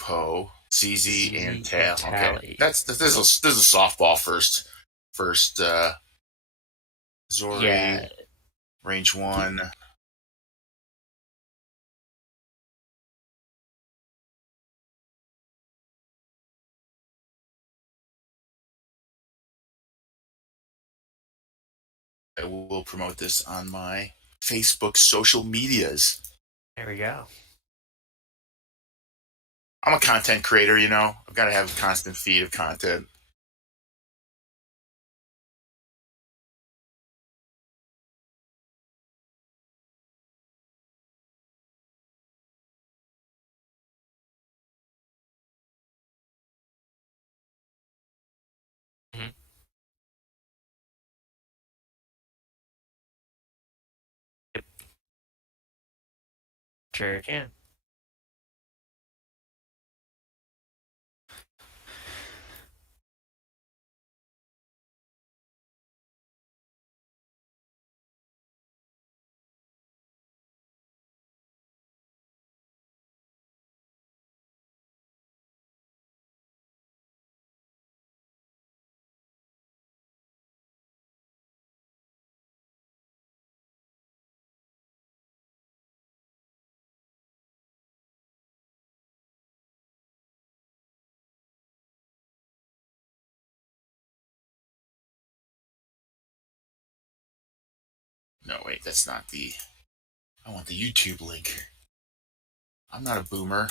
Poe, CZ, and CZ and Tail. Okay, Tally. this is a softball first. First, Yeah, Zori, range the, one. I will promote this on my Facebook social medias. there we go. I'm a content creator, you know. I've got to have a constant feed of content. Mhm. Yep, sure can. No, wait, that's not the. I want the YouTube link. I'm not a boomer.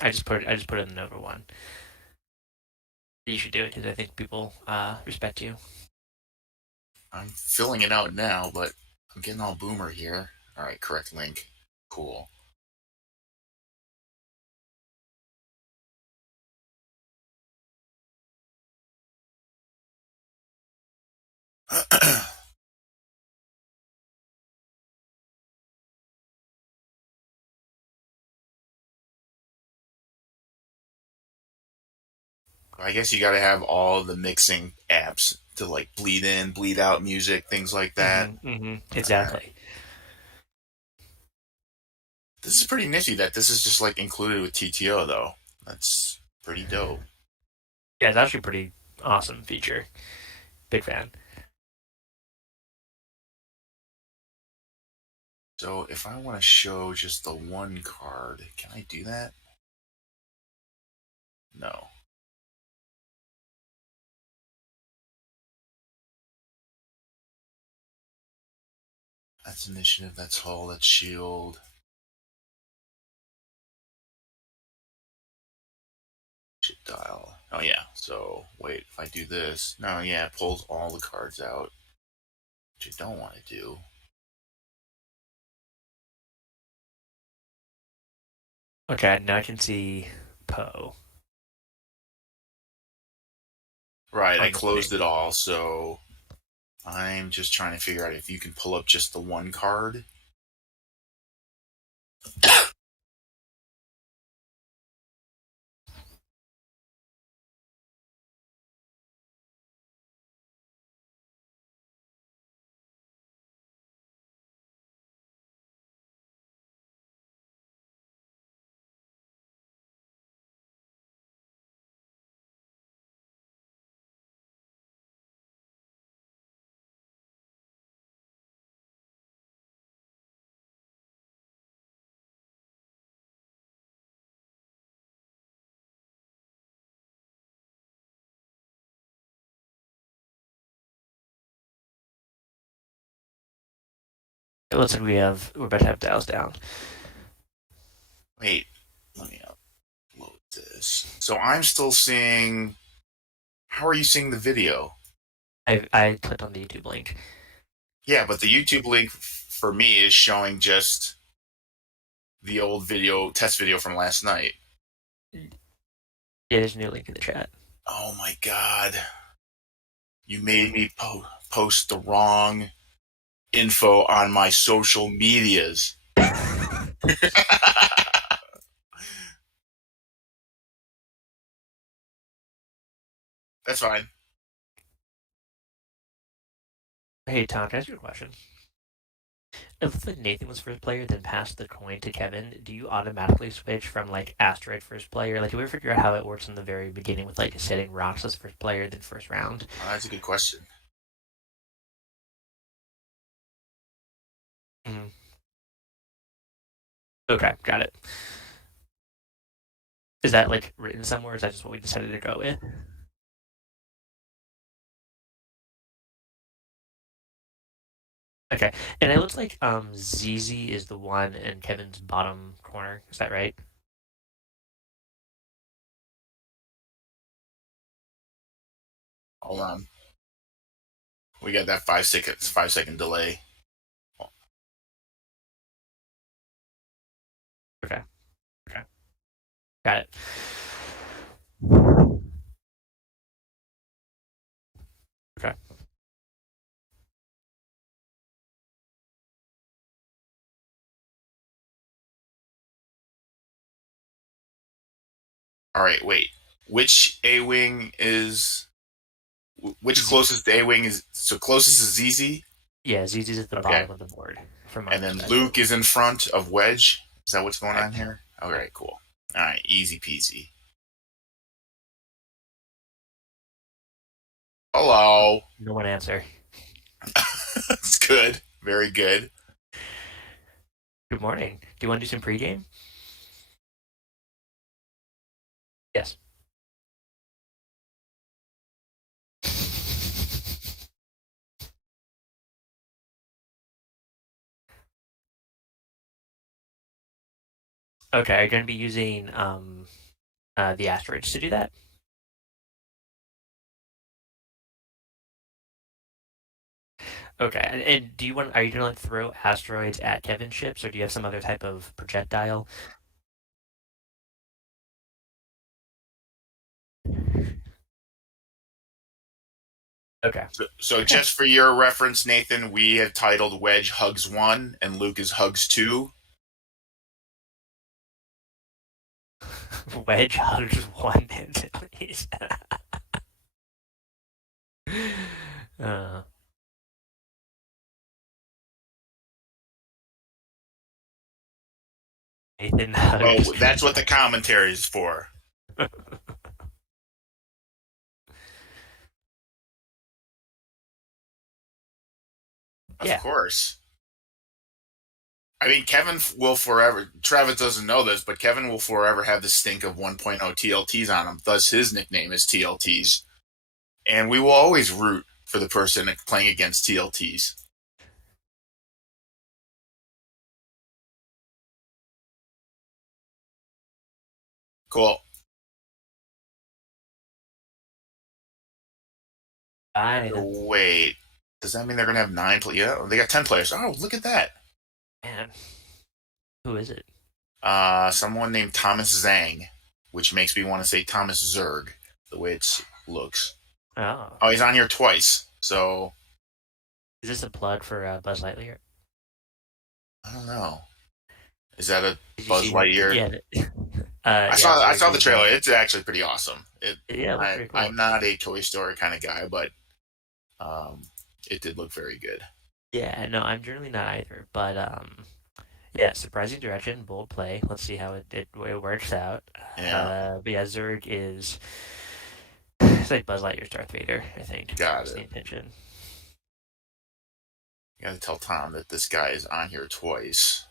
I just put in the number one. You should do it because I think people respect you. I'm filling it out now, but I'm getting all boomer here. All right, correct link. Cool. I guess you got to have all the mixing apps to like bleed in, bleed out music, things like that. All right. Exactly. This is pretty nifty that this is just like included with TTO though. That's pretty dope. Yeah, it's actually a pretty awesome feature. Big fan. So if I want to show just the one card, can I do that? No. That's initiative, that's hull, that's shield. Shit dial. Oh yeah. So wait, if I do this, no, yeah, it pulls all the cards out, which I don't want to do. Okay, now I can see Poe Right, I on the closed thing. it all, so I'm just trying to figure out if you can pull up just the one card. It looks like we're about to have dials down. Wait, let me upload this. So I'm still seeing. How are you seeing the video? I clicked on the YouTube link. Yeah, but the YouTube link for me is showing just the old video, test video from last night. Yeah, there's a new link in the chat. Oh my god. You made me post the wrong info on my social medias. That's fine. Hey Tom, can I ask you a question? If Nathan was first player, then passed the coin to Kevin, do you automatically switch from like asteroid first player? Like, do we ever figure out how it works in the very beginning with like setting rocks as first player, then first round? That's a good question. Mm. Okay, got it. Is that like written somewhere? Or is that just what we decided to go with? Okay, and it looks like ZZ is the one in Kevin's bottom corner. Is that right? Hold on. We got that 5 seconds, 5 second delay. Okay, okay, got it. Okay. All right, wait. Which A wing is which Z closest A wing is so closest is ZZ? Yeah, ZZ is at the Okay, bottom of the board from our and then perspective. Luke is in front of Wedge. Is that what's going on Correct. here? All Yep. right, cool. All right, easy peasy. Hello. No one answer. That's good. Very good. Good morning. Do you want to do some pregame? Yes. Okay, are you going to be using the asteroids to do that? Okay, and do you want? Are you going to like throw asteroids at Kevin's ships, or do you have some other type of projectile? Okay. So Okay. just for your reference, Nathan, we have titled Wedge Hugs 1 and Luke is Hugs 2. Wedge hugs one at least. uh, Nathan hugs. Oh, that's what the commentary is for. Of Yeah. course. I mean, Kevin will forever. Travis doesn't know this, but Kevin will forever have the stink of 1.0 TLTs on him. Thus, his nickname is TLTs. And we will always root for the person playing against TLTs. Cool. Bye, Nathan. Wait, does that mean they're going to have 9 players? Yeah, they got 10 players. Oh, look at that. Man, who is it? Someone named Thomas Zhang, which makes me want to say Thomas Zerg, the way it looks. Oh, Oh, he's on here twice. So is this a plug for Buzz Lightyear? I don't know. Is that a Did you Buzz see him? Lightyear? Yeah. I Yeah. saw I Zurg saw the is. trailer. It's actually pretty awesome. Yeah, it looks pretty I'm cool. not a Toy Story kind of guy, but um, it did look very good. Yeah. No, I'm generally not either. But yeah, surprising direction, bold play. Let's see how it works out. Yeah, But yeah, Zurg is. It's like Buzz Lightyear's Darth Vader. I think got that's the it. intention. You got to tell Tom that this guy is on here twice.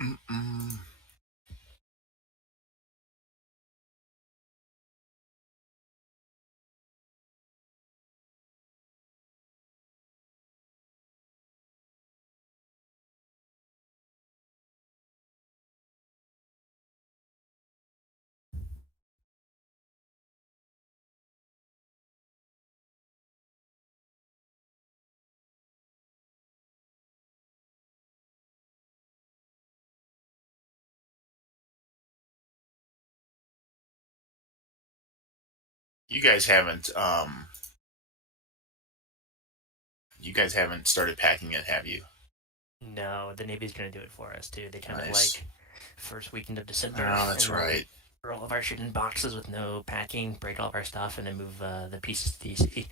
Mm-mm. You guys haven't started packing it, have you? No, the Navy's gonna do it for us too. They kind of Nice. like first weekend of December, Oh, that's and then right. for all of our shit in boxes with no packing, break all of our stuff, and then move the pieces to DC.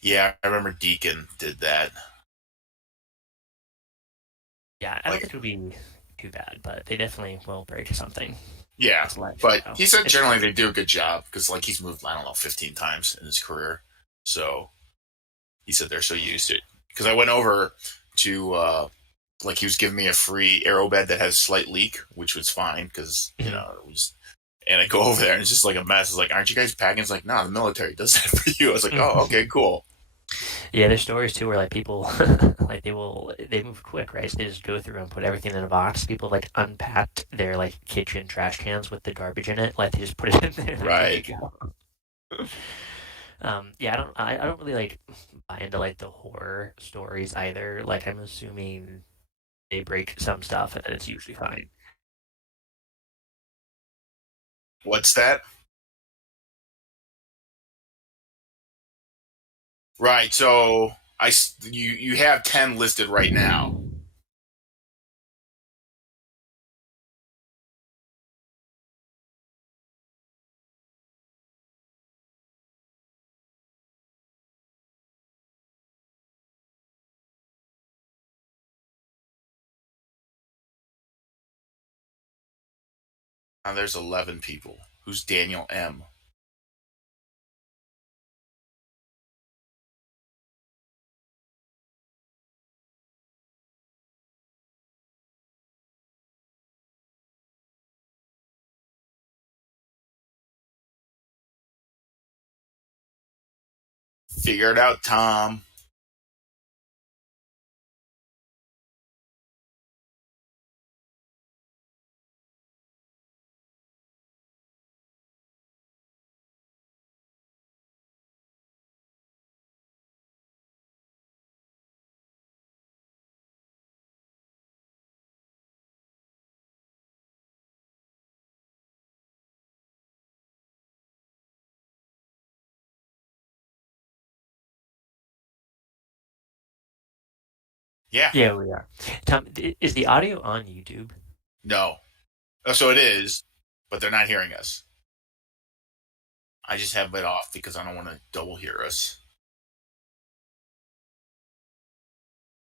Yeah, I remember Deacon did that. Yeah, I don't Like, think it'll be too bad, but they definitely will break something. yeah, It's life, you but know. he said It's generally life. they do a good job because like he's moved I don't know 15 times in his career, so he said they're so used to it. Because I went over to like he was giving me a free arrow bed that has slight leak, which was fine because Mhm. it was. And I go over there and it's just like a mess. It's like, aren't you guys packing? It's like, no, the military does that for you. I was like, oh, okay, cool. Yeah, there's stories too where like people like they move quick, right? So they just go through and put everything in a box. People like unpacked their like kitchen trash cans with the garbage in it. Like they just put it in there, like here you Right. go. Yeah, I don't really like buy into like the horror stories either. Like I'm assuming they break some stuff and then it's usually fine. What's that? Right. So you have 10 listed right now. Now there's 11 people. Who's Daniel M? Figure it out, Tom. Yeah. Yeah, we are. Tom, is the audio on YouTube? No. Oh, so it is, but they're not hearing us. I just have it off because I don't want to double hear us.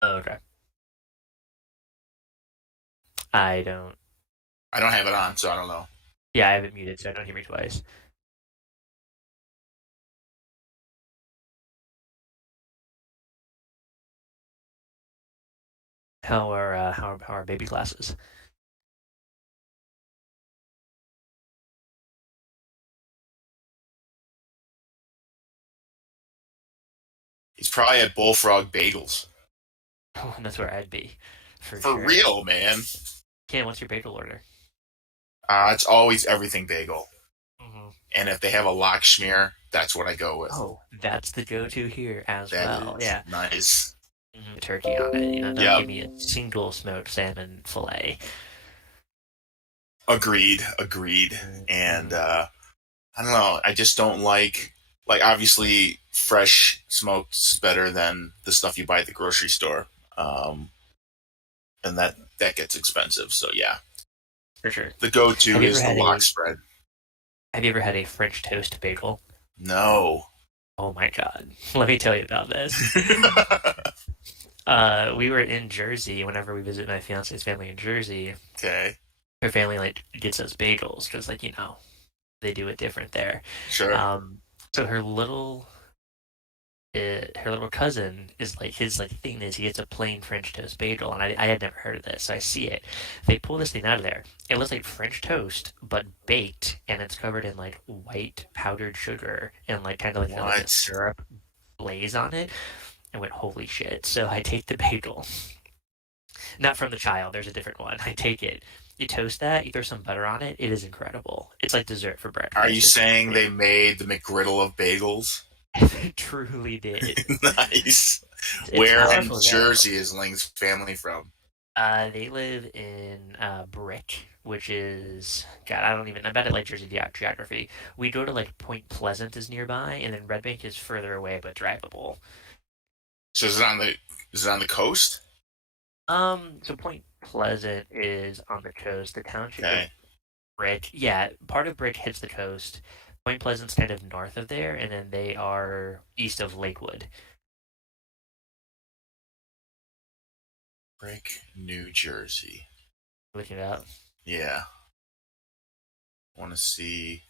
Oh, okay. I don't. I don't have it on, so I don't know. Yeah, I have it muted, so I don't hear me twice. How are baby classes? He's probably at Bullfrog Bagels. Oh, and that's where I'd be, for For sure. real, man. Ken, what's your bagel order? It's always everything bagel. Hmm. And if they have a lock schmear, that's what I go with. Oh, that's the go-to here as That well. is Yeah, nice. turkey on it. Don't Yep. give me a single smoked salmon fillet. Agreed. Agreed. And Mm-hmm. I don't know. I just don't like obviously fresh smoked is better than the stuff you buy at the grocery store. And that gets expensive. So yeah, For sure. the go-to Have you ever is the had lock a spread. Have you ever had a French toast bagel? No. Oh my God. Let me tell you about this. We were in Jersey whenever we visit my fiance's family in Jersey. Okay. Her family like gets us bagels because like they do it different there. Sure. Um, so her little cousin is like his like thing is he gets a plain French toast bagel, and I had never heard of this, so I see it. They pull this thing out of there. It looks like French toast, but baked, and it's covered in like white powdered sugar and like kind of like a What? syrup glaze on it. I went, holy shit! So I take the bagel, not from the child. There's a different one. I take it. You toast that. You throw some butter on it. It is incredible. It's like dessert for Are you breakfast. It's saying they great. made the McGriddle of bagels? It truly did. Nice. It's Where in powerful though. Jersey is Ling's family from? They live in Brick, which is God. I don't even. I'm bad at like Jersey geography. We go to like Point Pleasant is nearby, and then Red Bank is further away but drivable. So is it on the coast? So Point Pleasant is on the coast. The township of Okay. Brick, yeah, part of Brick hits the coast. Point Pleasant's kind of north of there, and then they are east of Lakewood. Brick, New Jersey. Looking it up. Yeah. I want to see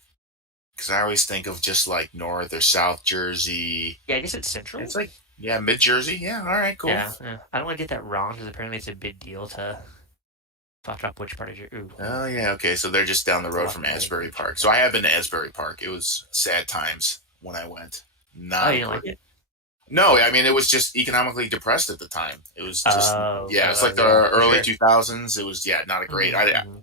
because I always think of just like North or South Jersey. Yeah, I guess it's central. It's like yeah, mid Jersey. Yeah. All right. Cool. Yeah, yeah. I don't want to get that wrong because apparently it's a big deal to fuck up which part of your. Ooh, Oh yeah. Okay. So they're just down the it's a road lot from of Asbury language. Park. So I have been to Asbury Park. It was sad times when I went. Oh, you Not didn't like great. it? No, I mean it was just economically depressed at the time. It was just yeah, it's like the Yeah, for early sure. 2000s. It was yeah, not a great. Hmm, hmm.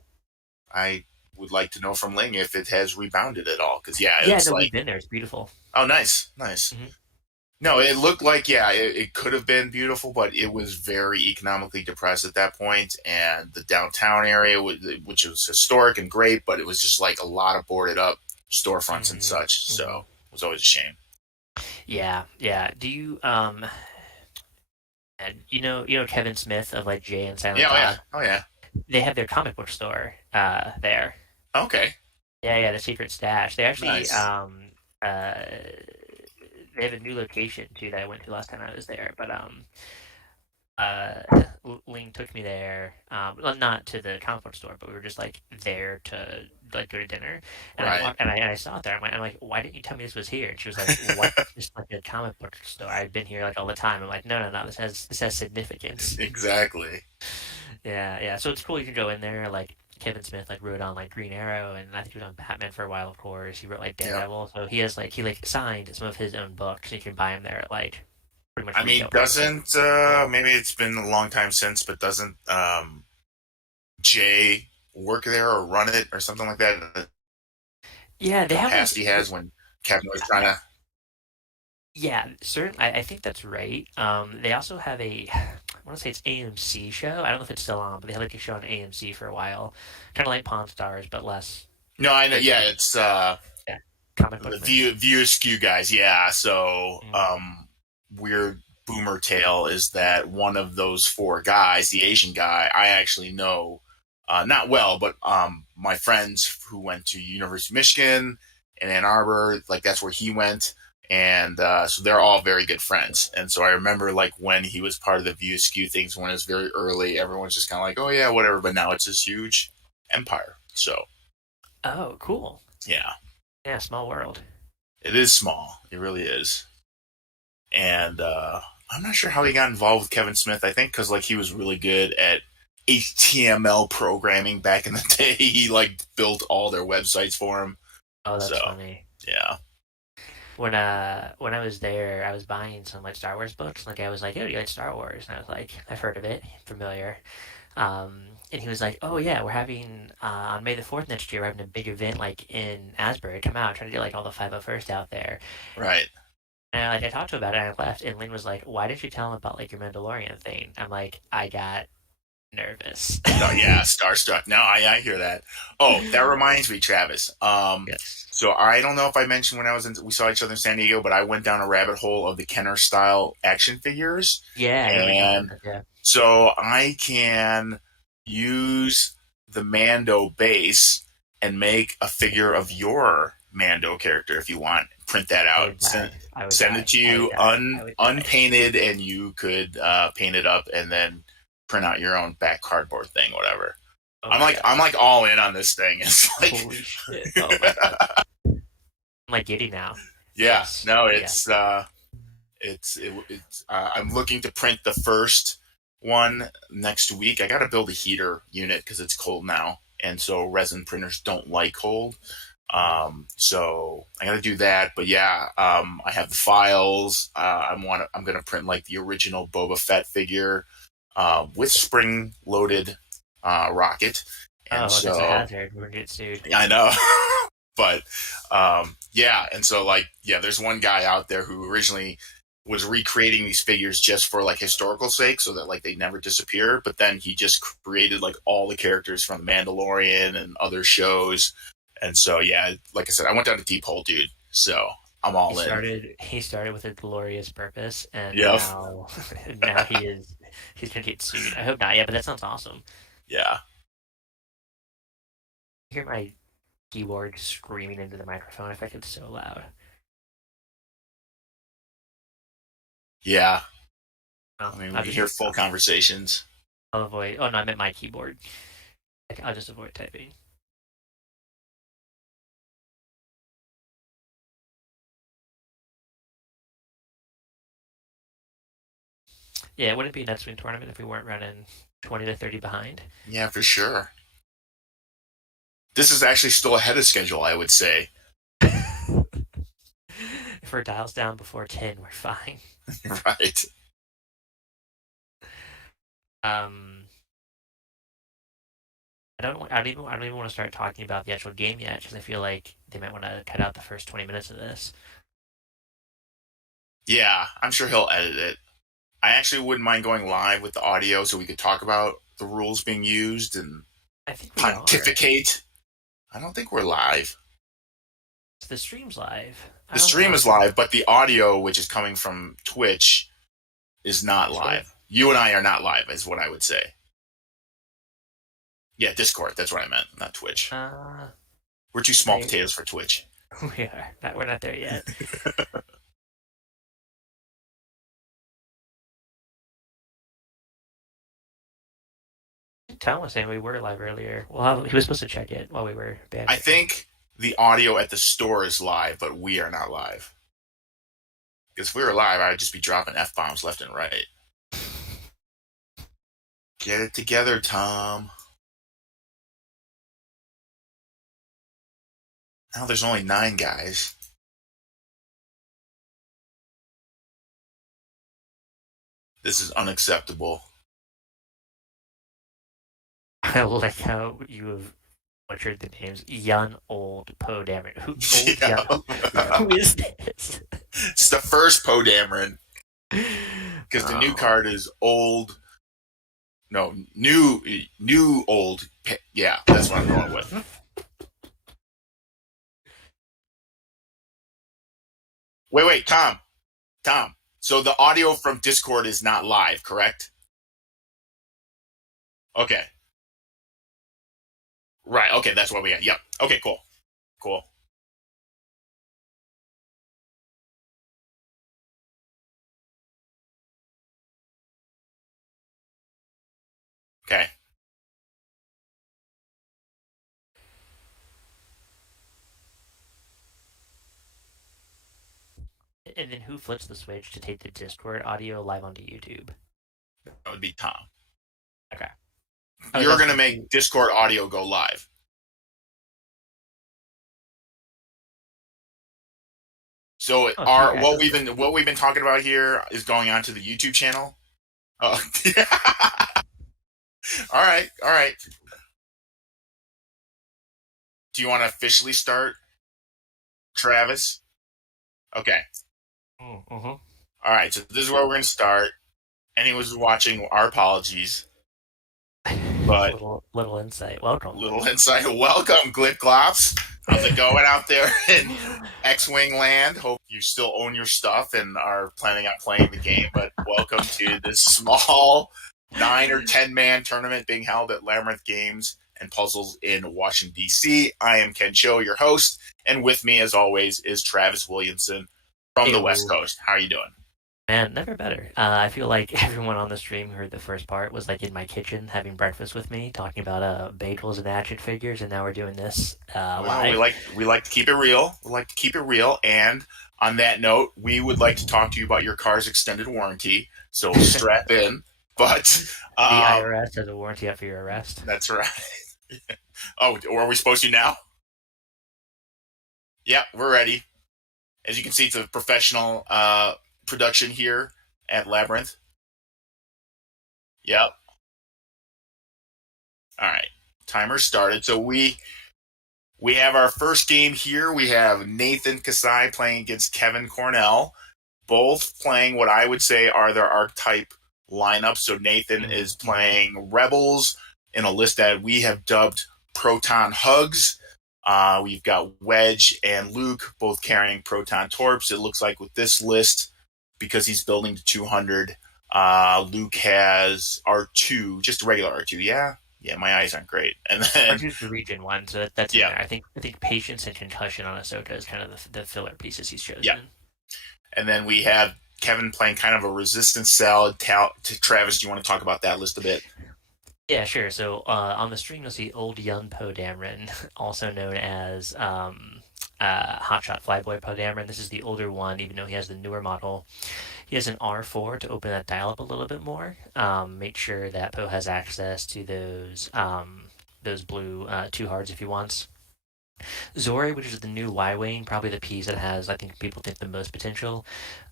I would like to know from Ling if it has rebounded at all because yeah, Yeah, it's no, we've like been there. It's beautiful. oh nice, nice. Hmm. No, it looked like yeah, it could have been beautiful, but it was very economically depressed at that point, and the downtown area, which was historic and great, but it was just like a lot of boarded up storefronts and Hmm, such. So hmm. it was always a shame. Yeah, yeah. Do you and you know Kevin Smith of like Jay and Silent Yeah, oh yeah, Bob? oh yeah. They have their comic book store there. Okay, Yeah, yeah, the Secret Stash. They actually nice. uh they have a new location too that I went to last time I was there. But uh Ling took me there. Well, not to the comic book store, but we were just like there to like go to dinner. And I Right, walked and I saw it there. I'm like, why didn't you tell me this was here? And she was like, what? Just like a comic book store. I've been here like all the time. I'm like, no, no, no. This has significance. exactly. Yeah, yeah. So it's cool. You can go in there. Like Kevin Smith, like wrote on like Green Arrow, and I think he was on Batman for a while. Of course, he wrote like Yeah. Daredevil. So he signed some of his own books. And you can buy them there at like pretty much I mean, retail prices. doesn't maybe it's been a long time since, but doesn't Jay work there or run it or something like that? Yeah, they The have past like he has when Kevin was trying to. yeah, certain. I think that's right. They also have I want to say it's AMC show. I don't know if it's still on, but they had like a show on AMC for a while, kind of like Pawn Stars, but less No, I know. Yeah, like it's yeah, comic book the men. view skew guys. Yeah, so Mm. weird boomer tale is that one of those four guys, the Asian guy, I actually know not well, but my friends who went to University of Michigan in Ann Arbor, like that's where he went. And so they're all very good friends. And so I remember like when he was part of the View Skew things when it was very early, everyone's just kind of like, oh yeah, whatever. But now it's this huge empire. So Oh, cool. yeah, Yeah, small world. it is small. It really is. And I'm not sure how he got involved with Kevin Smith. I think because like he was really good at HTML programming back in the day. He like built all their websites for him. Oh, So that's funny. yeah, When I was there, I was buying some like Star Wars books. Like I was like, "Oh, do you like Star Wars?" And I was like, "I've heard of it, familiar." And he was like, "Oh yeah, we're having on May the 4th next year. We're having a big event like in Asbury. Come out, trying to get like all the 501st out there." right. And I talked to him about it, and I left. And Lynn was like, "Why didn't you tell him about like your Mandalorian thing?" I'm like, "I got nervous." No, yeah, starstruck. No, I hear that. Oh, that reminds me, Travis. Yes. So I don't know if I mentioned when we saw each other in San Diego, but I went down a rabbit hole of the Kenner style action figures, Yeah, I remember you telling me and about that. Yeah. so I can use the Mando base and make a figure of your Mando character if you want. Print that I out, would die. I would send it die. to I would you die. I would die. unpainted, and you could paint it up and then print out your own back cardboard thing, whatever. Oh I'm my like god. I'm like all in on this thing. It's like Holy shit. Oh my god. I'm like giddy now. yeah, Yes. no, Yeah. I'm looking to print the first one next week. I got to build a heater unit because it's cold now, and so resin printers don't like cold. Mhm. So I got to do that. But yeah, I have the files. I'm gonna print like the original Boba Fett figure with spring loaded rocket, and Oh, that's a so hazard. We're gonna get sued. I know. But yeah, and so like yeah, there's one guy out there who originally was recreating these figures just for like historical sake, so that like they never disappear. But then he just created like all the characters from The Mandalorian and other shows. And so yeah, like I said, I went down a deep hole, dude. So I'm He all in. started he started with a glorious purpose, and Yep. now now he's gonna get sued. I hope not. Yeah, but that sounds awesome. Yeah. I hear my keyboard screaming into the microphone. If I could, so loud. Yeah. Oh, I mean, we I'll can just hear full conversations. I'll avoid. Oh no, I meant my keyboard. I'll just avoid typing. Yeah, it wouldn't be a Netswing tournament if we weren't running 20 to 30 behind. Yeah, for sure. This is actually still ahead of schedule, I would say. If our dials down before 10, we're fine. Right. Um, I don't even want to start talking about the actual game yet because I feel like they might want to cut out the first 20 minutes of this. Yeah, I'm sure he'll edit it. I actually wouldn't mind going live with the audio so we could talk about the rules being used and I think we are. pontificate. I don't think we're live. The stream's live. The I don't stream know. is live, but the audio, which is coming from Twitch, is not Discord? live. You and I are not live, is what I would say. Yeah, Discord. That's what I meant, not Twitch. Uh, We're too small I, potatoes for Twitch. we are. We're not there yet. Tom was saying we were live earlier. Well, he was supposed to check it while we were I bantering. think the audio at the store is live, but we are not live. Because if we were live, I'd just be dropping F bombs left and right. Get it together, Tom. Now there's only 9 guys. This is unacceptable. I like how you have butchered the names. Young, old, Poe Dameron. Who, old, young, Yeah. who is this? It's the first Poe Dameron. Because the new Oh. card is old. No, new, old. Yeah, that's what I'm going with. Wait, Tom. So the audio from Discord is not live, correct? Okay. Right. Okay, that's what we got. Yep. Okay, cool. Okay. And then who flips the switch to take the Discord audio live onto YouTube? That would be Tom. Okay. Oh, You're that's gonna just make Discord audio go live. So oh our yeah. what we've been talking about here is going on to the YouTube channel. Oh, yeah. All right. Do you want to officially start, Travis? Okay. Mm-hmm. All right. So this is where we're gonna start. Anyone who's watching, our apologies, but little insight. Welcome. little insight. Welcome, Glip Glops. How's it going out there in X-Wing land? Hope you still own your stuff and are planning on playing the game. But welcome to this small 9 or 10 man tournament being held at Labyrinth Games and Puzzles in Washington, D.C. I am Ken Cho, your host, and with me, as always, is Travis Williamson from the West Ew. Coast. How are you doing? Man, never better. I feel like everyone on the stream who heard the first part was like in my kitchen having breakfast with me, talking about bagels and action figures, and now we're doing this Well, we live. like to keep it real. We like to keep it real. And on that note, we would like to talk to you about your car's extended warranty. So The strap in. But IRS has a warranty up for your arrest. that's right. Oh, are we supposed to now? Yeah, we're ready. As you can see, it's a professional production here at Labyrinth. Yep. All right. Timer started. So we have our first game here. We have Nathan Kasai playing against Kevin Cornell. both playing what I would say are their archetype lineups. So Nathan is Hmm. playing Rebels in a list that we have dubbed Proton Hugs. We've got Wedge and Luke both carrying Proton Torps. It looks like with this list, because he's building to 200, Luke has R2, just a regular R2. Yeah, yeah, my eyes aren't great. And then, R2's the region one, so that's in yeah, there. I think patience and concussion on Ahsoka is kind of the filler pieces he's yeah. chosen. And then we have Kevin playing kind of a resistance salad. Travis, do you want to talk about that list a bit? Yeah, sure. So on the stream, you'll see Old Yun Poe Dameron, also known as Hotshot Flyboy Poe Dameron. This is the older one, even though he has the newer model. He has an R4 to open that dial up a little bit more. Make sure that Poe has access to those blue two hards if he wants. Zori, which is the new Y Wing, probably the piece that has, I think, people think the most potential.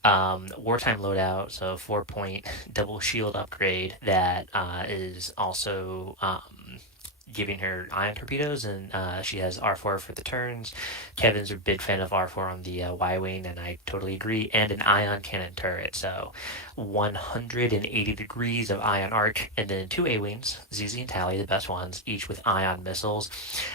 Wartime loadout, so 4 point double shield upgrade that is also giving her ion torpedoes, and she has R4 for the turns. Kevin's a big fan of R4 on the Y Wing, and I totally agree. And an ion cannon turret, so 180 degrees of ion arc, and then two A Wings, ZZ and Tally, the best ones, each with ion missiles.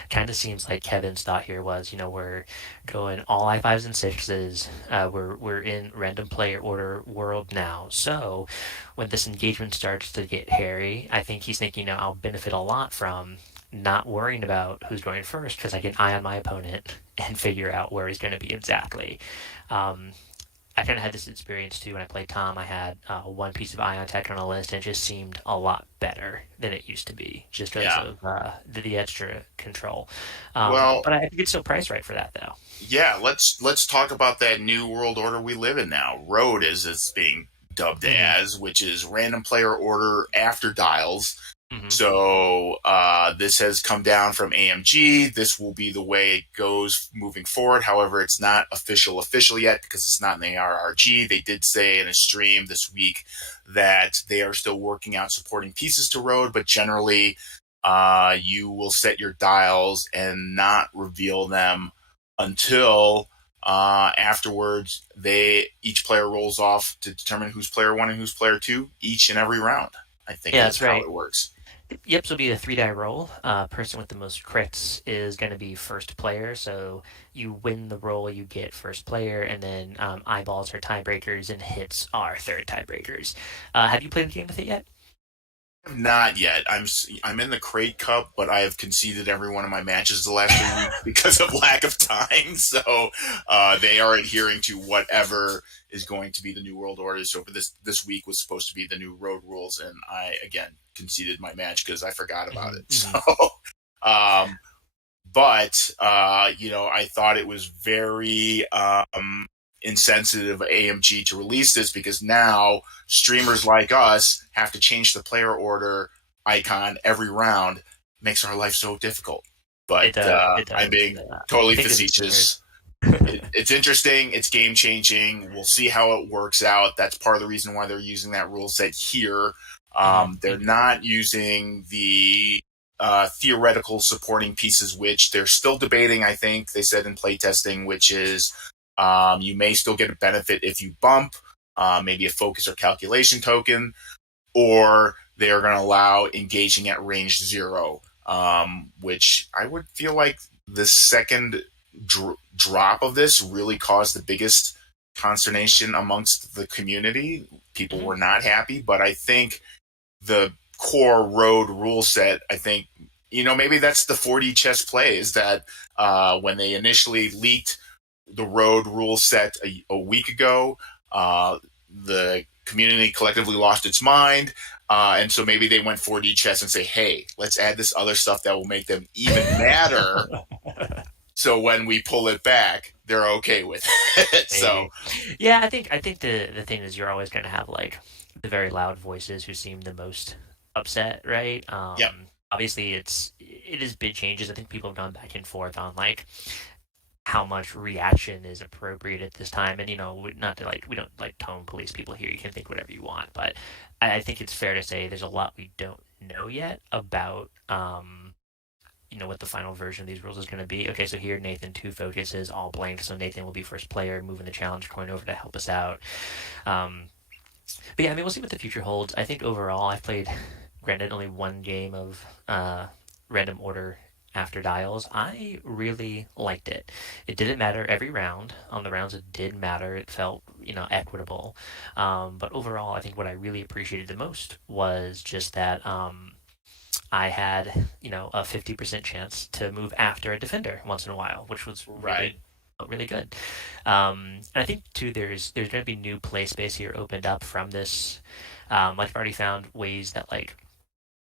Kind of seems like Kevin's thought here was, we're going all I5s and sixes. We're in random player order world now, so when this engagement starts to get hairy, I think he's thinking, I'll benefit a lot from not worrying about who's going first because I can eye on my opponent and figure out where he's going to be exactly. Um, I kind of had this experience too when I played Tom. I had one piece of ion tech on a list, and it just seemed a lot better than it used to be, just because Yeah. of the extra control. Well, But I think it's still priced right for that, though. yeah. Let's talk about that new world order we live in now. Road is it's being dubbed Hmm. as, which is random player order after dials. Hmm. So this has come down from AMG. This will be the way it goes moving forward. However, it's not official yet because it's not in the RRG. They did say in a stream this week that they are still working out supporting pieces to Road, but generally, you will set your dials and not reveal them until afterwards. They each player rolls off to determine who's player one and who's player two each and every round. I think Yeah, is that's how right. it works. Yep, so it'll be a three die roll. Person with the most crits is going to be first player. So you win the roll, you get first player, and then eyeballs are tiebreakers and hits are third tiebreakers. Have you played the game with it yet? Not yet. I'm in the Crate Cup, but I have conceded every one of my matches the last 3 weeks because of lack of time. So they are adhering to whatever is going to be the new world order. So for this week was supposed to be the new road rules, and I again conceded my match because I forgot about Hmm. it. Hmm. So um, but I thought it was very insensitive of AMG to release this because now streamers like us have to change the player order icon every round. It makes our life so difficult. But It does. It I'm does. being totally Think of the streamers. facetious. It's interesting. It's game changing. We'll see how it works out. That's part of the reason why they're using that rule set here. Hmm. They're Hmm. not using the theoretical supporting pieces, which they're still debating. I think they said in playtesting, which is you may still get a benefit if you bump, maybe a focus or calculation token, or they are going to allow engaging at range zero, which I would feel like the second drop of this really caused the biggest consternation amongst the community. People Hmm. were not happy, but I think the core road rule set, I think, maybe that's the 4D chess play is that when they initially leaked the road rule set a week ago, the community collectively lost its mind. And so maybe they went 4D chess and say, hey, let's add this other stuff that will make them even madder. So when we pull it back, they're okay with it. So, Maybe. Yeah, I think the thing is you're always going to have like the very loud voices who seem the most upset, right? yeah, Obviously it is big changes. I think people have gone back and forth on like how much reaction is appropriate at this time. And not to like we don't like tone police people here. You can think whatever you want, but I think it's fair to say there's a lot we don't know yet about what the final version of these rules is going to be. Okay, so here Nathan 2 focuses all blank, so Nathan will be first player, moving the challenge coin over to help us out. Um, but yeah, I mean, we'll see what the future holds. I think overall, I've played, granted, only one game of random order after dials. I really liked it. It didn't matter every round. On the rounds it did matter, it felt equitable. But overall, I think what I really appreciated the most was just that I had a 50% chance to move after a defender once in a while, which was Right. really good. And I think too, there's going to be new play space here opened up from this. Like I've already found ways that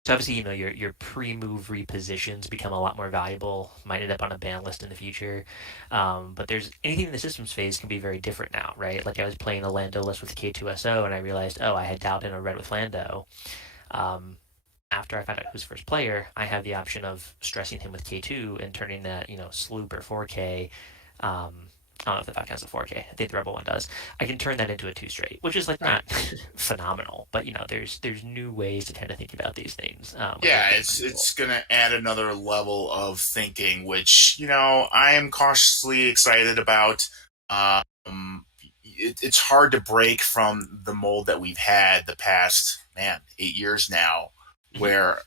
so obviously, your pre-move repositions become a lot more valuable. Might end up on a ban list in the future, but there's anything in the systems phase can be very different now, right? Like I was playing a Lando list with K2SO, and I realized, oh, I had dialed in a red with Lando. Um, After I found out who's first player, I have the option of stressing him with K2 and turning that sloop or 4K. I don't know if that counts as 4K. I think the Rebel one does. I can turn that into a two straight, which is like Right. not phenomenal, but there's new ways to kind of think about these things, which I Yeah, think is pretty cool. it's gonna add another level of thinking, which I am cautiously excited about. Um, it's hard to break from the mold that we've had the past 8 years now, Hmm. where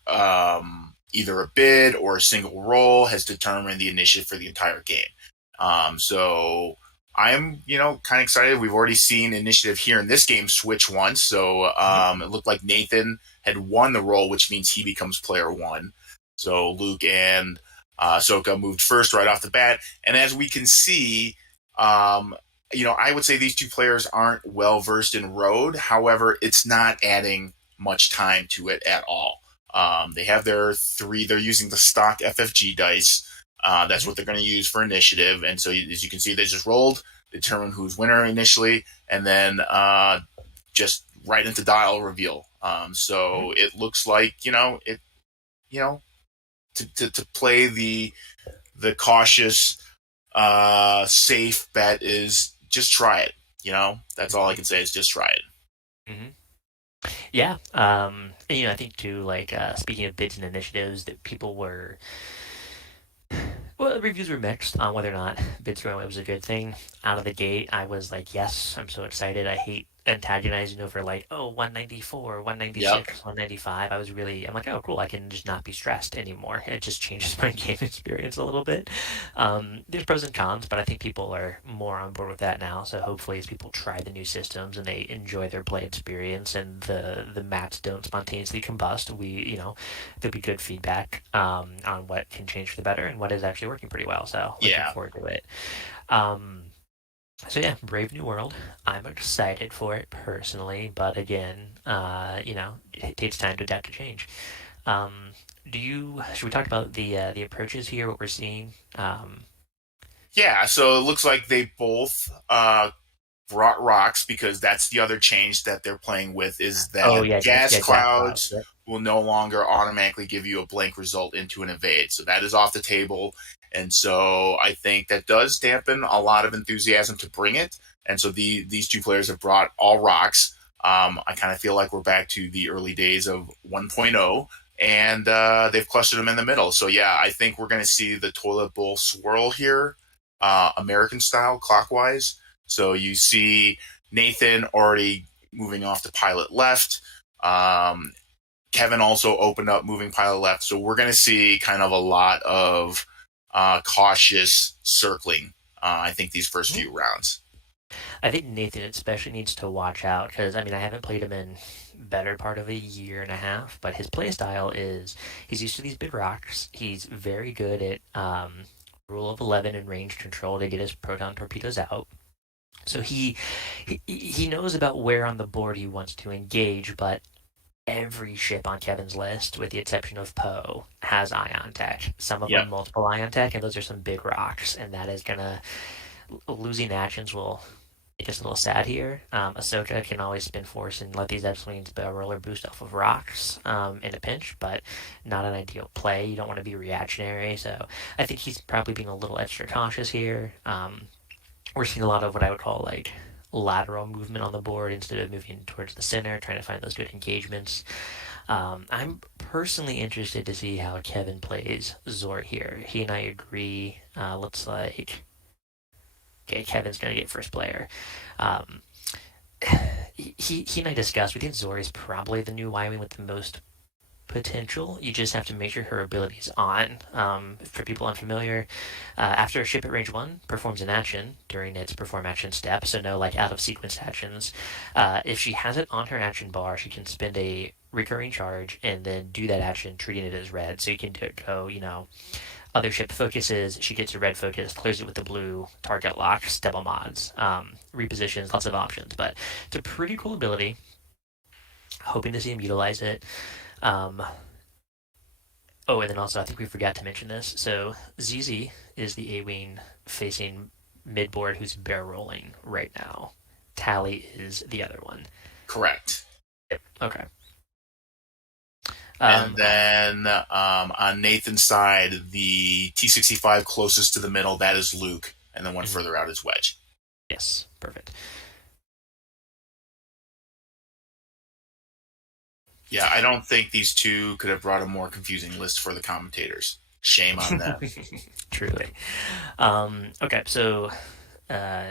either a bid or a single roll has determined the initiative for the entire game. So I'm kind of excited. We've already seen initiative here in this game switch once, so Hmm. it looked like Nathan had won the role, which means he becomes player one. So Luke and Ahsoka moved first right off the bat. And as we can see, um, I would say these two players aren't well versed in Road. However, it's not adding much time to it at all. They have their three, they're using the stock FFG dice. That's Hmm. what they're going to use for initiative. And so, as you can see, they just rolled, determine who's winner initially, and then just right into dial reveal. Hmm. So it looks like you know to play the cautious, safe bet is just try it. That's all I Hmm. can say is just try it. Hmm. Yeah. And, I think too, like speaking of bids and initiatives, that people were well, the reviews were mixed on whether or not bids going away was a good thing. Out of the gate, I was like, yes, I'm so excited. I hate antagonizing over like, oh, 194, Yep. 196, 195. I'm like, oh, cool. I can just not be stressed anymore. It just changes my game experience a little bit. There's pros and cons, but I think people are more on board with that now. So hopefully, as people try the new systems and they enjoy their play experience and the mats don't spontaneously combust, there'll be good feedback on what can change for the better and what is actually working pretty well. So looking Yeah. forward to it. Um, so yeah, Brave New World. I'm excited for it personally, but again, it takes time to adapt to change. Um, should we talk about the approaches here? What we're seeing? Yeah. So it looks like they both brought rocks because that's the other change that they're playing with is Oh that yeah, gas yeah, Gas Cloud. clouds Yep. will no longer automatically give you a blank result into an evade. So that is off the table. And so I think that does dampen a lot of enthusiasm to bring it. And so these two players have brought all rocks. I kind of feel like we're back to the early days of 1.0, and they've clustered them in the middle. So yeah, I think we're going to see the toilet bowl swirl here, American style, clockwise. So you see Nathan already moving off to pilot left. Um, Kevin also opened up moving pilot left. So we're going to see kind of a lot of cautious circling, I think, these first Mhm. few rounds. I think Nathan especially needs to watch out because I mean I haven't played him in better part of a year and a half, but his play style is he's used to these big rocks. He's very good at rule of 11 and range control to get his proton torpedoes out. So he knows about where on the board he wants to engage, but every ship on Kevin's list, with the exception of Poe, has ion tech. Some of Yep. them multiple ion tech, and those are some big rocks, and that is gonna losing actions will make us a little sad here. Ahsoka can always spin force and let these X-wings roll or boost off of rocks in a pinch, but not an ideal play. You don't want to be reactionary, so I think he's probably being a little extra cautious here. We're seeing a lot of what I would call like lateral movement on the board instead of moving towards the center, trying to find those good engagements. I'm personally interested to see how Kevin plays Zor here. He and I agree. Looks like okay, Kevin's gonna get first player. Um, he and I discussed. We think Zor is probably the new Y-wing with the most potential. You just have to make sure her ability is on. For people unfamiliar, after a ship at range one performs an action during its perform action step, so no like out of sequence actions. If she has it on her action bar, she can spend a recurring charge and then do that action, treating it as red. So you can go, other ship focuses, she gets a red focus, clears it with the blue, target locks, double mods, repositions, lots of options. But it's a pretty cool ability. Hoping to see him utilize it. Um, Oh, and then also, I think we forgot to mention this. So ZZ is the A-Wing facing midboard who's barrel rolling right now. Tally is the other one. Correct. Yep. Okay. And Um, then on Nathan's side, the T65 closest to the middle, that is Luke, and then one mhm. further out is Wedge. Yes, perfect. Yeah, I don't think these two could have brought a more confusing list for the commentators. Shame on them. Truly. Okay, so uh,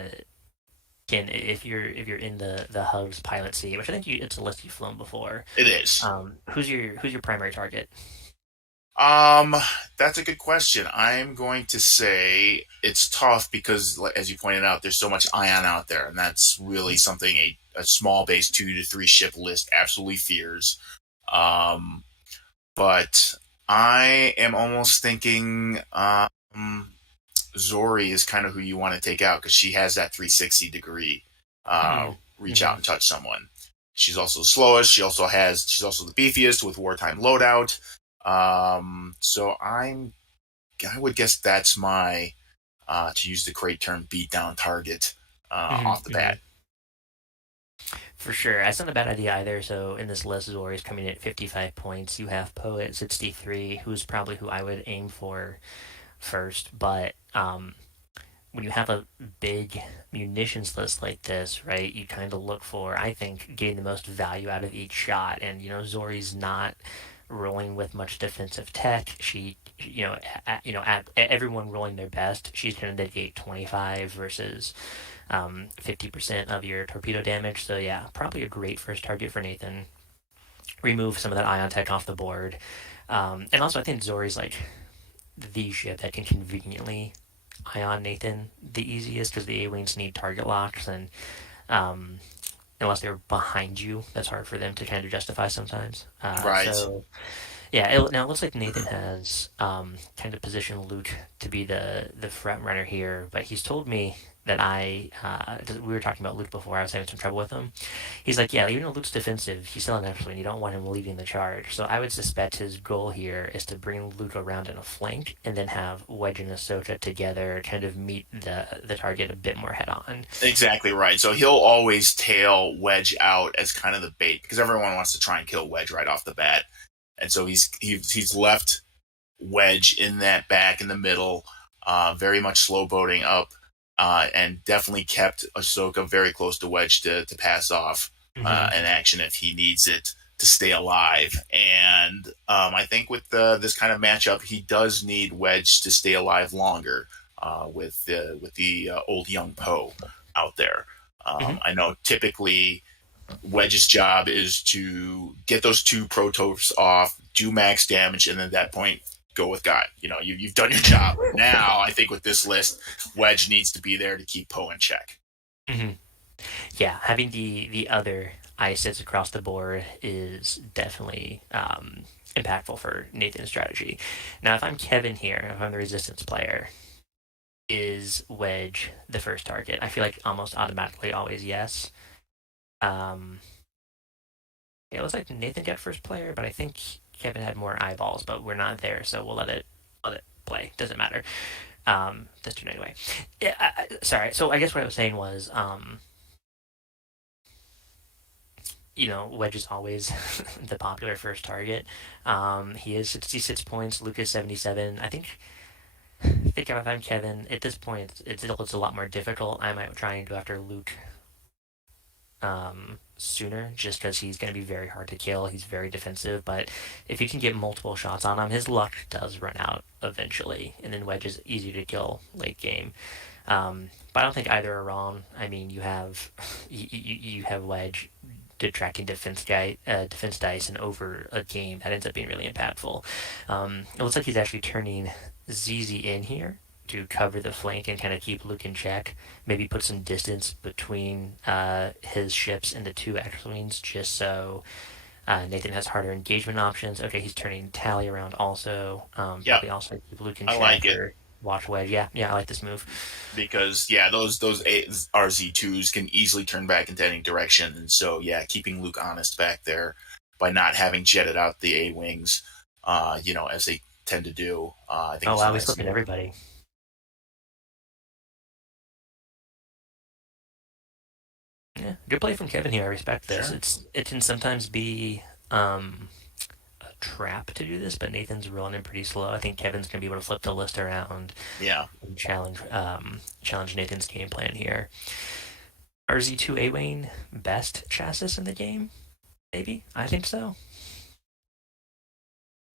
again, if you're in the hub's pilot seat, which I think it's a list you've flown before, It is. who's your primary target? Um, that's a good question. I'm going to say it's tough because, as you pointed out, there's so much ion out there, and that's really something a small base 2 to 3 ship list absolutely fears. Um, but I am almost thinking Zori is kind of who you want to take out because she has that 360-degree Mm-hmm. reach out Mm-hmm. and touch someone. She's also the slowest. She's also the beefiest with wartime loadout. So I would guess that's my to use the crate term beat down target off the Mm-hmm. Mm-hmm. bat. For sure. That's not a bad idea either. So in this list, Zori's coming in at 55 points. You have Poe at 63, who's probably who I would aim for first. But when you have a big munitions list like this, right, you kind of look for, I think, getting the most value out of each shot. And, Zori's not rolling with much defensive tech. She, at everyone rolling their best, she's going to negate 25 versus 50% of your torpedo damage. So yeah, probably a great first target for Nathan. Remove some of that ion tech off the board, and also I think Zori's like the ship that can conveniently ion Nathan the easiest because the A-wings need target locks and um, unless they're behind you, that's hard for them to kind of justify sometimes. Right. So yeah, now it looks like Nathan has kind of positioned Luke to be the front runner here, but he's told me that we were talking about Luke before. I was having some trouble with him. He's like, yeah, even though Luke's defensive, he's still an excellent. And you don't want him leading the charge. So I would suspect his goal here is to bring Luke around in a flank and then have Wedge and Ahsoka together, kind of meet the target a bit more head on. Exactly right. So he'll always tail Wedge out as kind of the bait because everyone wants to try and kill Wedge right off the bat, and so he's left Wedge in that back in the middle, very much slow boating up, and definitely kept Ahsoka very close to Wedge to pass off Mm-hmm. an action if he needs it to stay alive. And I think with this kind of matchup, he does need Wedge to stay alive longer with the old young Poe out there. Mm-hmm. I know typically Wedge's job is to get those two protopes off, do max damage, and then at that point, go with God. You've done your job. Now, I think with this list, Wedge needs to be there to keep Poe in check. Mm-hmm. Yeah, having the other ISIS across the board is definitely impactful for Nathan's strategy. Now, if I'm Kevin here, if I'm the Resistance player, is Wedge the first target? I feel like almost automatically always yes. Um, yeah, it looks like Nathan got first player, but I think Kevin had more eyeballs, but we're not there, so we'll let it play. Doesn't matter. This turn anyway. Yeah, sorry. So I guess what I was saying was, Wedge is always the popular first target. He is 66 points. Luke is 77. I think if I'm Kevin, at this point, it's a lot more difficult. I might try and go after Luke sooner, just because he's going to be very hard to kill. He's very defensive, but if you can get multiple shots on him, his luck does run out eventually, and then Wedge is easy to kill late game. But I don't think either are wrong. I mean, you have Wedge detracting defense dice, and over a game that ends up being really impactful. It looks like he's actually turning ZZ in here to cover the flank and kind of keep Luke in check. Maybe put some distance between his ships and the two X-wings, just so Nathan has harder engagement options. Okay, he's turning Tally around also. Yeah, Probably also keep Luke in I like check it or watch Wedge. Yeah, yeah, I like this move. because yeah, those RZ2s can easily turn back into any direction, and so yeah, keeping Luke honest back there by not having jetted out the A wings, as they tend to do, I think Oh it's a wow, he's nice flipping move. everybody. Yeah, good play from Kevin here. I respect this. Sure. It can sometimes be um, a trap to do this, but Nathan's rolling in pretty slow. I think Kevin's gonna be able to flip the list around Yeah, and challenge Nathan's game plan here. RZ2 A Wayne best chassis in the game? Maybe I think so.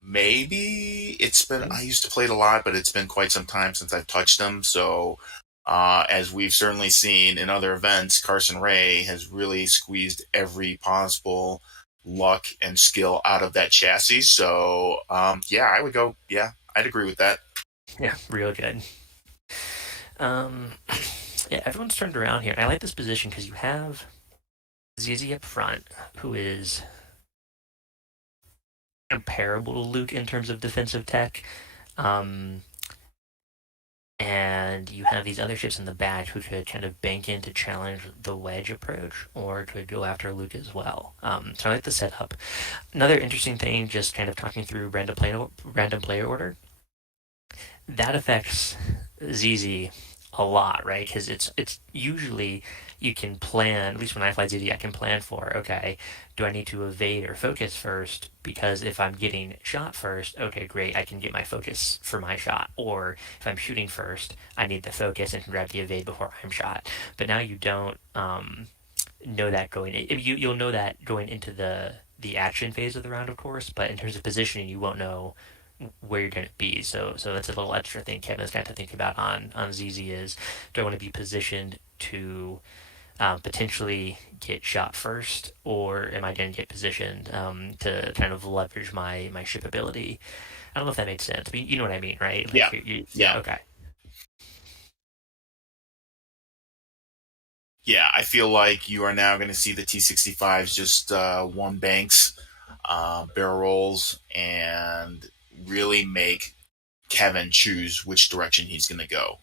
maybe it's been. Maybe. I used to play it a lot, but it's been quite some time since I've touched them. So, as we've certainly seen in other events, Carson Ray has really squeezed every possible luck and skill out of that chassis. So, yeah, I would go. Yeah, I'd agree with that. Yeah, real good. Um, yeah, everyone's turned around here. And I like this position because you have ZZ up front, who is comparable to Luke in terms of defensive tech. Um, and you have these other ships in the back who could kind of bank in to challenge the wedge approach or could go after Luke as well. So I like the setup. Another interesting thing, just kind of talking through random player order, that affects ZZ a lot, right? Because it's usually you can plan. At least when I fly ZZ, I can plan for okay, do I need to evade or focus first? Because if I'm getting shot first, okay, great, I can get my focus for my shot. Or if I'm shooting first, I need the focus and can grab the evade before I'm shot. But now you don't know that going. You'll know that going into the action phase of the round, of course. But in terms of positioning, you won't know where you're going to be. So that's a little extra thing Kevin's got to think about on ZZ is do I want to be positioned to potentially get shot first, or am I going to get positioned to kind of leverage my ship ability? I don't know if that made sense, but you know what I mean, right? Yeah, Like, yeah, yeah, okay. yeah. I feel like you are now going to see the T65s just one banks, barrel rolls, and really make Kevin choose which direction he's going to go.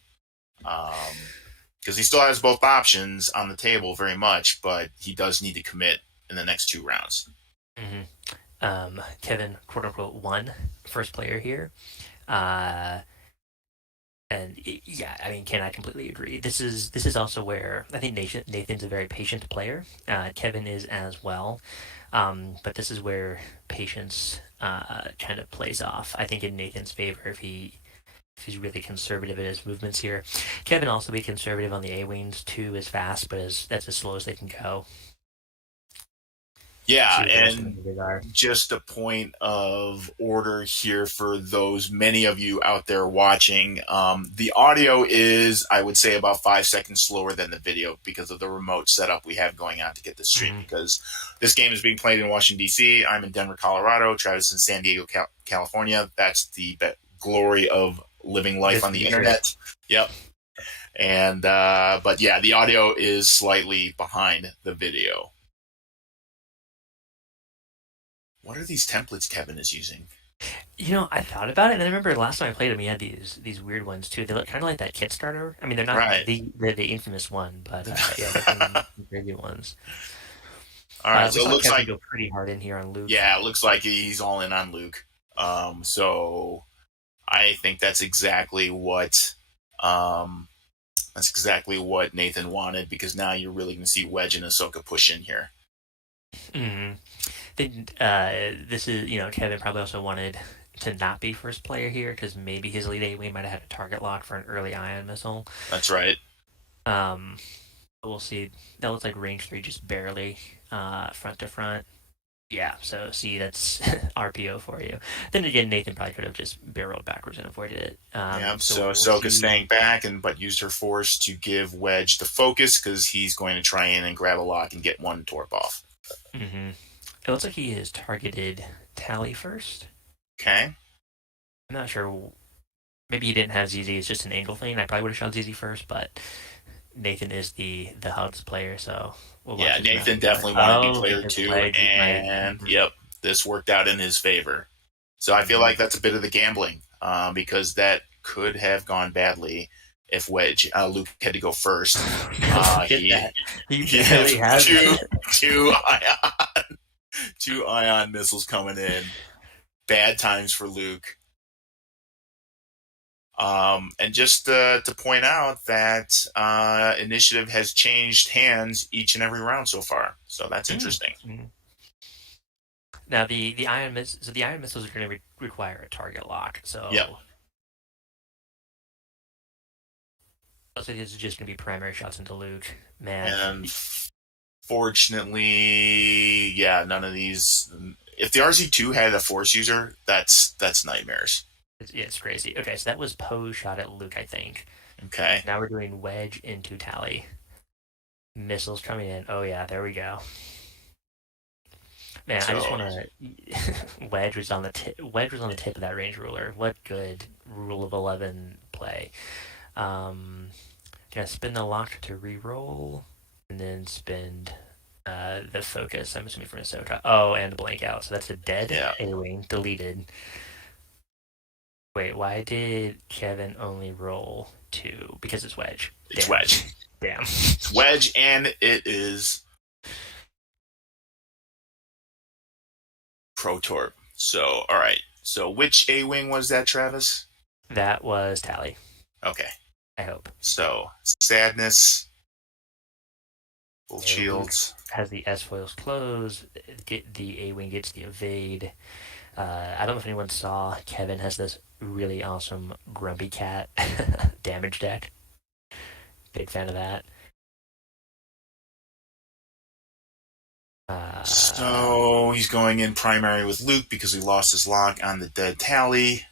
Because he still has both options on the table very much, but he does need to commit in the next two rounds. hmm Kevin, quote unquote, won first player here. Uh, And yeah, I mean, Ken, I completely agree. This is also where I think Nathan's a very patient player. Kevin is as well, but this is where patience kind of plays off. I think in Nathan's favor if he's really conservative in his movements here. Kevin also be conservative on the A wings too, as fast, but that's as slow as they can go. Yeah, See what the rest of the and movers are. just a point of order here for those many of you out there watching. The audio is, I would say, about 5 seconds slower than the video because of the remote setup we have going on to get this stream. Mm-hmm. Because this game is being played in Washington, D.C., I'm in Denver, Colorado, Travis in San Diego, California. That's the glory of living life This on the future. internet. Yep. And, but yeah, the audio is slightly behind the video. What are these templates Kevin is using? I thought about it, and I remember last time I played him, he had these weird ones too. They look kind of like that Kickstarter. I mean, they're not Right. the infamous one, but yeah, there's some crazy ones. All right. We So it saw looks Kevin like, go pretty hard in here on Luke. yeah, it looks like he's all in on Luke. So I think um, that's exactly what Nathan wanted because now you're really going to see Wedge and Ahsoka push in here. Mm-hmm. This is Kevin probably also wanted to not be first player here because maybe his lead A wing might have had a target lock for an early ion missile. That's right. Um, we'll see. That looks like range 3 just barely front to front. Yeah, so see, that's RPO for you. Then again, Nathan probably could have just barreled backwards and avoided it. Yeah, So so we'll Ahsoka see. staying back but used her force to give Wedge the focus because he's going to try in and grab a lock and get one torp off. Hmm. It looks like he has targeted Tally first. Okay. I'm not sure. Maybe he didn't have ZZ. It's just an angle thing. I probably would have shot ZZ first, but Nathan is the Hubs player, so we'll watch Yeah, his mouth Nathan there. definitely wanted to be Oh, player Nathan's two, wedge. Right. and Mm-hmm. yep, this worked out in his favor. So I feel Mm-hmm. like that's a bit of the gambling because that could have gone badly if Luke had to go first. Look at He that. He he had barely has it. two ion missiles coming in. Bad times for Luke. And just to point out that initiative has changed hands each and every round so far, so that's interesting. Mm-hmm. Now the ion missiles are going to require a target lock. Yep. So looks like this is just going to be primary shots into Luke. Man, And fortunately, yeah, none of these. If the RZ2 had a force user, that's nightmares. it's crazy. Okay, so that was Poe's shot at Luke, I think. Okay. Now we're doing wedge into Tally. Missiles coming in. Oh yeah, there we go. Man, I just So want to. Wedge was on the tip. Wedge was on the tip of that range ruler. What good rule of 11 play. Gonna spin the lock to re-roll, and then spend the focus. I'm assuming from Ahsoka. Oh, and the blank out. So that's a dead yeah, A-wing deleted. Wait, why did Kevin only roll 2? Because it's Wedge. it's Damn. Wedge. Damn. It's Wedge, and it is Protorp. So all right. So which A wing was that, Travis? That was Tally. Okay. I hope. So sadness, full Okay, Luke shields. has the S foils closed. The A wing gets the evade. I don't know if anyone saw. Kevin has this really awesome Grumpy Cat damage deck. Big fan of that. Uh, So he's going in primary with Luke because he lost his lock on the dead Tally.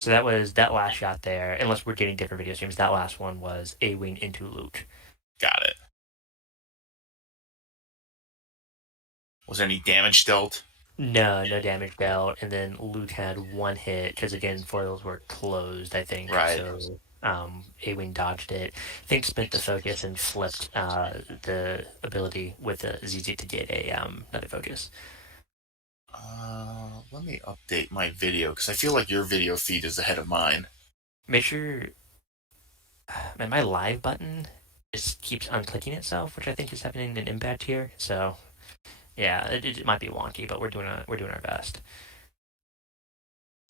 so that was that last shot there. Unless we're getting different video streams, that last one was A wing into Luke. Got it. Was there any damage dealt? No, no damage dealt. And then Luke had one hit because again, foils were closed. I think Right. so. A wing dodged it. I think spent the focus and flipped the ability with the ZZ to get a another focus. Let me update my video because I feel like your video feed is ahead of mine. Make sure, man, my live button just keeps unclicking itself, which I think is happening in Impact here. So yeah, it might be wonky, but we're doing our best.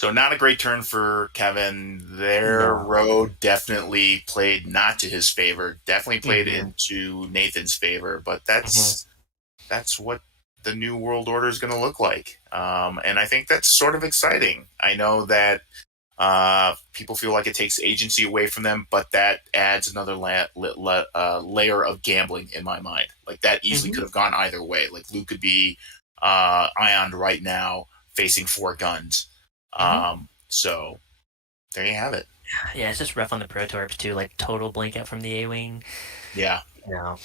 So not a great turn for Kevin. Their No. road definitely played not to his favor. Definitely played Mm-hmm. into Nathan's favor, but Mm-hmm. that's what the new world order is going to look like. And I think that's sort of exciting. I know that people feel like it takes agency away from them, but that adds another layer of gambling in my mind. Like that easily Mm-hmm. could have gone either way. Like Luke could be ioned right now, facing 4 guns. Mm-hmm. So there you have it. Yeah, it's just rough on the Protorps too. Like total blank out from the A wing. Yeah. You know,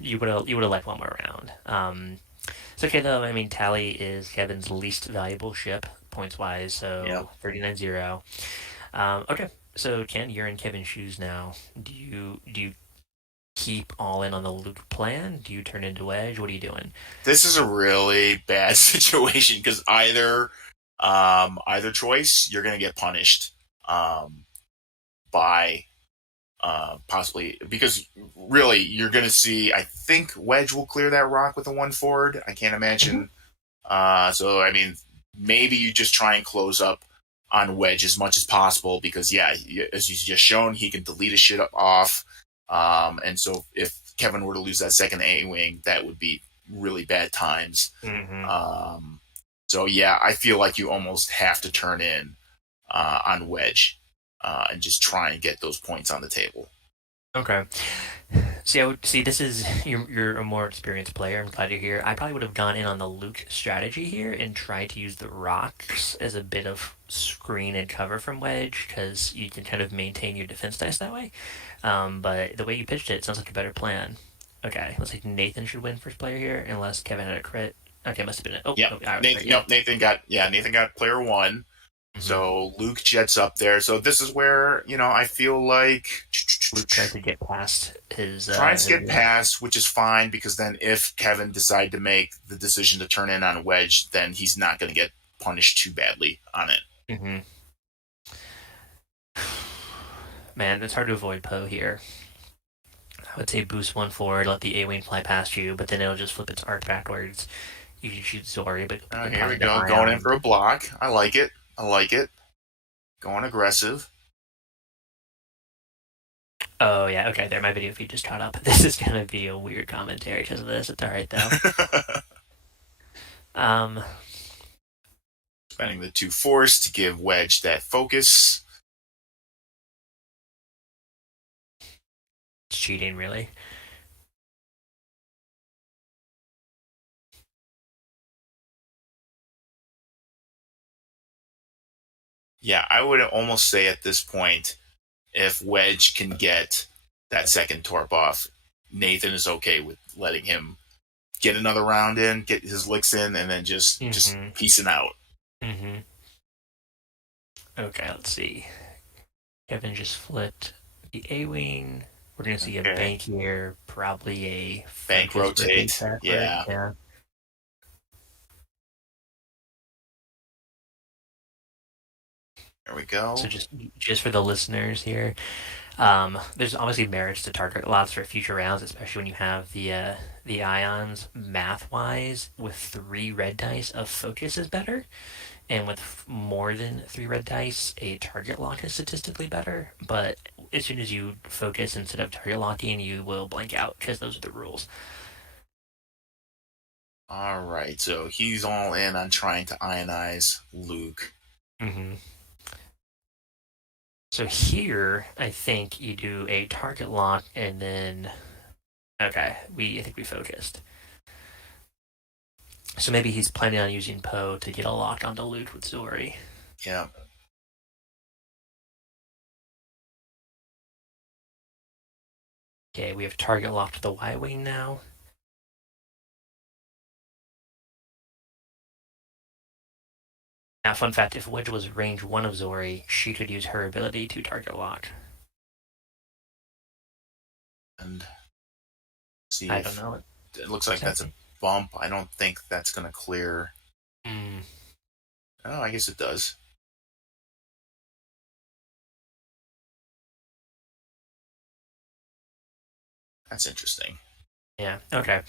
you would have liked one more round. It's okay though. I mean, Tally is Kevin's least valuable ship points wise, Yeah. so 39-0. Okay, so Ken, you're in Kevin's shoes now. Do you keep all in on the Luke plan? Do you turn into Wedge? What are you doing? This is a really bad situation because either choice you're going to get punished by possibly because really you're going to see. I think Wedge will clear that rock with a 1 forward. I can't Mm-hmm. imagine. So I mean, maybe you just try and close up on Wedge as much as possible because yeah, as he's just shown, he can delete his shit off. And so if Kevin were to lose that second A wing, that would be really bad times. Mm-hmm. Um, so yeah, I feel like you almost have to turn in on Wedge and just try and get those points on the table. Okay. See, I would see this is you're a more experienced player. I'm glad you're here. I probably would have gone in on the Luke strategy here and tried to use the rocks as a bit of screen and cover from Wedge because you can kind of maintain your defense dice that way. But the way you pitched it, it sounds like a better plan. Okay, looks like Nathan should win first player here unless Kevin had a crit. Okay, must have been it. Oh, Yeah, no, I was right. Nathan. Yeah. Yep, Nathan got player one. hmm So Luke jets up there. So this is where I feel like Luke tried to get past his tries to his get past, which is fine because then if Kevin decide to make the decision to turn in on Wedge, then he's not going to get punished too badly on it. hmm Man, it's hard to avoid Poe here. I would say boost one forward, let the A-Wing fly past you, but then it'll just flip its arc backwards. You can shoot Zori, but it Here probably we end up go, going in ion. for a block. I like it. I like it. Going aggressive. Oh, yeah, okay, there, my video feed just caught up. This is gonna be a weird commentary because of this. It's alright, though. Um, Spending the two force to give Wedge that focus. it's cheating, really. Yeah, I would almost say at this point, if Wedge can get that second torp off, Nathan is okay with letting him get another round in, get his licks in, and then just Mm-hmm. piecing out. Mm-hmm. Okay, let's see. Kevin just flipped the A-Wing. We're gonna see a Okay. bank here, probably a Bank focus rotate rotate. backward. Yeah. Yeah. There we So go. just for the listeners here, there's obviously merits to target lots for future rounds, especially when you have the ions. Math wise, with 3 red dice, a focus is better, and with more than 3 red dice, a target lock is statistically better. But as soon as you focus instead of target locking, you will blank out because those are the rules. All right. So he's all in on trying to ionize Luke. hmm So here, I think you do a target lock and then okay, I think we focused. So maybe he's planning on using Poe to get a lock onto Luke with Zori. Yeah. Okay, we have target locked to the Y Wing now. Now, fun fact, if Wedge was range 1 of Zori, she could use her ability to target lock. And see I don't if know. it looks like that's a Exactly. bump. I don't think that's going to clear. Mm, Oh, I guess it does. That's interesting. yeah, okay.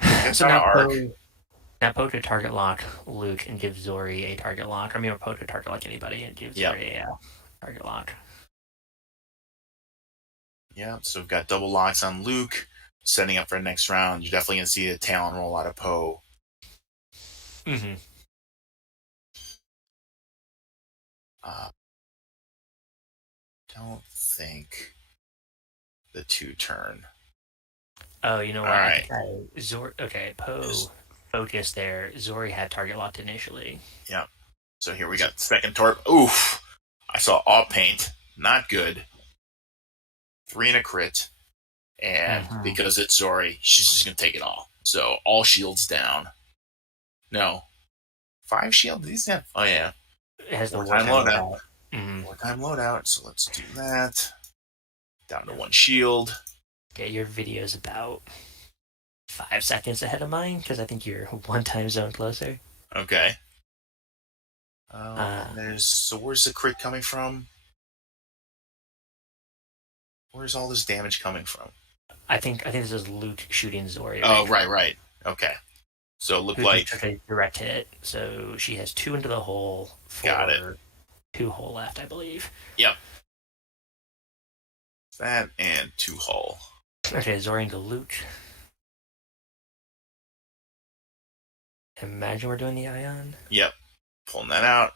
Gets So out of now arc. Poe could target lock Luke and give Zori a target lock. I mean, or Poe could target lock anybody and give Yep. Zori a target lock. Yeah. So we've got double locks on Luke. Setting up for the next round. You're definitely going to see a talon roll out of Poe. Mm-hmm. Uh, don't think the two turn. Oh, you know All what? I right. think Zori. Okay, Is Poe focus there. Zori had target locked initially. yeah. So here we got second torp. Oof. I saw all paint. Not good. 3 and a crit. And Mm-hmm. because it's Zori, she's just going to take it all. So all shields down. No. 5 shields? These have. Oh, yeah. It has the 4-time wartime loadout. loadout. Mm-hmm. 4-time loadout. So let's do that. Down to Yep. 1 shield. Okay, your video is about 5 seconds ahead of mine because I think you're one time zone closer. Okay. Uh, So where's the crit coming from? Where's all this damage coming from? I think this is Luke shooting Zori Oh, range right, one, right. Okay. So it looked who just like took a direct hit. So she has 2 into the hole got it. for 2 hole left, I believe. Yep. That and 2 hull. Okay, Zori into Luke. Imagine we're doing the ion. Yep. Pulling that out.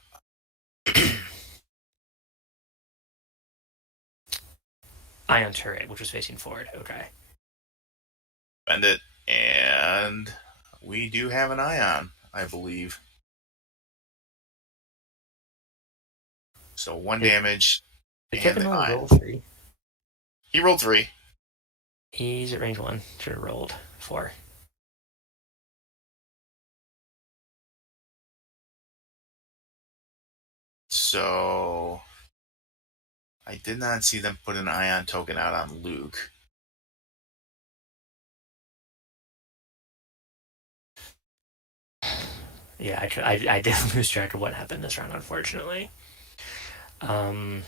Ion turret, which was facing forward. Okay. Bend it, and we do have an ion, I believe. So one Did, damage, did and Kevin the only ion. roll three? He rolled three. He's at range one. Should have rolled four. So I did not see them put an ion token out on Luke. Yeah, I did lose track of what happened this round, unfortunately. Um,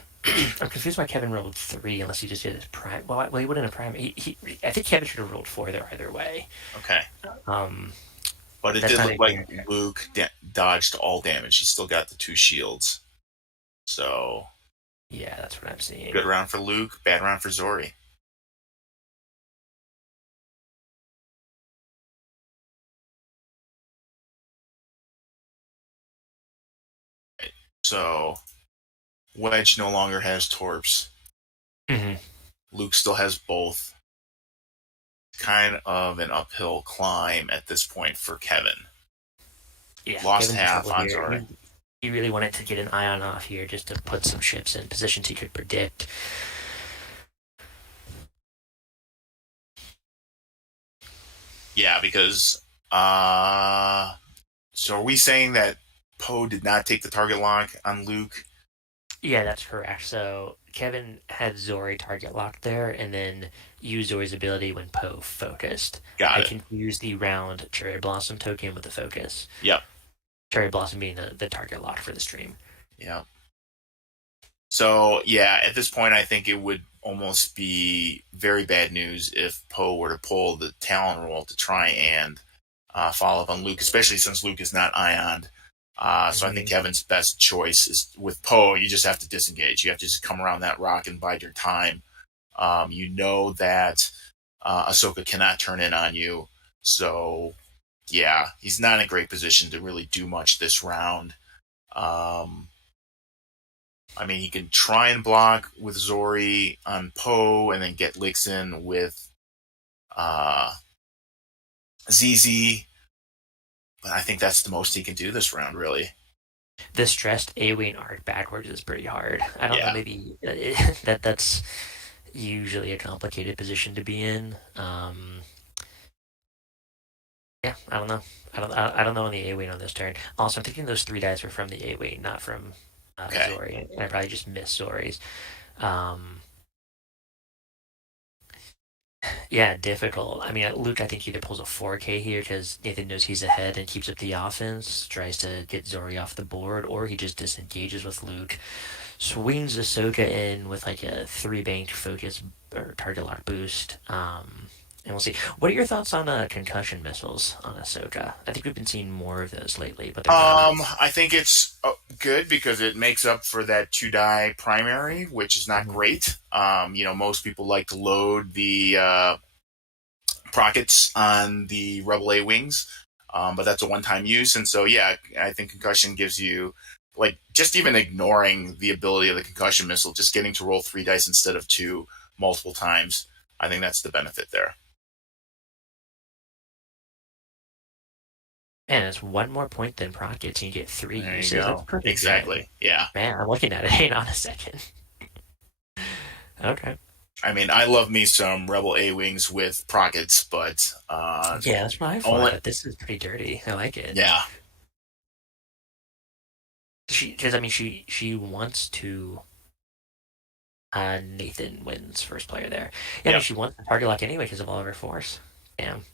I'm confused why Kevin rolled three, unless he just did his prime. Well, he wouldn't have prime. I think Kevin should have rolled four there either way. Okay. Um, But it that's did not look like even. Luke dodged all damage. He still got the two shields. So Yeah, that's what I'm good seeing. round for Luke, bad round for Zori. So Wedge no longer has Torps. Mm-hmm. Luke still has both. Kind of an uphill climb at this point for Kevin. Yeah, Lost Kevin's in half trouble on here. Zori. He really wanted to get an ion off here just to put some ships in positions he could predict. Yeah, because so are we saying that Poe did not take the target lock on Luke? Yeah, that's correct. So Kevin had Zori target locked there, and then used Zori's ability when Poe focused. Got I it. confused the round Cherry Blossom token with the focus. Yep. Cherry Blossom being the target lock for the stream. Yep. So yeah, at this point, I think it would almost be very bad news if Poe were to pull the Talon roll to try and follow up on Luke, especially since Luke is not ioned. So I think Mm-hmm. Kevin's best choice is with Poe. You just have to disengage. You have to just come around that rock and bide your time. You know that Ahsoka cannot turn in on you, so yeah, he's not in a great position to really do much this round. Um, I mean, he can try and block with Zori on Poe, and then get licks in with uh, ZZ. But I think that's the most he can do this round, really. The stressed A-Wing arc backwards is pretty hard. I don't know, Yeah. maybe that's usually a complicated position to be in. Yeah, I don't know. I don't know on the A-Wing on this turn. Also, I'm thinking those three dice were from the A-Wing, not from Okay. Zori. And I probably just missed Zori's. Um, yeah, difficult. I mean, Luke, I think either pulls a 4K here because Nathan knows he's ahead and keeps up the offense, tries to get Zori off the board, or he just disengages with Luke, swings Ahsoka in with like a three banked focus or target lock boost. And we'll see. What are your thoughts on concussion missiles on Ahsoka? I think we've been seeing more of those lately, but they're not. I think it's good because it makes up for that two die primary, which is not Mhm. great. Most people like to load the prockets on the Rebel A wings, but that's a one time use. And so, yeah, I think concussion gives you, like, just even ignoring the ability of the concussion missile, just getting to roll three dice instead of two multiple times. I think that's the benefit there. Man, it's one more point than Rockets, and you get three There you uses. That's go. pretty good. Exactly. Yeah. Man, I'm looking at it. Hang on a second. Okay. I mean, I love me some Rebel A wings with prockets, but Yeah, that's what I thought, only but this is pretty dirty. I like it. yeah, Because I mean, she wants to. Nathan wins first player there. Yeah, I mean, yep. she wants the target lock anyway because of all of her force. Damn,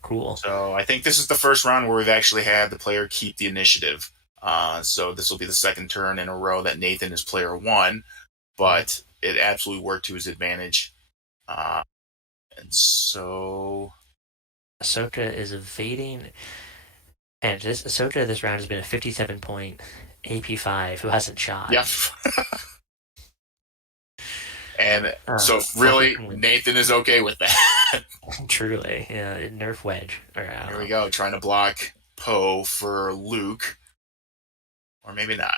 cool. So I think this is the first round where we've actually had the player keep the initiative. So this will be the second turn in a row that Nathan is player one, Mhm. but it absolutely worked to his advantage. Uh, and so, Ahsoka is evading, and Ahsoka this round has been a 57 point AP5 who hasn't shot. yep. And so, Also really, can win. Nathan is okay with that. Truly, yeah, nerf wedge, or I don't Here we know. go, trying to block Poe for Luke, or maybe not.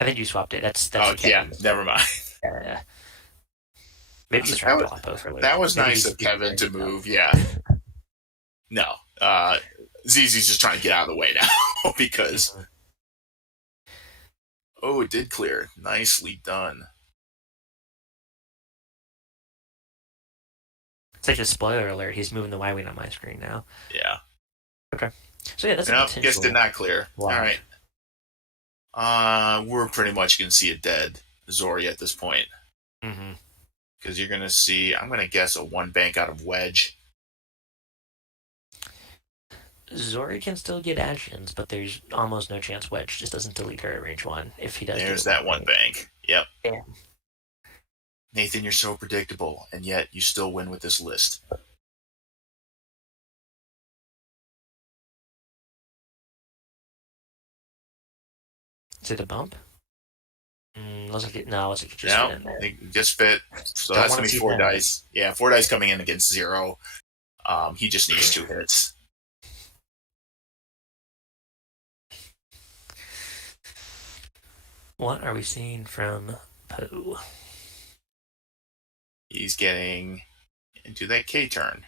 I think you swapped it. That's Oh yeah, Kevin's. never mind. Yeah. Maybe he's trying That to was build up for that Luke. was Maybe nice he's of Kevin worried to about. move. Yeah, no, ZZ's just trying to get out of the way now because Mhm. oh, it did clear. Nicely done. It's like a spoiler alert. He's moving the Y wing on my screen now. Yeah. Okay. So yeah, that's a Nope, guess did potential not clear. All block. right. We're pretty much gonna see a dead Zori at this point Hmm. because you're gonna see. I'm gonna guess a one bank out of Wedge. Zori can still get actions, but there's almost no chance Wedge just doesn't delete her at range one if he does do There's it one that one thing. bank. Yep. Yeah. Nathan, you're so predictable, and yet you still win with this list. Is it a bump? Looks like it. No, looks like it just fit Now in there. they just fit. So Don't that's want gonna to be see four that. dice. Yeah, four dice coming in against zero. He just needs two hits. What are we seeing from Poe? He's getting into that K turn.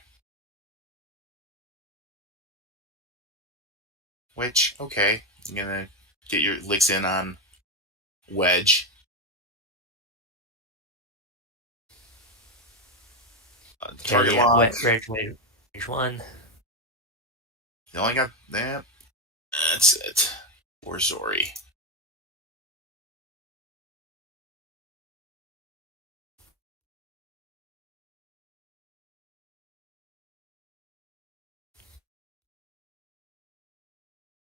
Which, okay, you're gonna get your licks in on Wedge. Okay, Target yeah. lock. Wet range one. You only got that. That's it. Or Zori.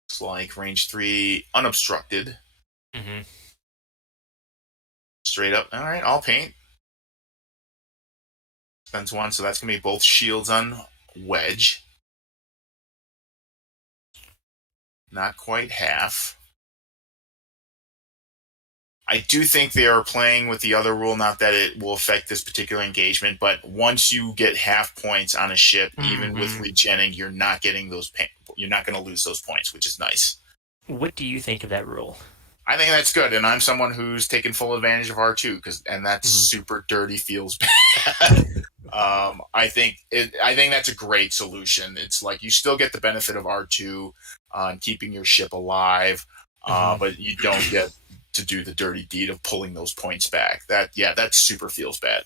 It's like range three, unobstructed. Hmm. Straight up. All right, I'll paint. Spends one, so that's gonna be both shields on Wedge. Not quite half. I do think they are playing with the other rule, not that it will affect this particular engagement, but once you get half points on a ship, even with Hmm. regenning, you're not getting those. You're not going to lose those points, which is nice. What do you think of that rule? I think that's good, and I'm someone who's taken full advantage of R2 and that's Hmm. super dirty. Feels bad. I think that's a great solution. It's like you still get the benefit of R2 on keeping your ship alive, Hmm. but you don't get to do the dirty deed of pulling those points back. That super feels bad.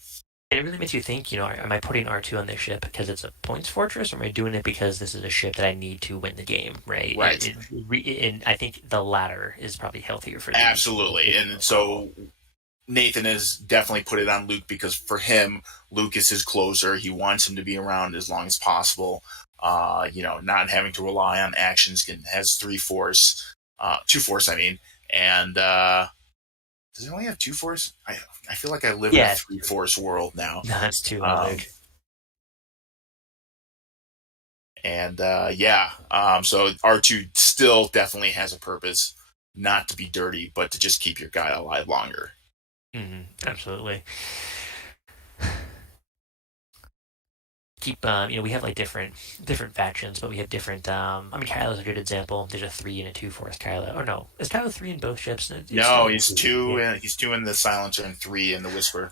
It really makes you think, am I putting R2 on this ship because it's a points fortress, or am I doing it because this is a ship that I need to win the game, right? Right. And I think the latter is probably healthier for the Absolutely. And overall. so Nathan has definitely put it on Luke because for him, Luke is his closer. He wants him to be around as long as possible. Not having to rely on actions, has three force, two force, I mean. And does it only have two force? I feel like I live in a Yeah, three force world now. no, it's two on Um, Luke. and so R2 still definitely has a purpose, not to be dirty, but to just keep your guy alive longer. Absolutely. Keep we have like different factions, but we have different. I mean, Kylo's a good example. There's a 3 and a 2 force Kylo. Or no, is Kylo 3 in both ships? It's still No, only two. Yeah. he's two in the silencer and three in the whisper.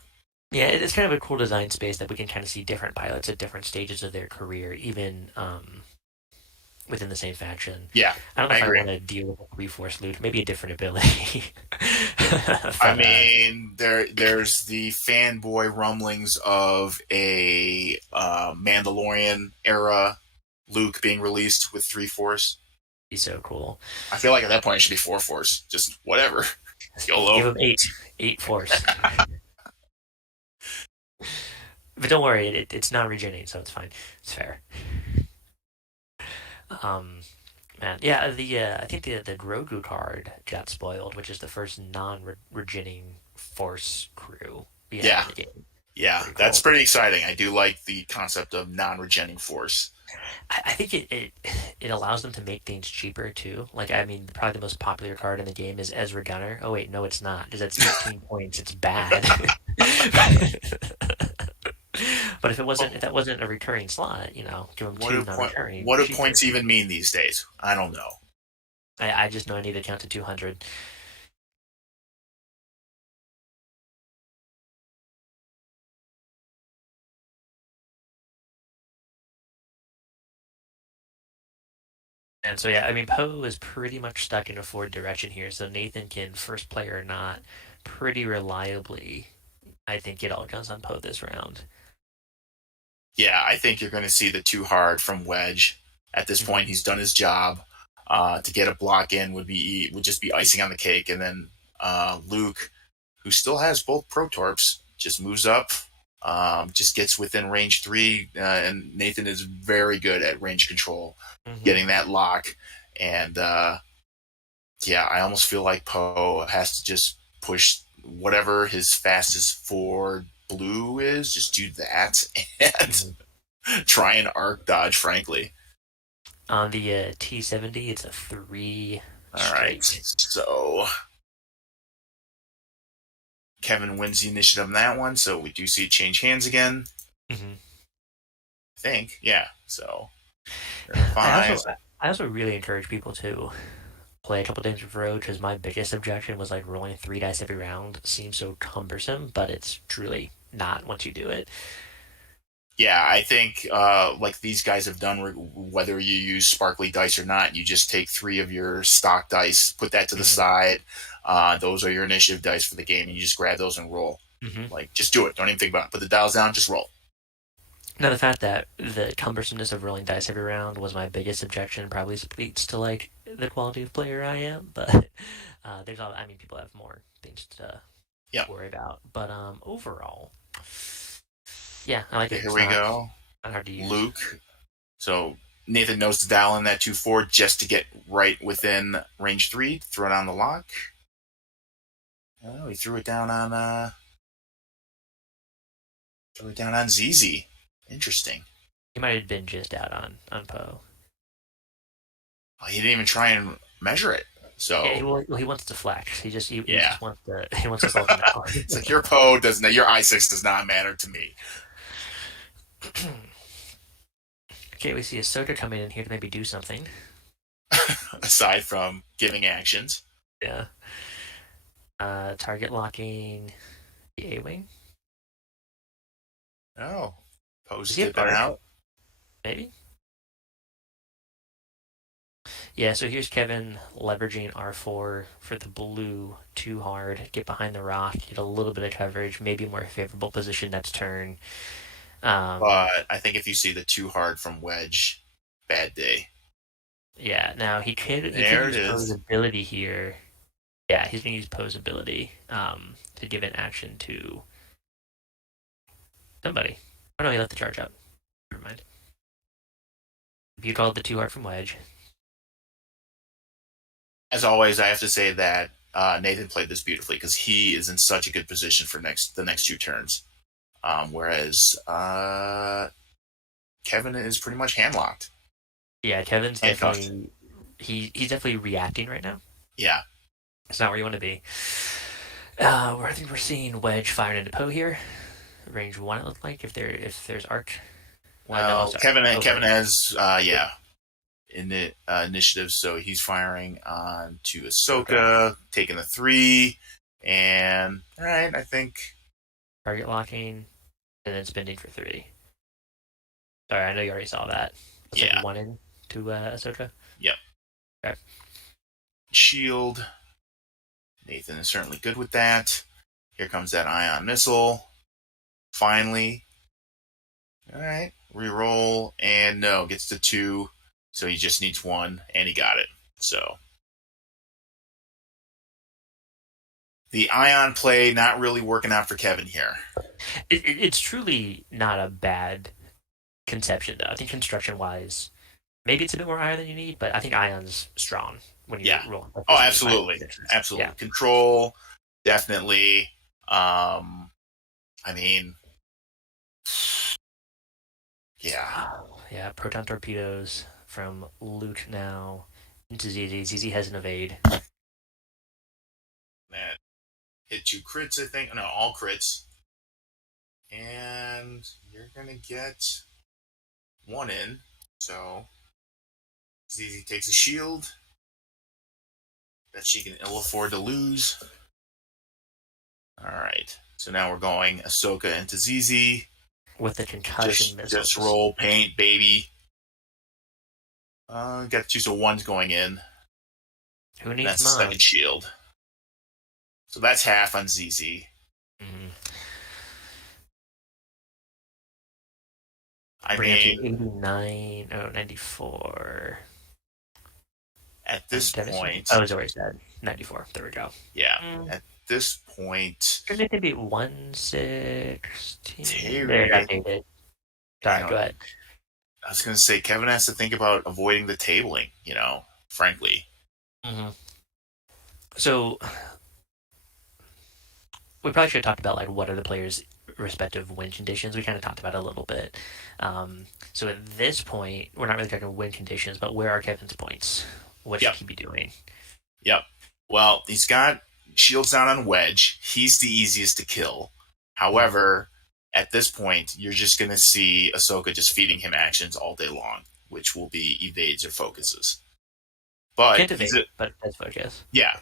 Yeah, it's kind of a cool design space that we can kind of see different pilots at different stages of their career, even within the same faction. Yeah, I don't know I if I agree. want to deal with a reforce loot, maybe a different ability. I But mean, there's the fanboy rumblings of a Mandalorian era Luke being released with three force. be so cool. I feel like at that point it should be four force. Just whatever. Give YOLO. him eight force. But don't worry, it's not regenerating, so it's fine. It's fair. Um, Man, yeah, the I think the Grogu card got spoiled, which is the first non-regenerating Force crew we have Yeah, in the game. yeah, Pretty that's cool. pretty exciting. I do like the concept of non-regenning force. I think it allows them to make things cheaper too. Like, I mean, probably the most popular card in the game is Ezra Gunner. Oh wait, no, it's not. Because that's 15 points. It's bad. But if that wasn't a recurring slot, give them What two do non-recurring what do cheaper. points even mean these days? I don't know. I just know I need to count to 200. And so yeah, I mean Poe is pretty much stuck in a forward direction here, so Nathan can first player or not pretty reliably, I think, get all guns on Poe this round. Yeah, I think you're going to see the too hard from Wedge. At this Mm-hmm. point, he's done his job. To get a block in would just be icing on the cake, and then Luke, who still has both protorps, just moves up, just gets within range three, and Nathan is very good at range control, Mm-hmm. getting that lock, and yeah, I almost feel like Poe has to just push whatever his fastest forward blue is, just do that and Mm-hmm. try and arc dodge, frankly. On the T70, it's a three All right. straight. So Kevin wins the initiative on that one. So we do see it change hands again. Mm-hmm. I think. Yeah. So I five. also I also really encourage people to play a couple games of Road because my biggest objection was like rolling three dice every round seems so cumbersome, but it's truly not once you do it. Yeah, I think like these guys have done, whether you use sparkly dice or not, you just take three of your stock dice, put that to the Mm-hmm. side. Those are your initiative dice for the game, and you just grab those and roll. Mm-hmm. Like, just do it. Don't even think about it. Put the dials down. Just roll. Now the fact that the cumbersomeness of rolling dice every round was my biggest objection probably speaks to like the quality of player I am, but there's all I mean people have more things to Yep. worry about. But overall, yeah, I like Okay, it. here It's we go. not hard to use. Luke. So Nathan knows to dial in that 2-4 just to get right within range three. Throw it on the lock. Oh, he threw it down on ZZ. Interesting. He might have been just out on Poe. Oh, he didn't even try and measure it. Yeah, So he wants to flex. He yeah, just wants to he wants us all to know. it's like your Poe does not, your I6 does not matter to me. Okay, we see Ahsoka coming in here to maybe do something. Aside from giving actions. Yeah. Target locking the A-wing. Oh, Does Poe's he have dipping arc? out. Maybe. Yeah. So here's Kevin leveraging R4 for the blue too hard. Get behind the rock. Get a little bit of coverage. Maybe a more favorable position next turn. Um. But I think if you see the too hard from Wedge, bad day. Yeah. Now he could There it use Poe's is. ability here. Yeah, he's gonna use Poe's ability to give an action to somebody. Oh no, he left the charge up. Never mind. You called the too hard from Wedge. As always, I have to say that Nathan played this beautifully because he is in such a good position for the next two turns. Whereas Kevin is pretty much handlocked, Yeah, Kevin's handcuffed. definitely he's definitely reacting right now. Yeah. It's not where you want to be. Where I think we're seeing Wedge firing into Poe here. Range one, it looked like if there's arc. No, oh Well, sorry, Kevin over. has in the initiative, so he's firing on to Ahsoka. Ahsoka, taking the three, and all right, I think Target locking, and then spending for three. Sorry, I know you already saw that. Let's send yeah, one in to Ahsoka. yep. Okay. Shield. Nathan is certainly good with that. Here comes that ion missile. Finally, all right, reroll, and no, gets to two, so he just needs one, and he got it. So the ion play not really working out for Kevin here. It's truly not a bad conception though. I think construction wise, maybe it's a bit more iron than you need, but I think ion's strong when you Yeah. roll like Oh, this many iron absolutely, positions. Yeah. absolutely. Control, definitely. I mean, yeah, Yeah, proton torpedoes from Luke now into ZZ. ZZ has an evade. that hit two crits, I think. No, all crits, and you're gonna get one in. So ZZ takes a shield that she can ill afford to lose. All right. So now we're going Ahsoka into ZZ. With the concussion Just missiles. roll paint, baby. Got to choose a one's going in. Who And needs that's the second mom? shield. So that's half on ZZ. Mm-hmm. I Bring up to mean, 89. Oh, 94. at And this Dennis. point, Oh, it's always dead. 94. There we go. yeah, Mm. at this point, Shouldn't it be 116? There, it Terry, got dated. you Sorry, know, go ahead. I was going to say Kevin has to think about avoiding the tabling, frankly. Hmm. So we probably should have talked about like what are the players' respective win conditions. We kind of talked about it a little bit. So at this point, we're not really talking win conditions, but where are Kevin's points? What should Yep, he be doing? yep. Well, he's got shields down on Wedge. He's the easiest to kill. Mm-hmm. However, at this point, you're just going to see Ahsoka just feeding him actions all day long, which will be evades or focuses. But Can't evade, but that's focus. yeah,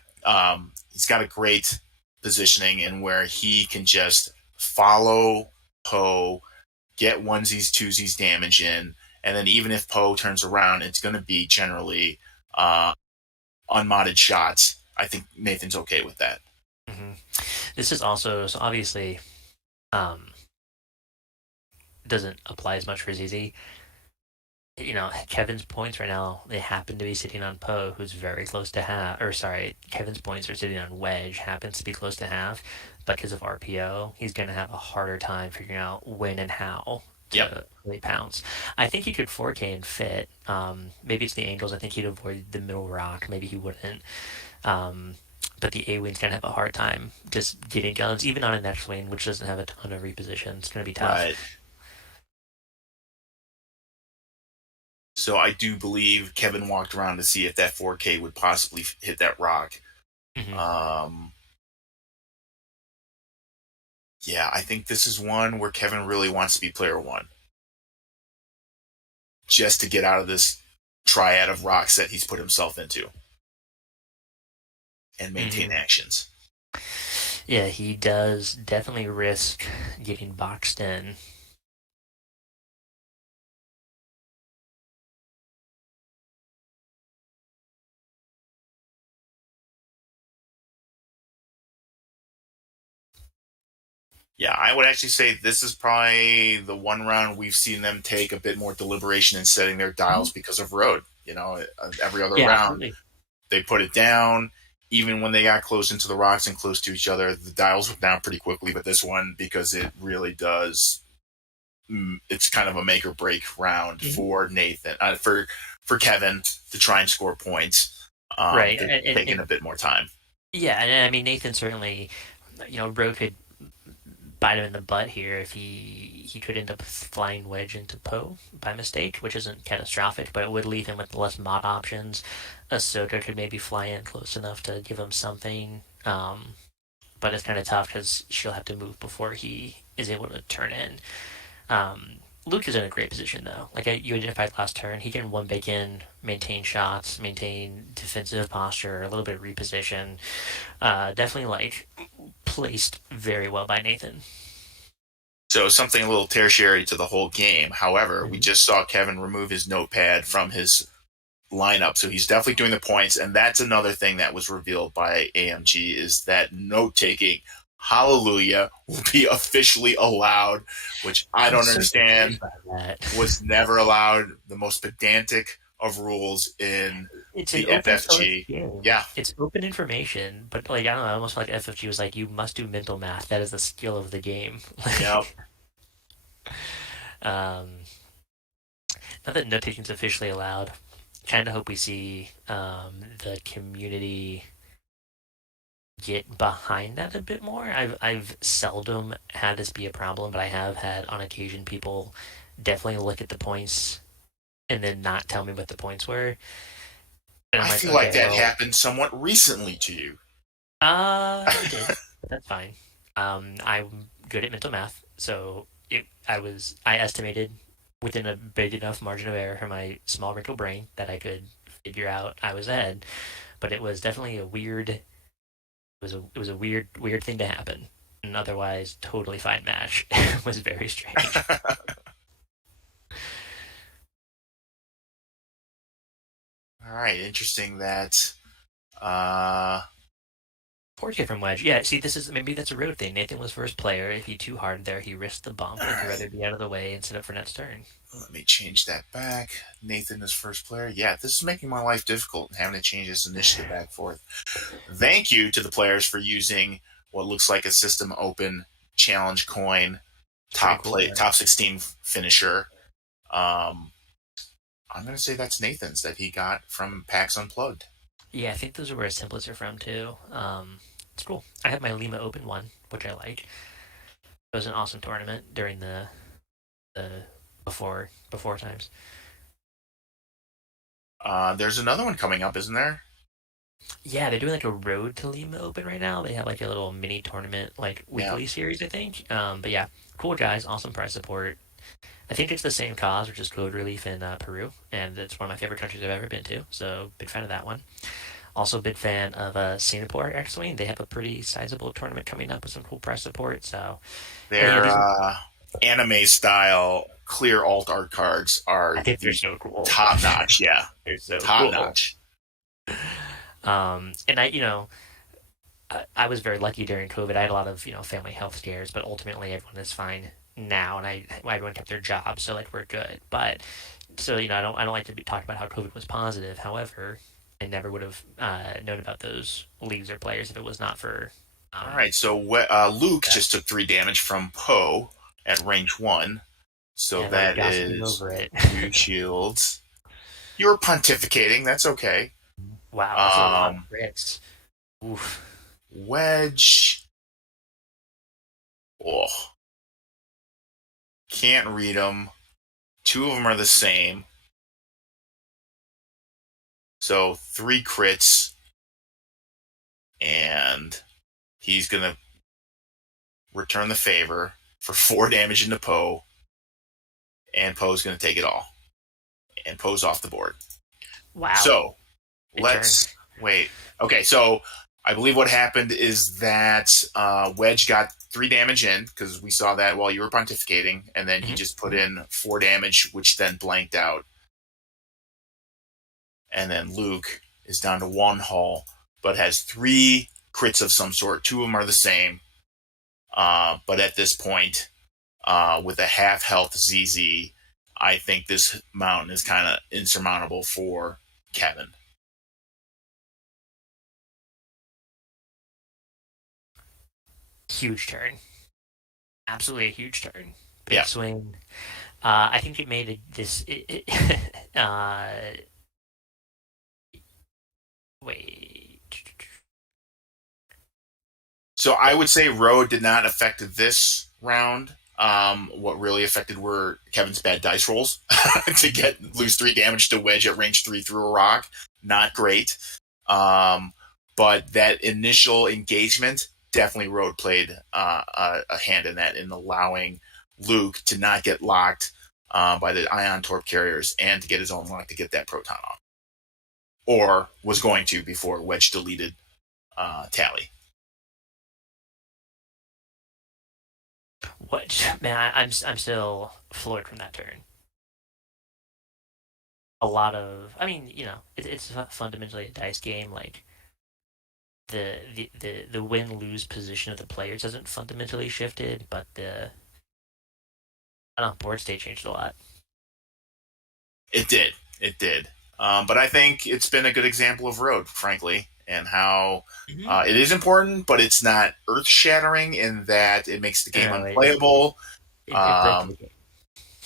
he's got a great positioning in where he can just follow Poe, get onesies, twosies damage in, and then even if Poe turns around, it's going to be generally unmodded shots. I think Nathan's okay with that. Mm-hmm. This is also so obviously um, doesn't apply as much for ZZ. Kevin's points right now, they happen to be sitting on Poe, who's very close to half. Or, sorry, Kevin's points are sitting on Wedge, happens to be close to half. But because of RPO, he's going to have a harder time figuring out when and how Yep. to really pounce. I think he could 4K and fit. Maybe it's the angles. I think he'd avoid the middle rock. Maybe he wouldn't. Um, but the A-Wing's going to have a hard time just getting guns, even on an X-Wing, which doesn't have a ton of reposition. It's going to be tough. Right. So I do believe Kevin walked around to see if that 4K would possibly hit that rock. Mm-hmm. Um, yeah, I think this is one where Kevin really wants to be player one, just to get out of this triad of rocks that he's put himself into and maintain Mm-hmm. actions. Yeah, he does definitely risk getting boxed in. Yeah, I would actually say this is probably the one round we've seen them take a bit more deliberation in setting their dials because of road. Every other Yeah, round absolutely. they put it down. Even when they got close into the rocks and close to each other, the dials went down pretty quickly. But this one, because it really does, it's kind of a make or break round Mhm. for Nathan, for Kevin to try and score points. Right, They're taking a bit more time. yeah, and I mean Nathan certainly, Rogue could bite him in the butt here if he could end up flying Wedge into Poe by mistake, which isn't catastrophic, but it would leave him with less mod options. Ahsoka could maybe fly in close enough to give him something, but it's kind of tough because she'll have to move before he is able to turn in. Luke is in a great position though. Like you identified last turn, he can one big in, maintain shots, maintain defensive posture, a little bit of reposition. Definitely like placed very well by Nathan. So something a little tertiary to the whole game. However, we Mm-hmm. just saw Kevin remove his notepad from his lineup, so he's definitely doing the points. And that's another thing that was revealed by AMG is that note taking, hallelujah, will be officially allowed, which I I'm don't so understand. confused by that. Was never allowed. The most pedantic of rules in It's an the open source FFG. game. Yeah. It's open information, but like I don't know, I almost feel like FFG was like, you must do mental math. That is the skill of the game. Yep. um, Not that note taking is officially allowed. Kind of hope we see the community get behind that a bit more. I've seldom had this be a problem, but I have had on occasion people definitely look at the points and then not tell me what the points were. And I'm I like, feel like okay, that well, happened somewhat recently to you. it did. But that's fine. I'm good at mental math, so I estimated within a big enough margin of error for my small wrinkle brain that I could figure out I was ahead. But it was definitely a weird. It was a weird thing to happen. An otherwise totally fine match. It was very strange. All right, interesting that. Uh, 4K from Wedge. Yeah, see, this is maybe that's a road thing. Nathan was first player. If he too hard there, he risked the bump, all and he'd right, rather be out of the way and sit up for next turn. let me change that back. Nathan is first player. Yeah, this is making my life difficult having to change this initiative back and forth. Thank you to the players for using what looks like a system open challenge coin It's pretty cool, man. top 16 finisher. Um, I'm gonna say that's Nathan's that he got from PAX Unplugged. Yeah, I think those are where his templates are from too. It's cool. I have my Lima Open one, which I like. It was an awesome tournament during the before times. There's another one coming up, isn't there? Yeah, they're doing like a Road to Lima Open right now. They have like a little mini tournament, like Yeah. weekly series, I think. But yeah, cool guys, awesome prize support. I think it's the same cause, which is Code Relief in Peru, and it's one of my favorite countries I've ever been to. So big fan of that one. Also, big fan of Singapore. Actually, they have a pretty sizable tournament coming up with some cool prize support. So, and Their these, anime style clear alt art cards are I think they're the so cool. top notch. Yeah, They're so top cool. notch. And I was very lucky during COVID. I had a lot of family health scares, but ultimately everyone is fine now, and everyone kept their jobs, so like we're good. But so I don't like to talk about how COVID was positive. However, I never would have known about those leagues or players if it was not for All um right, so Luke that. just took 3 damage from Poe at range 1, so And like that gossiping is over it. 2 shields. You were pontificating. That's okay. Wow, that's a lot of Um, crits. Oof. Wedge. Oh, can't read them. 2 of them are the same. So 3 crits, and he's gonna return the favor for 4 damage into Poe, and Poe's gonna take it all, and Poe's off the board. Wow. So Good turn. let's wait. Okay, so I believe what happened is that Wedge got 3 damage in because we saw that while you were pontificating, and then he Hmm. just put in 4 damage, which then blanked out. And then Luke is down to 1 hull, but has 3 crits of some sort. 2 of them are the same. But at this point, with a half health ZZ, I think this mountain is kind of insurmountable for Kevin. Huge turn. Absolutely a huge turn. Big Yeah. swing. I think it made this. Wait. So I would say Road did not affect this round. What really affected were Kevin's bad dice rolls to lose 3 damage to Wedge at range 3 through a rock. Not great. Um, but that initial engagement, definitely Road played a hand in that, in allowing Luke to not get locked by the ion torp carriers and to get his own lock to get that proton off, or was going to before Wedge deleted Tally. What man? I'm still floored from that turn. A lot of. I mean, it's fundamentally a dice game. Like the win lose position of the players hasn't fundamentally shifted, but the I don't know, board state changed a lot. It did. It did. But I think it's been a good example of Road, frankly, and how Mm-hmm. it is important, but it's not earth shattering in that it makes the game No, unplayable. it broke the Um, game.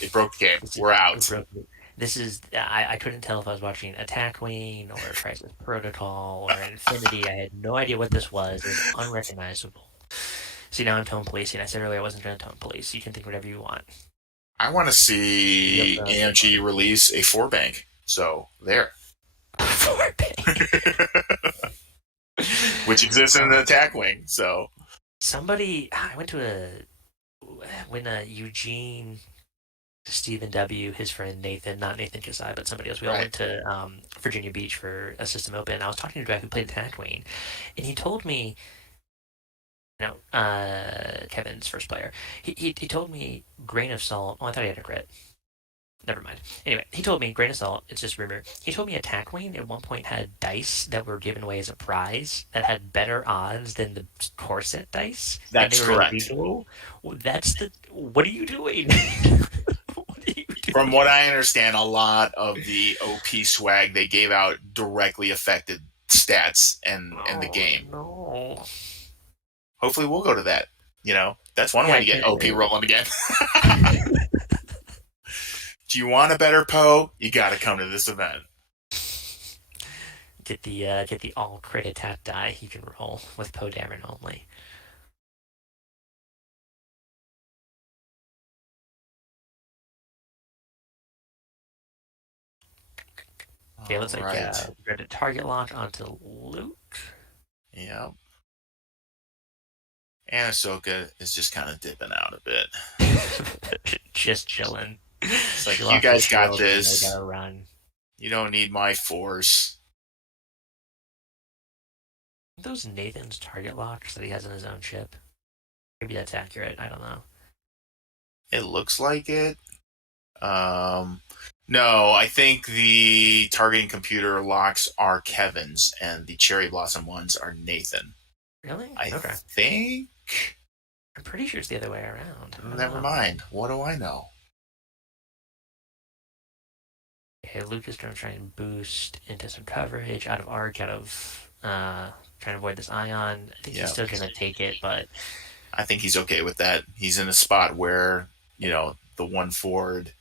it broke the game. This is We're it out. broke the This is I couldn't tell if I was watching Attack Wing or Crisis Protocol or Infinity. I had no idea what this was. It was unrecognizable. See, now I'm tone policing. I said earlier I wasn't going to tone police. You can think whatever you want. I want to Real see tone. AMG release a 4 bank. So there, For bank. which exists in the attack wing. So I went to when Eugene, Stephen W, his friend Nathan, not Nathan Kasai, but somebody else. We all right. went to Virginia Beach for a system open. I was talking to a guy who played Attack Wing, and he told me, Kevin's first player. He told me grain of salt. Oh, I thought he had a crit. never mind. Anyway, he told me, grain of salt, it's just rumor. He told me Attack Wing at one point had dice that were given away as a prize that had better odds than the core set dice, and they That's were correct. illegal. That's the. What are you doing? What are you From doing? what I understand, a lot of the OP swag they gave out directly affected stats and the Oh game. no. Hopefully, we'll go to that. That's one way Yeah, to get OP rolling again. Do you want a better Poe? You got to come to this event. get the all crit attack die you can roll with Poe Dameron only. Okay, All looks like right. we're going to target lock onto Luke. Yep. And Ahsoka is just kind of dipping out a bit. Just chilling. It's She like, you lost her guys got shield, so now we this. gotta run. You don't need my force. Those Nathan's target locks that he has in his own ship. Maybe that's accurate. I don't know. It looks like it. Um, no, I think the targeting computer locks are Kevin's, and the cherry blossom ones are Nathan. Really? I Okay. think. I'm pretty sure it's the other way around. I don't Never know. mind. What do I know? Okay, Luke is gonna try and boost into some coverage out of arc, out of trying to avoid this ion. I think he's Yeah, still gonna take it, but I think he's okay with that. He's in a spot where the one forward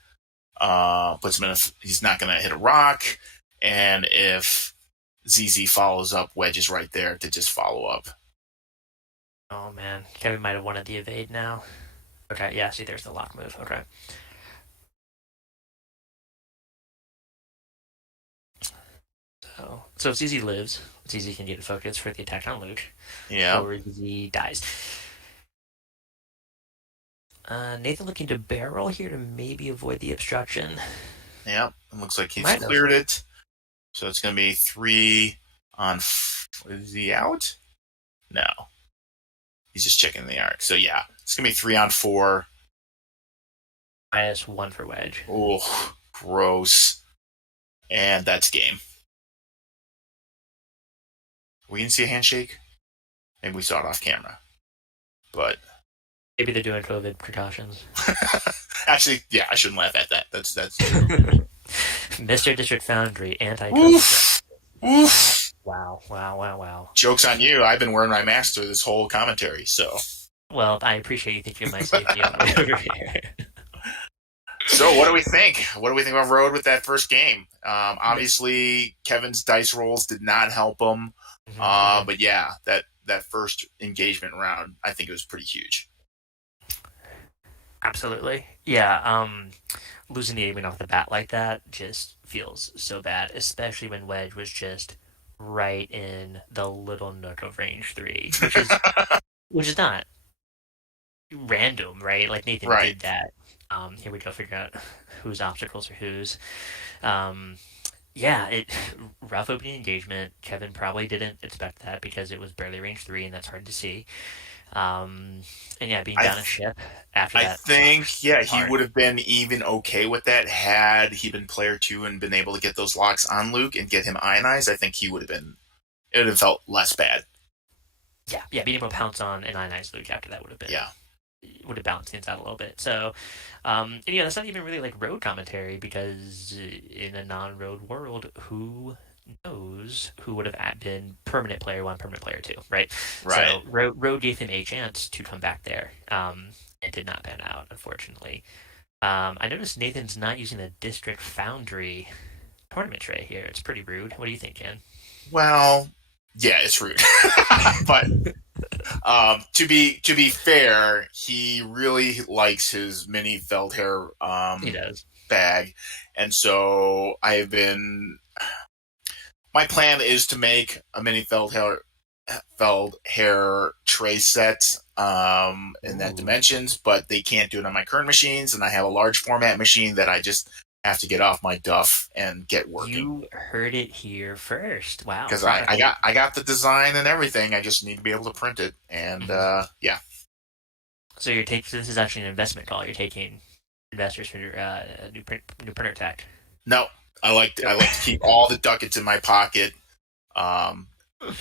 puts him in. He's not going to hit a rock, and if ZZ follows up, Wedge is right there to just follow up. oh man, Kevin might have wanted the evade now. Okay, yeah. See, there's the lock move. Okay. So if ZZ lives, ZZ can get a focus for the attack on Luke, Yeah, or ZZ dies. Nathan looking to barrel here to maybe avoid the obstruction. yeah. It looks like he's Might have. cleared it. So it's going to be 3 on. Is he out? No, he's just checking the arc. So yeah, it's going to be 3 on 4. -1 for Wedge. Oh, gross. And that's game. We didn't see a handshake. Maybe we saw it off camera. But Maybe they're doing COVID precautions. actually, yeah, I shouldn't laugh at that. That's true. Mr. District Foundry, anti-COVID. Oof. Oof. Wow, wow, wow, wow. Joke's on you. I've been wearing my mask through this whole commentary, so. Well, I appreciate you thinking of my safety over here. So, what do we think? What do we think about Road with that first game? Obviously, Kevin's dice rolls did not help him. But yeah, that first engagement round, I think it was pretty huge. Absolutely. Yeah, losing the aiming off the bat like that just feels so bad, especially when Wedge was just right in the little nook of range 3, which is not random, right? Like Nathan Right. did that. Here we go, figure out whose obstacles are whose. Um, yeah, it rough opening engagement. Kevin probably didn't expect that because it was barely range 3, and that's hard to see. Um, and yeah, being I down a ship after I that think, sucks. yeah, It's he hard. would have been even okay with that had he been player 2 and been able to get those locks on Luke and get him ionized. I think he would have been, it would have felt less bad. Yeah, yeah, being able to pounce on an ionized Luke after that Yeah. would have balanced things out a little bit. So, and yeah, that's not even really like road commentary because in a non-road world, who knows who would have been permanent player 1, permanent player 2, right? Right. So road gave him a chance to come back there. It did not pan out, unfortunately. I noticed Nathan's not using the District Foundry tournament tray here. It's pretty rude. What do you think, Ken? Well, yeah, it's rude. But to be fair, he really likes his mini felt hair He does. bag, and so I've been. My plan is to make a mini felt hair tray set in that Ooh. dimensions, but they can't do it on my current machines, and I have a large format machine that I just have to get off my duff and get working. You heard it here first. Wow, Because I, product I got placement. I got the design and everything. I just need to be able to print it. And Mhm. yeah, So you're taking. So this is actually an investment call. You're taking investors for new printer tech. No, I like to keep all the ducats in my pocket. Um,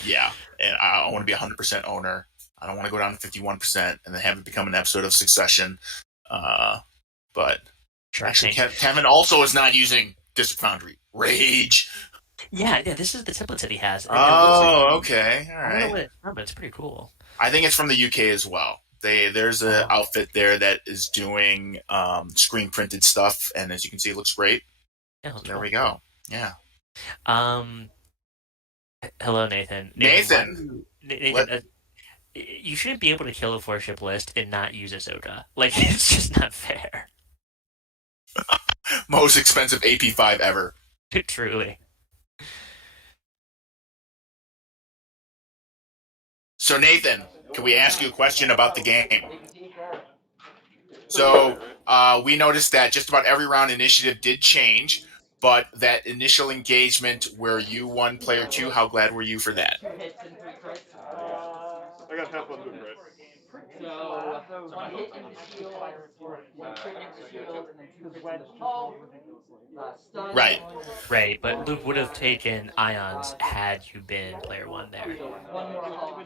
yeah, and I want to be 100% owner. I don't want to go down to 51% and then have it become an episode of Succession. Uh, but Shark actually, Tank. Kevin also is not using District Foundry. Rage. Yeah, yeah. This is the templates that he has. It looks like Oh, okay, all I don't know right. what it's from, but it's pretty cool. I think it's from the UK as well. There's a Oh, outfit there that is doing screen printed stuff, and as you can see, it looks great. yeah, So looks there cool. we go. Yeah, Um, Hello, Nathan. Nathan, why do Nathan. you, Let Nathan? You shouldn't be able to kill a four-ship list and not use Ahsoka. Like, it's just not fair. most expensive AP5 ever. Truly. So Nathan, can we ask you a question about the game? So we noticed that just about every round initiative did change, but that initial engagement where you won player two, how glad were you for that? I got half on the right. So one hit in the shield, one crit in the shield, and then two hits in the hull. Stun. Right. Right, but Luke would have taken Ions had you been player one there. So one more hull.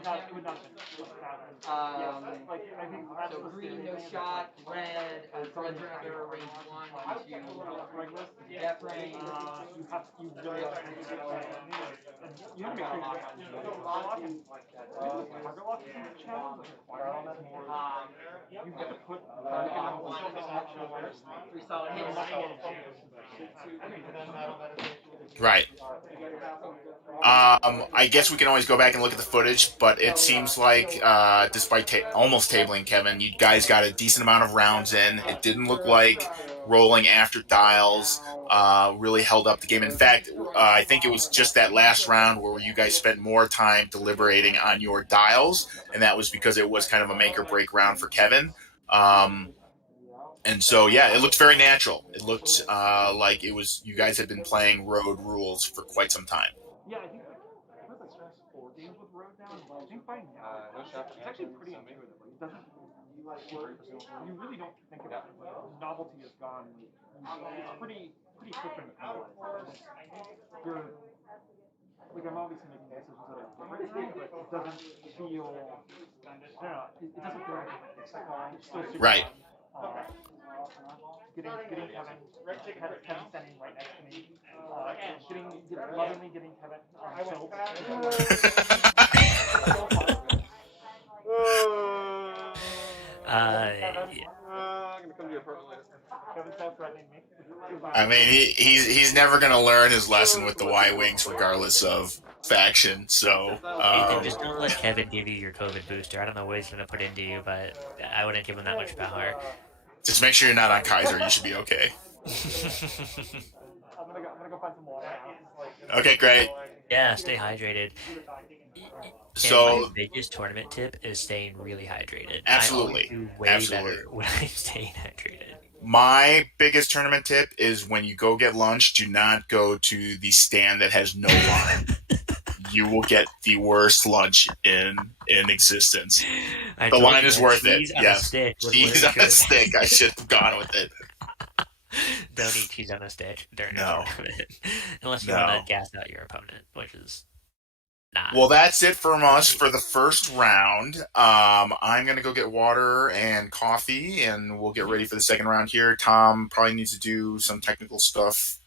So green no shot, red reds are under range one to definitely. Three solid hits. Right. I guess we can always go back and look at the footage, but it seems like, despite almost tabling Kevin, you guys got a decent amount of rounds in. It didn't look like rolling after dials really held up the game. In fact, I think it was just that last round where you guys spent more time deliberating on your dials, and that was because it was kind of a make or break round for Kevin. Um, and so, yeah, it looked very natural. It looked like it was you guys had been playing road rules for quite some time. Right. Uh, yeah, I'm gonna come to your apartment later. I mean, he's never going to learn his lesson with the Y Wings, regardless of faction. So, Nathan, just don't let Kevin give you your COVID booster. I don't know what he's going to put into you, but I wouldn't give him that much power. just make sure you're not on Kaiser. You should be okay. Okay, great. Yeah, stay hydrated. And my So, biggest tournament tip is staying really hydrated. I always absolutely, do way absolutely. better when I'm staying hydrated. My biggest tournament tip is when you go get lunch, do not go to the stand that has no line. You will get the worst lunch in existence. I The told line you, is man. worth it. Cheese on a Yes, stick was where cheese it on should a have stick. I been. should have gone with it. Don't eat cheese on a stick during a No, tournament, unless you want to no. gas out your opponent, which is not. Well, that's it from Not us neat. for the first round. I'm gonna go get water and coffee, and we'll get ready for the second round here. Tom probably needs to do some technical stuff,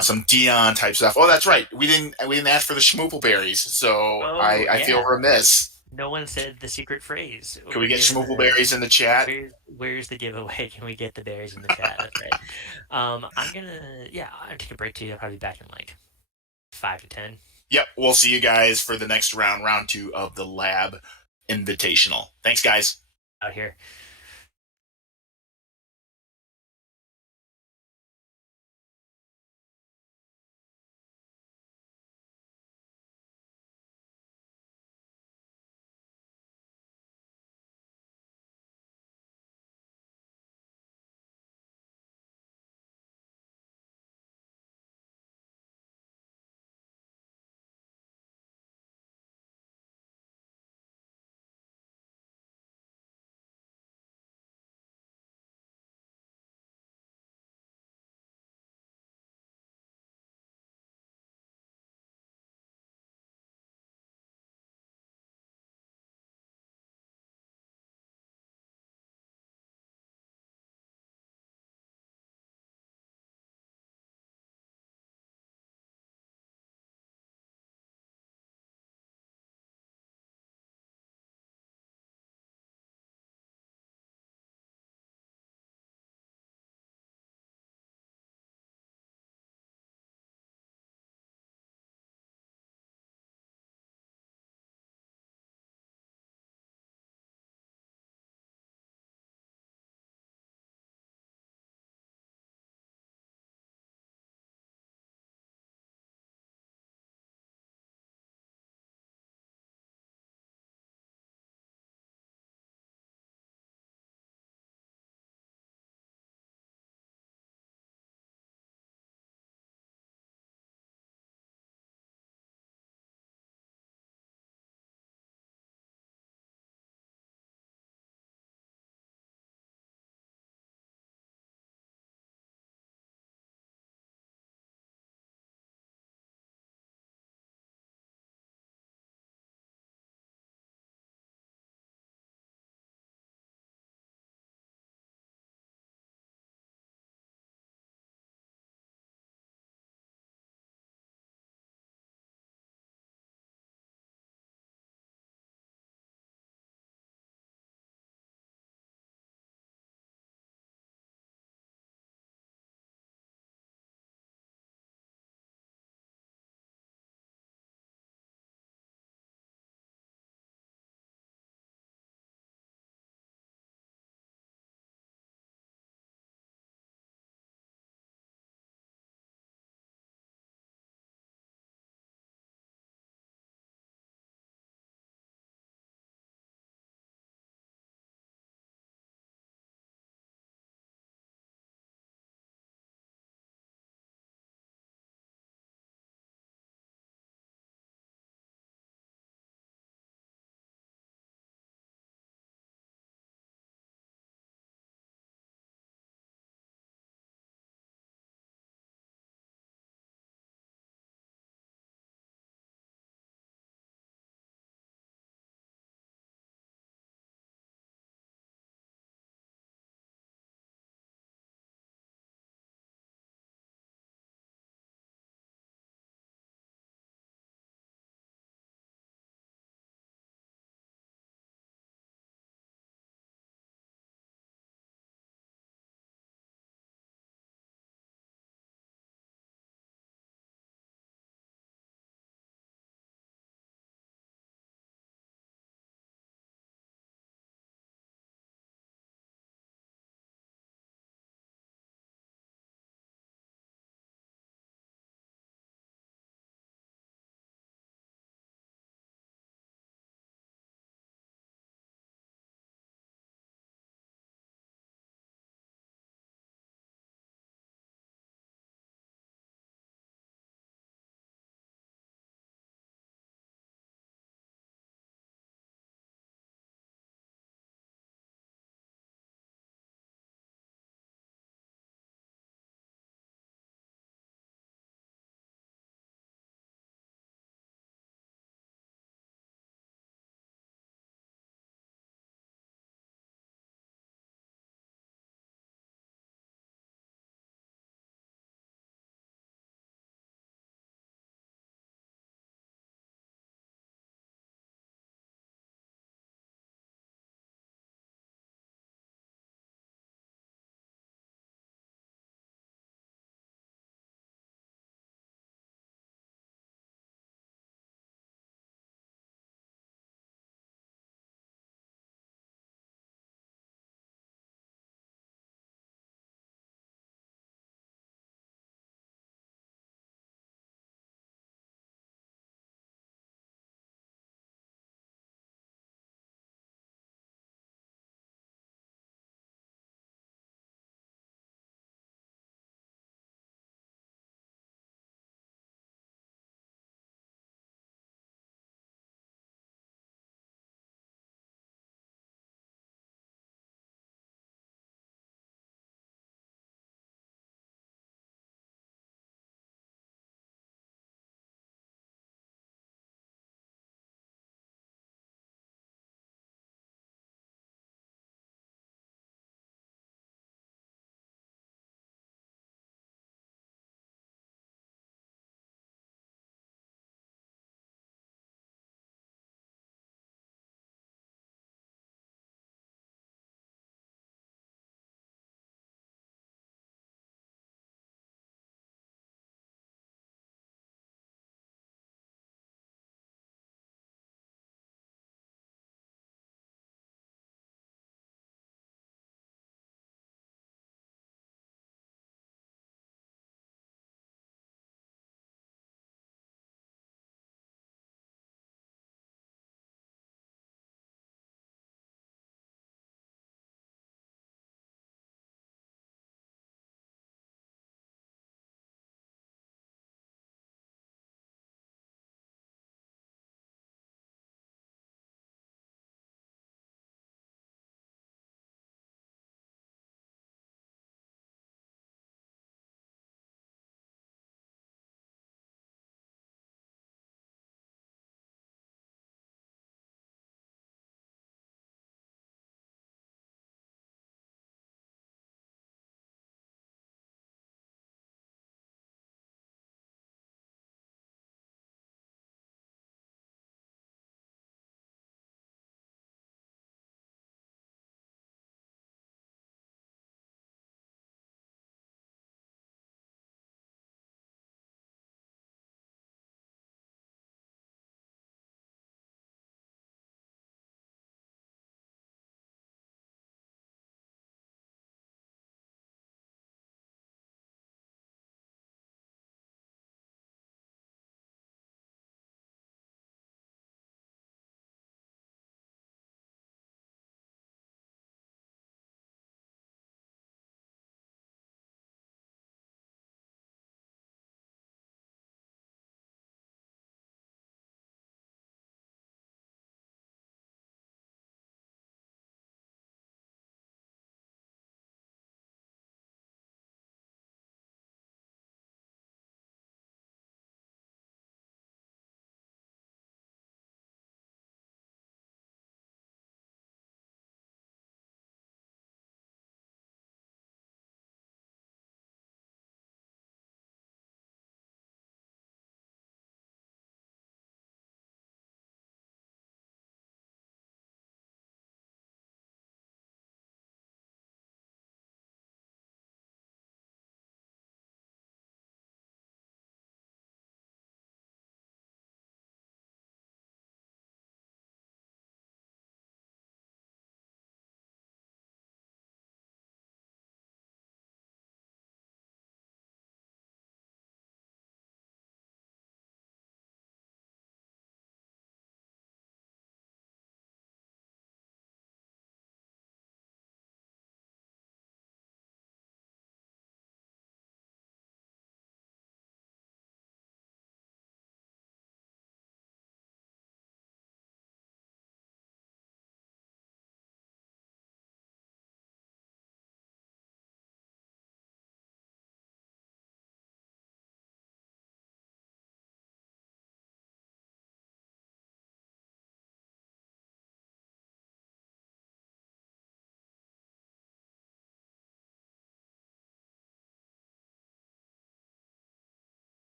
some Dion type stuff. Oh, that's right. We didn't ask for the schmoopleberries, so Oh I feel yeah, remiss. no one said the secret phrase. Can we We're get giving the schmoopleberries in the chat? where's the giveaway? Can we get the berries in the chat? That's right. I'm gonna yeah, I'll take a break too. I'll probably be back in like 5 to 10 Yep, we'll see you guys for the next round, round two of the Lab Invitational. Thanks, guys. out here.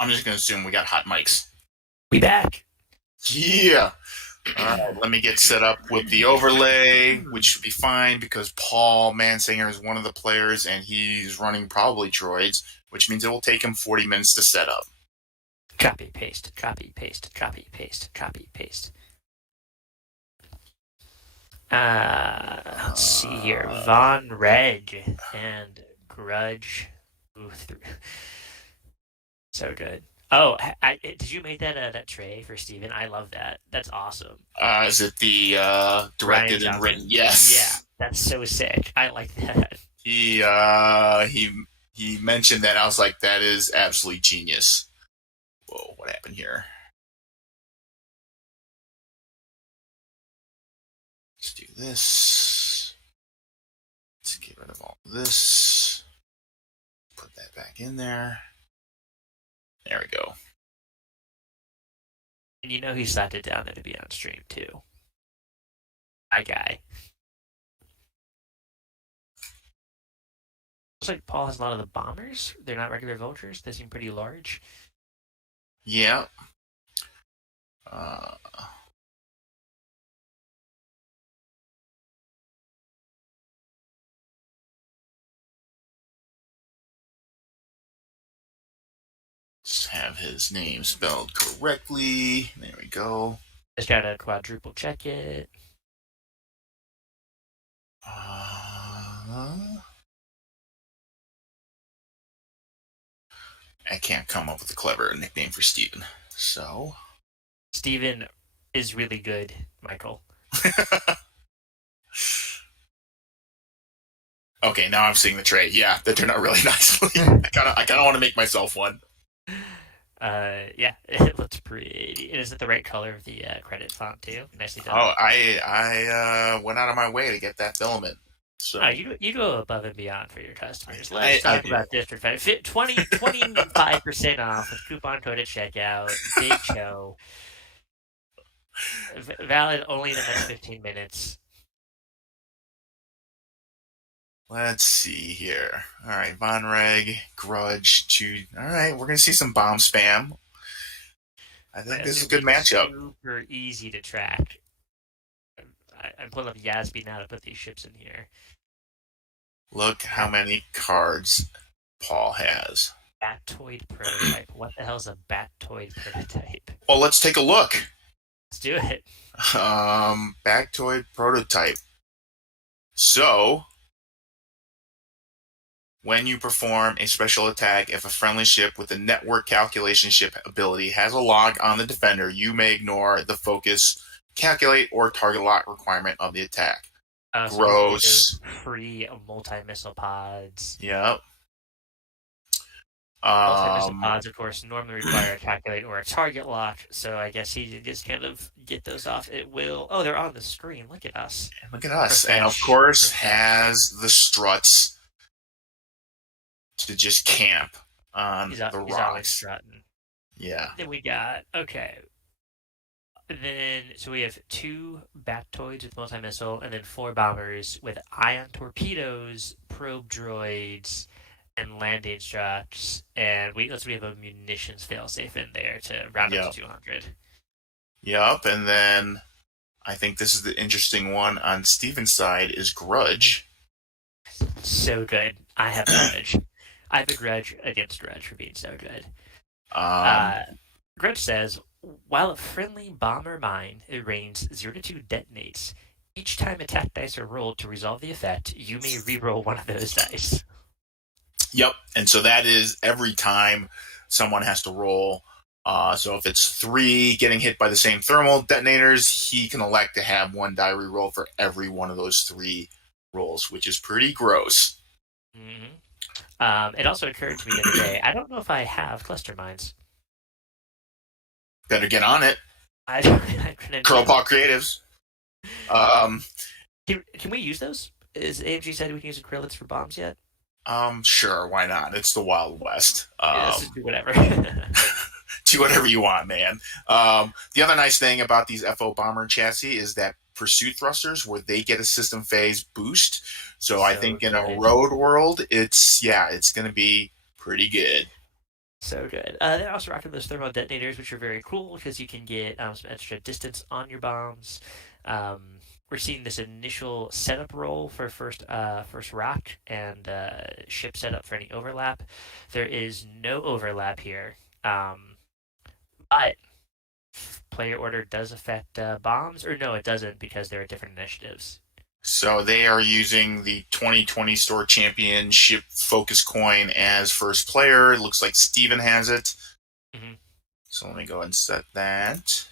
I'm just going to assume we got hot mics. We back. Yeah. All right, let me get set up with the overlay, which should be fine because Paul Mansinger is one of the players and he's running probably droids, which means it will take him 40 minutes to set up. Copy, paste, copy, paste, copy, paste, copy, paste. Let's see here. Von Reg and Grudge. Ooh, so good. Oh, did you make that tray for Steven? I love that. That's awesome. Is it the directed and written? Yes. Yeah, that's so sick. I like that. He mentioned that. I was like, that is absolutely genius. Whoa, what happened here? Let's do this. Let's get rid of all of this. Put that back in there. There we go. And you know he slapped it down there to be on stream too. My guy. Looks like Paul has a lot of the bombers. They're not regular vultures. They seem pretty large. Yeah. Just have his name spelled correctly. There we go. Just gotta quadruple check it. I can't come up with a clever nickname for Steven. So. Steven is really good, Michael. Okay, now I'm seeing the tray. Yeah, that turned out really nicely. I kind of want to make myself one. Yeah, it looks pretty. Is it the right color of the credit font too? Nicely done. Oh, I went out of my way to get that filament. So you go above and beyond for your customers. Let's talk about District 5. 25% off with coupon code at checkout. Big show. Valid only in the next 15 minutes. Let's see here. All right, Von Reg, Grudge, All right, we're going to see some bomb spam. I think this is a good matchup. Super easy to track. I'm pulling up Yasby now to put these ships in here. Look how many cards Paul has. Batoid prototype. What the hell is a Batoid prototype? Well, let's take a look. Let's do it. Batoid prototype. So, when you perform a special attack, if a friendly ship with a network calculation ship ability has a log on the defender, you may ignore the focus, calculate, or target lock requirement of the attack. Gross. So free multi-missile pods. Yep. Multi-missile pods, of course, normally require a calculate or a target lock, so I guess he did just kind of get those off. It will... Oh, they're on the screen. Look at us. Look at us. And, of course, has the struts to just camp on the rocks. He's always strutting. Yeah. Then we got... Okay. So we have 2 Batoids with multi-missile, and then 4 bombers with ion torpedoes, probe droids, and landing struts. And we have a munitions failsafe in there to round up to 200. Yep, and then I think this is the interesting one on Steven's side is Grudge. So good. I have Grudge. I have a grudge against Grudge for being so good. Grudge says, while a friendly bomber mine at range 0 to 2 detonates, each time attack dice are rolled to resolve the effect, you may re-roll one of those dice. Yep, and so that is every time someone has to roll. So if it's 3 getting hit by the same thermal detonators, he can elect to have 1 die re-roll for every one of those 3 rolls, which is pretty gross. Mm-hmm. It also occurred to me the other day, I don't know if I have cluster mines. Better get on it. Curlpaw Creatives. Can we use those? Is AMG said we can use acrylics for bombs yet? Sure, why not? It's the Wild West. Let's just do whatever. Do whatever you want, man. The other nice thing about these FO bomber chassis is that pursuit thrusters, where they get a system phase boost. So I think in a road world, it's going to be pretty good. So good. They're also rocking those thermal detonators, which are very cool because you can get some extra distance on your bombs. We're seeing this initial setup roll for first rock and ship setup for any overlap. There is no overlap here, but player order does affect bombs, or no, it doesn't because there are different initiatives. So they are using the 2020 Store Championship Focus Coin as first player. It looks like Steven has it. Mm-hmm. So let me go and set that.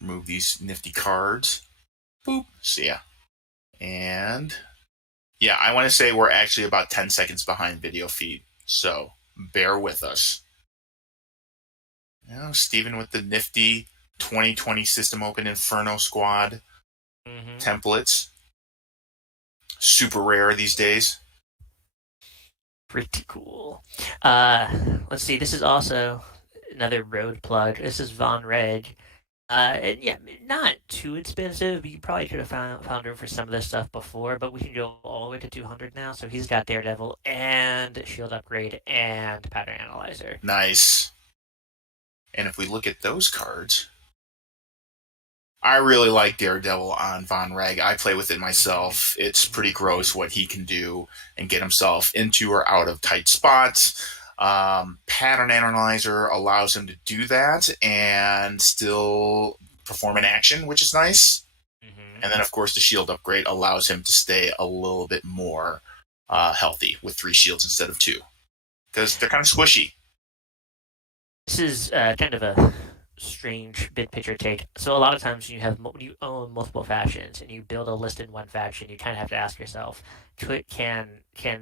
Remove these nifty cards. Boop. See ya. And yeah, I want to say we're actually about 10 seconds behind video feed. So bear with us. Steven with the nifty 2020 System Open Inferno Squad Mm-hmm. templates. Super rare these days. Pretty cool. Let's see. This is also another road plug. This is Von Reg. And yeah, not too expensive. You probably could have found room for some of this stuff before, but we can go all the way to 200 now. So he's got Daredevil and Shield Upgrade and Pattern Analyzer. Nice. And if we look at those cards, I really like Daredevil on Von Reg. I play with it myself. It's pretty gross what he can do and get himself into or out of tight spots. Pattern Analyzer allows him to do that and still perform an action, which is nice. Mm-hmm. And then, of course, the shield upgrade allows him to stay a little bit more healthy with 3 shields instead of 2 because they're kind of squishy. This is kind of a strange big picture take. So a lot of times when you own multiple factions and you build a list in one faction, you kind of have to ask yourself, can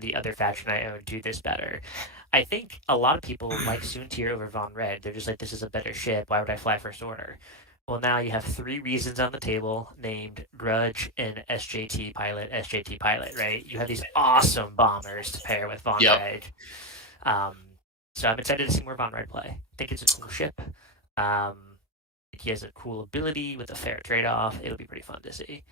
the other faction I own do this better? I think a lot of people like Soontir over Von Red. They're just like, this is a better ship. Why would I fly First Order? Well, now you have 3 reasons on the table named Grudge and SJT Pilot, right? You have these awesome bombers to pair with Von Yep. Red. Um, so I'm excited to see more Von Red play. I think it's a cool ship. He has a cool ability with a fair trade off. It'll be pretty fun to see.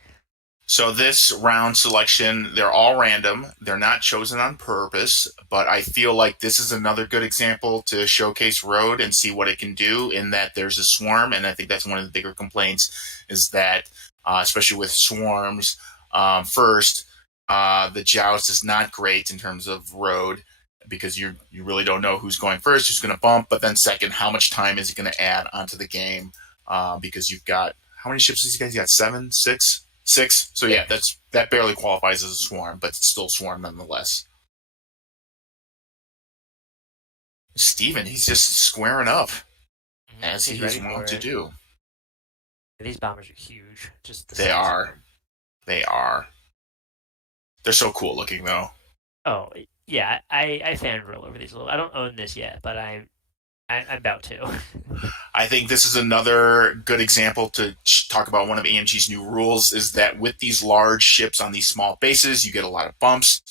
So this round selection, they're all random. They're not chosen on purpose, but I feel like this is another good example to showcase Road and see what it can do in that there's a swarm. And I think that's one of the bigger complaints is that, especially with swarms, first, the joust is not great in terms of Road because you really don't know who's going first, who's going to bump. But then second, how much time is it going to add onto the game? Because you've got, how many ships these guys? You got 7, 6? 6. So yeah, that barely qualifies as a swarm, but it's still swarm nonetheless. Steven, he's just squaring up as he is wont to do. These bombers are huge. Just they are. They are. They're so cool looking though. Oh yeah, I fangirl over these little. I don't own this yet, but I'm about to. I think this is another good example to talk about one of AMG's new rules is that with these large ships on these small bases, you get a lot of bumps.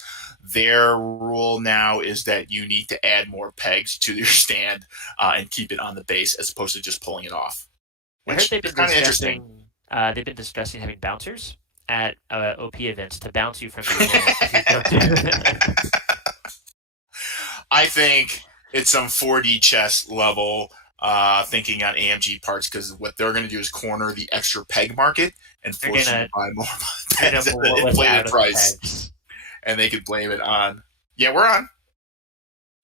Their rule now is that you need to add more pegs to your stand and keep it on the base as opposed to just pulling it off. Which is kind of interesting. They've been discussing having bouncers at OP events to bounce you from your I think it's some 4D chess level thinking on AMG parts because what they're going to do is corner the extra peg market and force you to buy more pegs at the inflated price. And they could blame it on, yeah, we're on.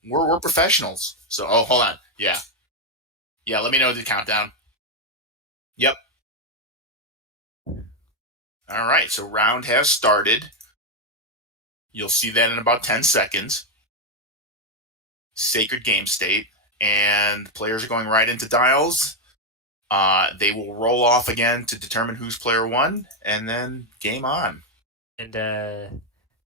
We're professionals. So, oh, hold on. Yeah. Yeah, let me know the countdown. Yep. All right, so round has started. You'll see that in about 10 seconds. Sacred game state. And players are going right into dials. They will roll off again to determine who's player 1, and then game on. And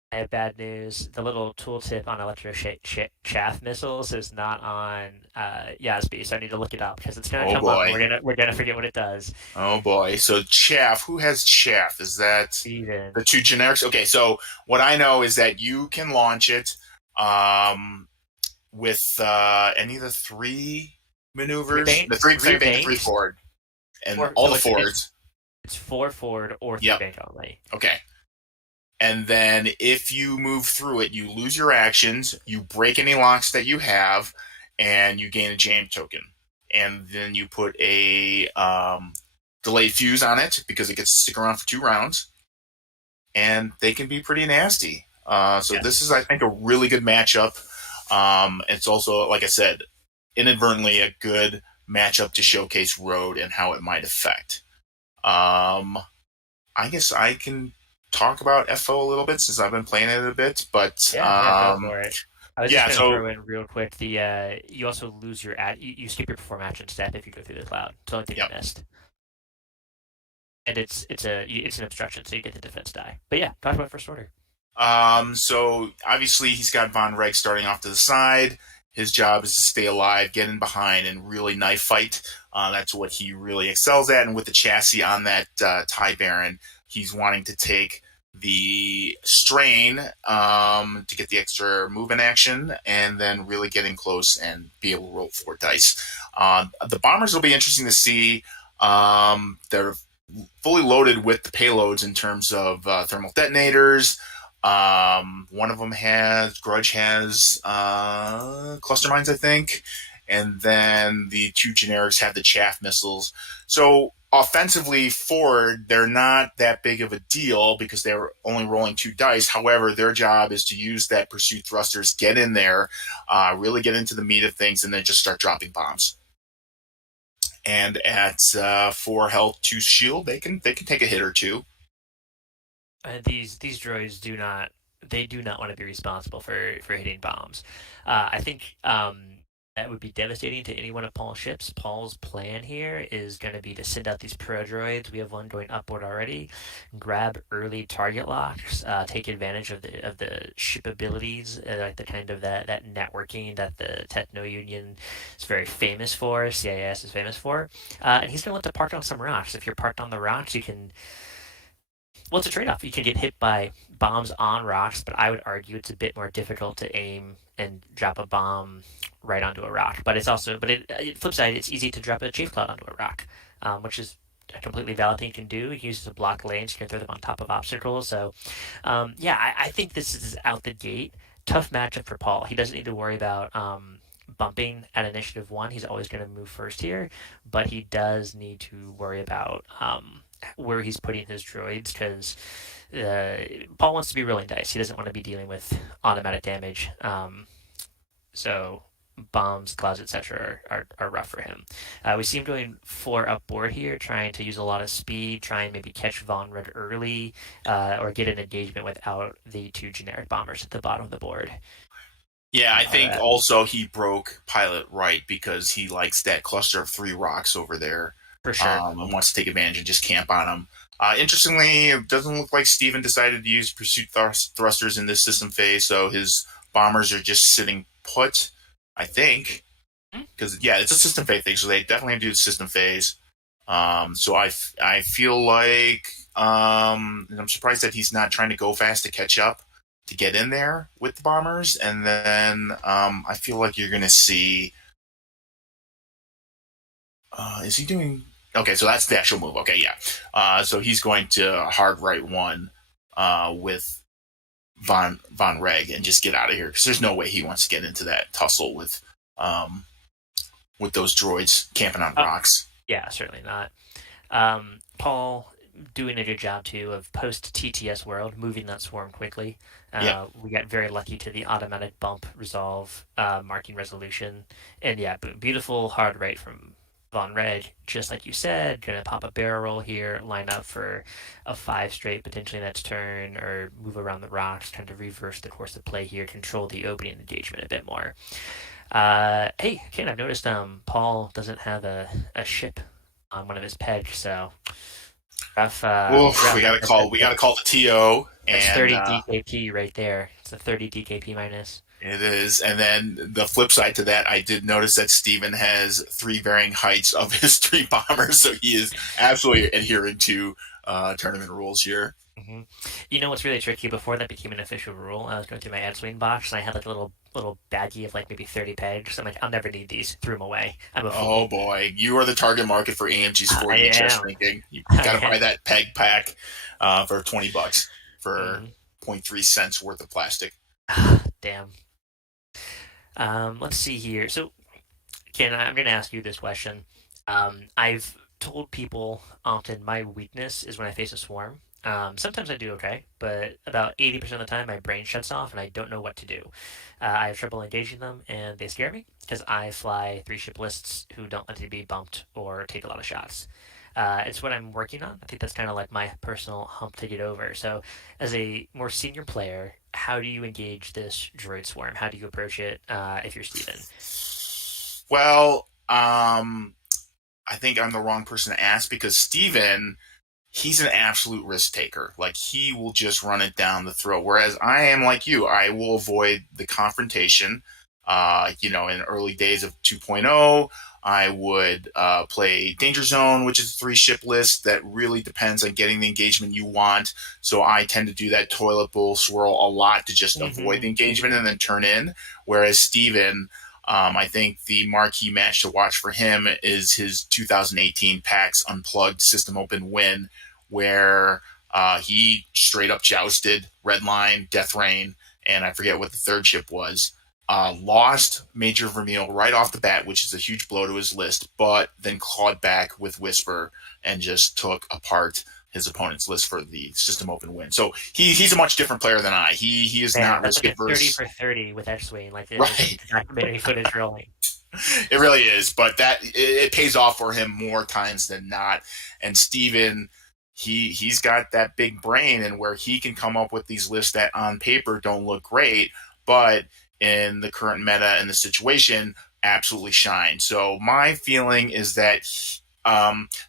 I have bad news. The little tooltip on electro chaff missiles is not on Yasby, so I need to look it up because it's going to come up. And we're gonna forget what it does. Oh boy! So chaff. Who has chaff? Is that Steven. The 2 generics? Okay. So what I know is that you can launch it with any of the 3 maneuvers. The 3 bank, the 3 forward, and all the forwards. It's 4 forward or 3 bank only. Okay. And then if you move through it, you lose your actions, you break any locks that you have, and you gain a jam token. And then you put a delayed fuse on it because it gets to stick around for 2 rounds, and they can be pretty nasty. So this is, I Yes. think, a really good matchup. It's also, like I said, inadvertently a good matchup to showcase Road and how it might affect. Um, I guess I can talk about FO a little bit since I've been playing it a bit, but Yeah, yeah, go for it. I was just yeah. gonna So throw in real quick the you also lose your you skip your perform action step if you go through the cloud. It's the only thing you yeah. missed. And it's an obstruction, so you get the defense die. But yeah, talk about first order. So obviously he's got Von Reg starting off to the side. His job is to stay alive, get in behind, and really knife fight. That's what he really excels at. And with the chassis on that Tie Baron, he's wanting to take the strain to get the extra movement action, and then really get in close and be able to roll 4 dice. The bombers will be interesting to see. They're fully loaded with the payloads in terms of thermal detonators. One of them has Grudge has cluster mines, I think, and then the 2 generics have the chaff missiles. So offensively forward, they're not that big of a deal because they're only rolling 2 dice. However, their job is to use that pursuit thrusters, get in there, really get into the meat of things, and then just start dropping bombs. And at 4 health, 2 shield, they can take a hit or two. These droids do not want to be responsible for hitting bombs. I think that would be devastating to any one of Paul's ships. Paul's plan here is going to be to send out these pro droids. We have one going upward already. Grab early target locks. Take advantage of the ship abilities, like the kind of that networking that the Techno Union is very famous for. CIS is famous for. And he's going to let to park on some rocks. If you're parked on the rocks, you can well, it's a trade off. You can get hit by bombs on rocks, but I would argue it's a bit more difficult to aim and drop a bomb right onto a rock. But it's also, but flip side, it's easy to drop a chafe cloud onto a rock, which is a completely valid thing you can do. You can use it to block lanes. You can throw them on top of obstacles. So, yeah, I think this is out the gate. Tough matchup for Paul. He doesn't need to worry about bumping at initiative one. He's always going to move first here, but he does need to worry about where he's putting his droids because Paul wants to be rolling dice. He doesn't want to be dealing with automatic damage. So bombs, clouds, etc. Are rough for him. We see him going 4 upboard here, trying to use a lot of speed, try and maybe catch Von Red early, or get an engagement without the 2 generic bombers at the bottom of the board. Yeah, I All think that also he broke Pilot right because he likes that cluster of 3 rocks over there, for sure. and wants to take advantage and just camp on them. Interestingly, it doesn't look like Steven decided to use pursuit thrusters in this system phase, so his bombers are just sitting put, I think. Because, yeah, it's a system phase thing, so they definitely do the system phase. So I feel like I'm surprised that he's not trying to go fast to catch up to get in there with the bombers, and then I feel like you're going to see. Is he doing? Okay, so that's the actual move. Okay, yeah. So he's going to hard right one with Von Reg and just get out of here because there's no way he wants to get into that tussle um, with those droids camping on Uh, rocks. yeah, certainly not. Paul doing a good job too of post TTS world moving that swarm quickly. Yep. We got very lucky to the automatic bump resolve marking resolution, and yeah, beautiful hard right from Von Reg. Just like you said, gonna pop a barrel roll here, line up for a 5 straight potentially next turn, or move around the rocks, kind of reverse the course of play here, control the opening engagement a bit more. Hey, Ken, I've noticed Paul doesn't have a ship on one of his pegs, so Oof, rough. we gotta call the TO, That's and 30 DKP right there. It's a 30 DKP minus. it is. And then the flip side to that, I did notice that Steven has 3 varying heights of his 3 bombers, so he is absolutely adhering to tournament rules here. hmm You know what's really tricky? Before that became an official rule, I was going through my ad swing box and I had like a little baggie of like maybe 30 pegs. I'm like, I'll never need these. Threw them away. I'm a fool. Oh boy, you are the target market for AMG's I 40 chess am. thinking. You I got to buy am. that peg pack for $20 for Mhm. 0.3 cents worth of plastic. Damn. Let's see here. So, Ken, I'm going to ask you this question. I've told people often my weakness is when I face a swarm. Sometimes I do okay, but about 80% of the time my brain shuts off and I don't know what to do. I have trouble engaging them and they scare me because I fly three ship lists who don't like to be bumped or take a lot of shots. It's what I'm working on. I think that's kind of like my personal hump to get over. So, as a more senior player, how do you engage this droid swarm? How do you approach it if you're Steven? Well, I think I'm the wrong person to ask because Steven, he's an absolute risk taker. Like he will just run it down the throat. Whereas I am like you, I will avoid the confrontation. In early days of 2.0, I would play Danger Zone, which is a three ship list that really depends on getting the engagement you want. So I tend to do that toilet bowl swirl a lot to just avoid the engagement and then turn in. Whereas Steven, I think the marquee match to watch for him is his 2018 PAX Unplugged System Open win, where he straight up jousted Redline, Death Rain, and I forget what the third ship was. Lost Major Vermeil right off the bat, which is a huge blow to his list, but then clawed back with Whisper and just took apart his opponent's list for the System Open win. So he's a much different player than I. He is Man, not that's risk like a 30 adverse. for 30 with Edge Swing, like Right. documentary footage rolling. It really is, but it pays off for him more times than not. And Steven, he's got that big brain, and where he can come up with these lists that on paper don't look great, but in the current meta and the situation, absolutely shine. So my feeling is that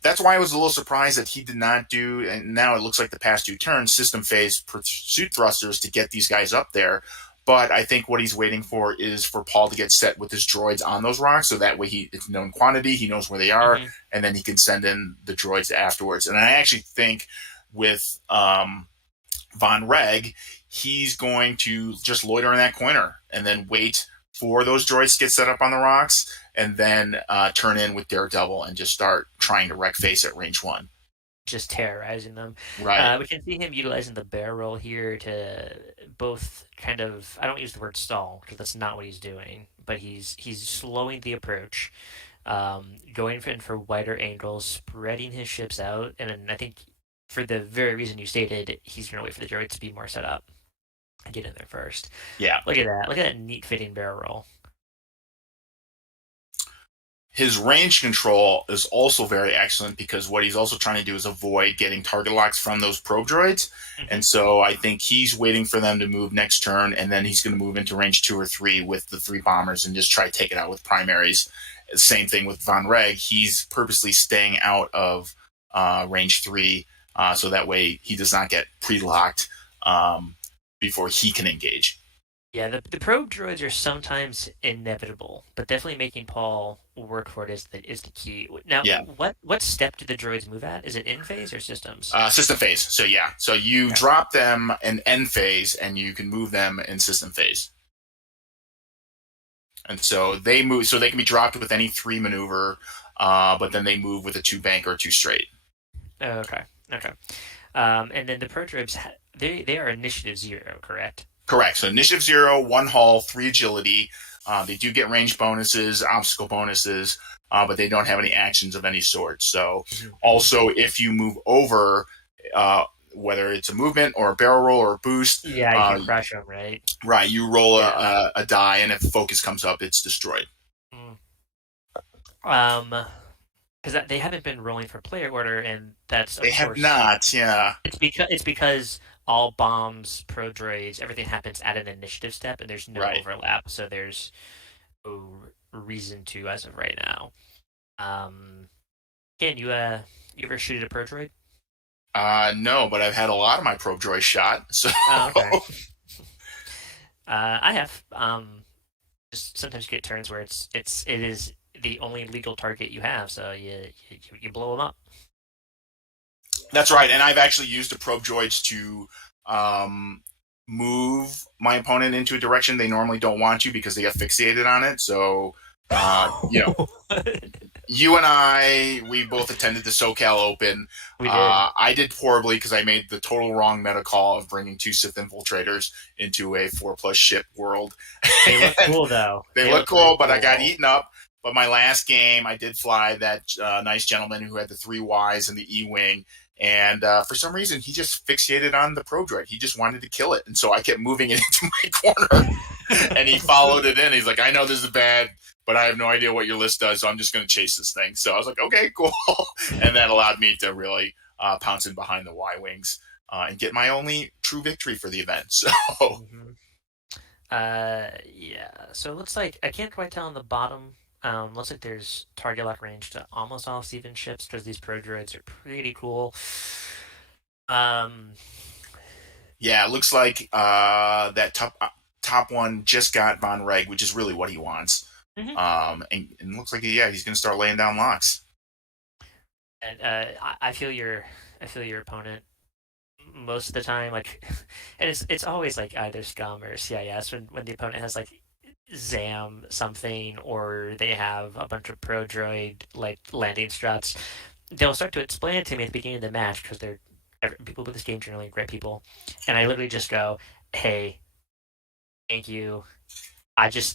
that's why I was a little surprised that he did not do, and now it looks like the past two turns, system phase pursuit thrusters to get these guys up there. But I think what he's waiting for is for Paul to get set with his droids on those rocks, so that way it's known quantity, he knows where they are, Hmm. and then he can send in the droids afterwards. And I actually think with Von Reg, he's going to just loiter in that corner and then wait for those droids to get set up on the rocks, and then turn in with Daredevil and just start trying to wreck face at range one. Just terrorizing them. Right. We can see him utilizing the barrel roll here to both kind of, I don't use the word stall because that's not what he's doing, but he's slowing the approach, going for wider angles, spreading his ships out, and then I think for the very reason you stated, he's going to wait for the droids to be more set up and get in there first. Yeah. Look at that. Look at that neat fitting barrel roll. His range control is also very excellent because what he's also trying to do is avoid getting target locks from those probe droids. And so I think he's waiting for them to move next turn, and then he's going to move into range 2 or 3 with the 3 bombers and just try to take it out with primaries. Same thing with Von Reg. He's purposely staying out of range 3 so that way he does not get pre-locked before he can engage. Yeah, the probe droids are sometimes inevitable, but definitely making Paul work for it is the key. Now, Yeah. what step do the droids move at? Is it in phase or systems? System phase. So yeah. So you Okay. drop them in end phase and you can move them in system phase. And so they move, so they can be dropped with any 3 maneuver, but then they move with a 2 bank or 2 straight. Okay. Okay. And then the probe droids, they are initiative 0, correct? Correct. So initiative 0, 1 hull, 3 agility. They do get range bonuses, obstacle bonuses, but they don't have any actions of any sort. So also, if you move over, whether it's a movement or a barrel roll or a boost, Yeah, you can crush them, right? right, you roll Yeah. a die, and if focus comes up, it's destroyed. Mm. Because they haven't been rolling for player order, and that's They of have course not, yeah. it's because all bombs, pro droids, everything happens at an initiative step, and there's no Right. overlap, so there's no reason to as of right now. Um, Ken, you ever shoot at a pro droid? No, but I've had a lot of my probe droids shot, so Oh, okay. I have. Just sometimes you get turns where it is the only legal target you have, so you blow them up. that's right. And I've actually used the probe droids to move my opponent into a direction they normally don't want to because they get fixated on it. So, you know, you and we both attended the SoCal Open. We did. I did poorly because I made the total wrong meta call of bringing two Sith infiltrators into a 4+ ship world. They look And cool though. they They look look real cool, but I cool. got eaten up. But my last game, I did fly that nice gentleman who had the three Ys and the E Wing. And for some reason, he just fixated on the Pro Droid. He just wanted to kill it. And so I kept moving it into my corner. And he followed it in. He's like, I know this is bad, but I have no idea what your list does. So I'm just going to chase this thing. So I was like, okay, cool. And that allowed me to really pounce in behind the Y Wings and get my only true victory for the event. So hmm yeah. So it looks like I can't quite tell on the bottom. Looks like there's target lock range to almost all Steven ships because these pro droids are pretty cool. Um, yeah, it looks like that top one just got Von Reg, which is really what he wants. mhm. And looks like he's going to start laying down locks. And I feel your opponent most of the time. Like, and it's always like either scum or CIS when the opponent has like Zam something or they have a bunch of pro droid like landing struts. They'll start to explain it to me at the beginning of the match because people with this game generally great people, and I literally just go, "Hey, thank you.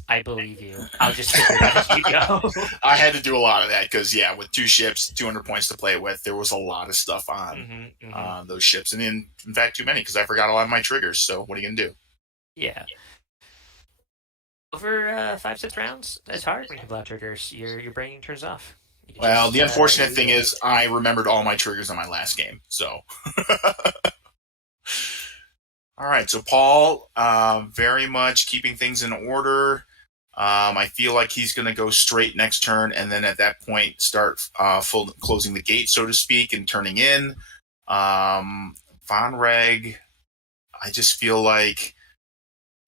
I believe you. I'll just figure it out as you go." I had to do a lot of that because with 2 ships, 200 points to play with, there was a lot of stuff on hmm those ships, and in fact too many because I forgot a lot of my triggers. So what are you gonna do? Yeah. Over 5 6 rounds, it's hard when you have a lot of triggers. Your brain turns off. You Well, just the unfortunate leave thing it. is I remembered all my triggers on my last game. So all right, so Paul, very much keeping things in order. I feel like he's going to go straight next turn, and then at that point start closing the gate, so to speak, and turning in. Von Reg, I just feel like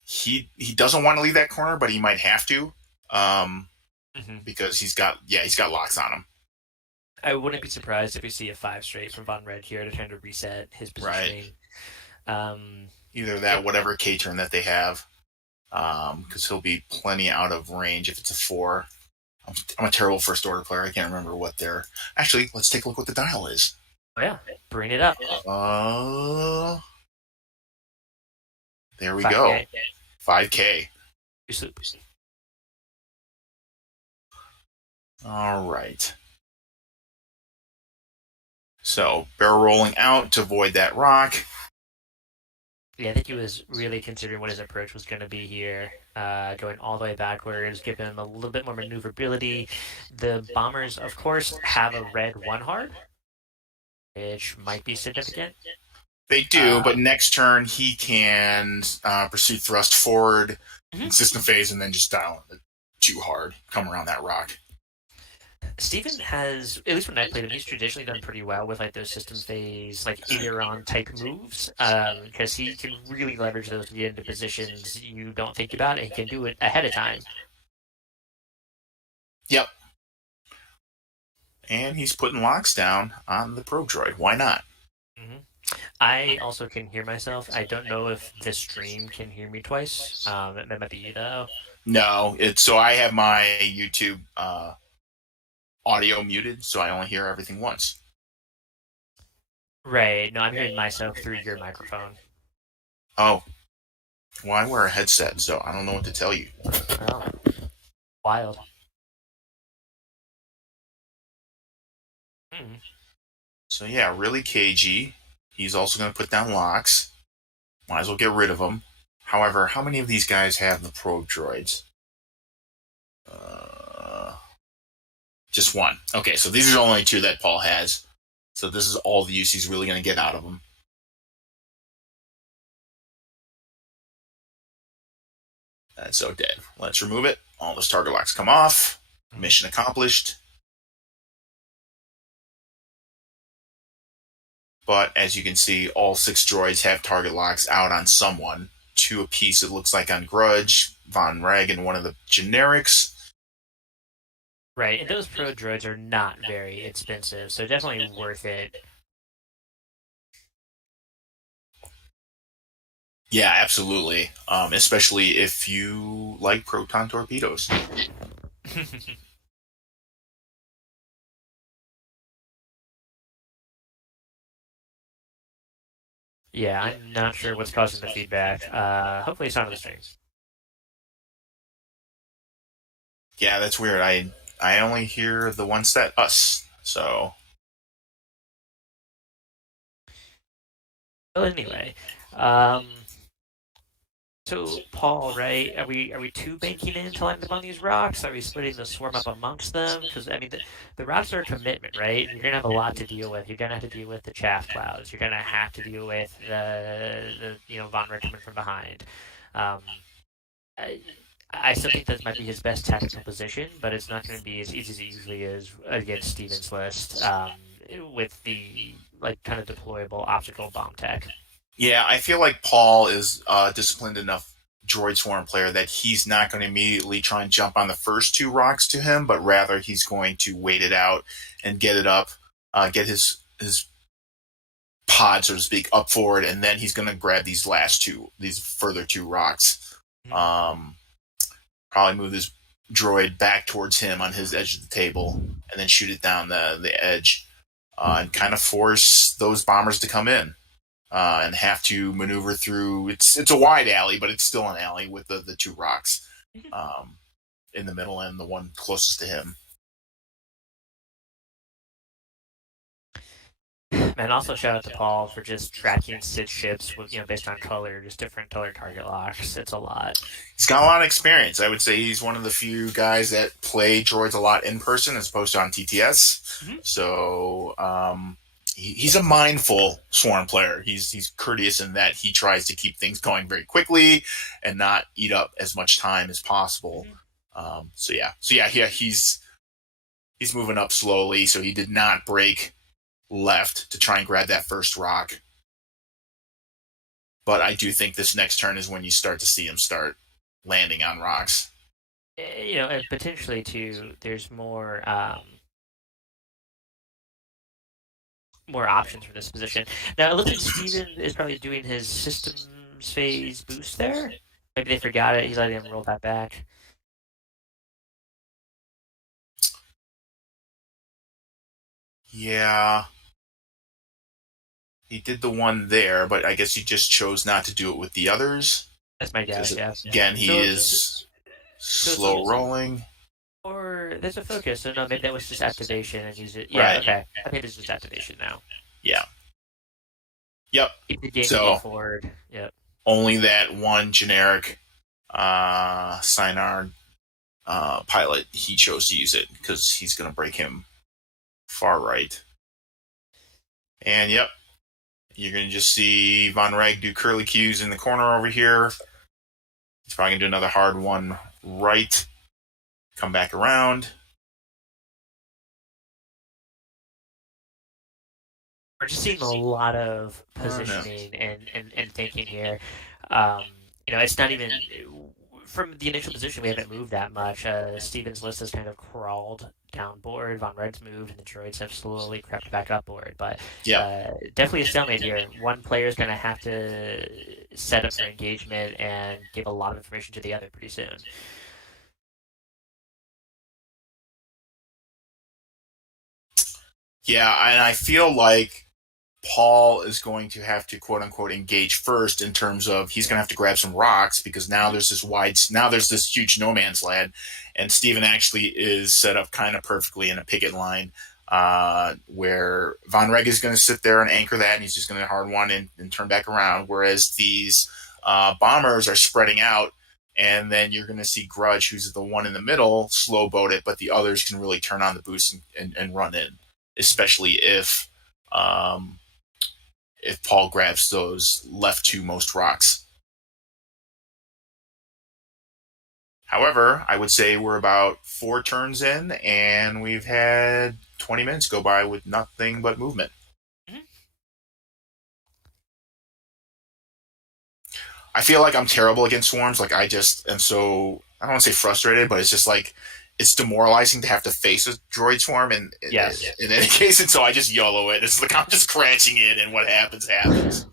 he doesn't want to leave that corner, but he might have to um, hmm because he's got locks on him. I wouldn't be surprised if we see a 5 straight from Von Red here to trying to reset his Right, positioning. Um, either yeah, that, whatever K turn that they have, because he'll be plenty out of range if it's a 4. I'm a terrible first order player. I can't remember what they're. Actually, let's take a look what the dial is. oh yeah, bring it up. Uh, there we go. 5K. 5K. You sleep. All right. So barrel rolling out to avoid that rock. Yeah, I think he was really considering what his approach was going to be here, going all the way backwards, giving him a little bit more maneuverability. The bombers, of course, have a red 1 hard, which might be significant. They do, Uh, but next turn he can proceed thrust forward in mhm. system phase and then just dial it too hard, come around that rock. Steven has, at least when I played him, he's traditionally done pretty well with like those system phase, like Aileron type moves, because he can really leverage those to get into positions you don't think about, and he can do it ahead of time. Yep. And he's putting locks down on the Pro Droid. Why not? hmm I also can hear myself. I don't know if this stream can hear me twice. That might be you though. No, it's so I have my YouTube audio muted, so I only hear everything once. Right. No, I'm hearing myself through your microphone. Oh, well, I wear a headset, so I don't know what to tell you. Oh, wild. Mm. So yeah, really cagey. He's also going to put down locks. Might as well get rid of them. However, how many of these guys have the probe droids? Uh, just one. Okay, so these are the only 2 that Paul has. So this is all the use he's really going to get out of them. That's so dead. Let's remove it. All those target locks come off. Mission accomplished. But as you can see, all 6 droids have target locks out on someone. 2 apiece, it looks like, on Grudge, Von Reg, and one of the generics. Right, and those pro droids are not very expensive, so definitely worth it. Yeah, absolutely. Especially if you like proton torpedoes. Yeah, I'm not sure what's causing the feedback. Hopefully it's not on the stream. Yeah, that's weird. I only hear the ones that us. So Well, anyway, um, so Paul, right? Are we two banking in to land them on these rocks? Are we splitting the swarm up amongst them? Because I mean, the rocks are a commitment, right? You're gonna have a lot to deal with. You're gonna have to deal with the chaff clouds. You're gonna have to deal with the Von Rick coming from behind. Um, I, I still think that might be his best tactical position, but it's not going to be as easy as it usually is against Steven's list with the like kind of deployable optical bomb tech. yeah, I feel like Paul is a disciplined enough droid swarm player that he's not going to immediately try and jump on the first two rocks to him, but rather he's going to wait it out and get it up, get his pod, so to speak, up forward, and then he's going to grab these further two rocks. Mhm. Um, Probably move his droid back towards him on his edge of the table, and then shoot it down the edge, and kind of force those bombers to come in. And have to maneuver through. It's a wide alley, but it's still an alley with the two rocks um, in the middle and the one closest to him. And also shout out to Paul for just tracking Sid ships with based on color, just different color target locks. It's a lot. He's got a lot of experience. I would say he's one of the few guys that play droids a lot in person as opposed to on TTS. Mm-hmm. So he's a mindful swarm player. He's courteous in that he tries to keep things going very quickly and not eat up as much time as possible. Mm-hmm. Yeah. He's moving up slowly, so he did not break left to try and grab that first rock. But I do think this next turn is when you start to see him start landing on rocks. And potentially too, there's more options for this position. Now it looks like Steven is probably doing his systems phase boost there. Maybe they forgot it. He's letting him roll that back. Yeah, he did the one there, but I guess he just chose not to do it with the others. That's my guess. Yeah. Again, he So, is so slow rolling. or there's a focus. So no, maybe that was just activation and use it. Yeah. Right. Okay. I think it's just activation now. Yeah. Yep. Keep the game So forward. Yep. only that one generic Sinar pilot, he chose to use it because he's going to break him far right. And yep, you're going to just see Von Reg do curly cues in the corner over here. He's probably going to do another hard one right. Come back around. We're just seeing a lot of positioning and thinking here. Um, it's not even from the initial position. We haven't moved that much. Steven's list has kind of crawled downboard. Von Red's moved, and the droids have slowly crept back upboard. But definitely a stalemate here. One player is going to have to set up for engagement and give a lot of information to the other pretty soon. Yeah, and I feel like Paul is going to have to quote unquote engage first in terms of he's going to have to grab some rocks because now there's this huge no man's land, and Steven actually is set up kind of perfectly in a picket line where Von Reg is going to sit there and anchor that, and he's just going to hard one and turn back around, whereas these bombers are spreading out. And then you're going to see Grudge, who's the one in the middle, slow boat it, but the others can really turn on the boost and run in, especially if Paul grabs those left two most rocks. However, I would say we're about 4 turns in, and we've had 20 minutes go by with nothing but movement. Mm-hmm. I feel like I'm terrible against swarms. Like I just am so, I don't want to say frustrated, but it's just like it's demoralizing to have to face a droid swarm in any case, and so I just YOLO it. It's like I'm just crashing it, and what happens happens.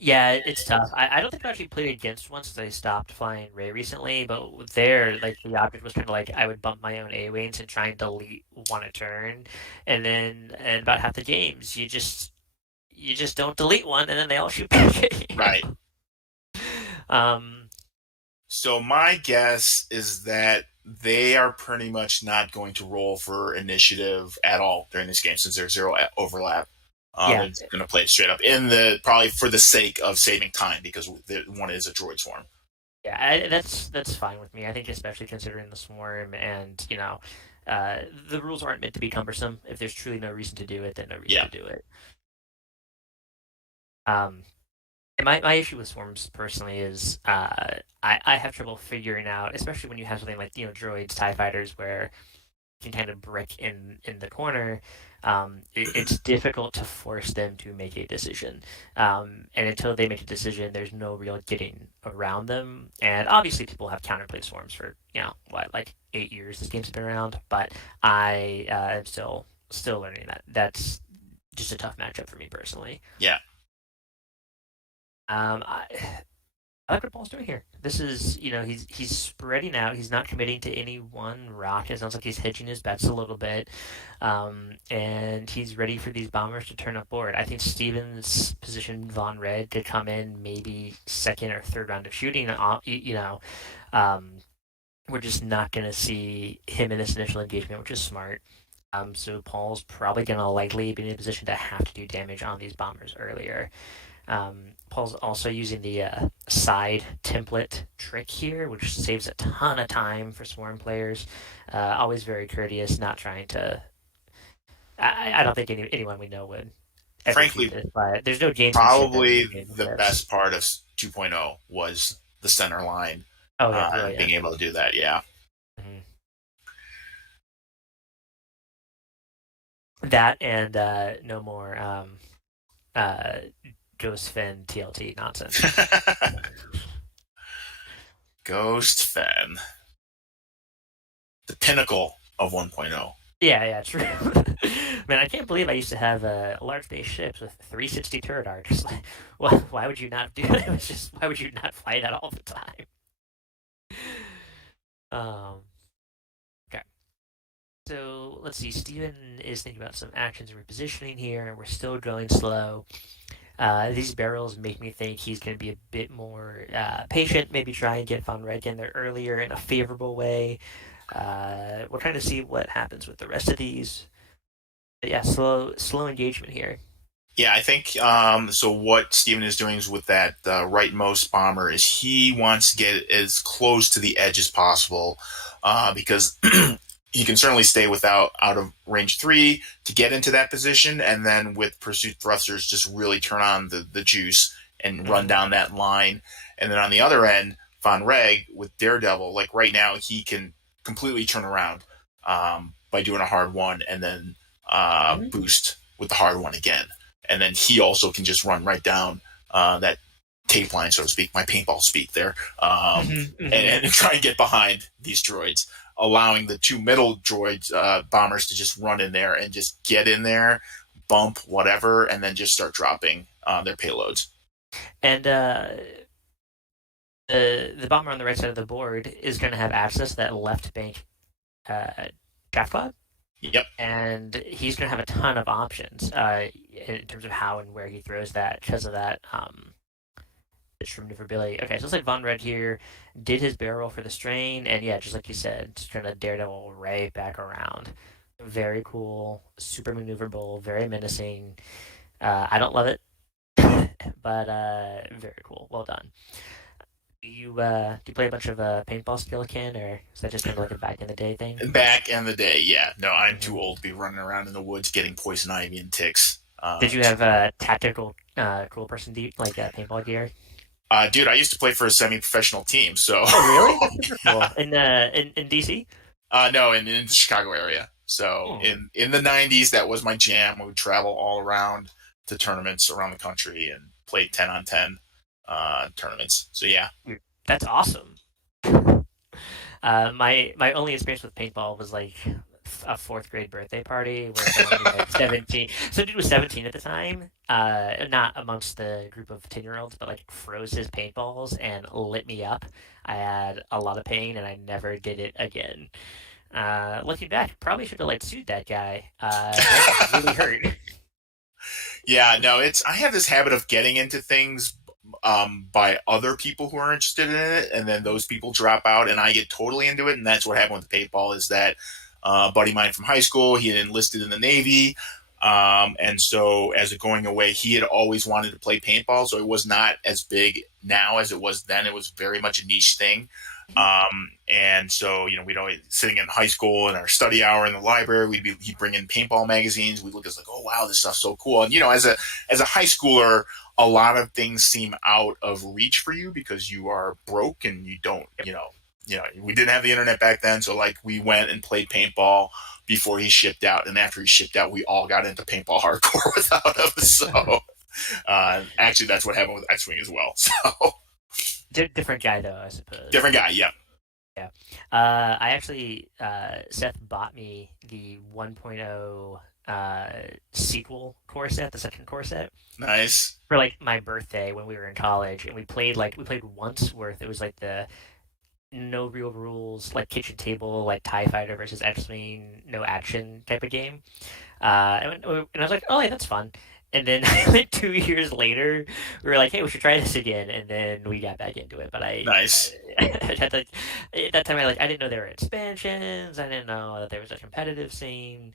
Yeah, it's tough. I don't think I've actually played against one since I stopped flying Ray recently, but there, like, the object was kind of like I would bump my own A-Wings and try and delete one a turn, and then in about half the games, you just don't delete one, and then they all shoot back at you. Right. Um, So my guess is that they are pretty much not going to roll for initiative at all during this game since there's zero overlap. yeah, They're going to play it straight up in the probably for the sake of saving time because one is a droid swarm. yeah, that's fine with me. I think especially considering the swarm and uh, the rules aren't meant to be cumbersome. If there's truly no reason to do it, then no reason Yeah, to do it. Um, and my issue with swarms personally is I have trouble figuring out, especially when you have something like droids, TIE fighters, where you can kind of brick in the corner. It's difficult to force them to make a decision, and until they make a decision, there's no real getting around them. And obviously, people have counterplayed swarms for what, like 8 years this game's been around, but I am still learning that. That's just a tough matchup for me personally. yeah. I like what Paul's doing here. This is, he's spreading out. He's not committing to any one rock. It sounds like he's hedging his bets a little bit, and he's ready for these bombers to turn up board. I think Stevens positioned Von Red to come in maybe second or third round of shooting. Um, we're just not going to see him in this initial engagement, which is smart. So Paul's probably going to likely be in a position to have to do damage on these bombers earlier. Paul's also using the side template trick here, which saves a ton of time for Swarm players. Always very courteous, not trying to. I don't think anyone we know would ever cheat Frankly, this, but there's no gamesmanship in probably the this. best part of 2.0 was the center line Oh yeah, oh and yeah. being able to do that. Yeah. Mhm. That and no more uh, Ghost Fin TLT nonsense. Ghost Fen, the pinnacle of 1.0. Yeah, yeah, true. Man, I can't believe I used to have large base ships with 360 turret arcs. Like, well, why would you not do it? It was just why would you not fly that all the time? Um, okay. So let's see. Steven is thinking about some actions and repositioning here. We're still going slow. These barrels make me think he's going to be a bit more patient. Maybe try and get Von Red in there earlier in a favorable way. We're trying to see what happens with the rest of these. But yeah, slow engagement here. Yeah, I think so. What Steven is doing is with that rightmost bomber is he wants to get as close to the edge as possible because he can certainly stay without out of range 3 to get into that position, and then with pursuit thrusters, just really turn on the juice and run Mm-hmm. down that line. And then on the other end, Von Reg with Daredevil, like right now, he can completely turn around by doing a hard one and then Mm-hmm. boost with the hard one again. And then he also can just run right down that tape line, so to speak, my paintball speak there, Mm-hmm. and try and get behind these droids, allowing the two middle droids, bombers, to just run in there and just get in there, bump whatever, and then just start dropping their payloads. And the bomber on the right side of the board is going to have access to that left bank draft pod, Yep. and he's going to have a ton of options in terms of how and where he throws that because of that maneuverability. Okay, so it's like Von Red here did his barrel roll for the strain, and yeah, just like you said, just trying to daredevil right back around. Very cool, super maneuverable, very menacing. I don't love it, but very cool. Well done. Do you play a bunch of paintball skill Ken, or is that just kind of like a back in the day thing? Back in the day, yeah. No, I'm Mm-hmm. too old to be running around in the woods getting poison ivy and ticks. Did you have tactical cool person like paintball gear? Dude, I used to play for a semi-professional team, so Oh, really? That's super yeah. cool. In DC? No, in the Chicago area. So Hmm. in the '90s, that was my jam. We would travel all around to tournaments around the country and play 10-on-10 tournaments. So yeah, That's awesome. My only experience with paintball was like a fourth grade birthday party where someone was like 17. So dude was 17 at the time, not amongst the group of 10-year-olds, but like froze his paintballs and lit me up. I had a lot of pain and I never did it again. Looking back, probably should have like sued that guy. That really hurt. Yeah, no, it's I have this habit of getting into things by other people who are interested in it, and then those people drop out, and I get totally into it, and that's what happened with the paintball. Is that a buddy of mine from high school? He had enlisted in the Navy, and so as a going away, he had always wanted to play paintball, so it was not as big now as it was then. It was very much a niche thing. And so, we'd always sitting in high school in our study hour in the library, he'd bring in paintball magazines. We'd look at like, oh wow, this stuff's so cool. And as a high schooler, a lot of things seem out of reach for you because you are broke and you don't, we didn't have the internet back then. So like we went and played paintball before he shipped out. And after he shipped out, we all got into paintball hardcore without him. So, actually that's what happened with X-Wing as well. So Different guy though, I suppose. different guy. Yeah. Yeah. I actually, Seth bought me the 1.0 sequel core set, the second core set, Nice. for like my birthday when we were in college, and we played once worth. It was like the no real rules, like kitchen table, like Tie Fighter versus X-Wing, no action type of game. And I was like, oh, yeah, that's fun. And then like 2 years later, we were like, hey, we should try this again. And then we got back into it. But Nice. I had like, at that time, I didn't know there were expansions. I didn't know that there was a competitive scene.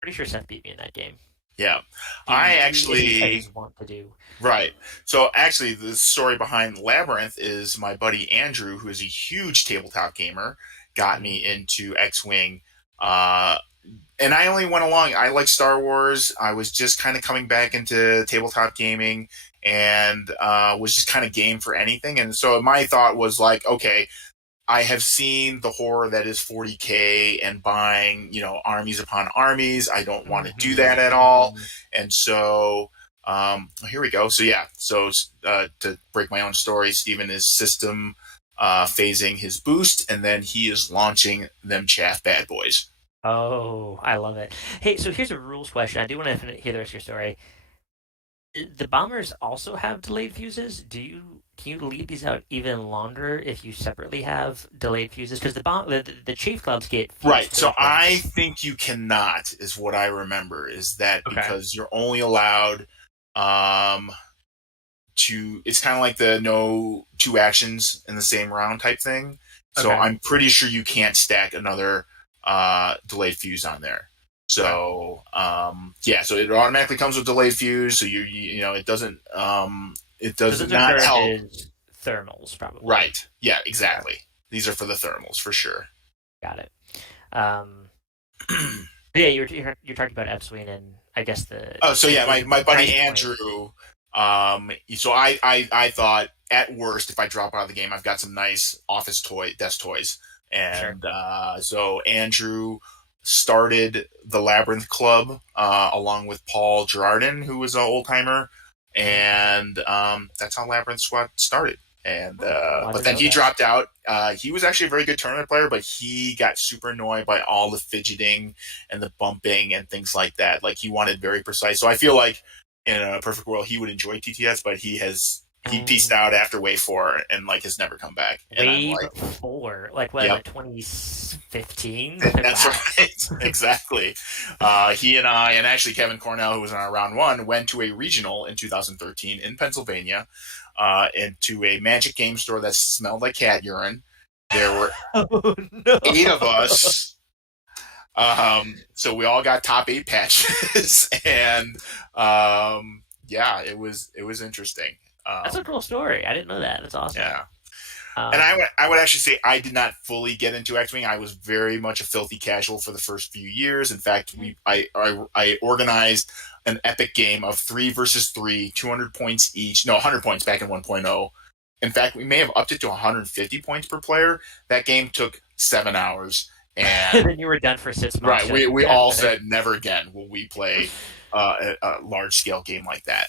Pretty sure Seth beat me in that game. Yeah. I He as actually, he's wont to do. right. So actually, the story behind Labyrinth is my buddy Andrew, who is a huge tabletop gamer, got me Mhm. into X-Wing. Uh, and I only went along. I like Star Wars. I was just kind of coming back into tabletop gaming and was just kind of game for anything. And so my thought was like, okay, I have seen the horror that is 40K and buying, armies upon armies. I don't want to do that Mhm. at all. Mhm. And so here we go. So yeah, so to break my own story, Steven is system phasing his boost, and then he is launching them chaff bad boys. Oh, I love it. Hey, so here's a rules question. I do want to hear the rest of your story. The bombers also have delayed fuses. Can you leave these out even longer if you separately have delayed fuses? Because the chief clubs get fuse Right. So I tokens. think you cannot, is what I remember, is that Okay. because you're only allowed um, it's kind of like the no two actions in the same round type thing. So Okay. I'm pretty sure you can't stack another delayed fuse on there. Okay. So yeah, so it automatically comes with delayed fuse. So it So does those are not current help. is thermals probably. Right. Yeah, Okay. exactly. These are for the thermals for sure. Got it. Um, yeah, you're talking about Epswing and I guess Oh, so yeah, my the buddy price point. Andrew. So I thought at worst, if I drop out of the game, I've got some nice desk toys, Sure. and so Andrew started the Labyrinth Club along with Paul Girardin, who was an old timer, Hmm. and that's how Labyrinth Squad started. And Oh, I but didn't then know he that. dropped out. He was actually a very good tournament player, but he got super annoyed by all the fidgeting and the bumping and things like that. Like he wanted very precise. So I feel like in a perfect world he would enjoy TTS, but he pieced out Um, after Wave 4 and like has never come back. And I'm Wave like, 4, like what, yep, like 2015? that's Wow. right, exactly. He and I and actually Kevin Cornell, who was in our round one, went to a regional in 2013 in Pennsylvania, into a Magic game store that smelled like cat urine. There were Oh eight of no. us. So we all got top eight patches, and yeah, it was interesting. That's a Um, cool story. I didn't know that. That's awesome. yeah, and I Um, would I would actually say I did not fully get into X Wing. I was very much a filthy casual for the first few years. In fact, I organized an epic game of 3 versus 3, 200 points each. No, 100 points back in 1.0. In fact, we may have upped it to 150 points per player. That game took 7 hours, and then you were done for 6 months. right. You're We like, we yeah, I'm all finished. said never again will we play a large scale game like that.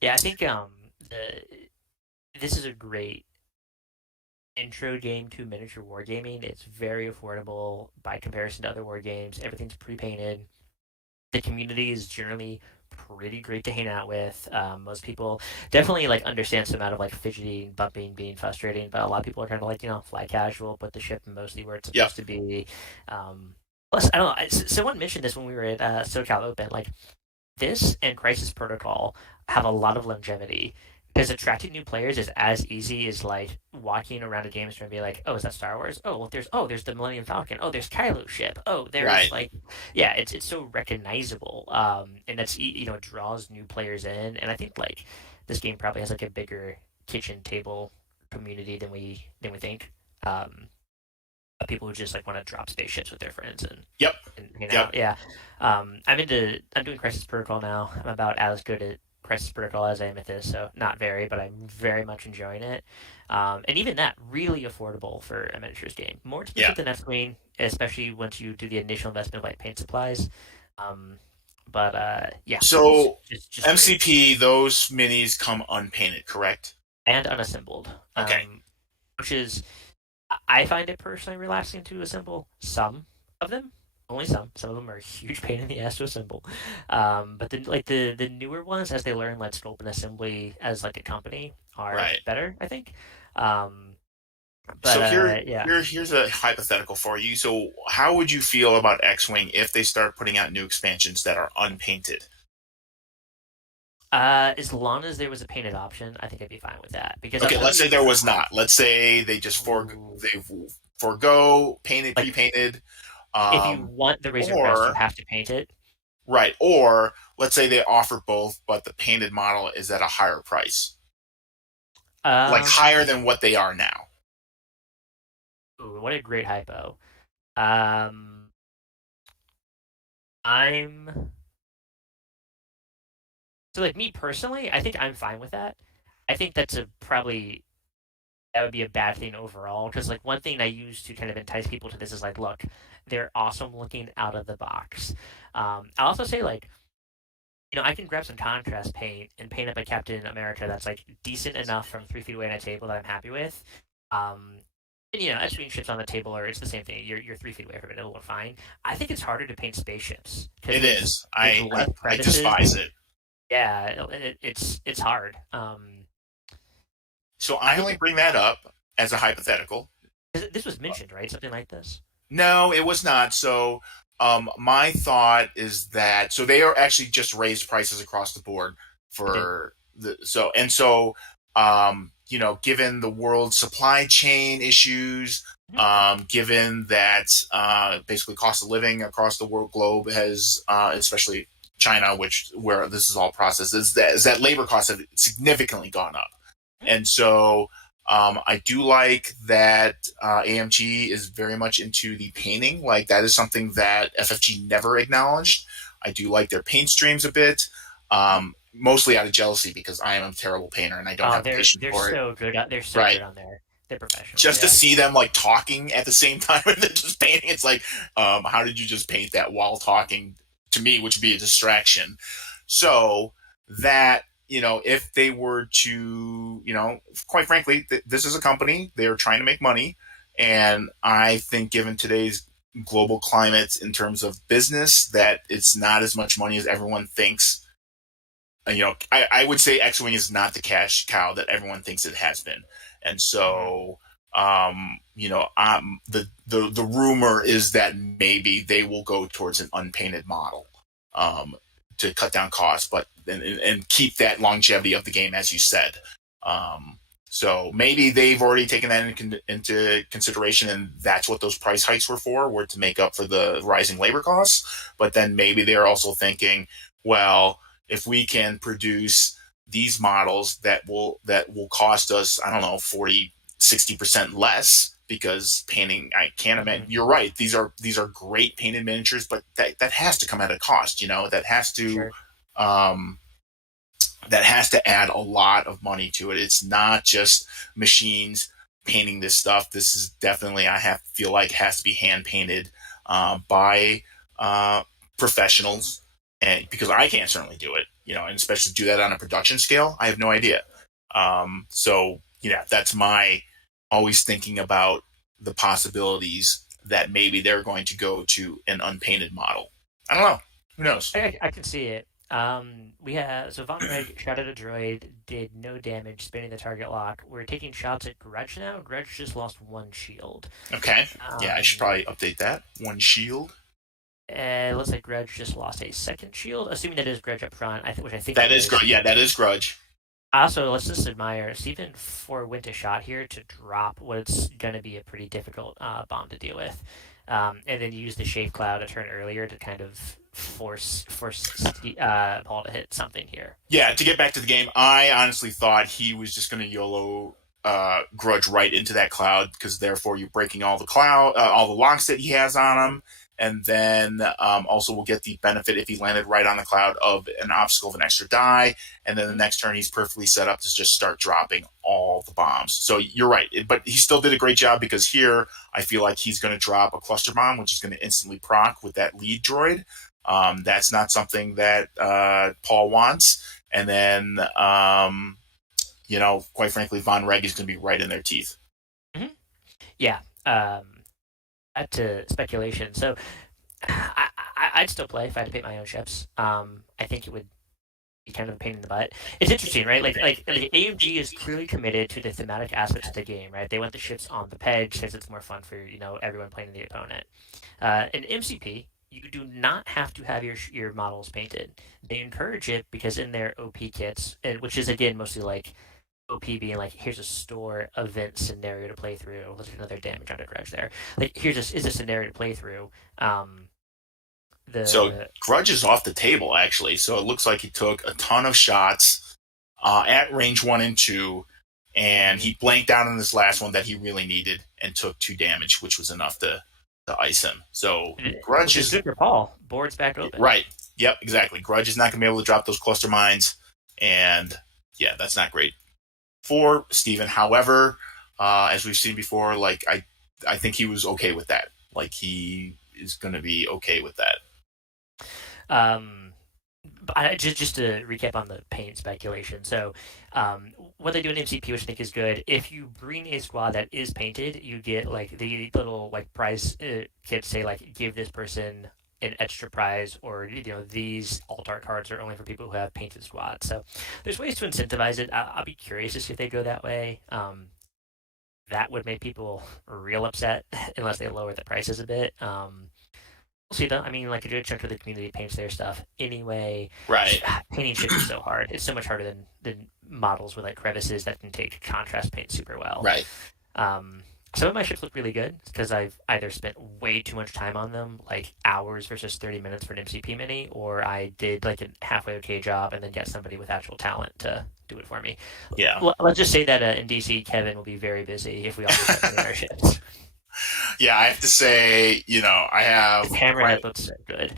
Yeah, I think the this is a great intro game to miniature wargaming. It's very affordable by comparison to other war games. Everything's pre-painted. The community is generally pretty great to hang out with. Most people definitely like understand some amount of like fidgeting, bumping, being frustrating, but a lot of people are kind of like fly casual, put the ship mostly where it's Yep. supposed to be. Plus, I don't know. Someone mentioned this when we were at SoCal Open. Like this and Crisis Protocol have a lot of longevity because attracting new players is as easy as like walking around a game store and be like, "Oh, is that Star Wars? Oh, well, there's the Millennium Falcon. Oh, there's Kylo's ship. Oh, there's Right. like, yeah, it's so recognizable. And that's it draws new players in, and I think like this game probably has like a bigger kitchen table community than we think. Um, of people who just like want to drop spaceships with their friends Yep. and hang Yep. out. Yeah, I'm doing Crisis Protocol now. I'm about as good at Crisis Protocol as I am at this, so not very, but I'm very much enjoying it. And even that really affordable for a miniatures game. More Yeah. expensive than X-Wing, especially once you do the initial investment of like paint supplies. Um, but yeah, it's So just great MCP, those minis come unpainted, correct? and unassembled. Okay. Which is I find it personally relaxing to assemble some of them. Only some. Some of them are a huge pain in the ass to assemble. But then, like the newer ones, as they learn Let's Sculpt and Assembly as like a company, are Right. better. I think. Um, but So yeah. here's a hypothetical for you. So how would you feel about X-Wing if they start putting out new expansions that are unpainted? As long as there was a painted option, I think I'd be fine with that because Okay, I'll tell let's say you. there was not. Let's say Ooh, they forego painted like pre-painted, if you um, want the Razor Crest, you or have to paint it. right, or let's say they offer both, but the painted model is at a higher price, like higher Um, than what they are now. ooh, what a great hypo. Um, I'm So like me personally, I think I'm fine with that. I think that's a probably that would be a bad thing overall because like one thing I use to kind of entice people to this is like, look, they're awesome looking out of the box. I'll also say like I can grab some contrast paint and paint up a Captain America that's like decent enough from 3 feet away on a table that I'm happy with. Um, and X-wing ships on the table are it's the same thing. You're 3 feet away from it, it'll look fine. I think it's harder to paint spaceships because It is. with less I crevices, despise it. yeah, it's hard. So I I think only bring that up as a hypothetical. this was mentioned, right? Something like this. No, it was not. So, my thought is that they are actually just raised prices across the board They did. for given the world supply chain issues, Mhm. given that basically cost of living across the world globe has, especially China, which where this is all processed, is that labor costs have significantly gone up, Mhm. and so I do like that AMG is very much into the painting. Like that is something that FFG never acknowledged. I do like their paint streams a bit, mostly out of jealousy because I am a terrible painter and I don't Oh, have the they're patience they're for it. so good. They're so Right. good on there. They're professionals. Just to Yeah. see them like talking at the same time and they're just painting, it's like, how did you just paint that while talking to me, which would be a distraction? So that if they were to, quite frankly, this is a company. They are trying to make money, and I think given today's global climate in terms of business, that it's not as much money as everyone thinks. I would say X-wing is not the cash cow that everyone thinks it has been, and Hmm. so the rumor is that maybe they will go towards an unpainted model, um, to cut down costs, but and keep that longevity of the game, as you said. Um, so maybe they've already taken that into consideration, and that's what those price hikes were to make up for the rising labor costs. But then maybe they're also thinking, well, if we can produce these models that will cost us, I don't know, 40-60% less, because painting, I can't imagine, Hmm. you're right, these are great painted miniatures, but that has to come at a cost, For sure. um that has to add a lot of money to it. It's not just machines painting this stuff. This is definitely, feel like, has to be hand painted by uh, professionals, and because I can't certainly do it, and especially do that on a production scale, I have no idea. So yeah, that's my always thinking about the possibilities that maybe they're going to go to an unpainted model. I don't know. Who knows? I can see it. We have so Von Reg shot at a droid, did no damage, spinning the target lock. We're taking shots at Grudge now. Grudge just lost one shield. Okay. Yeah, I should Um, probably update that. One shield. It looks like Grudge just lost a second shield, assuming that is Grudge up front, which I think That it is is. yeah, that is Grudge. Also, let's just admire Stephen forewent a shot here to drop what's going to be a pretty difficult bomb to deal with, and then use the Shade Cloud a turn earlier to kind of force Paul to hit something here. Yeah, to get back to the game, I honestly thought he was just going to YOLO Grudge right into that cloud because therefore you're breaking all the locks that he has on him, and then also will get the benefit if he landed right on the cloud of an obstacle of an extra die, and then the next turn he's perfectly set up to just start dropping all the bombs. So you're right, but he still did a great job because here I feel like he's going to drop a cluster bomb, which is going to instantly proc with that lead droid. That's not something that Paul wants. And then, quite frankly, Von Reg is going to be right in their teeth. Mm-hmm. Yeah. Back to speculation. So I'd still play if I had to pick my own ships. I think it would be kind of a pain in the butt. It's interesting, right? Like AMG is clearly committed to the thematic aspects of the game, right? They want the ships on the peg because it's more fun for everyone playing the opponent. In MCP, you do not have to have your models painted. They encourage it because in their OP kits, which is again mostly like OP being like, here's a store event scenario to play through. Let's get another damage on a grudge there. Like is a scenario to play through. So The Grudge is off the table, actually. So it looks like he took a ton of shots at range 1 and 2, and he blanked out on this last one that he really needed and took 2 damage, which was enough to ice him. So Grudge which is good for Paul. Board's back open. Right. Yep, exactly. Grudge is not going to be able to drop those cluster mines, and yeah, that's not great for Steven. However, as we've seen before, like I think he was okay with that. Like he is going to be okay with that. But just to recap on the paint speculation. So, what they do in MCP, which I think is good, if you bring a squad that is painted, you get like the little like prize kits say like give this person an extra prize, or these alt art cards are only for people who have painted squads. So there's ways to incentivize it. I'll be curious to see if they go that way. That would make people real upset unless they lower the prices a bit. We'll see though. I mean, like a good chunk of the community paints their stuff anyway. Right. Painting ships is so hard. It's so much harder than models with like crevices that can take contrast paint super well. Right. Some of my ships look really good because I've either spent way too much time on them, like hours versus 30 minutes for an MCP mini, or I did like a halfway okay job and then get somebody with actual talent to do it for me. Yeah. Let's just say that in DC, Kevin will be very busy if we all start painting our ships. Yeah, I have to say, I have Hammerhead looks so good.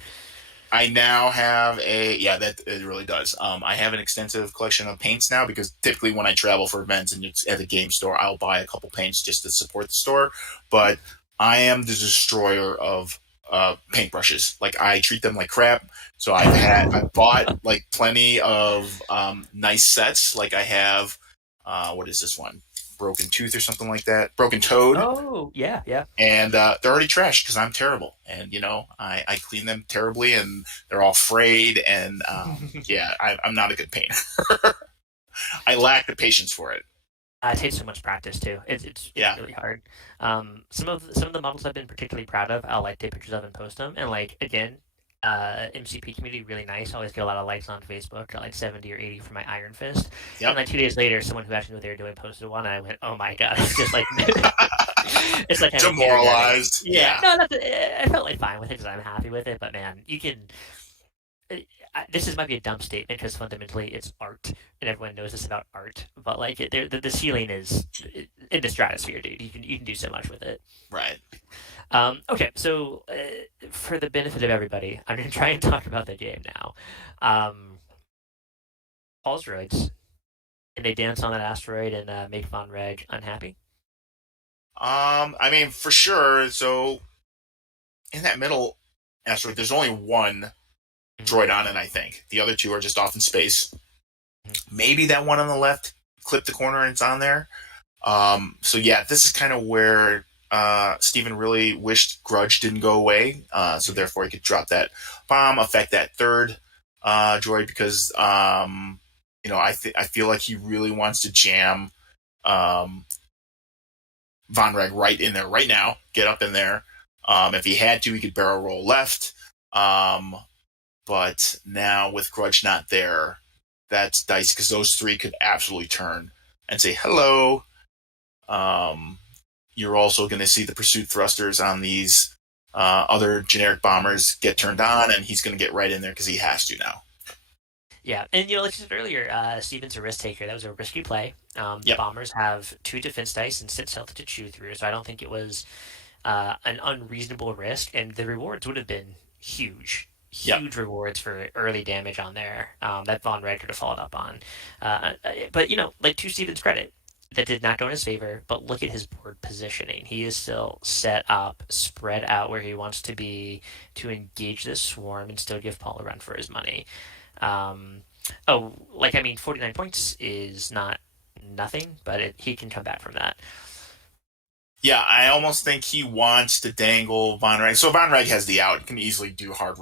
I now have that it really does. I have an extensive collection of paints now because typically when I travel for events and it's at a game store, I'll buy a couple paints just to support the store. But I am the destroyer of paintbrushes. Like I treat them like crap. So I bought like plenty of nice sets. Like I have, what is this one? Broken Tooth or something like that. Broken Toad. Oh, yeah, yeah. And they're already trashed because I'm terrible. And, I clean them terribly and they're all frayed. And, I'm not a good painter. I lack the patience for it. It takes so much practice too. It's really hard. Some of the models I've been particularly proud of, I'll like take pictures of and post them. And like again, MCP community really nice. I always get a lot of likes on Facebook. Got like 70 or 80 for my Iron Fist. Yep. And like 2 days later, someone who actually knew what they were doing posted one, and I went, "Oh my god!" It's just like it's like demoralized. Yeah. No, I felt like fine with it because I'm happy with it. But man, you can. This might be a dumb statement because fundamentally it's art, and everyone knows this about art. But like, the ceiling is in the stratosphere, dude. You can do so much with it. Right. Okay, so for the benefit of everybody, I'm going to try and talk about the game now. Paul's droids, and they dance on that asteroid and make Von Reg unhappy? I mean, for sure. So in that middle asteroid, there's only one droid on it, I think. The other two are just off in space. Maybe that one on the left clipped the corner and it's on there. So yeah, this is kind of where Steven really wished Grudge didn't go away. So therefore he could drop that bomb, affect that third droid because I feel like he really wants to jam Von Reg right in there right now. Get up in there. If he had to, he could barrel roll left. Um, but now with Grudge not there, that's dicey because those three could absolutely turn and say hello. Um, you're also going to see the pursuit thrusters on these other generic bombers get turned on, and he's going to get right in there because he has to now. Yeah, and like you said earlier, Steven's a risk taker. That was a risky play. The Yep, Bombers have two defense dice and six health to chew through, so I don't think it was an unreasonable risk, and the rewards would have been huge. yep, Huge rewards for early damage on there that Von Red could have followed up on. But, like to Steven's credit, that did not go in his favor, but look at his board positioning. He is still set up, spread out where he wants to be to engage this swarm and still give Paul a run for his money. Um, I mean, 49 points is not nothing, but he can come back from that. yeah. I almost think he wants to dangle Von Reg. So Von Reg has the out; he can easily do hard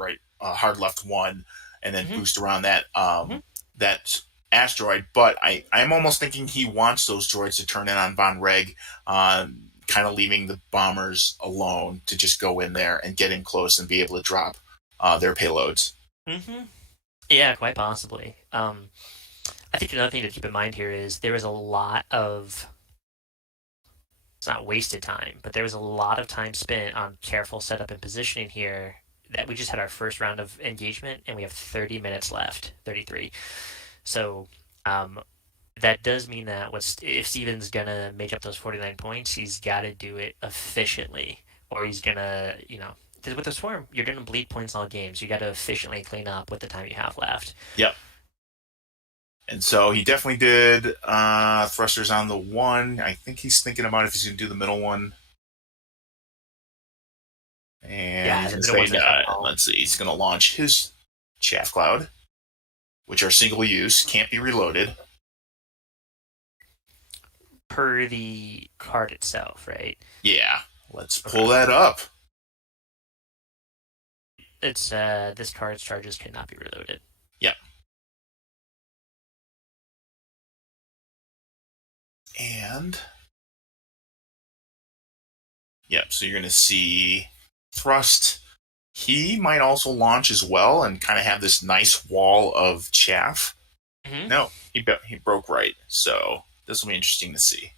left one, and then Hmm. boost around Hmm. that asteroid. But I'm almost thinking he wants those droids to turn in on Von Reg, kind of leaving the bombers alone to just go in there and get in close and be able to drop their payloads. Hmm. Yeah, quite possibly. I think another thing to keep in mind here is there was a lot of it's not wasted time, but there was a lot of time spent on careful setup and positioning here that we just had our first round of engagement and we have 30 minutes left, 33. So um, that does mean that if Steven's gonna make up those 49 points, he's got to do it efficiently, or he's gonna, because with the swarm, you're gonna bleed points all games. You got to efficiently clean up with the time you have left. Yep. And so he definitely did thrusters on the one. I think he's thinking about if he's going to do the middle one. And Yeah, he's the going to middle one's say, a tough call. let's see, he's going to launch his chaff cloud, which are single use, can't be reloaded. Per the card itself, right? Yeah, let's Okay. pull that up. It's this card's charges cannot be reloaded. Yep. And, yep, so you're going to see thrust. He might also launch as well and kind of have this nice wall of chaff. Hmm. No, he broke right. So this will be interesting to see.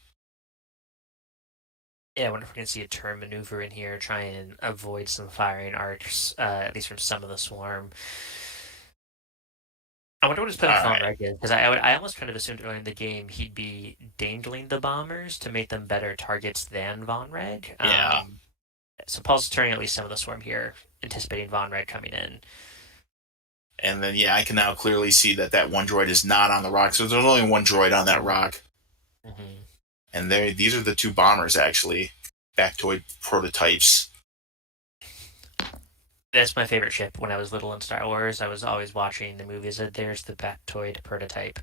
Yeah, I wonder if we're gonna see a turn maneuver in here, try and avoid some firing arcs, at least from some of the swarm. I wonder what his plan All with Von right. Reg is, because I almost kind of assumed early in the game he'd be dangling the bombers to make them better targets than Von Reg. Yeah. So Paul's turning at least some of the swarm here, anticipating Von Reg coming in. And then, yeah, I can now clearly see that that one droid is not on the rock. So there's only one droid on that rock. Hmm. And these are the two bombers, actually. Factoid prototypes. That's my favorite ship. When I was little in Star Wars, I was always watching the movies. There's the Bactoid prototype.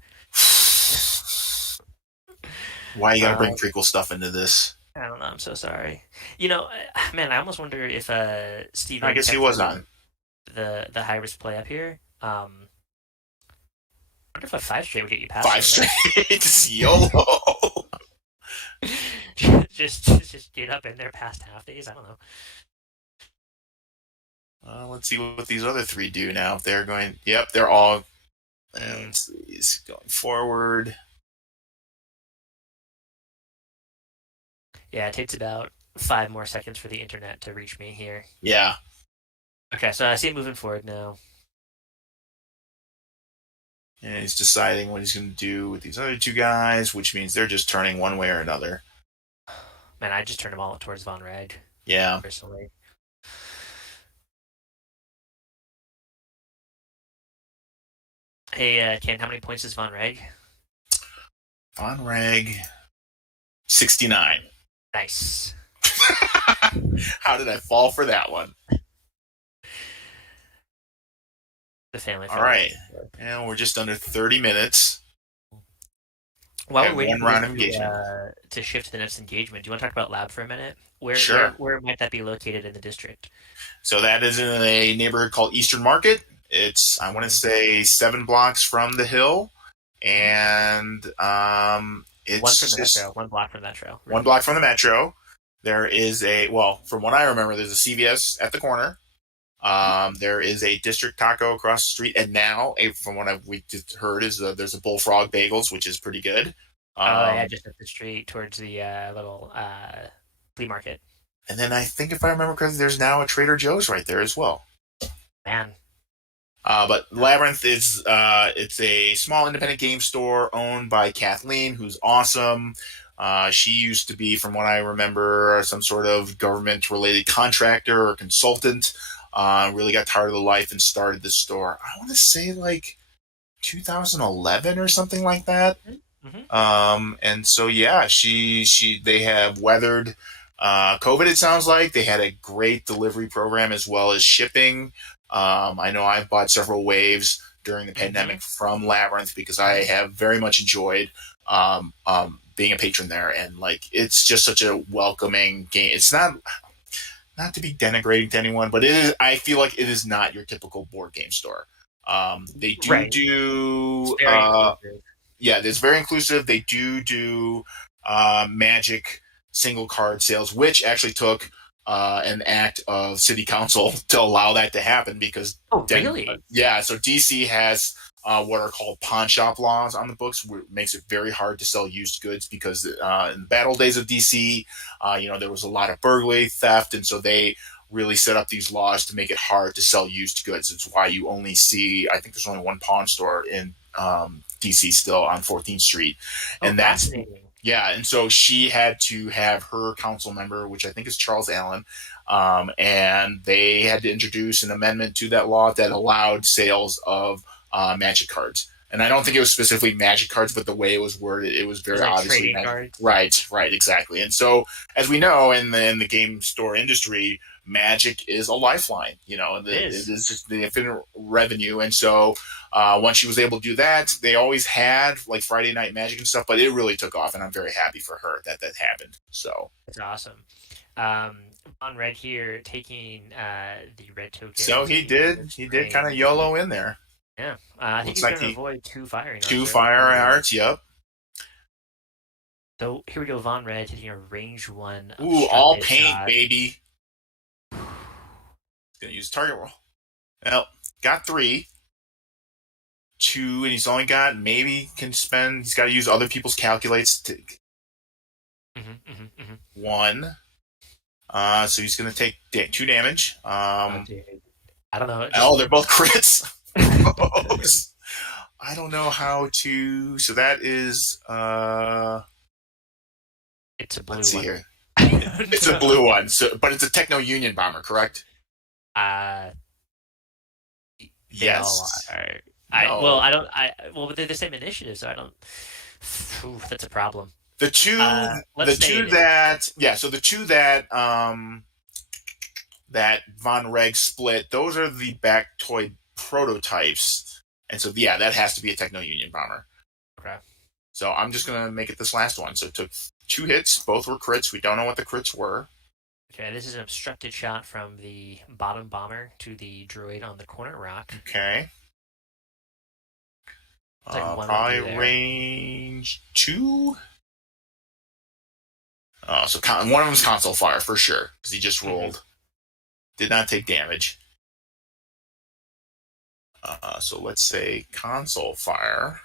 Why you gotta bring Um, prequel stuff into this? I don't know. I'm so sorry. Man, I almost wonder if I Steven guess he kept was the on. the high risk play up here. I wonder if a five straight would get you past Five him, right? straight. YOLO. just get up in there past half days. I don't know. Let's see what these other three do now. If they're going, yep, they're all. Mm. Let's see, he's going forward. Yeah, it takes about 5 more seconds for the internet to reach me here. Yeah, Okay, so I see him moving forward now. and he's deciding what he's going to do with these other two guys, which means they're just turning one way or another. Man, I just turned them all towards Von Reg, Yeah, personally. Hey, Ken, how many points is Von Reg? Von Reg, 69. Nice. How did I fall for that one? The family All friendly. right, and we're just under 30 minutes. While we're Have waiting one for this round of engagement. to shift to the next engagement, do you want to talk about Lab for a minute? Where where Sure. where might that be located in the district? So that is in a neighborhood called Eastern Market. It's, I want to say, 7 blocks from the hill, Mhm. and One from it's the just metro, one block from the metro. one Right. block from the metro. There is well, from what I remember, there's a CVS at the corner. There is a District Taco across the street, and now, from what we just heard, is there's a Bullfrog Bagels, which is pretty good. Oh yeah, Um, just up the street towards the little flea market. and then I think, if I remember correctly, there's now a Trader Joe's right there as well. Man, But Labyrinth is it's a small independent game store owned by Kathleen, who's awesome. She used to be, from what I remember, some sort of government-related contractor or consultant. Really got tired of the life and started the store. I want to say like 2011 or something like that. mm-hmm. And so yeah, they have weathered COVID. It sounds like they had a great delivery program as well as shipping. I know I've bought several waves during the Mm-hmm. pandemic from Labyrinth because I have very much enjoyed being a patron there, and like it's just such a welcoming game. It's not to be denigrating to anyone, but it is. I feel like it is not your typical board game store. They do Right. It's do very inclusive. yeah, it's very inclusive. They do Magic single card sales, which actually took an act of city council to allow that to happen because Oh, really? yeah, so DC has what are called pawn shop laws on the books, which makes it very hard to sell used goods because in the battle days of DC, there was a lot of burglary, theft, and so they really set up these laws to make it hard to sell used goods. It's why you only see, I think there's only one pawn store in DC still on 14th Street, Oh, and that's fascinating. yeah. And so she had to have her council member, which I think is Charles Allen, and they had to introduce an amendment to that law that allowed sales of Magic cards. And I don't think it was specifically Magic cards, but the way it was worded, it was very It's like obviously trading Magic. cards. Right, right, exactly. And so, as we know, in the game store industry, Magic is a lifeline. It It is. is just the infinite revenue. And so, once she was able to do that, they always had like Friday Night Magic and stuff, but it really took off, and I'm very happy for her that that happened. So, It's awesome. Um, on red here, taking the red so tokens, he taking the did, red he did kind string. of YOLO in there. Yeah, I think Looks he's like going to he avoid two firing arts, two right? Looks fire like it. arts. Yep. So here we go, Von Red taking a range one Ooh, all obstructed paint, shot. baby. Gonna use target roll. Well, got three, two, and he's only got maybe can spend. He's got to use other people's calculates to one. So he's gonna take two damage. Oh, dude. I don't know. Oh, Just they're both crits. I don't know how to. So that is. it's a blue Let's see one. here. I It's don't a know. blue one. So, but it's a Techno Union bomber, correct? Uh, they all Yes. are. No. But they're the same initiative, so I don't. Ooh, that's a problem. The two. Let's The stay two initiative. that. Yeah. So the two that Von Reg split. Those are the Bactoid prototypes. And so yeah, that has to be a Techno Union bomber. Okay. So I'm just gonna make it this last one. So it took two hits. Both were crits. We don't know what the crits were. Okay, this is an obstructed shot from the bottom bomber to the droid on the corner rock. Okay. It's like 1 and 2 Probably there. range two. So one of them's console fire for sure because he just rolled. Did not take damage. So let's say console fire.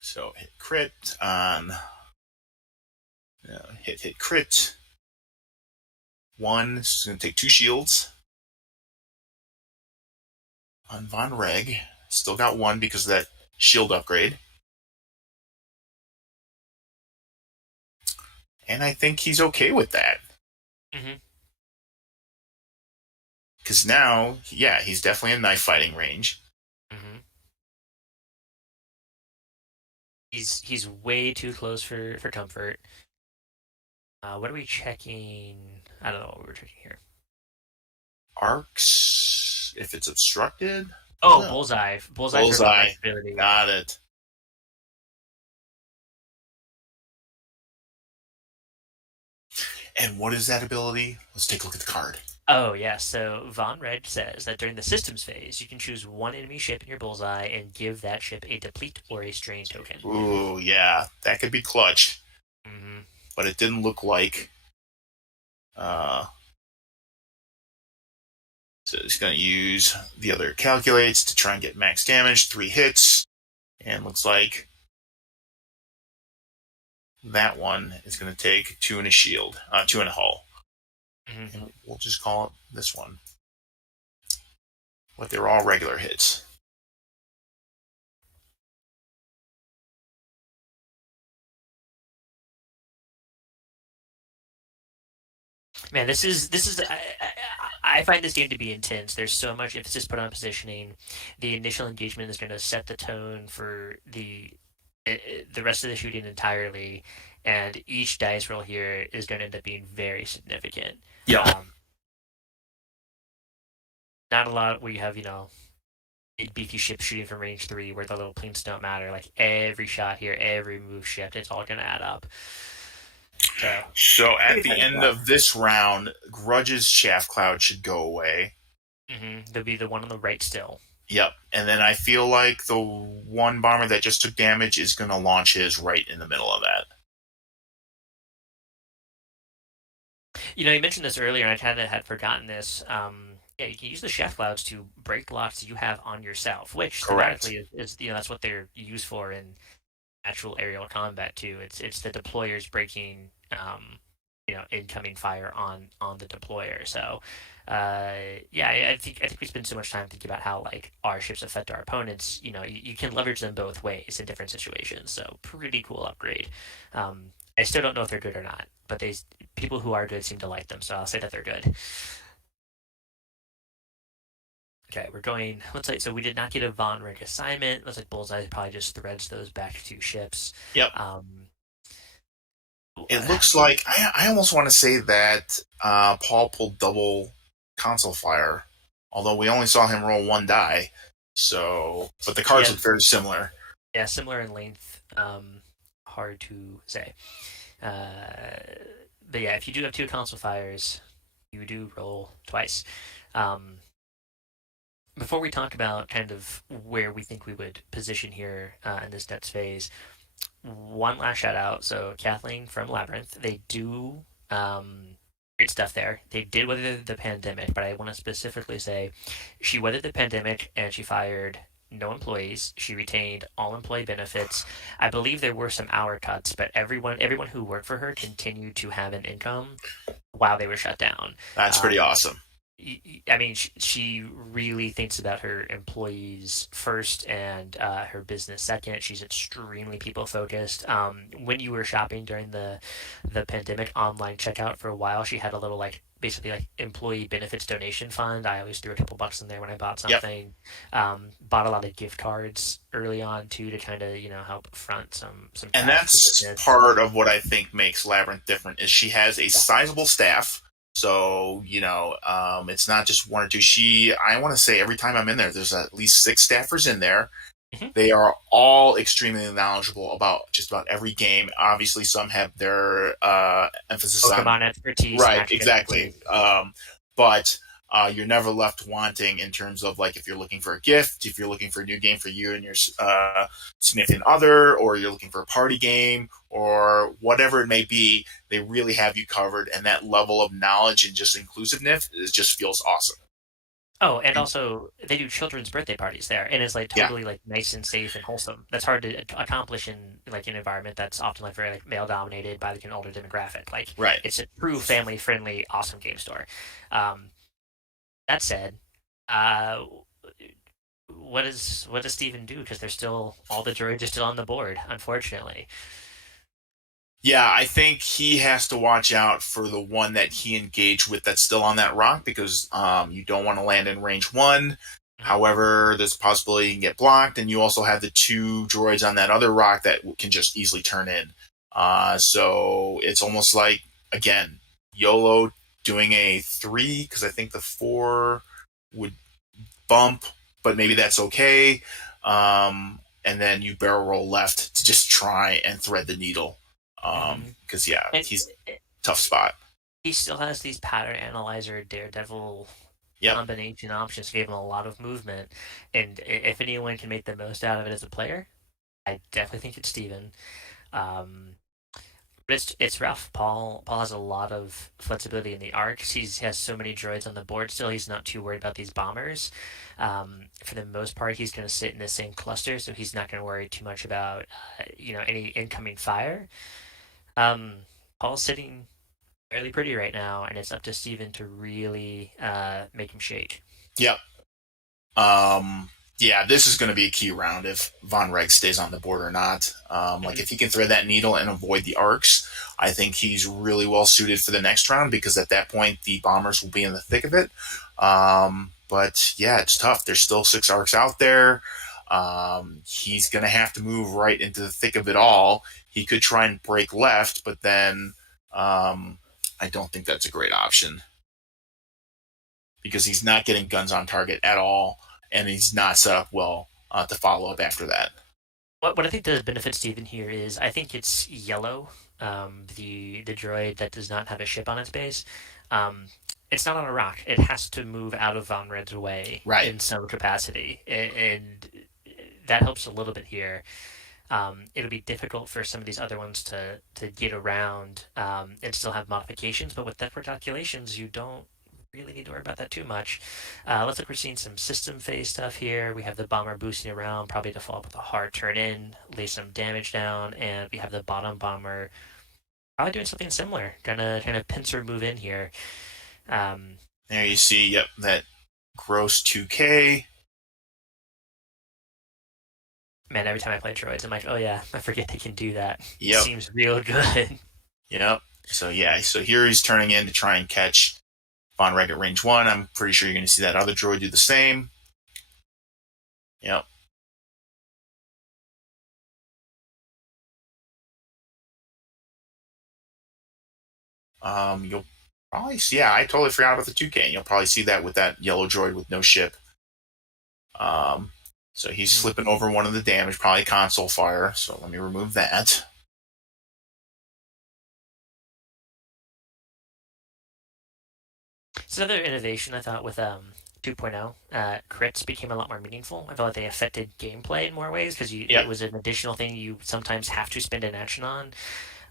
So hit crit on hit crit. One. This is going to take two shields on Von Reg. Still got one because of that shield upgrade. And I think he's okay with that. Mm-hmm. Because now, yeah, he's definitely in knife fighting range. Mm-hmm. He's way too close for comfort. What are we checking? I don't know what we're checking here. Arcs, if it's obstructed. Oh, bullseye. Bullseye for Von Bullseye. Reg's ability. Got it. And what is that ability? Let's take a look at the card. Oh, yeah. So Von Red says that during the systems phase, you can choose one enemy ship in your bullseye and give that ship a deplete or a strain token. Ooh, yeah, that could be clutch, Hmm. but it didn't look like. Uh, so he's going to use the other calculates to try and get max damage, 3 hits, and looks like that one is going to take 2 and a shield, 2 and a hull. Hmm. And we'll just call it this one. But they're all regular hits. Man, this is I find this game to be intense. There's so much emphasis put on positioning. The initial engagement is going to set the tone for the rest of the shooting entirely, and each dice roll here is going to end up being very significant. Yep. Um, Not a lot where you have big beefy ships shooting from range 3 where the little planes don't matter. Like every shot here, every move shift, it's all going to add up. So So pretty at the exciting end stuff. of this round, Grudge's Shaft Cloud should go away. There'll be the one on the right still. Yep. And then I feel like the one bomber that just took damage is going to launch his right in the middle of that. You mentioned this earlier, and I kind of had forgotten this. Yeah, you can use the chef clouds to break blocks you have on yourself, which Correct. thematically is that's what they're used for in actual aerial combat too. It's the deployers breaking incoming fire on the deployer. So yeah, I think we spend so much time thinking about how like our ships affect our opponents. You can leverage them both ways in different situations. So pretty cool upgrade. I still don't know if they're good or not, but they people who are good seem to like them, so I'll say that they're good. Okay, we're going. Let's say so we did not get a Von Rick assignment. Looks like Bullseye probably just threads those back to ships. Yep. Um, It looks like I almost want to say that Paul pulled double console fire, although we only saw him roll 1 die. So, but the cards yeah, look very similar. yeah, similar in length. Hard to say. Uh, but yeah, if you do have two console fires, you do roll twice. Um, Before we talk about kind of where we think we would position here in this Nets phase, one last shout out. So Kathleen from Labyrinth, they do great stuff there. They did weather the pandemic, but I want to specifically say she weathered the pandemic and she fired no employees. She retained all employee benefits. I believe there were some hour cuts, but everyone who worked for her continued to have an income while they were shut down. That's pretty Um, awesome. I mean, she really thinks about her employees first and her business second. She's extremely people focused. When you were shopping during the pandemic online checkout for a while, she had a little like basically like employee benefits donation fund. I always threw a couple bucks in there when I bought Yep. something. Bought a lot of gift cards early on too to kind of help front some And cash for the that's business. part of what I think makes Labyrinth different is she has a sizable staff. So it's not just one or two. I want to say every time I'm in there, there's at least 6 staffers in there. Mhm. They are all extremely knowledgeable about just about every game. Obviously, some have their emphasis on. Pokemon expertise, Right, Magic exactly. expertise. But you're never left wanting in terms of like if you're looking for a gift, if you're looking for a new game for you and your significant other, or you're looking for a party game, or whatever it may be, they really have you covered. And that level of knowledge and just inclusiveness just feels awesome. Oh, and And also they do children's birthday parties there, and it's like yeah, totally like nice and safe and wholesome. That's hard to accomplish in like an environment that's often like very like male dominated by like an older demographic. Like right. it's a true family friendly, awesome game store. Um, that said, uh, what does Steven do? Because they're still all the droids are still on the board, unfortunately. Yeah, I think he has to watch out for the one that he engaged with that's still on that rock because you don't want to land in range 1. Hmm. However, there's a possibility you can get blocked, and you also have the 2 droids on that other rock that can just easily turn in. So it's almost like, again, YOLO doing a 3 because I think the 4 would bump, but maybe that's okay. And then you barrel roll left to just try and thread the needle. Hmm. Because yeah, And he's tough spot. he still has these pattern analyzer daredevil Yep. combination options, gave him a lot of movement, and if anyone can make the most out of it as a player, I definitely think it's Steven. Um, but it's rough. Paul has a lot of flexibility in the arcs. He has so many droids on the board still. He's not too worried about these bombers. For the most part, he's going to sit in the same cluster, so he's not going to worry too much about any incoming fire. Um, Paul's sitting fairly pretty right now, and it's up to Steven to really make him shake. Yep. Um, yeah, this is going to be a key round if Von Reg stays on the board or not. Like Mhm. if he can thread that needle and avoid the arcs, I think he's really well suited for the next round because at that point the bombers will be in the thick of it. But yeah, it's tough. There's still 6 arcs out there. He's going to have to move right into the thick of it all. He could try and break left, but then I don't think that's a great option because he's not getting guns on target at all, and he's not set up well to follow up after that. What I think does benefit Steven here is I think it's yellow, the droid that does not have a ship on its base. Um, it's not on a rock. It has to move out of Von Red's way Right. in some capacity, and that helps a little bit here. It'll be difficult for some of these other ones to get around and still have modifications, but with network calculations, you don't really need to worry about that too much. Looks like we're seeing some system phase stuff here. We have the bomber boosting around, probably to follow up with a hard turn in, lay some damage down, and we have the bottom bomber probably doing something similar, gonna kind of pincer move in here. Um, There you see, yep, that gross 2K. Man, every time I play droids, I'm like, oh yeah, I forget they can do that. Yep, Seems real good. yep. So yeah, so here he's turning in to try and catch Von Reg at range 1. I'm pretty sure you're going to see that other droid do the same. Yep. You'll probably see, yeah, I totally forgot about the 2K. You'll probably see that with that yellow droid with no ship. Um, so he's slipping over one of the damage, probably console fire. So let me remove that. It's another innovation I thought with 2.0. Crits became a lot more meaningful. I felt like they affected gameplay in more ways because Yep. it was an additional thing you sometimes have to spend an action on,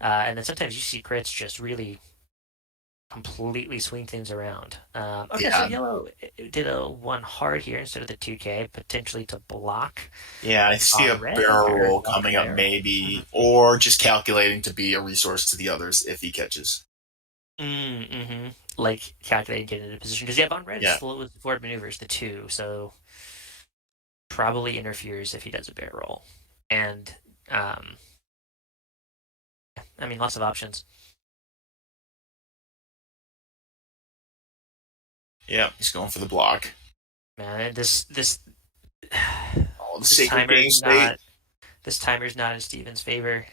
and then sometimes you see crits just really completely swing things around. Okay, so Yeah. yellow did a one hard here instead of the 2K, potentially to block Yeah, I see on a red barrel here. roll Block a coming up, barrel. maybe, or just calculating to be a resource to the others if he catches. Mm-hmm. Like calculating getting into position because yeah, on red Yeah, slow with forward maneuvers the two, so probably interferes if he does a barrel roll. And um, I mean, lots of options. yeah, he's going for the block. Man, this Oh, the this sacred game timer's state. not this timer's not in Steven's favor.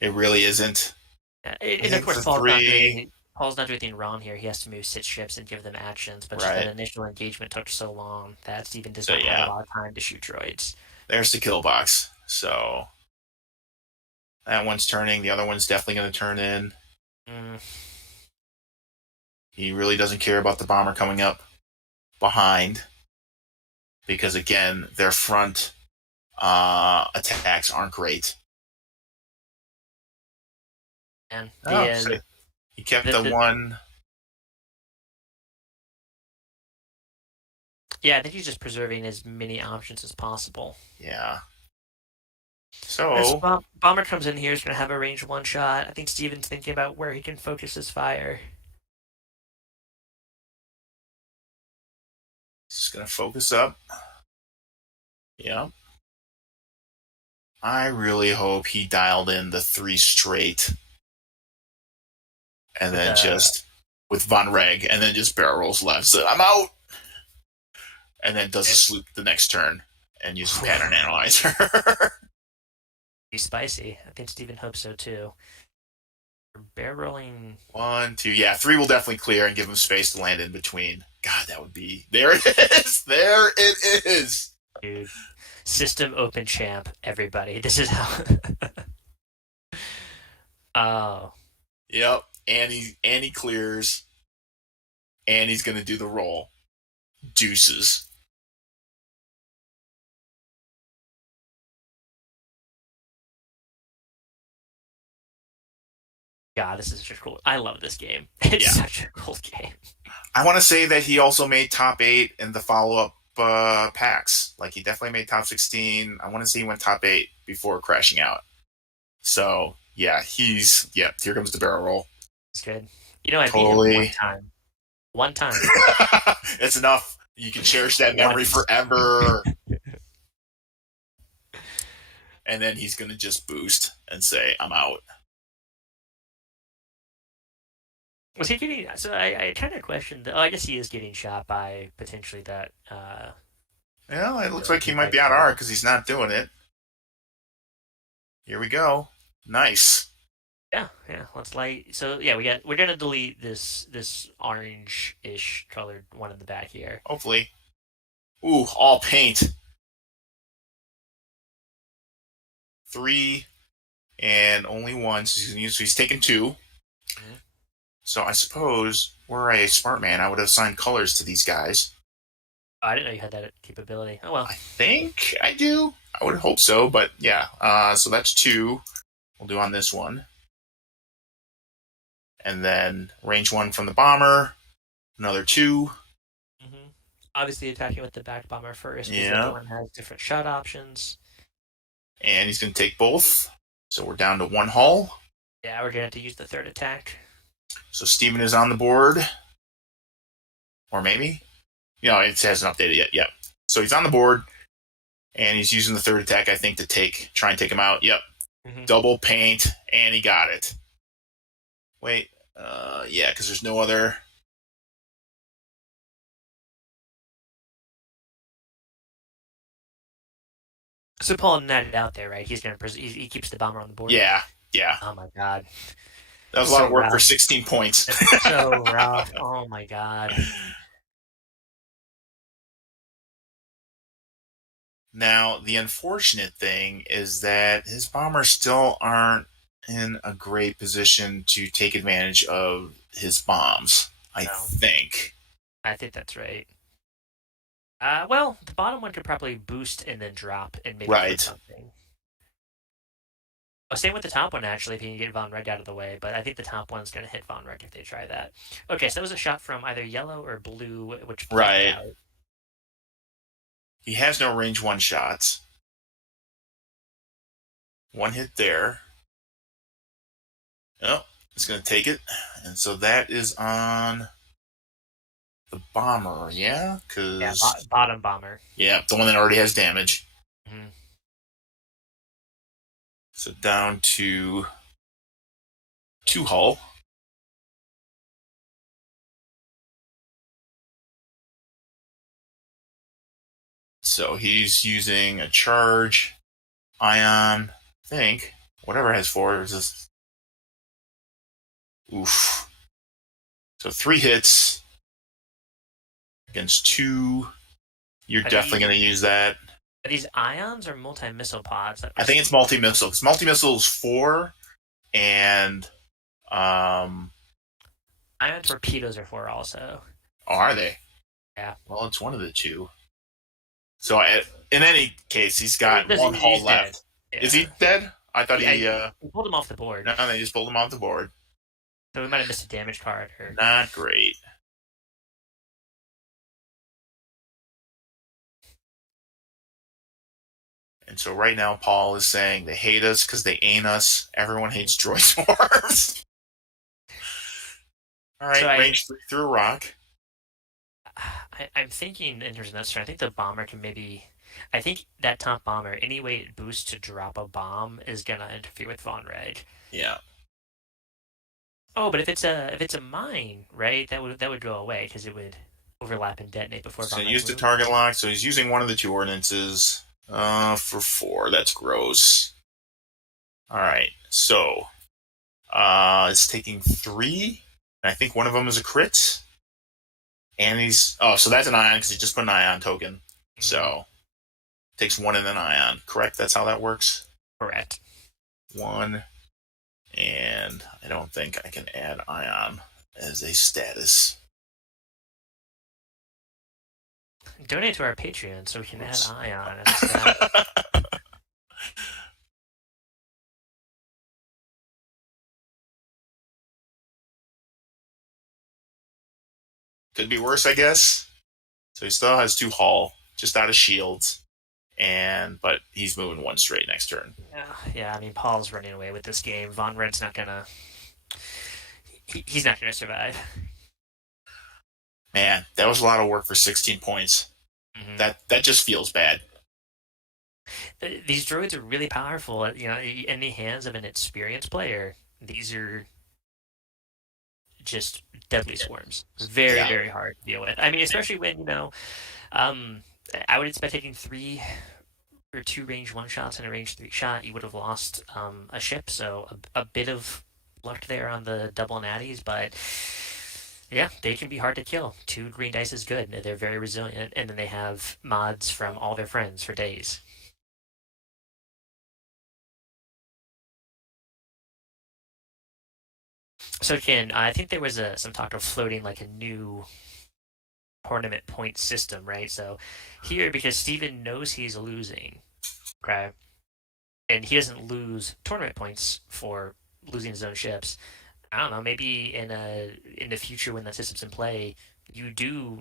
It really isn't. And of Hit course, for 3. Paul's not doing anything wrong here. He has to move 6 ships and give them actions, but just that Right. initial engagement took so long that Steven does So not have a yeah, lot of time to shoot droids. there's the kill box. So that one's turning. The other one's definitely going to turn in. Mm, He really doesn't care about the bomber coming up behind because again, their front attacks aren't great. and Oh, so he kept the the one. yeah, I think he's just preserving as many options as possible. Yeah. This So bomber comes in here is going to have a range one shot. I think Steven's thinking about where he can focus his fire. just going to focus up. Yeah. I really hope he dialed in the 3 straight and With then just with Von Reg and then just barrel rolls left. So I'm out. And then does a sloop the next turn and uses pattern analyzer. be spicy. I think Steven hopes so too. Bear rolling. 1, 2, yeah, 3 will definitely clear and give him space to land in between. God, that would be there. It is. There it is. Dude. System open champ, everybody. This is how. Oh. Yep. and he clears, and he's gonna do the roll. Deuces. God, this is such a cool. I love this game. It's such a cool game. I want to say that he also made top 8 in the follow-up packs. Like, he definitely made top 16. I want to say he went top 8 before crashing out. So, yeah, here comes the barrel roll. It's good. You know, I beat him one time. One time. It's enough. You can cherish that memory forever. And then he's going to just boost and say, I'm out. Was he getting... So I kind of questioned... I guess he is getting shot by potentially that... Well, it looks like he might be on R because he's not doing it. Here we go. Nice. Yeah. Let's light. So yeah, we're gonna delete this orange-ish colored one in the back here. Hopefully. Ooh, all paint. 3 and only 1. So he's taking 2. Mm-hmm. So I suppose were I a smart man, I would have assigned colors to these guys. Oh, I didn't know you had that capability. Oh well. I think I do. I would hope so, but yeah. So that's 2. We'll do on this one. And then range 1 from the bomber. Another 2. Mm-hmm. Obviously attacking with the back bomber first. Because yeah. The one has different shot options. And he's going to take both. So we're down to 1 hull. Yeah, we're going to have to use the third attack. So Steven is on the board. Or maybe? It hasn't updated yet. Yep. So he's on the board. And he's using the third attack, I think, to try and take him out. Yep. Mm-hmm. Double paint. And he got it. Wait. Yeah, because there's no other... So Paul netted out there, right? He's gonna he keeps the bomber on the board. Yeah. Oh my god, that was a lot of work for 16 points. That's so rough. Oh my god. Now the unfortunate thing is that his bombers still aren't in a great position to take advantage of his bombs. I think that's right. Well, the bottom one could probably boost and then drop and maybe do something. Same with the top one, actually, if you can get Von Reg out of the way. But I think the top one's going to hit Von Reg if they try that. Okay, so that was a shot from either yellow or blue, which... Right. He has no range 1 shots. 1 hit there. Oh, it's going to take it. And so that is on... the bomber, yeah? Bottom bomber. Yeah, the one that already has damage. Mm-hmm. So down to 2 hull. So he's using a charge, ion, I think. Whatever has 4 is this. Oof. So 3 hits against 2. You're definitely going to use that. Are these ions or multi-missile pods? I think it's multi-missile. Because multi-missile is 4, and... ion torpedoes are 4 also. Oh, are they? Yeah. Well, it's one of the 2. So, in any case, he's got 1 hull left. Yeah. Is he dead? I thought he pulled him off the board. No, they just pulled him off the board. So we might have missed a damage card. Not great. And so right now, Paul is saying they hate us because they ain't us. Everyone hates droid dwarves. All right, so range 3 through a rock. I'm thinking in terms of that turn, I think the bomber can maybe... I think that top bomber, any way it boosts to drop a bomb is going to interfere with Von Reg. Yeah. Oh, but if it's a mine, right, that would go away because it would overlap and detonate before Von Reg. So use the target lock. So he's using one of the 2 ordinances. For 4. That's gross. Alright, so it's taking 3. And I think one of them is a crit. And he's... Oh, so that's an ion because he just put an ion token. Mm-hmm. So takes 1 and an ion. Correct? That's how that works? Correct. 1 And I don't think I can add Ion as a status. Donate to our Patreon so we can add Oops. Ion as a status. Could be worse, I guess. So he still has 2 hull, just out of shields, but he's moving 1 straight next turn. Yeah. I mean, Paul's running away with this game. Von Red's not gonna. He's not gonna survive. Man, that was a lot of work for 16 points. Mm-hmm. That just feels bad. These droids are really powerful. You know, in the hands of an experienced player, these are just deadly swarms. Very, Yeah. very hard to deal with. I mean, especially when um, I would expect taking 3 or 2 range 1 shots and a range 3 shot, you would have lost a ship. So a bit of luck there on the double natties, but yeah, they can be hard to kill. 2 green dice is good. They're very resilient, and then they have mods from all their friends for days. So, Ken, I think there was some talk of floating like a new tournament point system, right? So here, because Steven knows he's losing, okay, and he doesn't lose tournament points for losing his own ships. I don't know. Maybe in the future when that system's in play, you do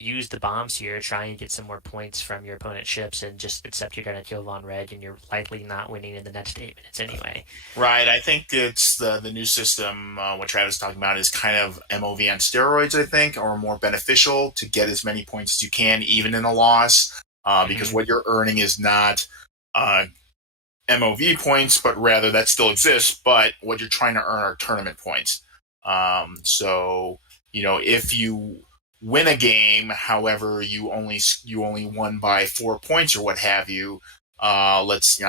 use the bombs here, try and get some more points from your opponent's ships, and just accept you're gonna kill Von Red, and you're likely not winning in the next 8 minutes anyway. Right. I think it's the new system. What Travis is talking about is kind of MOV on steroids. I think, or more beneficial to get as many points as you can, even in a loss, because Mm-hmm. what you're earning is not uh, MOV points, but rather that still exists. But what you're trying to earn are tournament points. So if you win a game, however, you only won by 4 points or what have you. I'm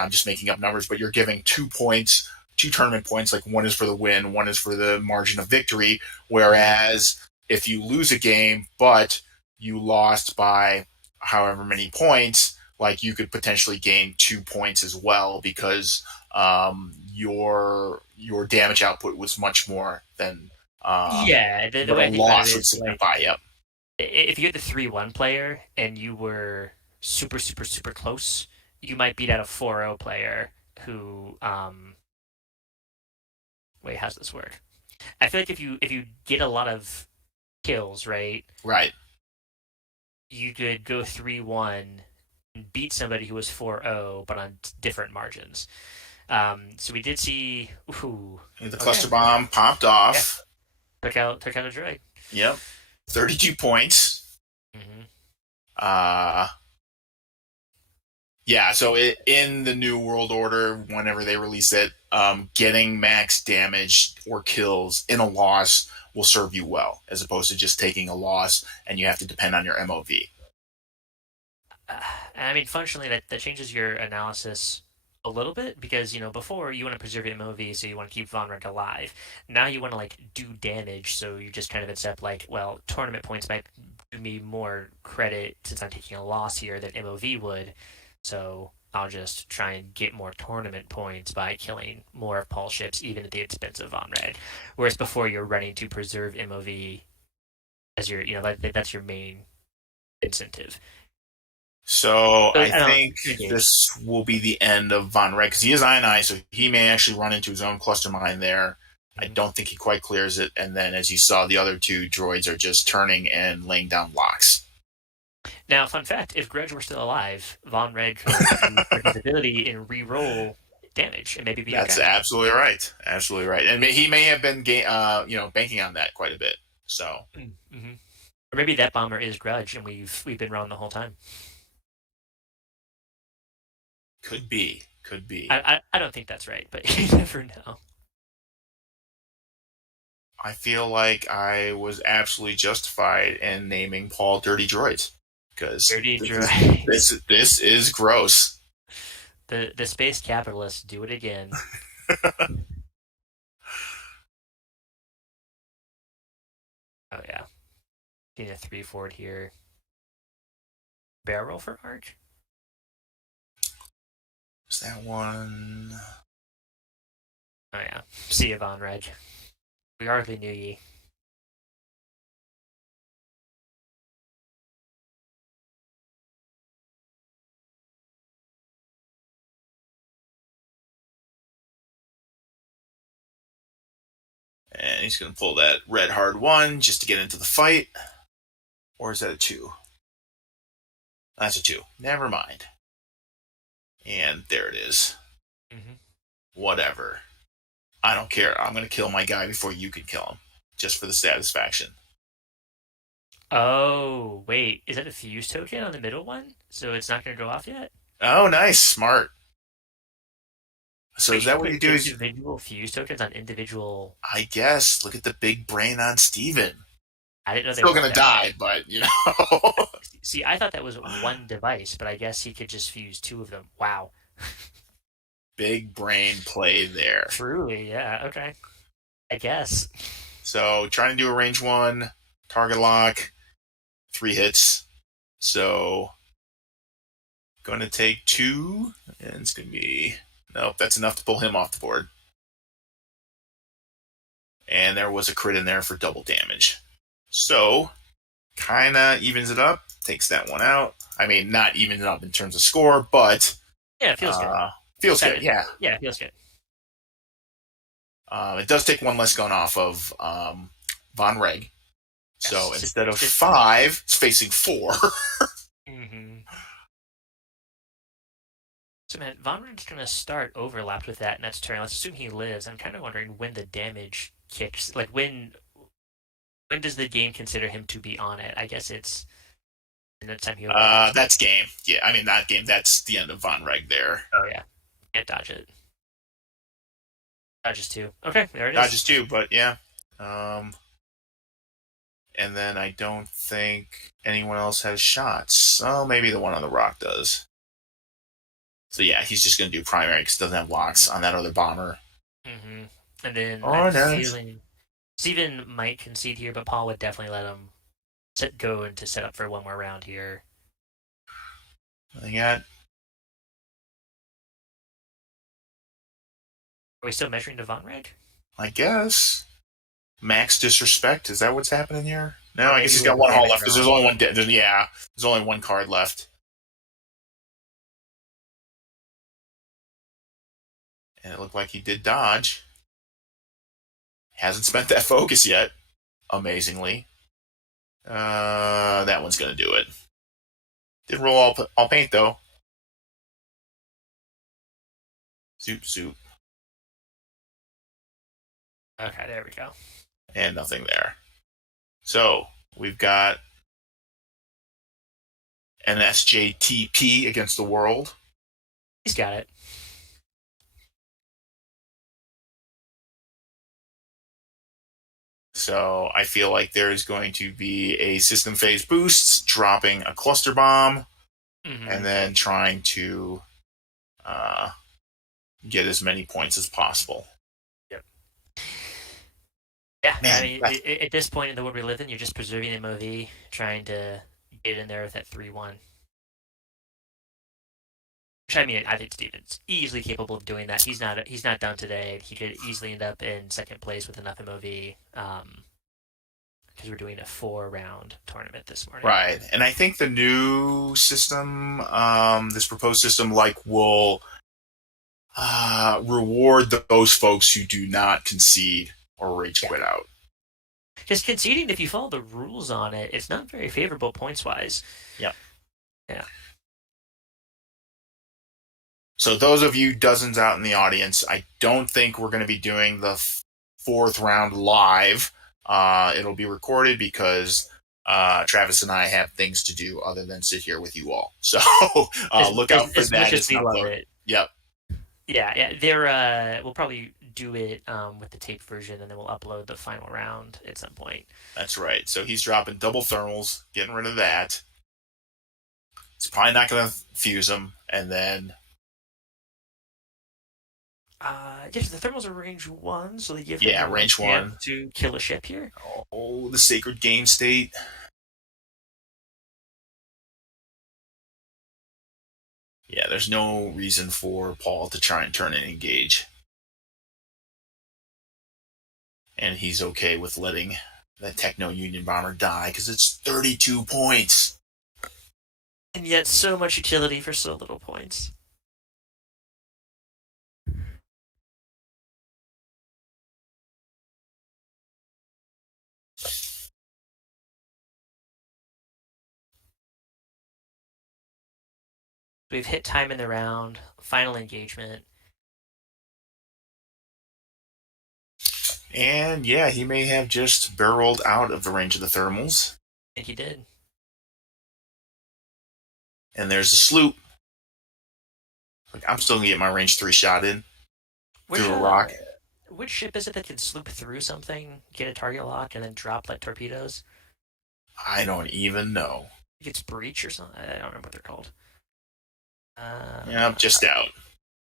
just making up numbers, but you're giving 2 points, 2 tournament points. Like one is for the win, one is for the margin of victory. Mm-hmm. Whereas if you lose a game, but you lost by however many points, like you could potentially gain 2 points as well because your damage output was much more than Yeah, the what a way I think about it loss would is like signify. Yep. if you're the 3-1 player and you were super, super, super close, you might beat out a 4-0 player who wait, how's this work? I feel like if you get a lot of kills, right, Right. you could go 3-1 and beat somebody who was 4-0 but on different margins. So we did see ooh, The cluster okay. bomb popped Yeah, off. took out a droid. Yep. 32 points. Mm-hmm. Uh, yeah, so in the new world order, whenever they release it, getting max damage or kills in a loss will serve you well, as opposed to just taking a loss and you have to depend on your MOV. I mean, functionally, that changes your analysis a little bit because before you want to preserve your MOV, so you want to keep Von Rent alive. Now you want to like do damage, so you just kind of accept like, well, tournament points might do me more credit since I'm taking a loss here than MOV would. So I'll just try and get more tournament points by killing more of Paul's ships, even at the expense of Von Red. Whereas before you're running to preserve MOV as your, that's your main incentive. So So, I I don't know. think this will be the end of Von Red because he is ionized, so he may actually run into his own cluster mine there. I Mhm. don't think he quite clears it, and then as you saw, the other 2 droids are just turning and laying down locks. Now, fun fact: if Grudge were still alive, Von Red could use his ability and re-roll damage and maybe be That's okay. absolutely right, absolutely right, and he may have been banking on that quite a bit. So Mm-hmm. Or maybe that bomber is Grudge, and we've been wrong the whole time. could be. I don't think that's right, but you never know. I feel like I was absolutely justified in naming Paul Dirty Droids because Dirty this is droids. this is gross. The space capitalists do it again. Oh yeah, getting a 3 forward here. Barrel roll for Arch. Is that one? Oh yeah. See you, Von Reg. We hardly knew ye. And he's going to pull that red hard one just to get into the fight. Or is that a 2? That's a 2. Never mind. And there it is. Mm-hmm. Whatever. I don't care. I'm going to kill my guy before you can kill him. Just for the satisfaction. Oh, wait. Is that a fuse token on the middle one? So it's not going to go off yet? Oh, nice. Smart. So Wait, is you that can what put you do? Is individual fuse tokens on individual. I guess look at the big brain on Steven. I didn't know they Still worked gonna that way. die, but you know. See, I thought that was one device, but I guess he could just fuse two of them. Wow. Big brain play there. Truly, yeah. Okay. I guess. So trying to do a range 1, target lock, 3 hits. So gonna take 2, and it's gonna be nope, that's enough to pull him off the board. And there was a crit in there for double damage. So kinda evens it up, takes that one out. I mean, not even it up in terms of score, but Yeah, it feels good. feels good, yeah. Yeah, it feels good. It does take one less gun off of Von Reg. So Yes. instead of 5, it's facing 4. Mm-hmm. So man, Von Rid's gonna start overlapped with that next turn. Let's assume he lives. I'm kind of wondering when the damage kicks. Like when does the game consider him to be on it? I guess it's the next time he overlaps. That's game. Yeah, I mean, not game. That's the end of Von Reg there. Oh yeah, can't dodge it. Dodges two. Okay, there it Not is. just 2, but yeah. And then I don't think anyone else has shots. Oh, maybe the one on the rock does. So yeah, he's just going to do primary because it doesn't have locks on that other bomber. Mm-hmm. And then Oh, I'm nice. feeling Steven might concede here, but Paul would definitely let him go into set up for one more round here. I got. Are we still measuring to Von Reg? I guess max disrespect. Is that what's happening here? No, Or I guess maybe he's with got the one hull damage left because there's drawn. only one. Yeah, there's only one card left. And it looked like he did dodge. Hasn't spent that focus yet, amazingly. That one's going to do it. Did roll all paint, though. Zoop, zoop. Okay, there we go. And nothing there. So, we've got an SJTP against the world. He's got it. So, I feel like there's going to be a system phase boost, dropping a cluster bomb, Mm-hmm. and then trying to get as many points as possible. Yep. Yeah, Man, I mean, at this point in the world we live in, you're just preserving MOV, trying to get in there with that 3-1. Which I mean, I think Steven's easily capable of doing that. He's not done today. He could easily end up in second place with enough MOV. Because we're doing a 4-round tournament this morning. right. And I think the new system, this proposed system, will reward those folks who do not concede or rage quit out. Just conceding, if you follow the rules on it, it's not very favorable points wise. Yep. Yeah. So those of you dozens out in the audience, I don't think we're going to be doing the 4th round live. It'll be recorded because Travis and I have things to do other than sit here with you all. So look out for as that. Much as we love it. Yep. Yeah. They're we'll probably do it with the tape version, and then we'll upload the final round at some point. That's right. So he's dropping double thermals, getting rid of that. He's probably not going to fuse them, and then. Yes, the thermals are range 1, so they give range 1 to kill a ship here. Oh, the sacred game state. Yeah, there's no reason for Paul to try and turn and engage. and he's okay with letting that Techno Union Bomber die because it's 32 points. And yet, so much utility for so little points. We've hit time in the round, final engagement. And yeah, he may have just barreled out of the range of the thermals. And he did. And there's the sloop. Like, I'm still gonna get my range 3 shot in through a rock. Which ship is it that can sloop through something, get a target lock, and then drop like torpedoes? I don't even know. It gets breach or something. I don't remember what they're called. Yeah, I'm just out.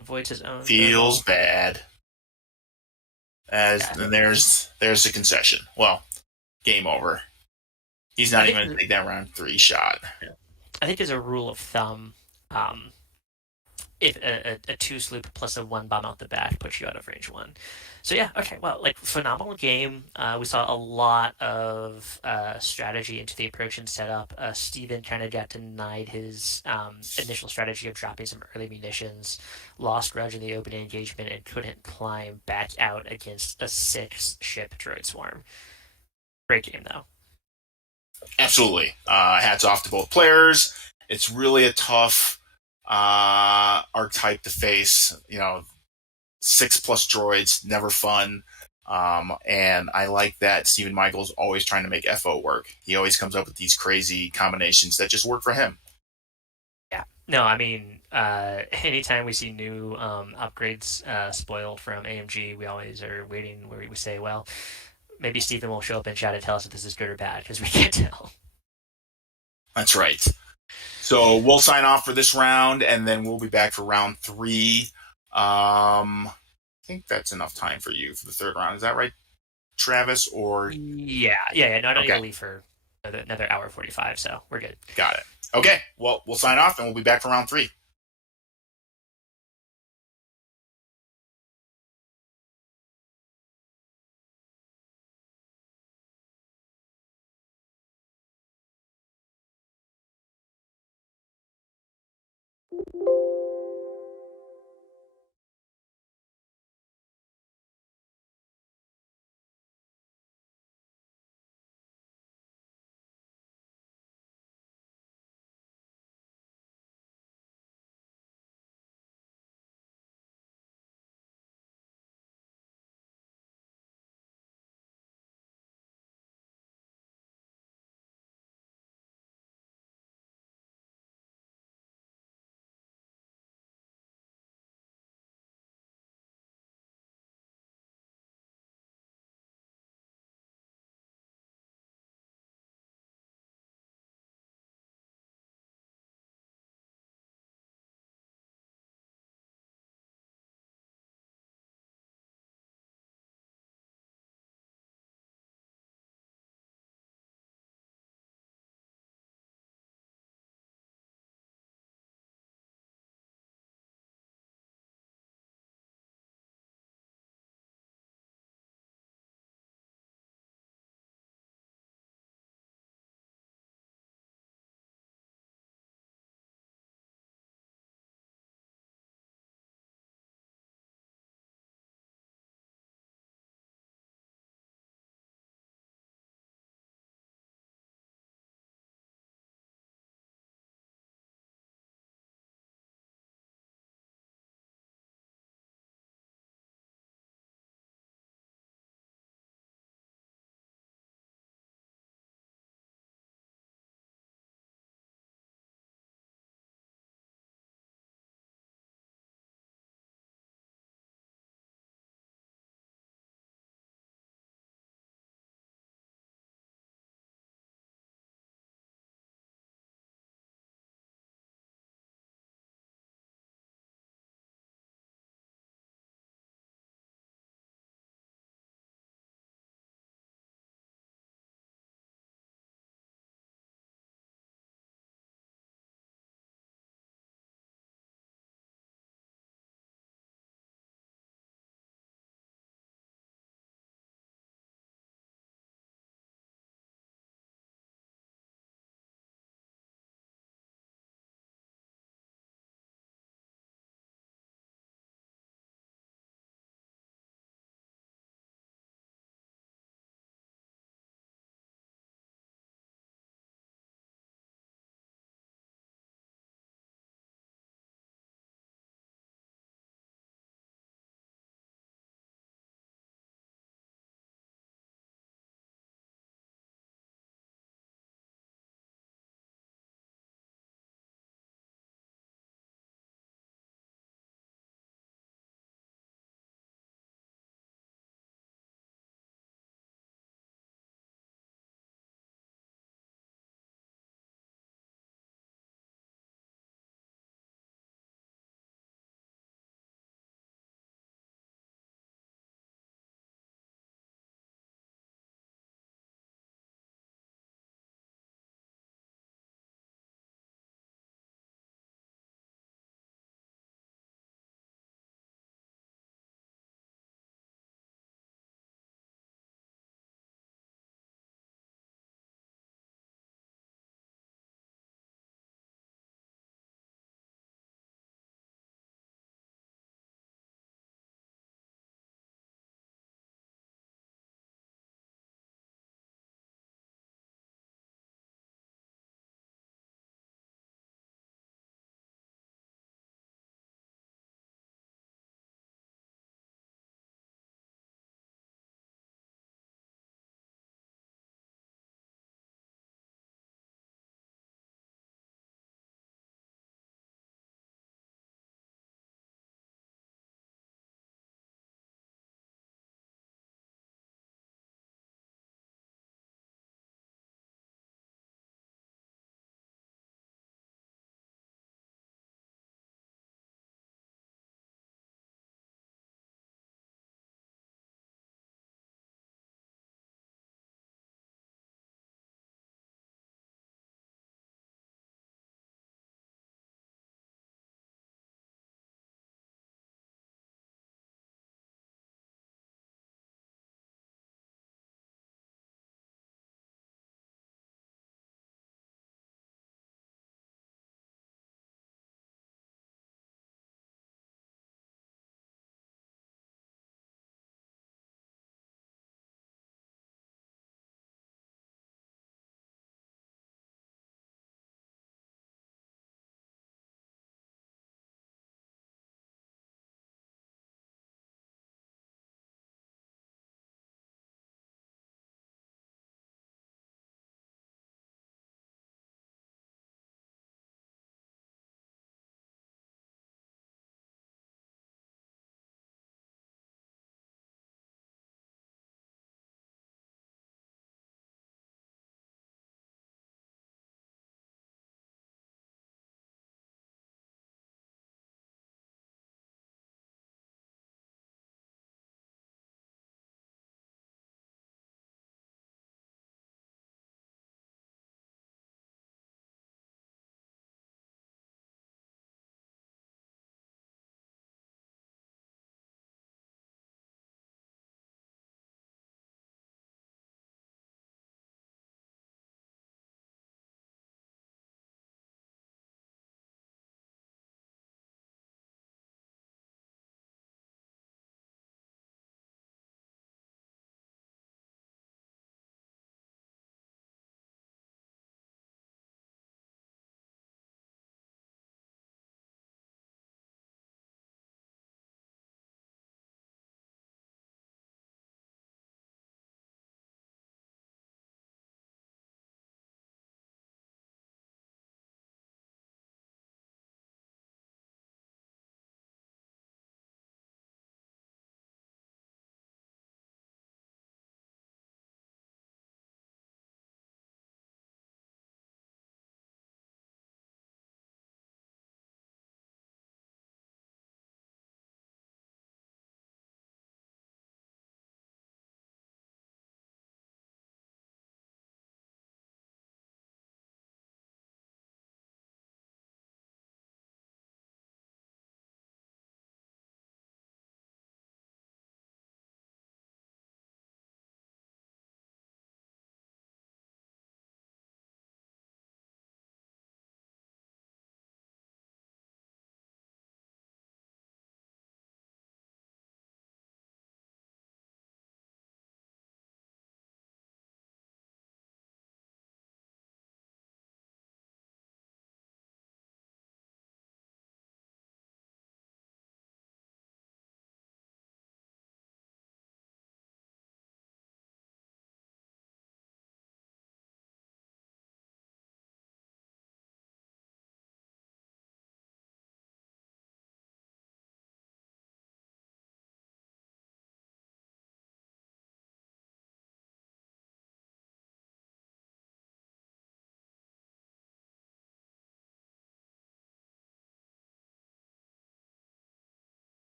Avoids his own. Feels bad. Yeah, And there's the concession. Well, game over. He's not even gonna take that round 3 shot. I think as a rule of thumb, if a 2 sloop plus a 1 bomb out the back puts you out of range 1. So yeah, okay, well, like phenomenal game. We saw a lot of strategy into the approach and setup. Steven kind of got denied his initial strategy of dropping some early munitions, lost Grudge in the opening engagement, and couldn't climb back out against a 6-ship droid swarm. Great game though. Absolutely. Hats off to both players. It's really a tough archetype to face. 6+ droids, never fun. And I like that Stephen Michael's always trying to make FO work. He always comes up with these crazy combinations that just work for him. Yeah. No, I mean, anytime we see new upgrades spoiled from AMG, we always are waiting where we say, well, maybe Stephen will show up and chat and tell us if this is good or bad because we can't tell. That's right. So we'll sign off for this round, and then we'll be back for round 3. I think that's enough time for you for the third round. Is that right, Travis? Or Yeah. No, I don't need to leave for another hour 45, so we're good. Got it. Okay. Well, we'll sign off, and we'll be back for round 3.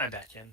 I'm back in.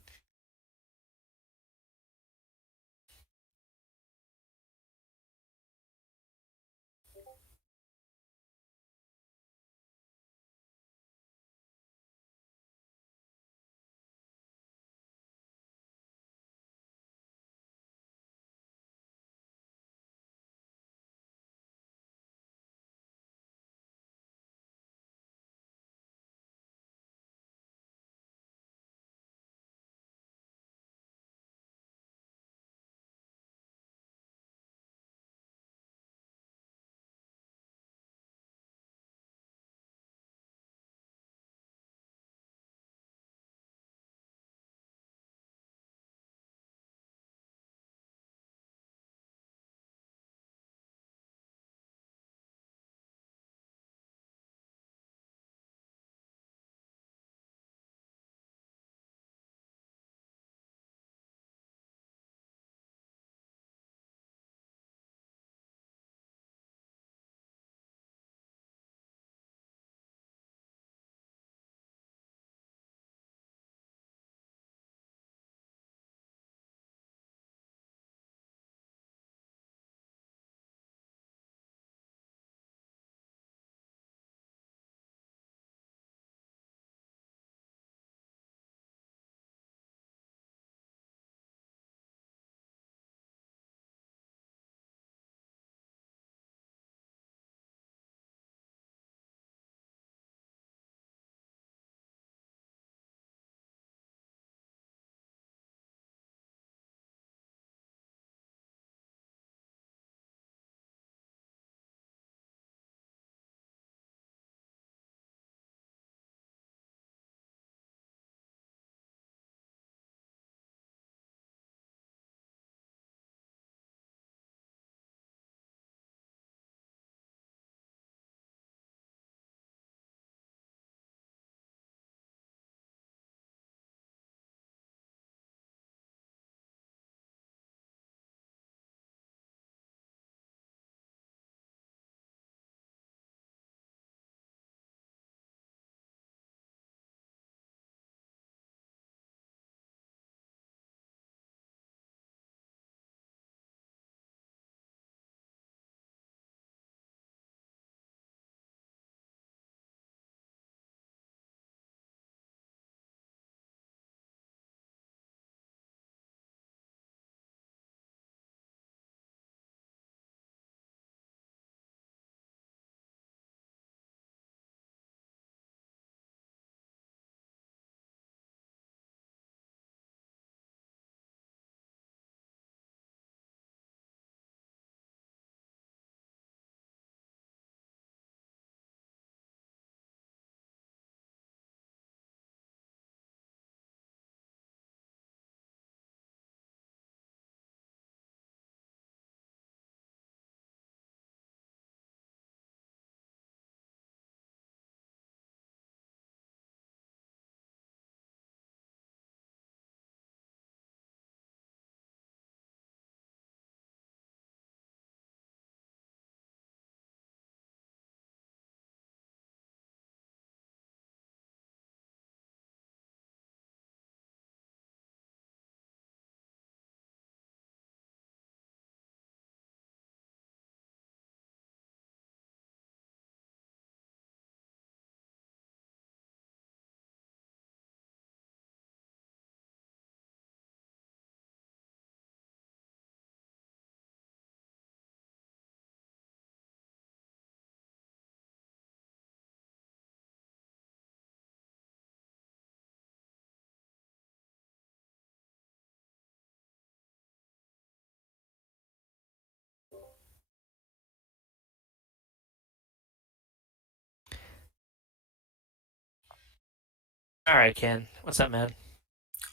All right, Ken. What's up, man?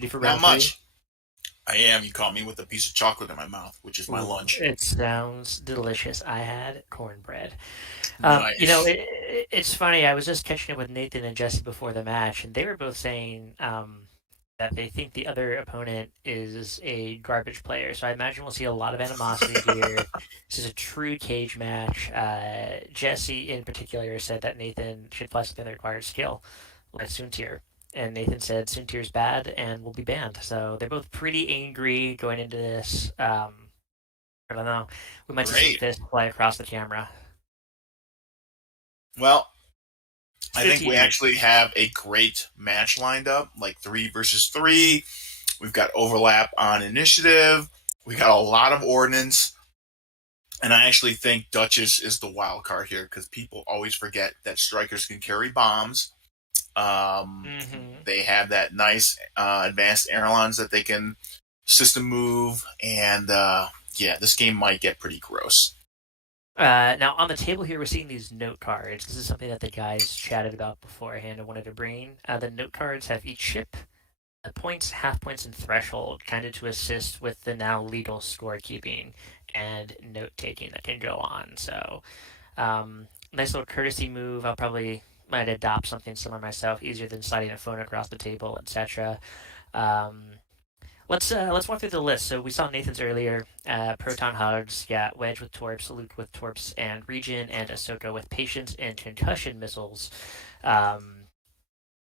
Ready for Not round three? much. I am. You caught me with a piece of chocolate in my mouth, which is my Ooh, lunch. it sounds delicious. I had cornbread. Nice. It's funny. I was just catching up with Nathan and Jesse before the match, and they were both saying that they think the other opponent is a garbage player. So I imagine we'll see a lot of animosity here. This is a true cage match. Jesse, in particular, said that Nathan should flex within the required skill, like Soontier. and Nathan said Soontir's bad and will be banned. So they're both pretty angry going into this. I don't know. We might see some Great. fists fly across the camera. Well, It's I good think we TV. actually have a great match lined up, like 3 versus 3. We've got overlap on initiative. We got a lot of ordnance. And I actually think Duchess is the wild card here because people always forget that strikers can carry bombs. Um, Hmm. they have that nice advanced airlines that they can system move. And yeah, this game might get pretty gross. Now on the table here, we're seeing these note cards. This is something that the guys chatted about beforehand. I wanted to bring. The note cards have each ship points, half points, and threshold, kind of to assist with the now legal scorekeeping and note taking that can go on. So, nice little courtesy move. I'll probably might adopt something similar myself, easier than sliding a phone across the table, etc. Um, let's walk through the list. So we saw Nathan's earlier. Proton Hugs, yeah, Wedge with Torps, Luke with Torps and Regen, and Ahsoka with Patience and Concussion missiles. Um,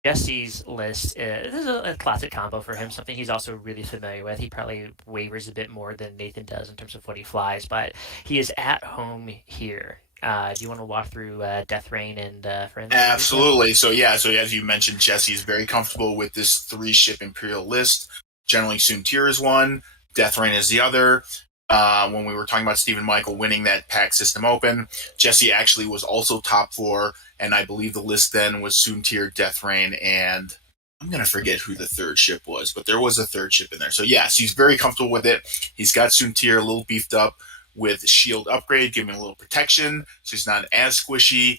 Jesse's list, this is a classic combo for him, something he's also really familiar with. He probably wavers a bit more than Nathan does in terms of what he flies, but he is at home here. Do you want to walk through Death Rain and Friends briefly? Absolutely. So yeah, so as you mentioned, Jesse is very comfortable with this 3 ship Imperial list. Generally, Soontir is one, Death Rain is the other. When we were talking about Stephen Michael winning that pack system open, Jesse actually was also top 4, and I believe the list then was Soontir, Death Rain, and I'm gonna forget who the third ship was, but there was a third ship in there. So yes, he's very comfortable with it. He's got Soontir a little beefed up with shield upgrade, giving him a little protection, so he's not as squishy.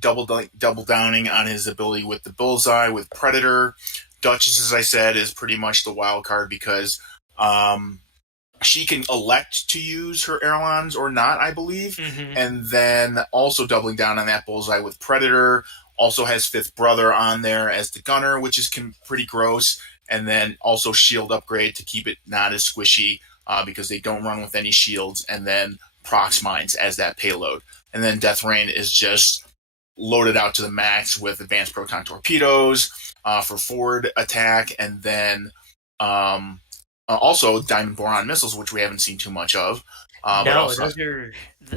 Double downing on his ability with the bullseye with Predator. Duchess, as I said, is pretty much the wild card because um, she can elect to use her airlines or not, I believe. Mm-hmm. And then also doubling down on that bullseye with Predator. Also has Fifth Brother on there as the gunner, which is pretty gross. And then also shield upgrade to keep it not as squishy because they don't run with any shields. And then prox mines as that payload. And then Death Rain is just loaded out to the max with advanced proton torpedoes for forward attack, and then also diamond boron missiles, which we haven't seen too much of. But No, also,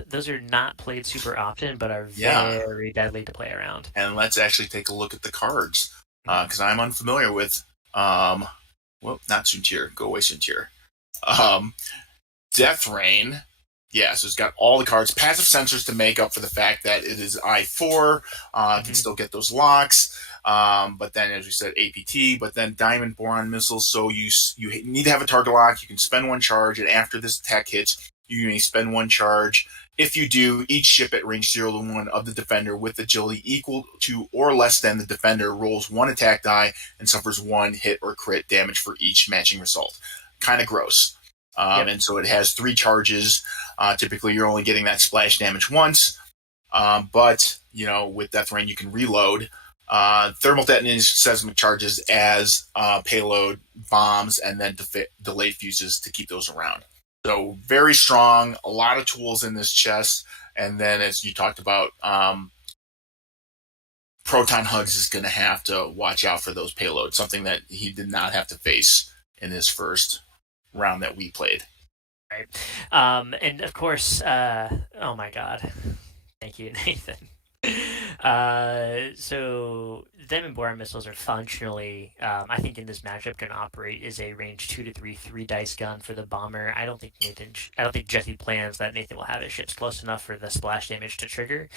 those are not played super often, but are yeah. very deadly to play around. And let's actually take a look at the cards because I'm unfamiliar with. Well, not Suntier. Go away, Suntier. Um, Death Rain. Yeah, so it's got all the cards, passive sensors to make up for the fact that it is I4, can Mm-hmm. still get those locks. But then, as we said, APT, but then Diamond Boron missiles. So you need to have a target lock. You can spend 1 charge, and after this attack hits, you may spend 1 charge. If you do, each ship at range 0 to 1 of the defender with agility equal to or less than the defender rolls 1 attack die and suffers 1 hit or crit damage for each matching result. Kind of gross. Yep. And so it has 3 charges. Typically, you're only getting that splash damage once. But, with Death Rain, you can reload. Thermal detonating seismic charges as payload bombs and then delayed fuses to keep those around. So very strong, a lot of tools in this chest. And then, as you talked about, Proton Hugs is going to have to watch out for those payloads, something that he did not have to face in his first round that we played. Right. And of course, oh my God. Thank you, Nathan. So Diamond Boron missiles are functionally, I think in this matchup can operate as a range 2 to 3 dice gun for the bomber. I don't think Jesse plans that Nathan will have his ships close enough for the splash damage to trigger.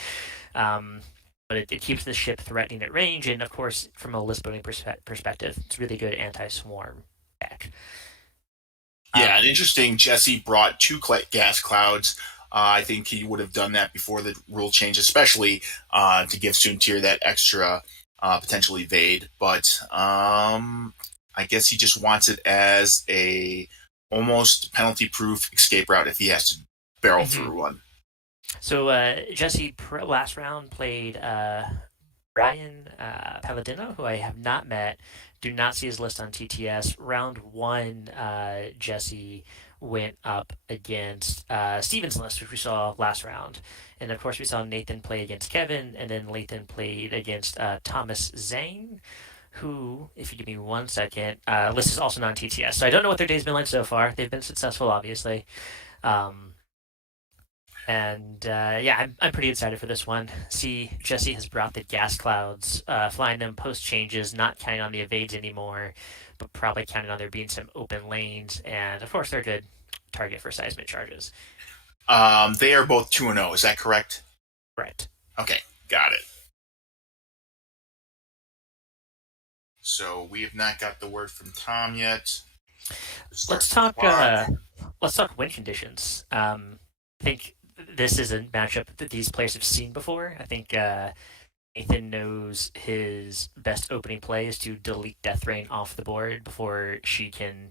Um, but it keeps the ship threatening at range, and of course, from a list building perspective, it's really good anti-swarm deck. Yeah, Um, and interesting. Jesse brought 2 gas clouds. I think he would have done that before the rule change, especially to give Soontir that extra potential evade. But I guess he just wants it as a almost penalty-proof escape route if he has to barrel mhm. through one. So Jesse last round played Brian Palladino, who I have not met. Do not see his list on TTS. Round one, Jesse went up against Steven's list, which we saw last round. And of course, we saw Nathan play against Kevin, and then Lathan played against Thomas Zane. who, if you give me 1 second, list is also non-TTS. So I don't know what their day's been like so far. They've been successful, obviously. Um, and yeah, I'm pretty excited for this one. See, Jesse has brought the gas clouds, flying them post changes, not counting on the evades anymore, but probably counting on there being some open lanes. And of course, they're a good target for seismic charges. They are both 2-0. Is that correct? Right. Okay, got it. So we have not got the word from Tom yet. Let's talk. Let's talk win conditions. I think this is a matchup that these players have seen before. I think Nathan knows his best opening play is to delete Death Rain off the board before she can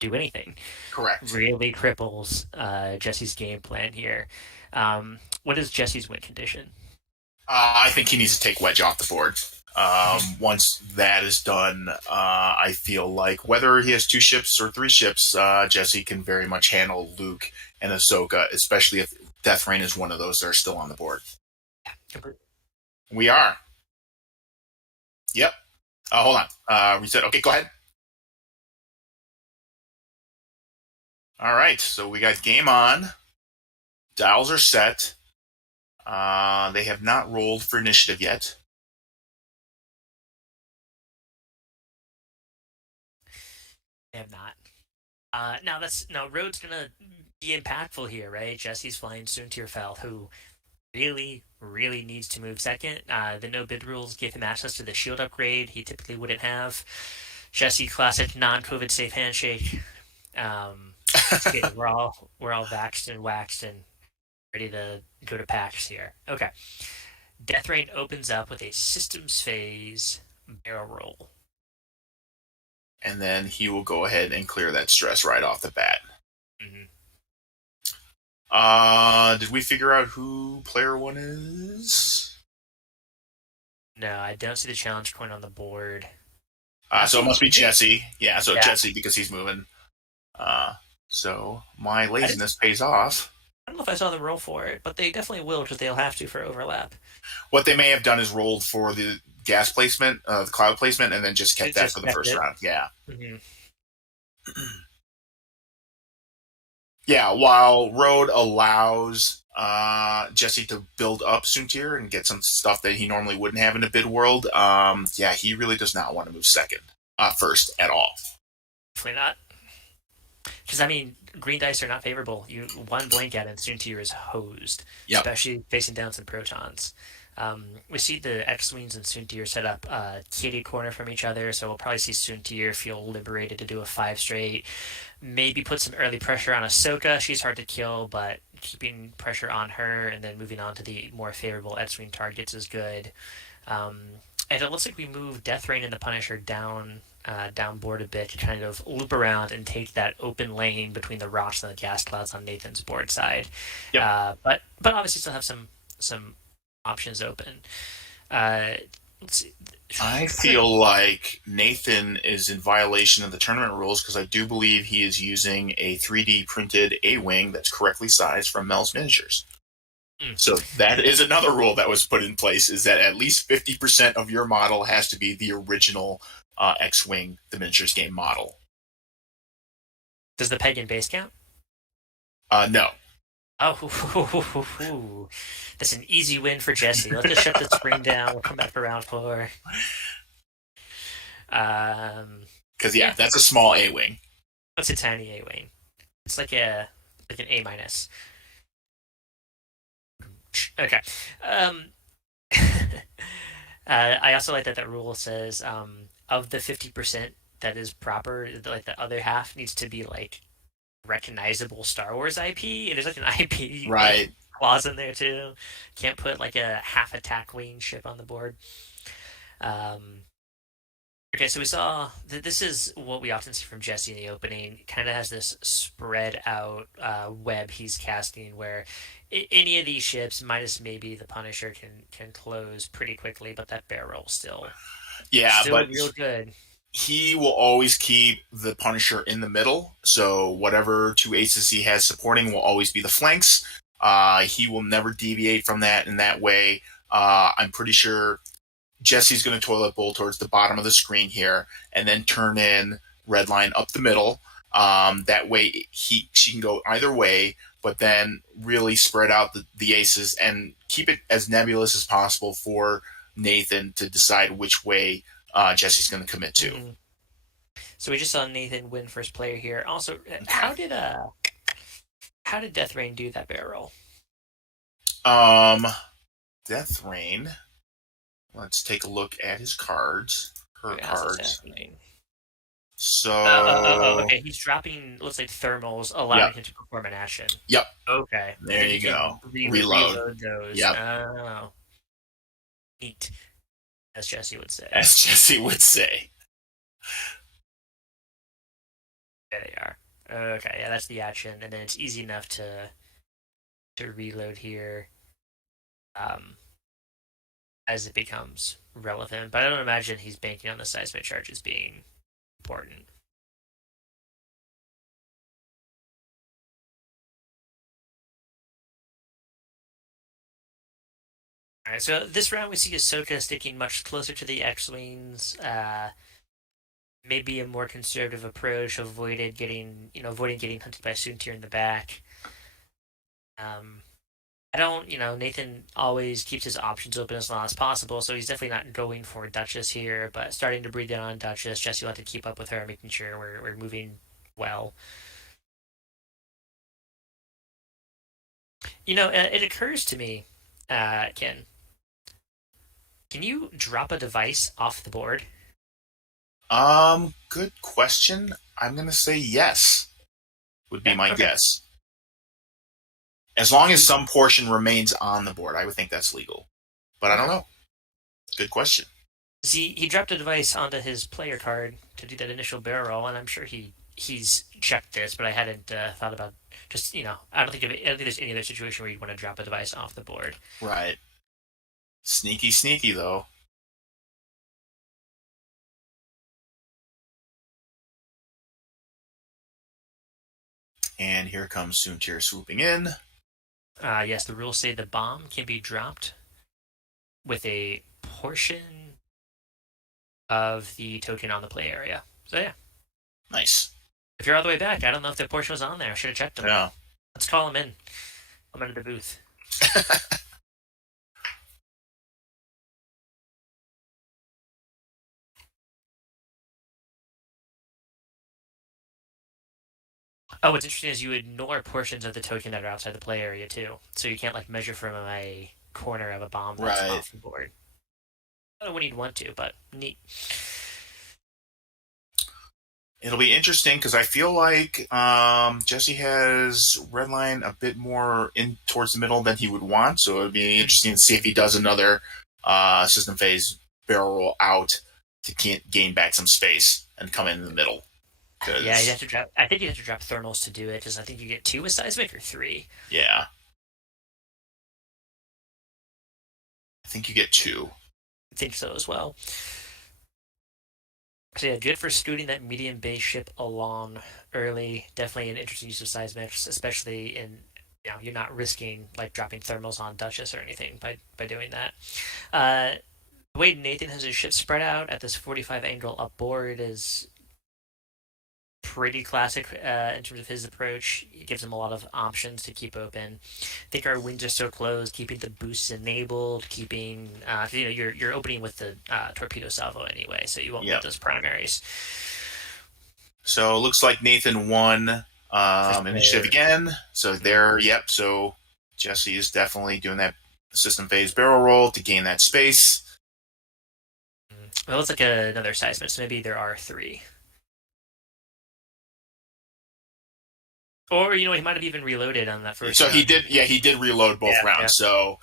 do anything. Correct. Really cripples Jesse's game plan here. What is Jesse's win condition? I think he needs to take Wedge off the board. Once that is done, I feel like whether he has 2 ships or 3 ships, Jesse can very much handle Luke and Ahsoka, especially if Death Rain is one of those that are still on the board. We are. Yep. Hold on. Reset. Okay, go ahead. All right. So we got game on. Dials are set. They have not rolled for initiative yet. They have not. Now Road's gonna be impactful here, right? Jesse's flying Soontir Fel, who really, really needs to move second. The no bid rules give him access to the shield upgrade he typically wouldn't have. Jesse classic non-COVID safe handshake. Okay, we're all vaxxed and waxed and ready to go to PAX here. Okay, Death Rain opens up with a systems phase barrel roll. And then he will go ahead and clear that stress right off the bat. Mm-hmm. Did we figure out who player 1 is? No, I don't see the challenge coin on the board. So it must be Jesse. Yeah, so Jesse because he's moving. So my laziness pays off. I don't know if I saw them roll for it, but they definitely will because they'll have to for overlap. What they may have done is rolled for the gas placement, the cloud placement, and then just kept that for the first round. Yeah. Mm-hmm. Yeah, while Road allows Jesse to build up Soontir and get some stuff that he normally wouldn't have in a bid world, yeah, he really does not want to move first at all. Definitely not. Because, I mean, green dice are not favorable. You one blink at it and Soontir is hosed, especially facing down some protons. We see the X-Wings and Soontir set up kitty corner from each other, so we'll probably see Soontir feel liberated to do a 5 straight. Maybe put some early pressure on Ahsoka. She's hard to kill, but keeping pressure on her and then moving on to the more favorable X-Wing targets is good. And it looks like we move Death Rain and the Punisher down board a bit to kind of loop around and take that open lane between the rocks and the gas clouds on Nathan's board side. Yep. But obviously still have some options open. Let's see. I feel like Nathan is in violation of the tournament rules because I do believe he is using a 3D printed A-Wing that's correctly sized from Mel's Miniatures. So that is another rule that was put in place, is that at least 50% of your model has to be the original X-Wing, the miniatures game model. Does the pagan base count? No. Oh, that's an easy win for Jesse. Let's just shut the screen down. We'll come back for round 4. Because that's a small A-Wing. That's a tiny A-Wing. It's like an A minus. Okay. I also like that rule says of the 50% that is proper, like the other half needs to be like recognizable Star Wars IP. And there's like an IP right clause in there too. Can't put like a half attack wing ship on the board. Okay, so we saw this is what we often see from Jesse in the opening. It kind of has this spread out web he's casting where any of these ships, minus maybe the Punisher, can close pretty quickly, but that barrel still but real good. He will always keep the Punisher in the middle, so whatever 2 aces he has supporting will always be the flanks. He will never deviate from that in that way. I'm pretty sure Jesse's going to toilet bowl towards the bottom of the screen here, and then turn in red line up the middle. That way she can go either way, but then really spread out the aces and keep it as nebulous as possible for Nathan to decide which way Jesse's going to commit to. Mm-hmm. So we just saw Nathan win first player here. Also, Okay. how did Death Rain do that barrel? Um, Death Rain. Let's take a look at his cards. Her How's this cards. happening? So. Okay. He's dropping, looks like thermals, allowing Yep. him to perform an action. Yep. Okay. There And you he can go. reload those. Yep. Oh. Neat, as Jesse would say. As Jesse would say. There they are. Okay, yeah, that's the action, and then it's easy enough to reload here as it becomes relevant. But I don't imagine he's banking on the seismic charges being important. All right, so this round we see Ahsoka sticking much closer to the X-wings. Maybe a more conservative approach, avoiding getting hunted by Soontir in the back. I don't, Nathan always keeps his options open as long as possible, so he's definitely not going for Duchess here, but starting to breathe in on Duchess. Jesse will have to keep up with her, making sure we're moving well. It occurs to me, Ken, can you drop a device off the board? Good question. I'm gonna say yes. Would be my Okay. guess. As long as some portion remains on the board, I would think that's legal. But I don't know. Good question. See, he dropped a device onto his player card to do that initial barrel roll, and I'm sure he's checked this, but I hadn't thought about just I don't think there's any other situation where you'd want to drop a device off the board. Right. Sneaky, sneaky though. And here comes Soontir swooping in. Yes, the rules say the bomb can be dropped with a portion of the token on the play area. So yeah, Nice. if you're all the way back, I don't know if the portion was on there. I should have checked them. Yeah. Let's call him in. I'm into the booth. Oh, what's interesting is you ignore portions of the token that are outside the play area too, so you can't measure from a corner of a bomb that's Right. off the board. I don't know when you'd want to, but neat. It'll be interesting because I feel like Jesse has redline a bit more in towards the middle than he would want. So it'd be interesting to see if he does another system phase barrel roll out to gain back some space and come in the middle. Yeah, you have to drop. I think you have to drop thermals to do it, because I think you get 2 with seismic or 3. Yeah, I think you get 2. I think so as well. So yeah, good for scooting that medium base ship along early. Definitely an interesting use of seismics, especially in you're not risking dropping thermals on Duchess or anything by doing that. The way Nathan has his ship spread out at this 45 angle upboard is pretty classic in terms of his approach. It gives him a lot of options to keep open. I think our wings are so closed, keeping the boosts enabled, keeping you're opening with the torpedo salvo anyway, so you won't get those primaries. So it looks like Nathan won initiative again. So there, yep. So Jesse is definitely doing that system phase barrel roll to gain that space. Well, it looks like another seismic, so maybe there are 3. Or he might have even reloaded on that first. So round. he did. Yeah, he did reload both rounds. Yeah. So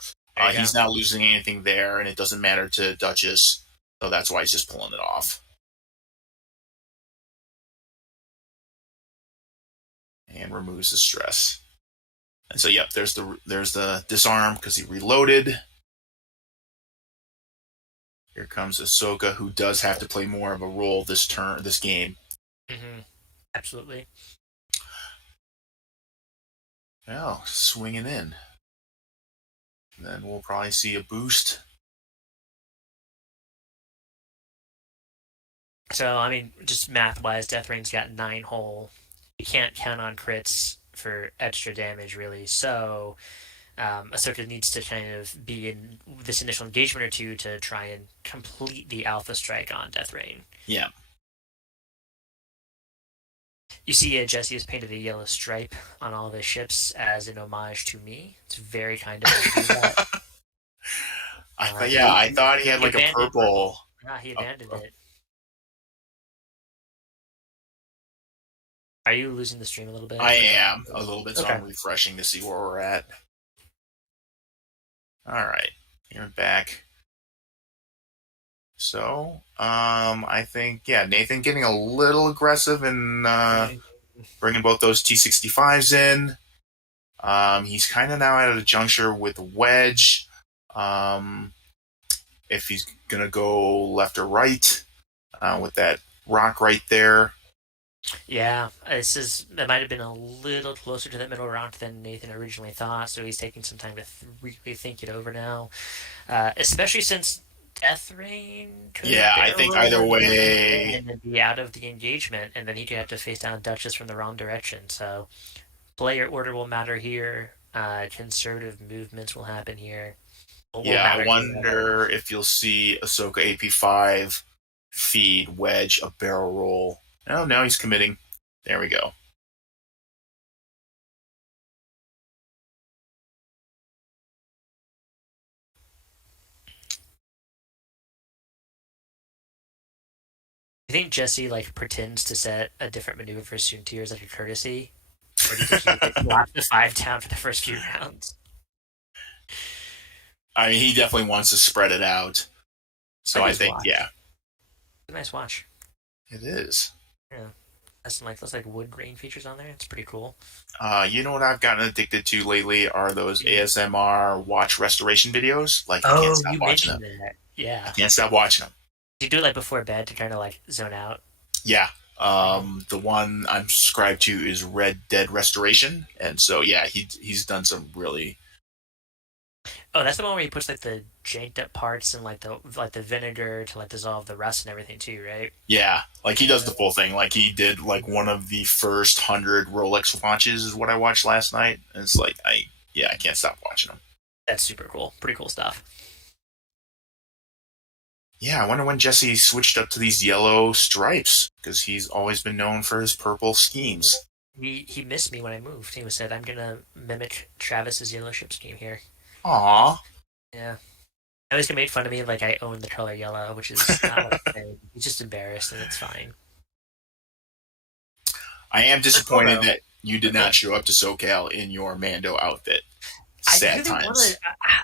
he's not losing anything there, and it doesn't matter to Duchess. So that's why he's just pulling it off. And removes the stress. And so, yep, there's the disarm because he reloaded. Here comes Ahsoka, who does have to play more of a role this game. Mm-hmm. Absolutely. Oh, swinging in. And then we'll probably see a boost. So I mean, just math wise, Death Rain's got 9 hull. You can't count on crits for extra damage really. So Ahsoka needs to kind of be in this initial engagement or two to try and complete the alpha strike on Death Rain. Yeah. You see, Jesse has painted a yellow stripe on all of his ships as an homage to me. It's very kind of him to do that. I Uh, thought, yeah, he, I he, thought he had he like a abandoned purple. purple. Yeah, he Uh, abandoned uh, it. Are you losing the stream a little bit? I Or is that am a little bit, so okay? I'm refreshing to see where we're at. All right, you're back. So, I think yeah, Nathan getting a little aggressive and bringing both those T65s in. He's kind of now at a juncture with Wedge. Um, if he's gonna go left or right with that rock right there. Yeah, that might have been a little closer to that middle round than Nathan originally thought. So he's taking some time to really think it over now, especially since Death Rain could Yeah, I barrel think roll either and then way. and be out of the engagement, and then he could have to face down Duchess from the wrong direction. So player order will matter here. Conservative movements will happen here. Will Yeah, I matter here rather. wonder if you'll see Ahsoka AP5 feed Wedge a barrel roll. Oh, now he's committing. There we go. Do you think Jesse like pretends to set a different maneuver for Soontir as like a courtesy, or do you think he would just lock the 5 down for the first few rounds? I mean, he definitely wants to spread it out. So Like I his think, yeah, watch. It's a nice watch. it is. Yeah. Has some like those like wood grain features on there. It's pretty cool. You know what I've gotten addicted to lately are those Mm. ASMR watch restoration videos. Like, I can't Oh, stop you watching mentioned them. that. I Yeah. can't stop watching them. Do you do it like before bed to kind of like zone out? Yeah. Mhm. The one I'm subscribed to is Red Dead Restoration, and so yeah, he's done some really. Oh, that's the one where he puts like the janked up parts and like the vinegar to like dissolve the rust and everything too, right? Yeah, like he does Yeah. the full thing. Like he did like one of the first 100 Rolex watches is what I watched last night, and it's like I can't stop watching them. That's super cool. Pretty cool stuff. Yeah, I wonder when Jesse switched up to these yellow stripes because he's always been known for his purple schemes. He missed me when I moved. He was said, "I'm gonna mimic Travis's yellow ship scheme here." Aw, Yeah. I always get made fun of me like I own the color yellow, which is not what I'm saying. He's just embarrassed, and it's fine. I am That's cool disappointed though. that you did They're cool. not show up to SoCal in your Mando outfit. I Sad really want to. times.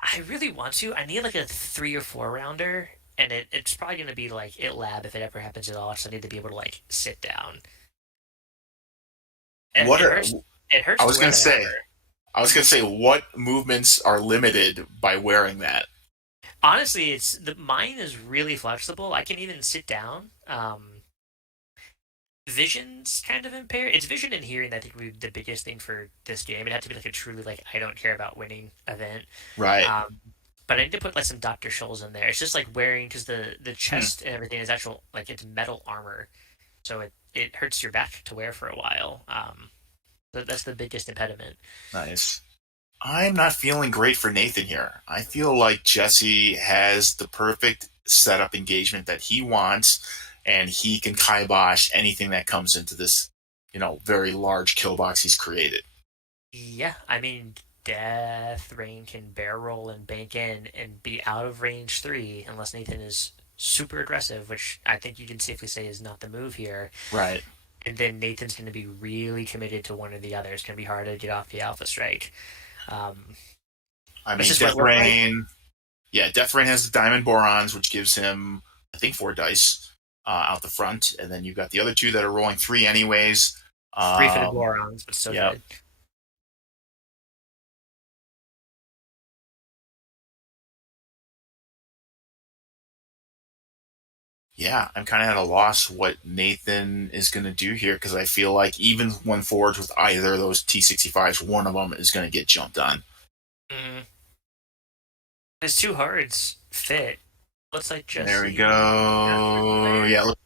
I really want to. I need like a 3 or 4 rounder, and it's probably gonna be like it lab if it ever happens at all. So I need to be able to like sit down. It, What it are hurts. It I hurts to was wear gonna the say? armor. I was gonna say what movements are limited by wearing that. Honestly, it's the mine is really flexible. I can even sit down. Vision's kind of impaired. It's vision and hearing that I think would be the biggest thing for this game. It had to be like a truly like I don't care about winning event. Right. Um, but I need to put like some Doctor Scholl's in there. It's just like wearing because the Hmm. chest and everything is actual like it's metal armor, so it hurts your back to wear for a while. That's the biggest impediment. Nice. I'm not feeling great for Nathan here. I feel like Jesse has the perfect setup engagement that he wants, and he can kibosh anything that comes into this, very large kill box he's created. Yeah, I mean, Death Rain can barrel roll and bank in and be out of range 3 unless Nathan is super aggressive, which I think you can safely say is not the move here. Right. And then Nathan's going to be really committed to one or the other. It's going to be hard to get off the alpha strike. Um, I it's mean, just what Death it looked like. Rain. Yeah, Death Rain has the diamond borons, which gives him, I think, 4 dice out the front, and then you've got the other two that are rolling 3 anyways. 3 for the Um, Gorons, but still yeah, good. yeah, I'm kind of at a loss what Nathan is going to do here because I feel like even when forwards with either of those T65s, one of them is going to get jumped on. Mm. His two hearts fit. Looks like There we Jesse got through go. there. Yeah, look,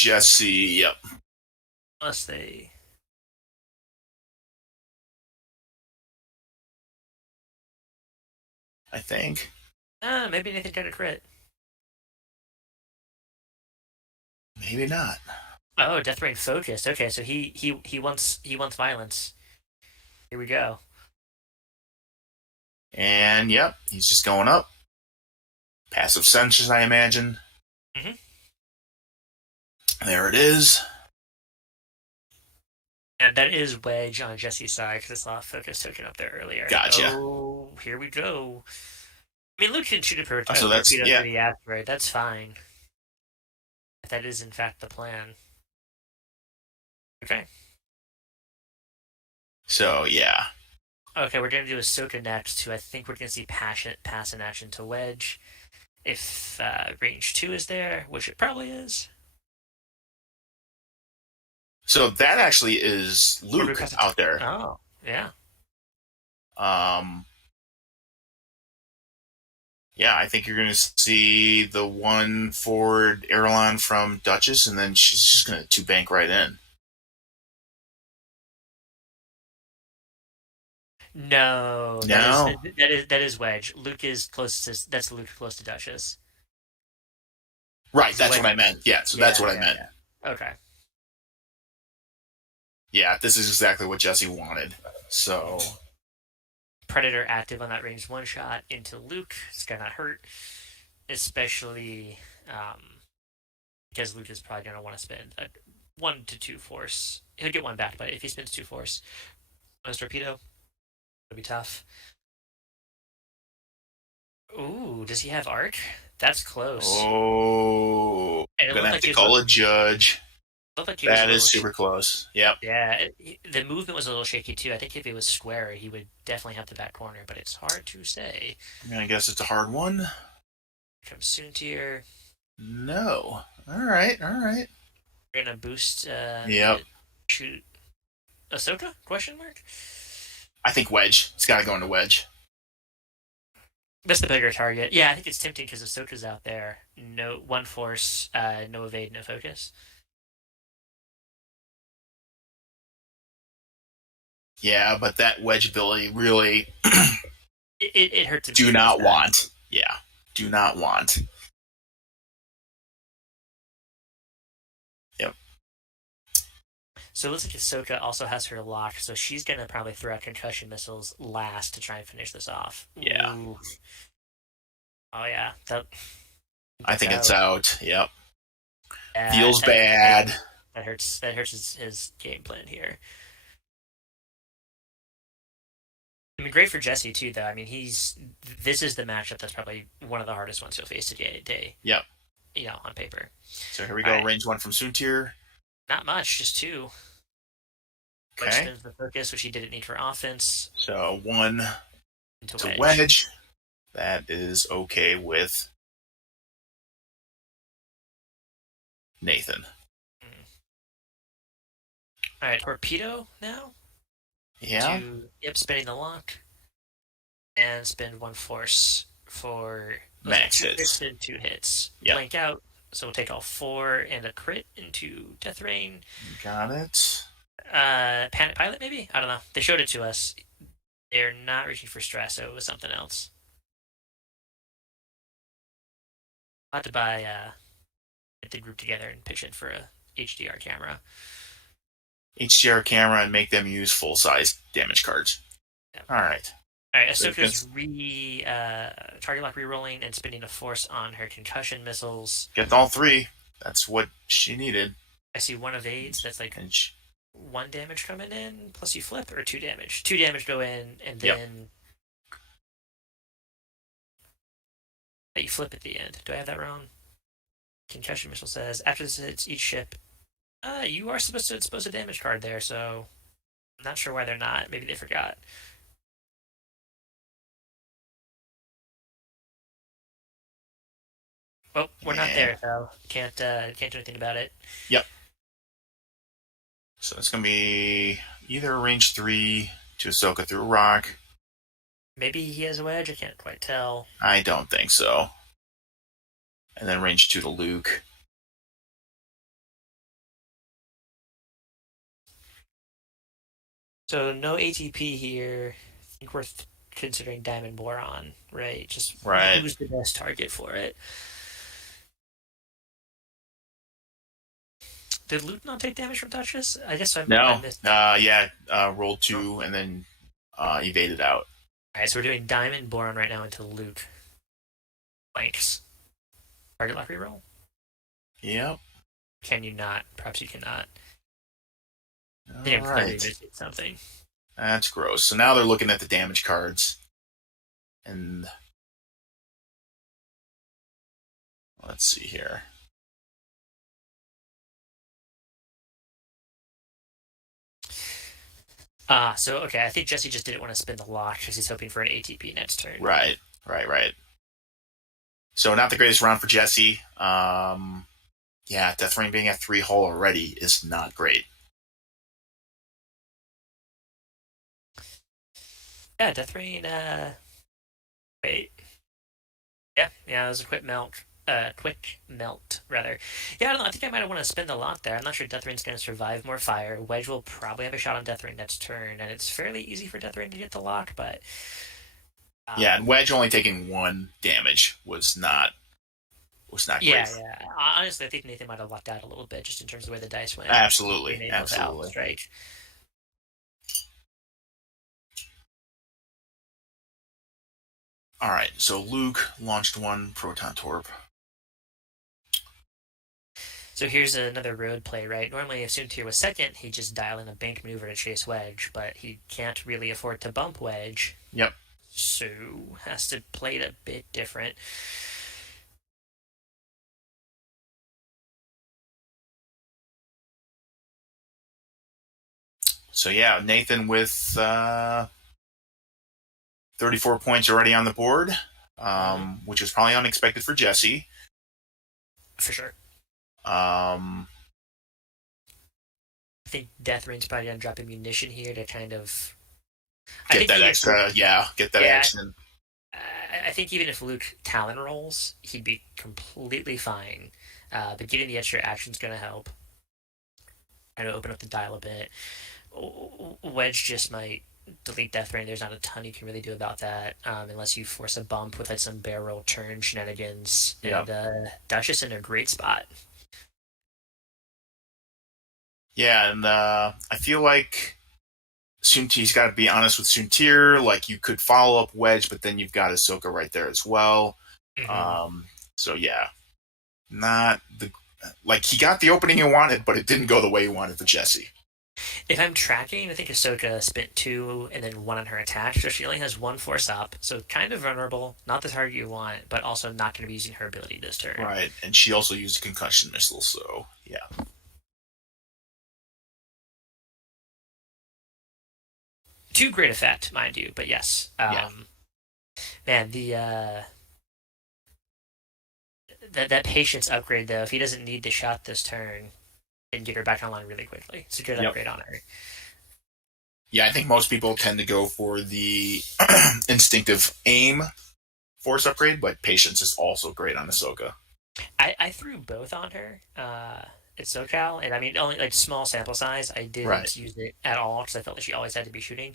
Jesse. Yep. Unless they. I think. Maybe Nathan got a crit. Maybe not. Oh, Death Rain focused. Okay, so he wants violence. Here we go. And yep, he's just going up. Passive senses, I imagine. Mm-hmm. There it is. And that is Wedge on Jesse's side because I saw Focus token up there earlier. Gotcha. Oh, here we go. I mean, Luke can shoot a So that's torpedo yeah. through the asteroid. That's fine. If that is in fact the plan. Okay. So yeah. Okay, we're gonna do Ahsoka next. Who I think we're gonna see pass in action to Wedge. If range 2 is there, which it probably is. So that actually is Luke out there. Oh, yeah. Um, yeah, I think you're going to see the one forward Airlon from Duchess, and then she's just going to two bank right in. No, No, that is Wedge. Luke is close to that's Luke close to Duchess. right. So That's Wedge, what I meant. Yeah, so that's what I meant. yeah. Okay. Yeah, this is exactly what Jesse wanted. So Predator active on that range one shot into Luke. It's gonna not hurt, especially because Luke is probably gonna want to spend a 1 to 2 force. He'll get one back, but if he spends 2 force, on his torpedo, it'll be tough. Ooh, does he have arc? That's close. oh, And I'm gonna have to call a judge. Looked like he was That is super close. Yep. Yeah, the movement was a little shaky too. I think if he was square, he would definitely have the back corner, but it's hard to say. I mean, I guess it's a hard one. Comes soon tier. No. All right. All right. We're gonna boost. Yep. Shoot. Ahsoka? Question mark. I think Wedge. It's got to go into Wedge. That's the bigger target. Yeah, I think it's tempting because Ahsoka's out there. No one force, no evade, no focus. Yeah, but that Wedge ability really It hurts. do not want. Yeah, do not want. Yep. So it looks like Ahsoka also has her lock, so she's gonna probably throw out concussion missiles last to try and finish this off. Yeah. Ooh. Oh yeah, that. I think it's out. Yep. Yeah, Feels bad. That hurts. That hurts his game plan here. I mean, great for Jesse too, though. I mean, this is the matchup that's probably one of the hardest ones he'll face today. Yep. You know, on paper. So here we go. Right. Range 1 from Soontir. Not much, just 2. Okay. Wedge spins the focus, which he didn't need for offense. So 1 to Wedge. That is okay with Nathan. All right, torpedo now. Yeah. Yep, spinning the lock. And spend 1 force for max hits. 2 hits. Yep. Blank out. So we'll take all 4 and a crit into Death Rain. Got it. Panic Pilot, maybe? I don't know. They showed it to us. They're not reaching for stress, so it was something else. I'll have to buy get the group together and pitch in for a HDR camera. HDR camera and make them use full size damage cards. Yep. All right. All right. Ahsoka's target lock rerolling and spending a force on her concussion missiles. Get all 3. That's what she needed. I see 1 evades. That's like 1 damage coming in. Plus you flip or 2 damage. 2 damage go in and then you flip at the end. Do I have that wrong? Concussion missile says after this hits each ship. You are supposed to expose a damage card there, so I'm not sure why they're not. Maybe they forgot. Well, we're not there, so can't do anything about it. Yep. So it's gonna be either range 3 to Ahsoka through rock. Maybe he has a wedge. I can't quite tell. I don't think so. And then range 2 to Luke. So no ATP here. I think we're considering Diamond Boron, right? Just Right. who's the best target for it? Did Luke not take damage from touches? I guess I No. missed. Yeah. Rolled two and then evaded out. All right, so we're doing Diamond Boron right now into Luke. Blanks. Target lock reroll? Yep. Can you not? Perhaps you cannot. Then All you have to play right. revisit something. That's gross. So now they're looking at the damage cards, and let's see here. So okay, I think Jesse just didn't want to spin the lock because he's hoping for an ATP next turn. Right. Right. Right. So not the greatest round for Jesse. Yeah, Death Rain being at 3 hull already is not great. Yeah, Death Rain. Wait. Yeah, it was a quick melt rather. Yeah, I don't know. I think I might have want to spin the lock there. I'm not sure Death Rain's going to survive more fire. Wedge will probably have a shot on Death Rain next turn, and it's fairly easy for Death Rain to get the lock, but Yeah, and Wedge only taking 1 damage was not great. yeah. Honestly, I think Nathan might have lucked out a little bit just in terms of the way the dice went. Being Absolutely, able to absolutely. outstrike. All right, so Luke launched 1 proton torp. So here's another road play, right? Normally, if Soontir was second, he'd just dial in a bank maneuver to chase Wedge, but he can't really afford to bump Wedge, Yep. so has to play it a bit different. So yeah, Nathan with 34 points already on the board, which was probably unexpected for Jesse. For sure. Um, I think Death Rain's probably gonna drop ammunition here to kind of get that extra, get that yeah, action. I think even if Luke Talon rolls, he'd be completely fine. But getting the extra action's gonna help. Kind of open up the dial a bit. Wedge just might delete Death Rain. There's not a ton you can really do about that, unless you force a bump with like some barrel turn shenanigans. Yeah. And that's just in a great spot. Yeah, and I feel like Soontir's got to be honest with Soontir. Like, you could follow up Wedge, but then you've got Ahsoka right there as well. So yeah, not the like he got the opening he wanted, but it didn't go the way he wanted for Jesse. If I'm tracking, I think Ahsoka spent 2 and then 1 on her attack, so she only has 1 force up, so kind of vulnerable, not the target you want, but also not going to be using her ability this turn. Right, and she also used a concussion missile, so yeah. To great effect, mind you, but yes. Yeah. Man, that patience upgrade though, if he doesn't need the shot this turn, and get her back online really quickly, it's a good upgrade on her. Yeah, I think most people tend to go for the instinctive aim force upgrade, but patience is also great on Ahsoka. I threw both on her at SoCal, and I mean only like small sample size. I didn't use it at all because I felt like she always had to be shooting.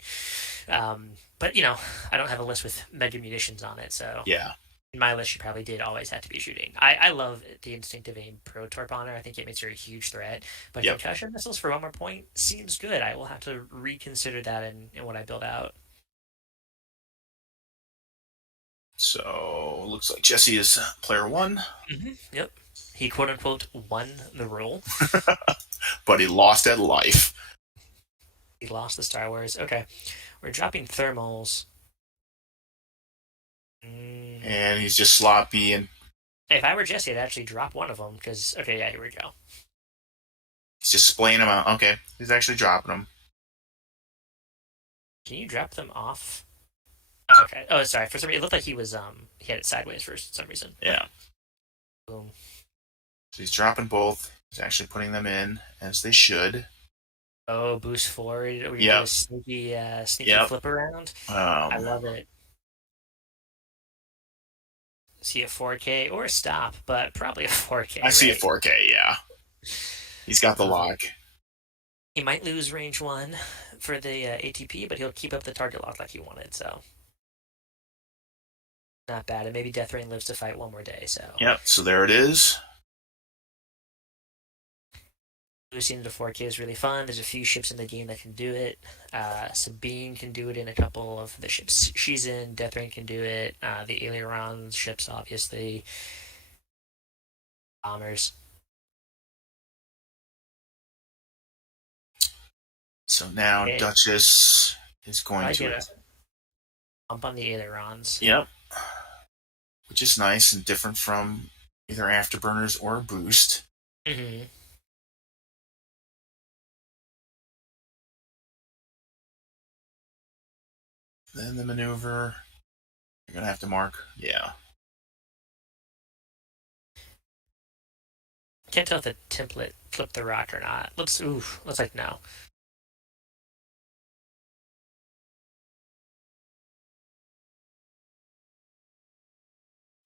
But I don't have a list with mega munitions on it, so yeah. In my list, she probably did always have to be shooting. I love the instinctive aim pro torp on her. I think it makes her a huge threat. But concussion missiles for 1 more point seems good. I will have to reconsider that in what I build out. So looks like Jesse is player 1. Yep. He quote unquote won the role. But he lost at life. He lost the Star Wars. Okay. We're dropping thermals. And he's just sloppy. And if I were Jesse, I'd actually drop one of them because, okay, yeah, here we go. He's just splaying them out. Okay, he's actually dropping them. Can you drop them off? Oh, okay. Oh, sorry. For some reason, it looked like he had it sideways for some reason. Yeah. Boom. So he's dropping both. He's actually putting them in as they should. Oh, boost forward. Or you do a sneaky flip around. I love it. See a 4K or a stop, but probably a 4K. I see a 4K, yeah. He's got the lock. He might lose range 1 for the ATP, but he'll keep up the target lock like he wanted, so not bad. And maybe Death Rain lives to fight one more day, so. Yep, so there it is. Boosting into 4K is really fun. There's a few ships in the game that can do it. Sabine can do it in a couple of the ships she's in. Death Rain can do it. The Aileron ships, obviously. Bombers. So now Okay. Duchess is going I to. get a bump on the Ailerons. Yep. Which is nice and different from either Afterburners or Boost. Mm-hmm. Then the maneuver. You're going to have to mark. Yeah. Can't tell if the template flipped the rock or not. Looks like no.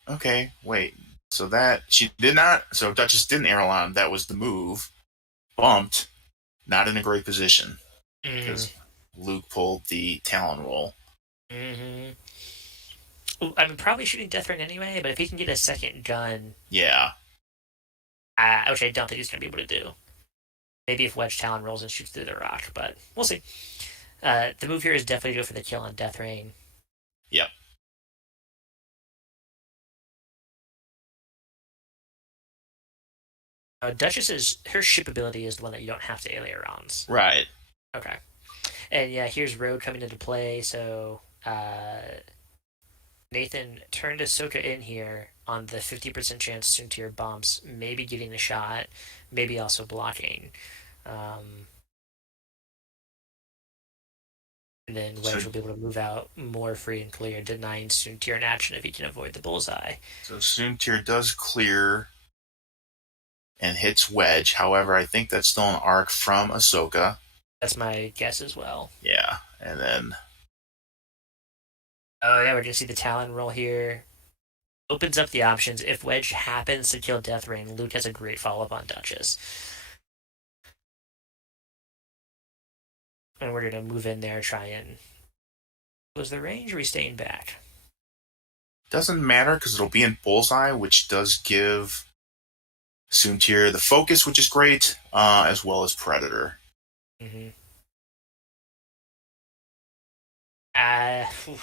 Okay, wait. So that she did not. So Duchess didn't Airline. That was the move. Bumped. Not in a great position because Luke pulled the Talon roll. Mm-hmm. I'm probably shooting Death Rain anyway, but if he can get a second gun, Yeah. which I don't think he's going to be able to do. Maybe if Wedge Talon rolls and shoots through the rock, but we'll see. The move here is definitely go for the kill on Death Rain. Yep. Duchess's her ship ability is the one that you don't have to ailerons. Right. Okay. And yeah, here's Road coming into play. So Nathan turned Ahsoka in here on the 50% chance Soontir bombs, maybe getting a shot, maybe also blocking. And then Wedge will be able to move out more free and clear, denying Soontir an action if he can avoid the bullseye. So Soontir does clear and hits Wedge. However, I think that's still an arc from Ahsoka. That's my guess as well. Yeah, and then. Oh yeah, we're gonna see the Talon roll here. Opens up the options. If Wedge happens to kill Death Rain, Luke has a great follow up on Duchess. And we're gonna move in there, try and close the range, or are we staying back? Doesn't matter because it'll be in Bullseye, which does give Soontir the focus, which is great, as well as Predator. Mm-hmm.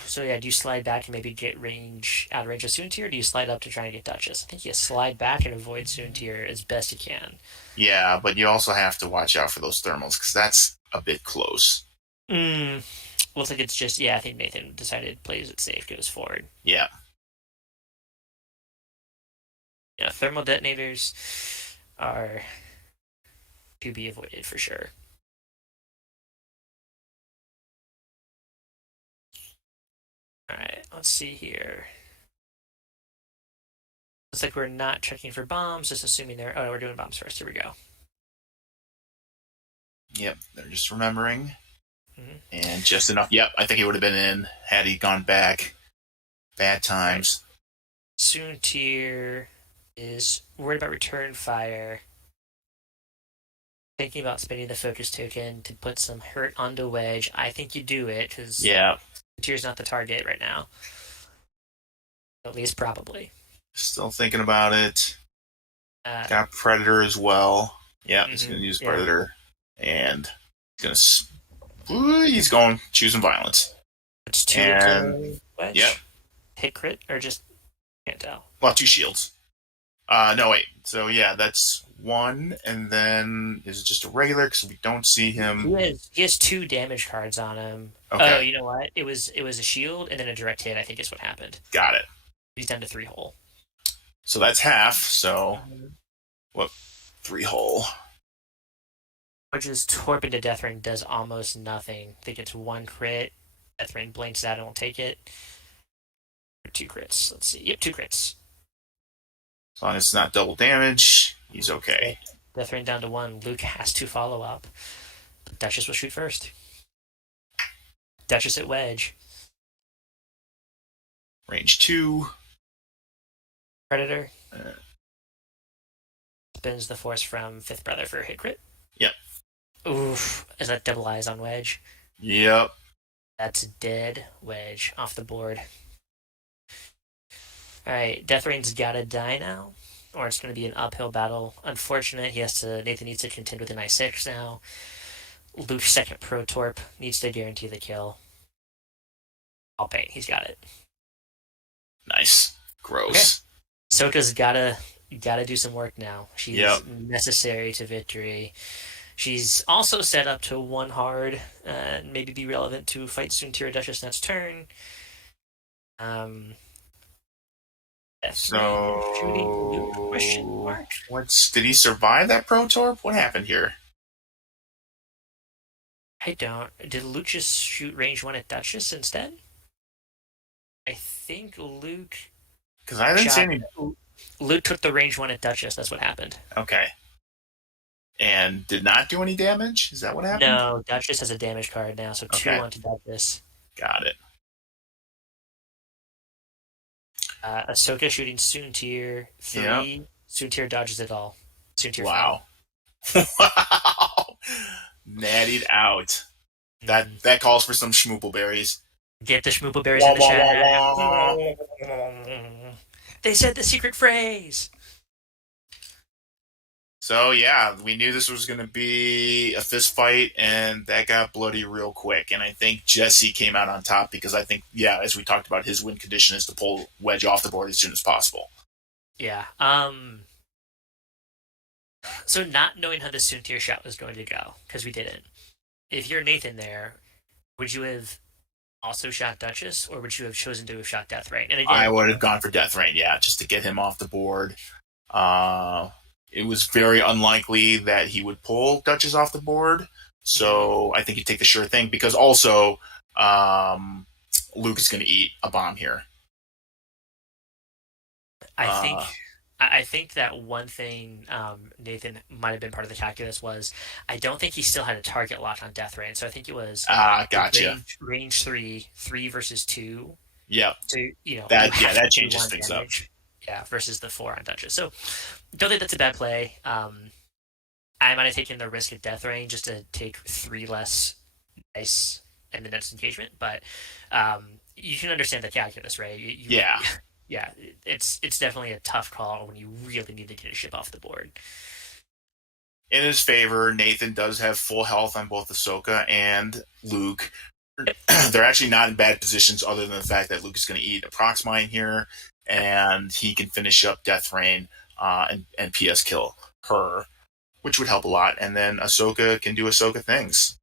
So yeah, do you slide back and maybe get range out of range of Soontir, or do you slide up to try and get Duchess? I think you slide back and avoid Soontir as best you can. Yeah, but you also have to watch out for those thermals because that's a bit close. Looks like it's just I think Nathan decided plays it safe, goes forward. Yeah. Yeah, thermal detonators are to be avoided for sure. Alright, let's see here. Looks like we're not checking for bombs, just assuming they're... Oh, no, we're doing bombs first. Here we go. Yep, they're just remembering. Mm-hmm. And just enough. Yep, I think he would have been in had he gone back. Bad times. Right. Soontir is worried about return fire. Thinking about spending the focus token to put some hurt onto Wedge. I think you do it, because Soontir's not the target right now. At least probably. Still thinking about it. Got Predator as well. Yeah, he's going to use Predator. And he's going choosing violence. It's two to Wedge? Yep. Hit crit? Or just can't tell? Well, 2 shields. No, wait. So, yeah, that's 1. And then is it just a regular? Because we don't see him. He has 2 damage cards on him. Okay. Oh, you know what? It was a shield and then a direct hit, I think is what happened. Got it. He's down to 3 hull. So that's half. So, 3 hull. Which is Torp into Death Rain does almost nothing. I think it's 1 crit. Death Rain blinks out and will take it. Or 2 crits. Let's see. Yep, 2 crits. As long as it's not double damage, he's okay. Death Rain down to 1. Luke has to follow up. But Duchess will shoot first. Duchess at Wedge. Range 2. Predator. Spins the force from Fifth Brother for a hit crit. Yep. Oof. Is that double eyes on Wedge? Yep. That's dead. Wedge off the board. Alright, Death Rain's gotta die now. Or it's gonna be an uphill battle. Unfortunate, Nathan needs to contend with an I6 now. Luke's second Pro Torp needs to guarantee the kill. I'll paint, he's got it. Nice. Okay. Gross. Soka's gotta do some work now. Yep. She's necessary to victory. She's also set up to one hard and maybe be relevant to fight Soontir Duchess next turn. Um, Deathrain shooting Luke? Question So, mark. did he survive that Pro Torp? What happened here? I don't. Did Luke just shoot range one at Duchess instead? I think Luke Because I didn't see shot. any. Luke took the range one at Duchess. That's what happened. Okay. And did not do any damage? Is that what happened? No, Duchess has a damage card now, so two Okay. onto Duchess. Got it. Ahsoka shooting Soontir. Yep. 3. Soontir dodges it all. Soontir Wow. Wow. Nattied out. That calls for some schmoopleberries. Get the schmoopleberries Wah, in the wah, wah, chat. They said the secret phrase. So yeah, we knew this was going to be a fist fight, and that got bloody real quick. And I think Jesse came out on top because I think, yeah, as we talked about, his win condition is to pull Wedge off the board as soon as possible. Yeah. So not knowing how the Soontir shot was going to go, because we didn't. If you're Nathan there, would you have also shot Duchess, or would you have chosen to have shot Death Rain? And again, I would have gone for Death Rain, yeah, just to get him off the board. It was very unlikely that he would pull Duchess off the board, so I think he'd take the sure thing because also Luke is going to eat a bomb here. I think I think that one thing Nathan might have been part of the calculus was I don't think he still had a target lock on Death Rain, so I think it was Gotcha. range 3 versus 2. Yep. So you that changes things damage. Yeah, versus the 4 on Duchess. So don't think that's a bad play. I might have taken the risk of Death Rain just to take 3 less dice in the next engagement, but you can understand the calculus, right? Yeah. Yeah, it's definitely a tough call when you really need to get a ship off the board. In his favor, Nathan does have full health on both Ahsoka and Luke. They're actually not in bad positions other than the fact that Luke is going to eat a Prox Mine here, and he can finish up Death Rain and PS kill her, which would help a lot. And then Ahsoka can do Ahsoka things,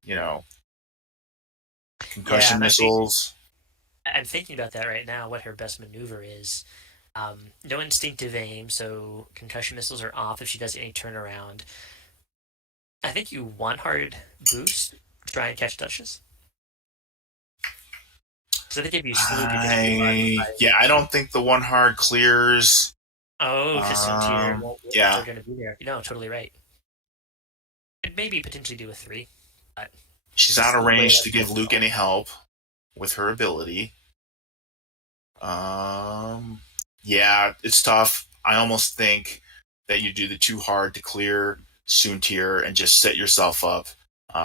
concussion missiles. I'm thinking about that right now, what her best maneuver is. No instinctive aim, so concussion missiles are off if she does any turnaround. I think you one hard boost, try and catch Duchess. So I think if you slew, I don't think the one hard clears. Oh, because yeah, they're going to be there. No, totally right. And maybe potentially do a 3, but she's out of range to give Luke any help with her ability. Yeah, it's tough. I almost think that you do the too hard to clear Soontir and just set yourself up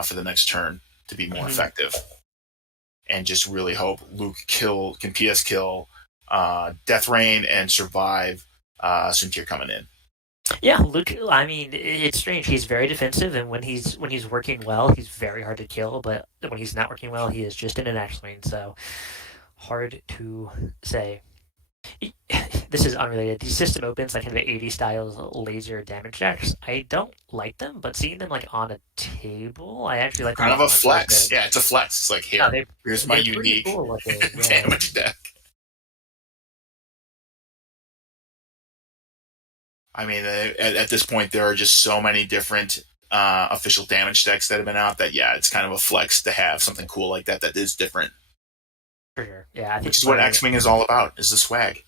for the next turn to be more effective. And just really hope Luke can PS kill Death Rain and survive Soontir coming in. Yeah, Luke. I mean, it's strange. He's very defensive, and when he's working well, he's very hard to kill. But when he's not working well, he is just in an X-wing. So hard to say. This is unrelated. These system opens, like in the 80 styles laser damage decks, I don't like them, but seeing them like on a table, I actually like kind of a flex. Yeah, it's a flex. It's like here's my unique cool damage deck. I mean, at this point, there are just so many different official damage decks that have been out that it's kind of a flex to have something cool like that is different. For sure, yeah. I think which is what X-Wing is all about, is the swag.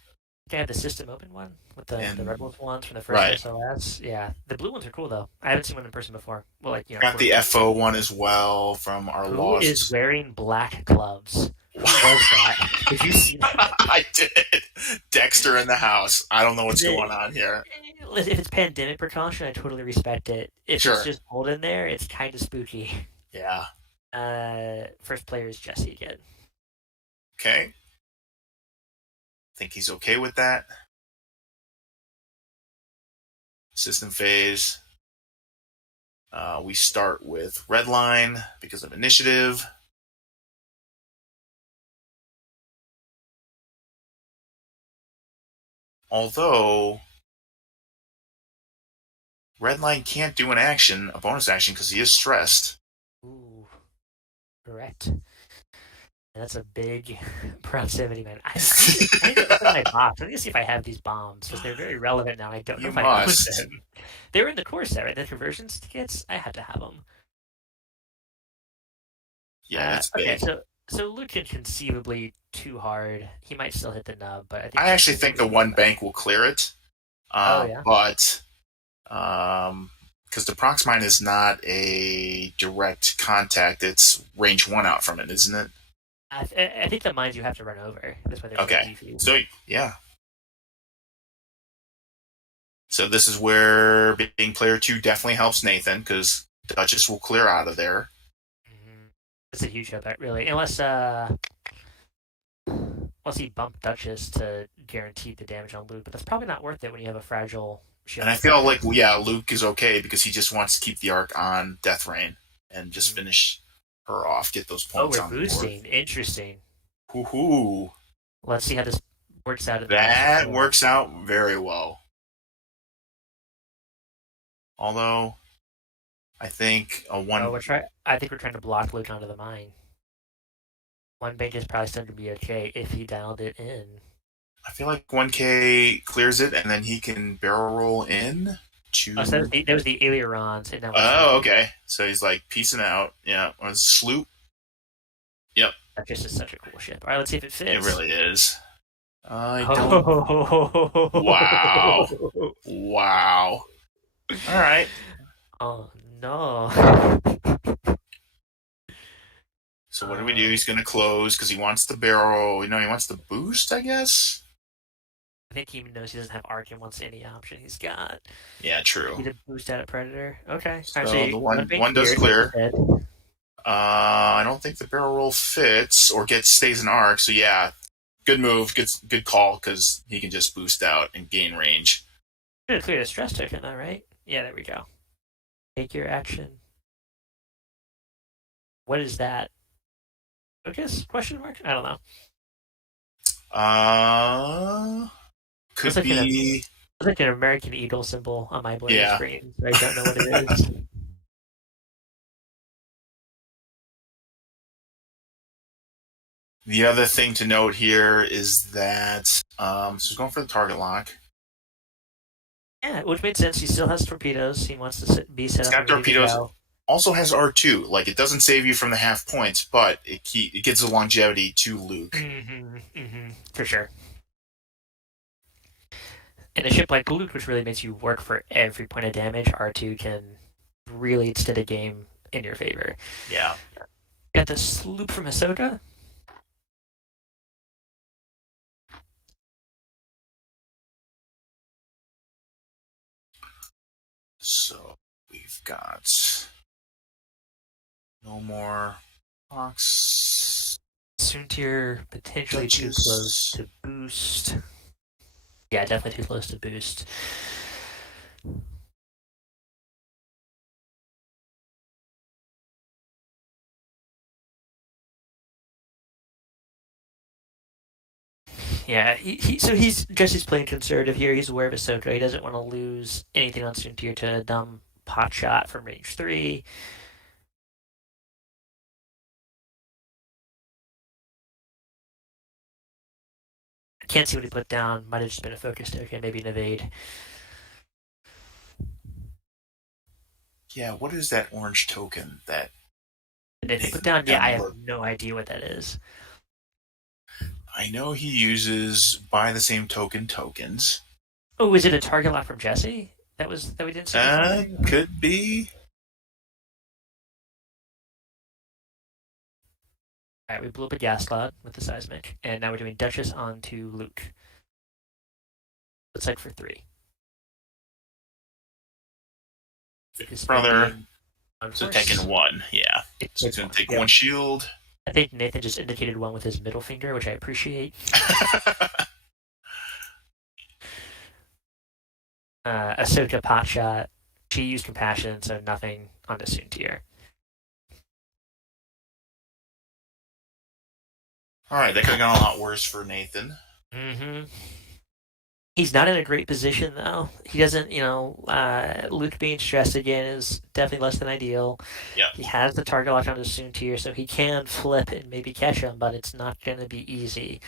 They have the system open one with the Rebels ones from the first SOS. Yeah, the blue ones are cool though. I haven't seen one in person before. Well, got the FO one as well from our Lost. Who is wearing black gloves? Who was that? Did you see that? I did. Dexter in the house. I don't know what's going on here. if it's pandemic precaution, I totally respect it. If it's Sure. just cold in there, it's kind of spooky. Yeah. First player is Jesse again. Okay. Think he's okay with that. System phase. We start with red line because of initiative. Although red line can't do a bonus action, because he is stressed. Ooh, correct. That's a big proximity, man. I need to open my box. I need to see if I have these bombs because they're very relevant now. I don't know You if I own must. them. They were in the core set, right? The conversions tickets. I had to have them. Yeah, that's Okay, big. so Luke can conceivably too hard. He might still hit the nub, but I think I actually Jesse will think be the able to one get that. bank will clear it. Oh yeah. But because the prox mine is not a direct contact, it's range one out from it, isn't it? I think the mines you have to run over. That's why they're so Okay. beefy. So yeah. So this is where being player two definitely helps Nathan, because Duchess will clear out of there. It's a huge help, really. Unless he bumped Duchess to guarantee the damage on Luke, but that's probably not worth it when you have a fragile And shield I feel like, protector. yeah, Luke is okay because he just wants to keep the arc on Death Rain and just Mm. finish her off, get those Oh, points we're on the board. boosting. Interesting. Woohoo! Let's see how this works out in the master That plan. works out very well. Although I think a Oh, one, I think we're trying to block Luke onto the mine. One bank is probably still going to be okay if he dialed it in. I feel like 1K clears it and then he can barrel roll in Oh, so to. that was the ailerons, and now we're Oh, slooping. okay. So he's like peacing out. Yeah, on sloop. Yep, That just is such a cool ship. All right, let's see if it it fits. really is. I don't. Wow. Oh, Wow. All right. oh no. So what do we do? Um, He's going to close because he wants the barrel. He wants the boost, I guess. I think he even knows he doesn't have arc and wants any option he's got. Yeah, true. He's a boost out of Predator. Okay. All right, so So the one bank one does cleared, like you clear. said. I don't think the barrel roll fits or stays in arc. So yeah, good move, good call, because he can just boost out and gain range. Should have cleared a stress token, though, right? Yeah, there we go. Take your action. What is that? Focus? Question mark? I don't know. Uh, Looks could like be. looks like an American Eagle symbol on my blurry Yeah. screen. So I don't know what it is. The other thing to note here is that so he's going for the target lock. Yeah, which made sense. He still has torpedoes. He wants to be set He's up got and ready to torpedoes. go. Also has R2. Like, it doesn't save you from the half points, but it gives the longevity to Luke. For sure. And a ship like Luke, which really makes you work for every point of damage, R2 can really extend a game in your favor. Yeah. Got the sloop from Ahsoka. So we've got no more box. Soontir potentially too close Duchess. to boost. Yeah, definitely too close to boost. Yeah, so he's playing conservative here. He's aware of Ahsoka. He doesn't want to lose anything on Soontir to a dumb pot shot from range 3. I can't see what he put down. Might have just been a focus token, maybe an evade. Yeah, what is that orange token that Did he put Nathan down? put Yeah, down I the have board? no idea what that is. I know he uses buy the same token tokens. Oh, is it a target lock from Jesse? That we didn't see before. Could be. All right, we blew up a gas cloud with the seismic, and now we're doing Duchess onto Luke. Looks like for 3. With his spin Brother, being one so taking force. one, yeah. So he's It's gonna one. take Yep. one shield. I think Nathan just indicated one with his middle finger, which I appreciate. Ahsoka pot shot. She used compassion, so nothing on the Soon tier. All right, that could have gone a lot worse for Nathan. Mm-hmm. He's not in a great position though. He doesn't, Luke being stressed again is definitely less than ideal. Yeah. He has the target locked on the Soon tier, so he can flip and maybe catch him, but it's not going to be easy.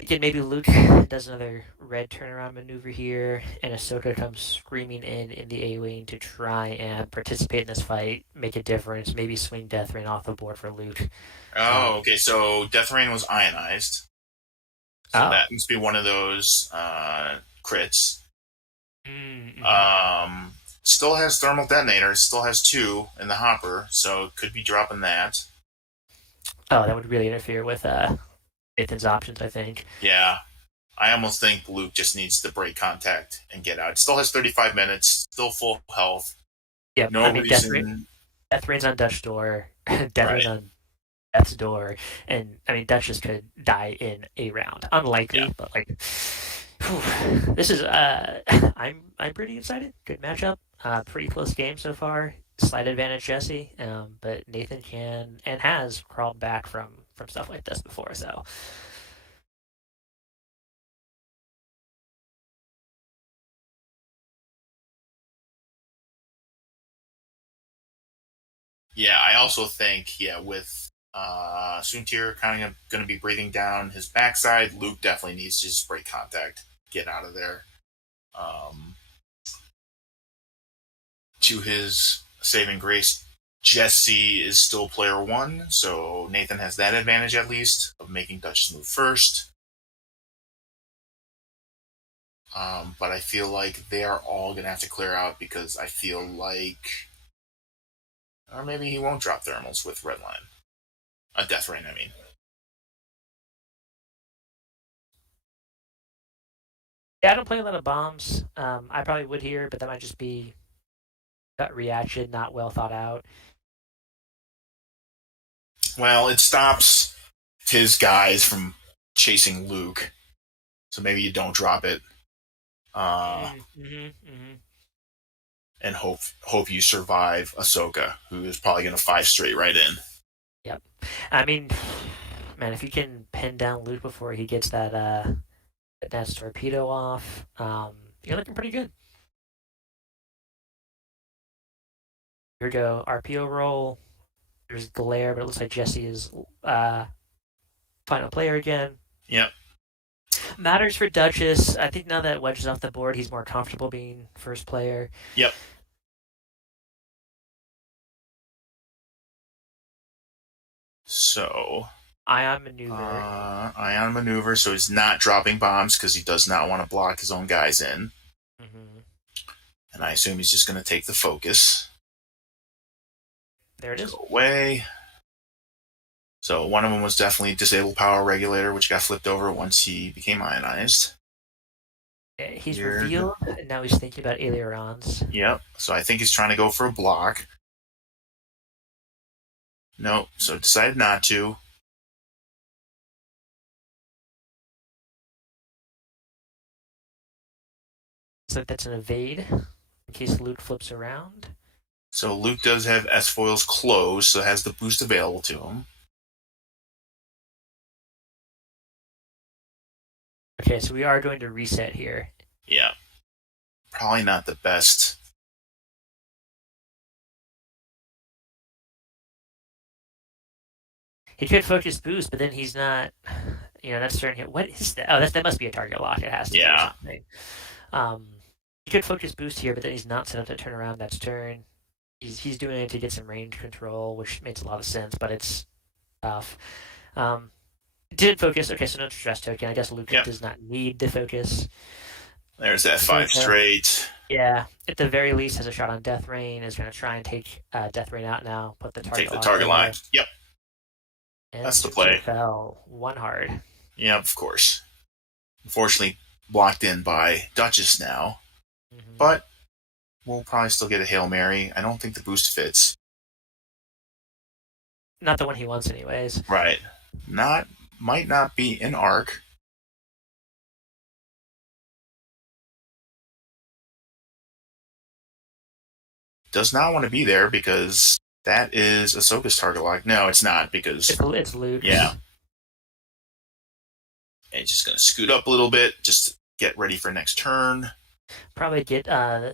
Again, maybe Luke does another red turnaround maneuver here, and Ahsoka comes screaming in the A-wing to try and participate in this fight, make a difference, maybe swing Death Rain off the board for Luke. Oh, okay. So Death Rain was ionized. So Oh. that must be one of those crits. Mm-hmm. Still has thermal detonators. Still has two in the hopper, so could be dropping that. Oh, that would really interfere with Nathan's options, I think. Yeah, I almost think Luke just needs to break contact and get out. Still has 35 minutes. Still full health. Yep. No I mean, reason. Death Rain's on Dutch door. Death Rain's Right. on Death's door, and I mean, Dutch just could die in a round. Yeah. Unlikely, but like, this is I'm pretty excited. Good matchup. Pretty close game so far. Slight advantage Jesse, but Nathan can and has crawled back from stuff like this before. So Yeah, I also think, with Soontir kind of going to be breathing down his backside, Luke definitely needs to just break contact, get out of there. To his saving grace, Jesse is still player one, so Nathan has that advantage at least of making Dutch move first. But I feel like they are all going to have to clear out because I feel like. Or maybe he won't drop thermals with Redline. A Death Rain, I mean. yeah, I don't play a lot of bombs. I probably would here, but that might just be gut reaction, not well thought out. Well, it stops his guys from chasing Luke, so maybe you don't drop it, Mm-hmm, mm-hmm. and hope you survive Ahsoka, who is probably going to five straight right in. Yep. I mean, man, if you can pin down Luke before he gets that torpedo off, you're looking pretty good. Here we go, RPO roll. There's glare, but it looks like Jesse is final player again. Yep. Matters for Duchess. I think now that Wedge is off the board, he's more comfortable being first player. Yep. So Ion maneuver. Ion maneuver, so he's not dropping bombs because he does not want to block his own guys in. Mm-hmm. And I assume he's just going to take the focus. There it is. Go away. So one of them was definitely disable power regulator, which got flipped over once he became ionized. He's revealed, and now he's thinking about ailerons. Yep. So I think he's trying to go for a block. Nope. So decided not to. So that's an evade in case Luke flips around. So Luke does have S foils closed, so has the boost available to him. Okay, so we are going to reset here. Yeah. Probably not the best. He could focus boost, but then he's not. That's starting here. What is that? Oh, that must be a target lock. It has to Yeah. be something. He could focus boost here, but then he's not set up to turn around that's turn. He's doing it to get some range control, which makes a lot of sense, but it's tough. Did focus. Okay, so no stress token. I guess Luke does not need the focus. There's that five straight. Yeah, at the very least, has a shot on Death Rain. Is going to try and take Death Rain out now. Put the target. Take the target line. Yep. And that's the play. Fell one hard. Yep, of course. Unfortunately, blocked in by Duchess now. Mm-hmm. But we'll probably still get a Hail Mary. I don't think the boost fits. Not the one he wants, anyways. Right. Not might not be in arc. Does not want to be there because that is Ahsoka's target lock. No, it's not because It's yeah, Luke's. and it's just gonna scoot up a little bit just to get ready for next turn. Probably get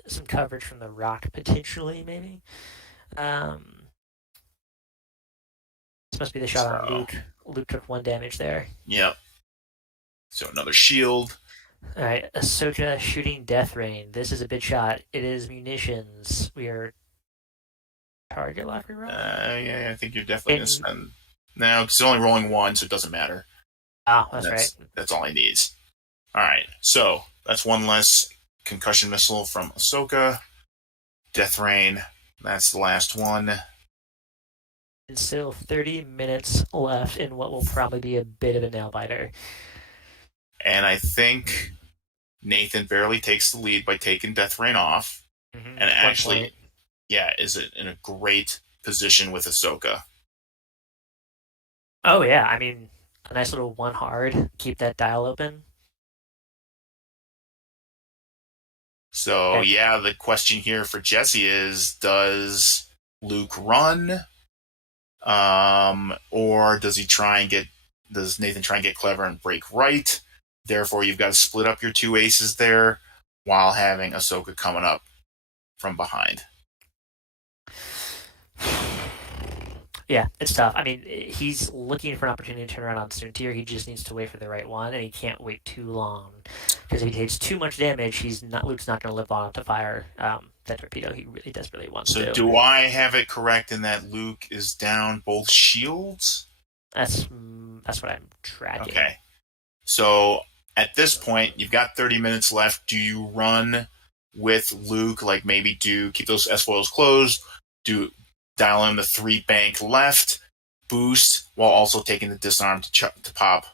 some coverage from the rock potentially, maybe. Um, this must be the shot on So Luke. Luke took 1 damage there. yep. So another shield. All right, Ahsoka shooting Death Rain. This is a big shot. It is munitions. We are target lock reroll. Yeah, I think you're definitely gonna In spend. No, because it's only rolling one, so it doesn't matter. oh, And that's right. that's all he needs. All right, so that's one less concussion missile from Ahsoka. Death Rain. That's the last one. And still 30 minutes left in what will probably be a bit of a nail biter. And I think Nathan barely takes the lead by taking Death Rain off. Mm-hmm. And actually, yeah, is it in a great position with Ahsoka. Oh yeah, I mean, a nice little one hard. Keep that dial open. So, Okay. yeah, the question here for Jesse is, does Luke run? Or does Nathan try and get clever and break right? Therefore, you've got to split up your two aces there while having Ahsoka coming up from behind. Yeah, it's tough. I mean, he's looking for an opportunity to turn around on Soontir. He just needs to wait for the right one, and he can't wait too long. Because if he takes too much damage, Luke's not going to live long enough to fire that torpedo he really desperately wants So, to. do I have it correct in that Luke is down both shields? That's what I'm tracking. Okay. So, at this point, you've got 30 minutes left. Do you run with Luke? Like maybe keep those S foils closed? Dial in the 3 bank left boost while also taking the disarm to pop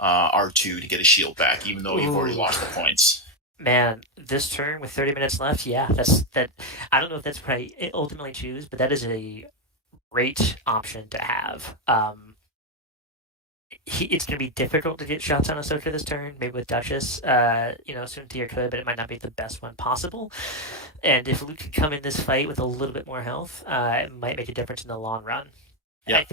R2 to get a shield back, even though you've already lost the points. Man, this turn with 30 minutes left, yeah, that. I don't know if that's what I ultimately choose, but that is a great option to have. It's going to be difficult to get shots on Ahsoka this turn. Maybe with Duchess, Soontir could, but it might not be the best one possible. And if Luke can come in this fight with a little bit more health, it might make a difference in the long run. Yeah. I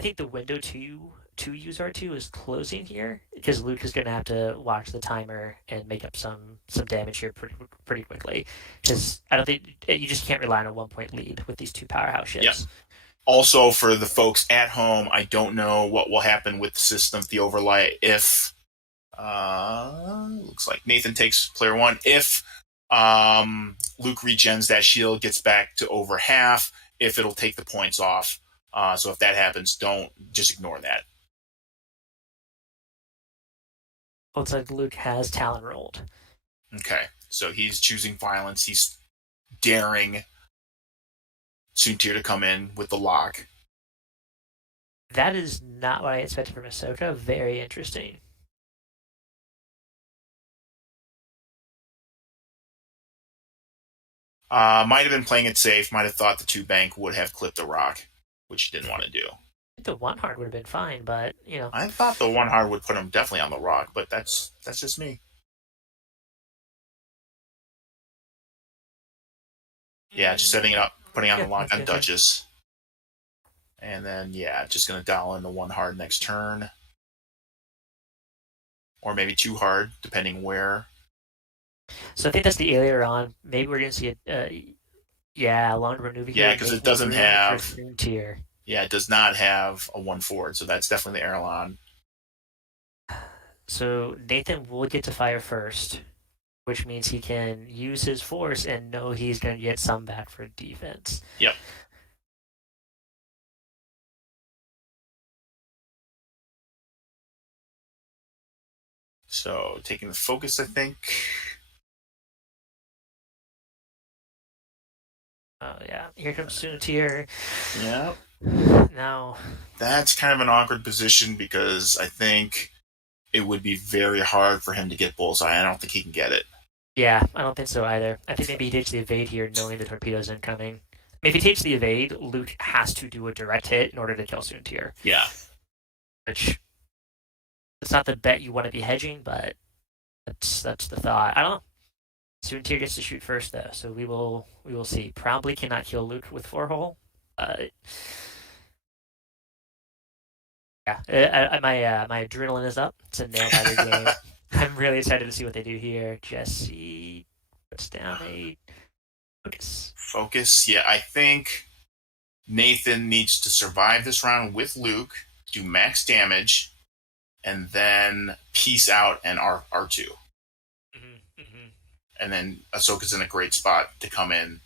think the window to use R2 is closing here because Luke is going to have to watch the timer and make up some damage here pretty quickly. Because I don't think you just can't rely on a 1 point lead with these two powerhouse ships. Yeah. Also, for the folks at home, I don't know what will happen with the system, the overlay, if looks like Nathan takes player one. If Luke regens that shield, gets back to over half, if it'll take the points off. So if that happens, don't just ignore that. Looks like Luke has Talon rolled. Okay, so he's choosing violence. He's daring Soontir to come in with the lock. That is not what I expected from Ahsoka. Very interesting. Might have been playing it safe. Might have thought the 2 bank would have clipped the rock, which he didn't want to do. The one hard would have been fine, but I thought the 1 hard would put him definitely on the rock, but that's just me. Yeah, just setting it up, putting on the lock on Duchess. And then, yeah, just going to dial in the 1 hard next turn. Or maybe 2 hard, depending where. So I think that's the aileron. Maybe we're going to see it. Long maneuver. Yeah, because it doesn't have. Tier. Yeah, it does not have a 1 forward, so that's definitely the aileron. So Nathan will get to fire first, which means he can use his force and know he's going to get some back for defense. Yep. So taking the focus, I think. Oh yeah, here comes Soontir. Yep. Now that's kind of an awkward position because I think it would be very hard for him to get bullseye. I don't think he can get it. Yeah, I don't think so either. I think maybe he takes the evade here, knowing the torpedo's incoming. I mean, if he takes the evade, Luke has to do a direct hit in order to kill Soontir, Yeah. which it's not the bet you want to be hedging, but that's the thought. I don't know. Soontir gets to shoot first though, so we will see. Probably cannot kill Luke with four hole. Yeah, my adrenaline is up. It's a nail biter game. I'm really excited to see what they do here. Jesse puts down a focus. Focus. Yeah, I think Nathan needs to survive this round with Luke, do max damage, and then peace out and R2. Mm-hmm, mm-hmm. And then Ahsoka's in a great spot to come in,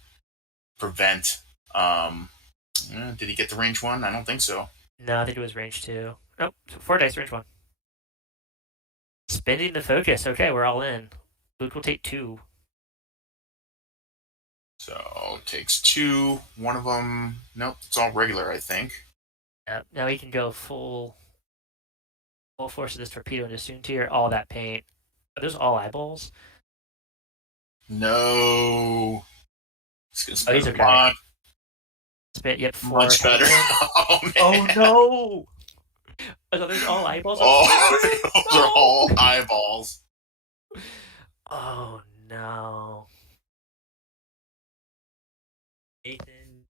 prevent. Did he get the range one? I don't think so. No, I think it was range two. Nope, four dice, range one. Spending the focus. Okay, we're all in. Luke will take two. So takes two. One of them, nope, it's all regular, I think. Yep. Now he can go full force of this torpedo into Soontir. All that paint. Are those all eyeballs? No. It's gonna Oh, spend he's a okay. lot. Spent yep four Much better. penguin. Oh man. Oh no! I thought there's all eyeballs on Oh, Soontir. those are all eyeballs. Oh no. Nathan.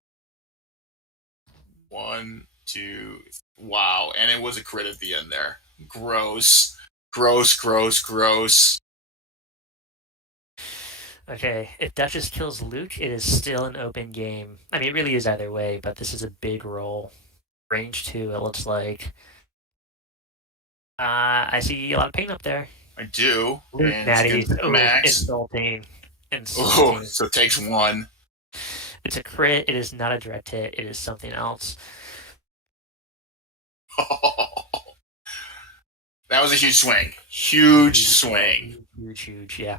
One, two, wow. And it was a crit at the end there. Gross. Gross, gross, gross. Okay, if Duchess kills Luke, it is still an open game. I mean, it really is either way, but this is a big roll. Range two, it looks like. I see a lot of paint up there. I do. Luke And she's going Natties. to Oh, max. insulting. Oh, Insulting. so it takes one. It's a crit. It is not a direct hit. It is something else. That was a huge swing. Huge swing. Huge, huge, yeah.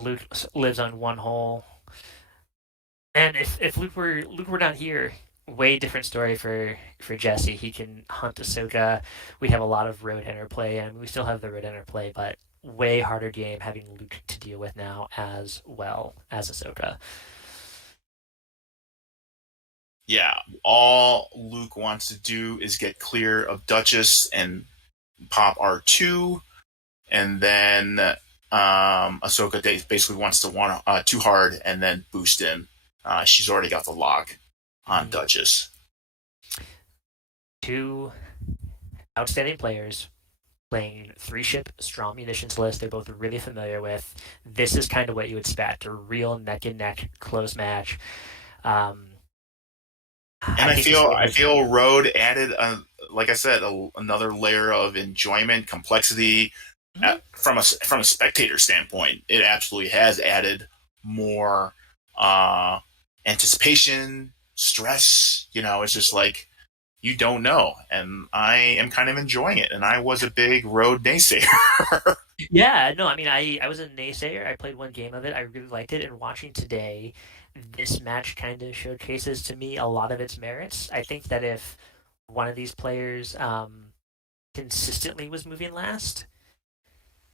Luke lives on one hole. And if Luke were not here, way different story for Jesse. He can hunt Ahsoka. We have a lot of road interplay, and we still have the road interplay, but way harder game having Luke to deal with now as well as Ahsoka. Yeah, all Luke wants to do is get clear of Duchess and pop R2, and then Ahsoka basically wants to want too hard and then boost in. She's already got the lock on Duchess. Two outstanding players playing three ship strong munitions list they're both really familiar with. This is kind of what you expect, a real neck and neck close match. Um, And I think this game I is feel Road added, like I said, another layer of enjoyment, complexity. From a spectator standpoint, it absolutely has added more anticipation, stress. It's just like you don't know, and I am kind of enjoying it. And I was a big Road naysayer. Yeah, no, I mean, I was a naysayer. I played one game of it. I really liked it. And watching today, this match kind of showcases to me a lot of its merits. I think that if one of these players consistently was moving last,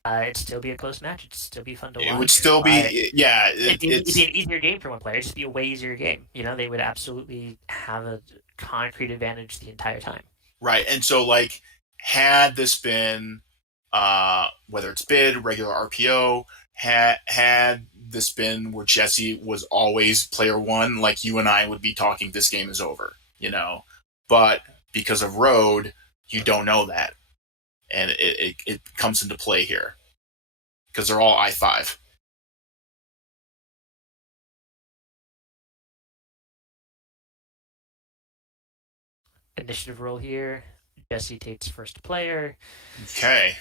it'd still be a close match. It'd still be fun to It would watch. still But be, yeah. it'd be an easier game for one player. It'd just be a way easier game. They would absolutely have a concrete advantage the entire time. Right. And so, like, had this been, whether it's bid, regular RPO, had this been where Jesse was always player one, like you and I would be talking, this game is over. But because of Road, you don't know that. And it comes into play here because they're all I5. Initiative roll here. Jesse takes first player. Okay.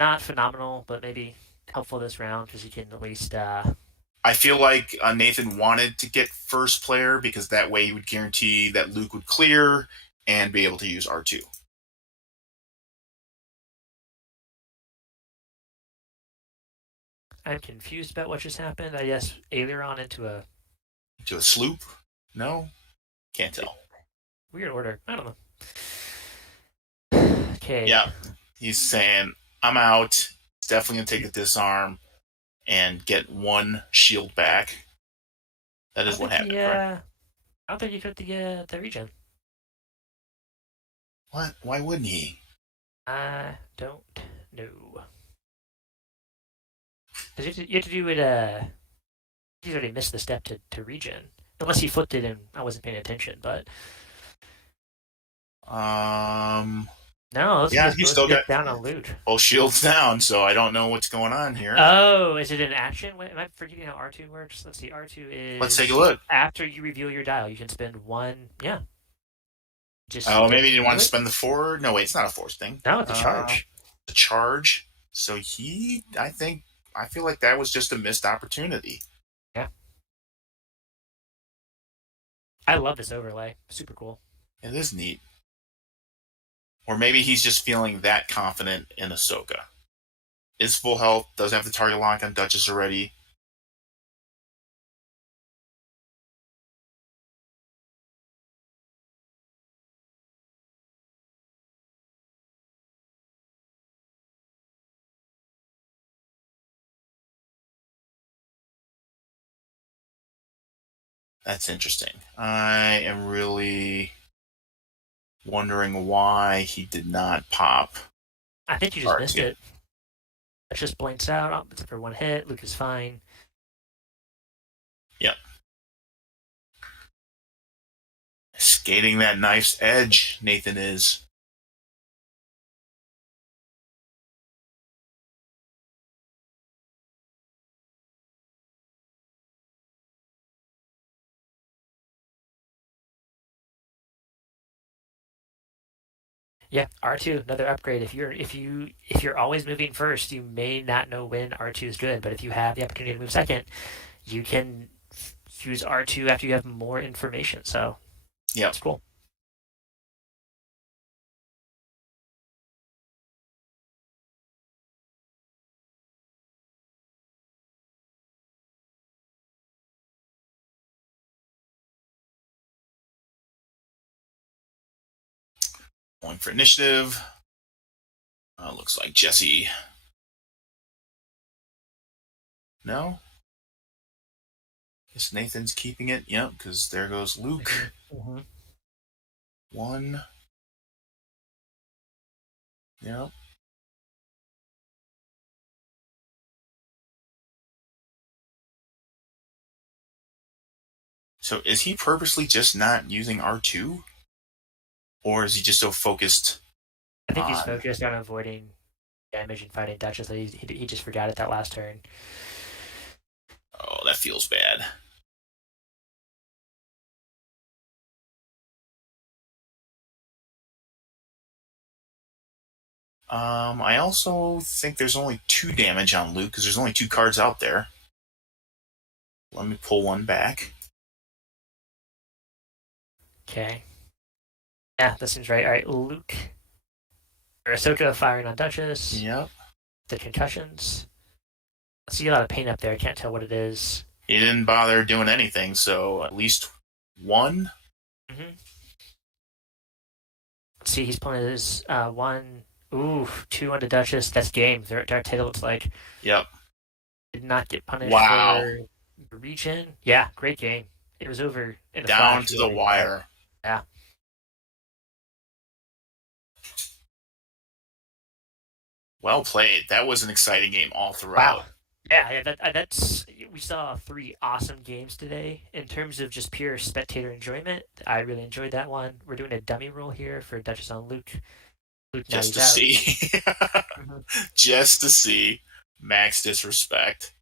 Not phenomenal, but maybe helpful this round because he can at least. I feel like Nathan wanted to get first player because that way he would guarantee that Luke would clear and be able to use R2. I'm confused about what just happened. I guess aileron into a To a sloop? No? Can't tell. weird order. I don't know. Okay. Yeah. He's saying, I'm out. definitely going to take a disarm and get one shield back. That I is don't what think happened, correct? I don't think you took the regen. What? Why wouldn't he? I don't know. Because you have to do it. He's already missed the step to regen, unless he flipped it and I wasn't paying attention. But Um, no, let's see yeah, us he's both still got get down on loot. both shields down, so I don't know what's going on here. Oh, is it an action? Wait, am I forgetting how R2 works? Let's see. R2 Let's take a is look. after you reveal your dial, you can spend one. Yeah, just Oh, get maybe he didn't do want to it. spend the forward. No, wait, it's not a force thing. No, it's a charge. The charge. So I feel like that was just a missed opportunity. Yeah, I love this overlay. Super cool. It is neat. Or maybe he's just feeling that confident in Ahsoka. Is full health, doesn't have the target lock on Duchess already. That's interesting. I am really wondering why he did not pop I think you just missed R2. it. It just blinks out. Oh, it's for one hit. Luke is fine. Yep. Skating that knife's edge, Nathan is. Yeah, R2, another upgrade. If you're always moving first, you may not know when R2 is good, but if you have the opportunity to move second, you can use R2 after you have more information. So Yep. it's cool. Going for initiative. Looks like Jesse. No? Guess Nathan's keeping it. Yep, because there goes Luke. Mm-hmm. One. Yep. So is he purposely just not using R2? Or is he just so focused I think he's on. focused on avoiding damage and fighting Duchess. So he just forgot it that last turn. Oh, that feels bad. I also think there's only 2 damage on Luke because there's only 2 cards out there. Let me pull one back. Okay. Yeah, that seems right. All right, Luke or Ahsoka firing on Duchess. Yep. The concussions. I see a lot of paint up there. I can't tell what it is. He didn't bother doing anything, so at least 1. Mm-hmm. Let's see, he's pulling his one. Ooh, 2 on the Duchess. That's game. Dark Tail looks like Yep. did not get punished Wow. for the regen. Yeah, great game. It was over in a Down flash, to the really. wire. Yeah. Well played. That was an exciting game all throughout. Wow. Yeah, that's we saw 3 awesome games today in terms of just pure spectator enjoyment. I really enjoyed that one. We're doing a dummy roll here for Duchess on Luke. Luke now Just he's to out. see. Mm-hmm. Just to see Max disrespect.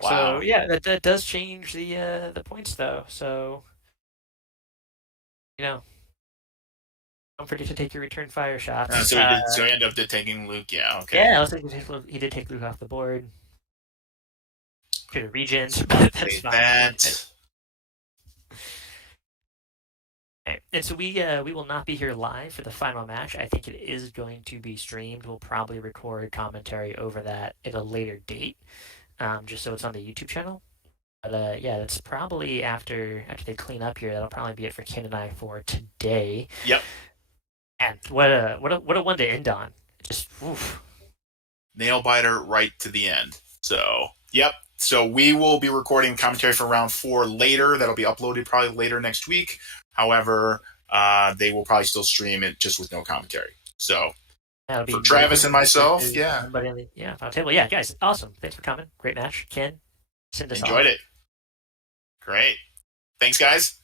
Wow. So yeah, that does change the points though. So you know, don't forget to take your return fire shots. So he ended up taking Luke. Yeah. Okay. Yeah, I was thinking he did take Luke off the board. Could have regened, Well but that's played fine. that. Right. And so we will not be here live for the final match. I think it is going to be streamed. We'll probably record commentary over that at a later date, just so it's on the YouTube channel. But yeah, that's probably after they clean up here. That'll probably be it for Ken and I for today. Yep. And what a one to end on. Just oof. Nail biter right to the end. So, yep. So we will be recording commentary for round 4 later. That'll be uploaded probably later next week. However, they will probably still stream it just with no commentary. So That'll for be Travis Nathan and myself, versus yeah, somebody on the final table. Yeah, guys, awesome. Thanks for coming. Great match. Ken, send us enjoyed off. it. Great. Thanks, guys.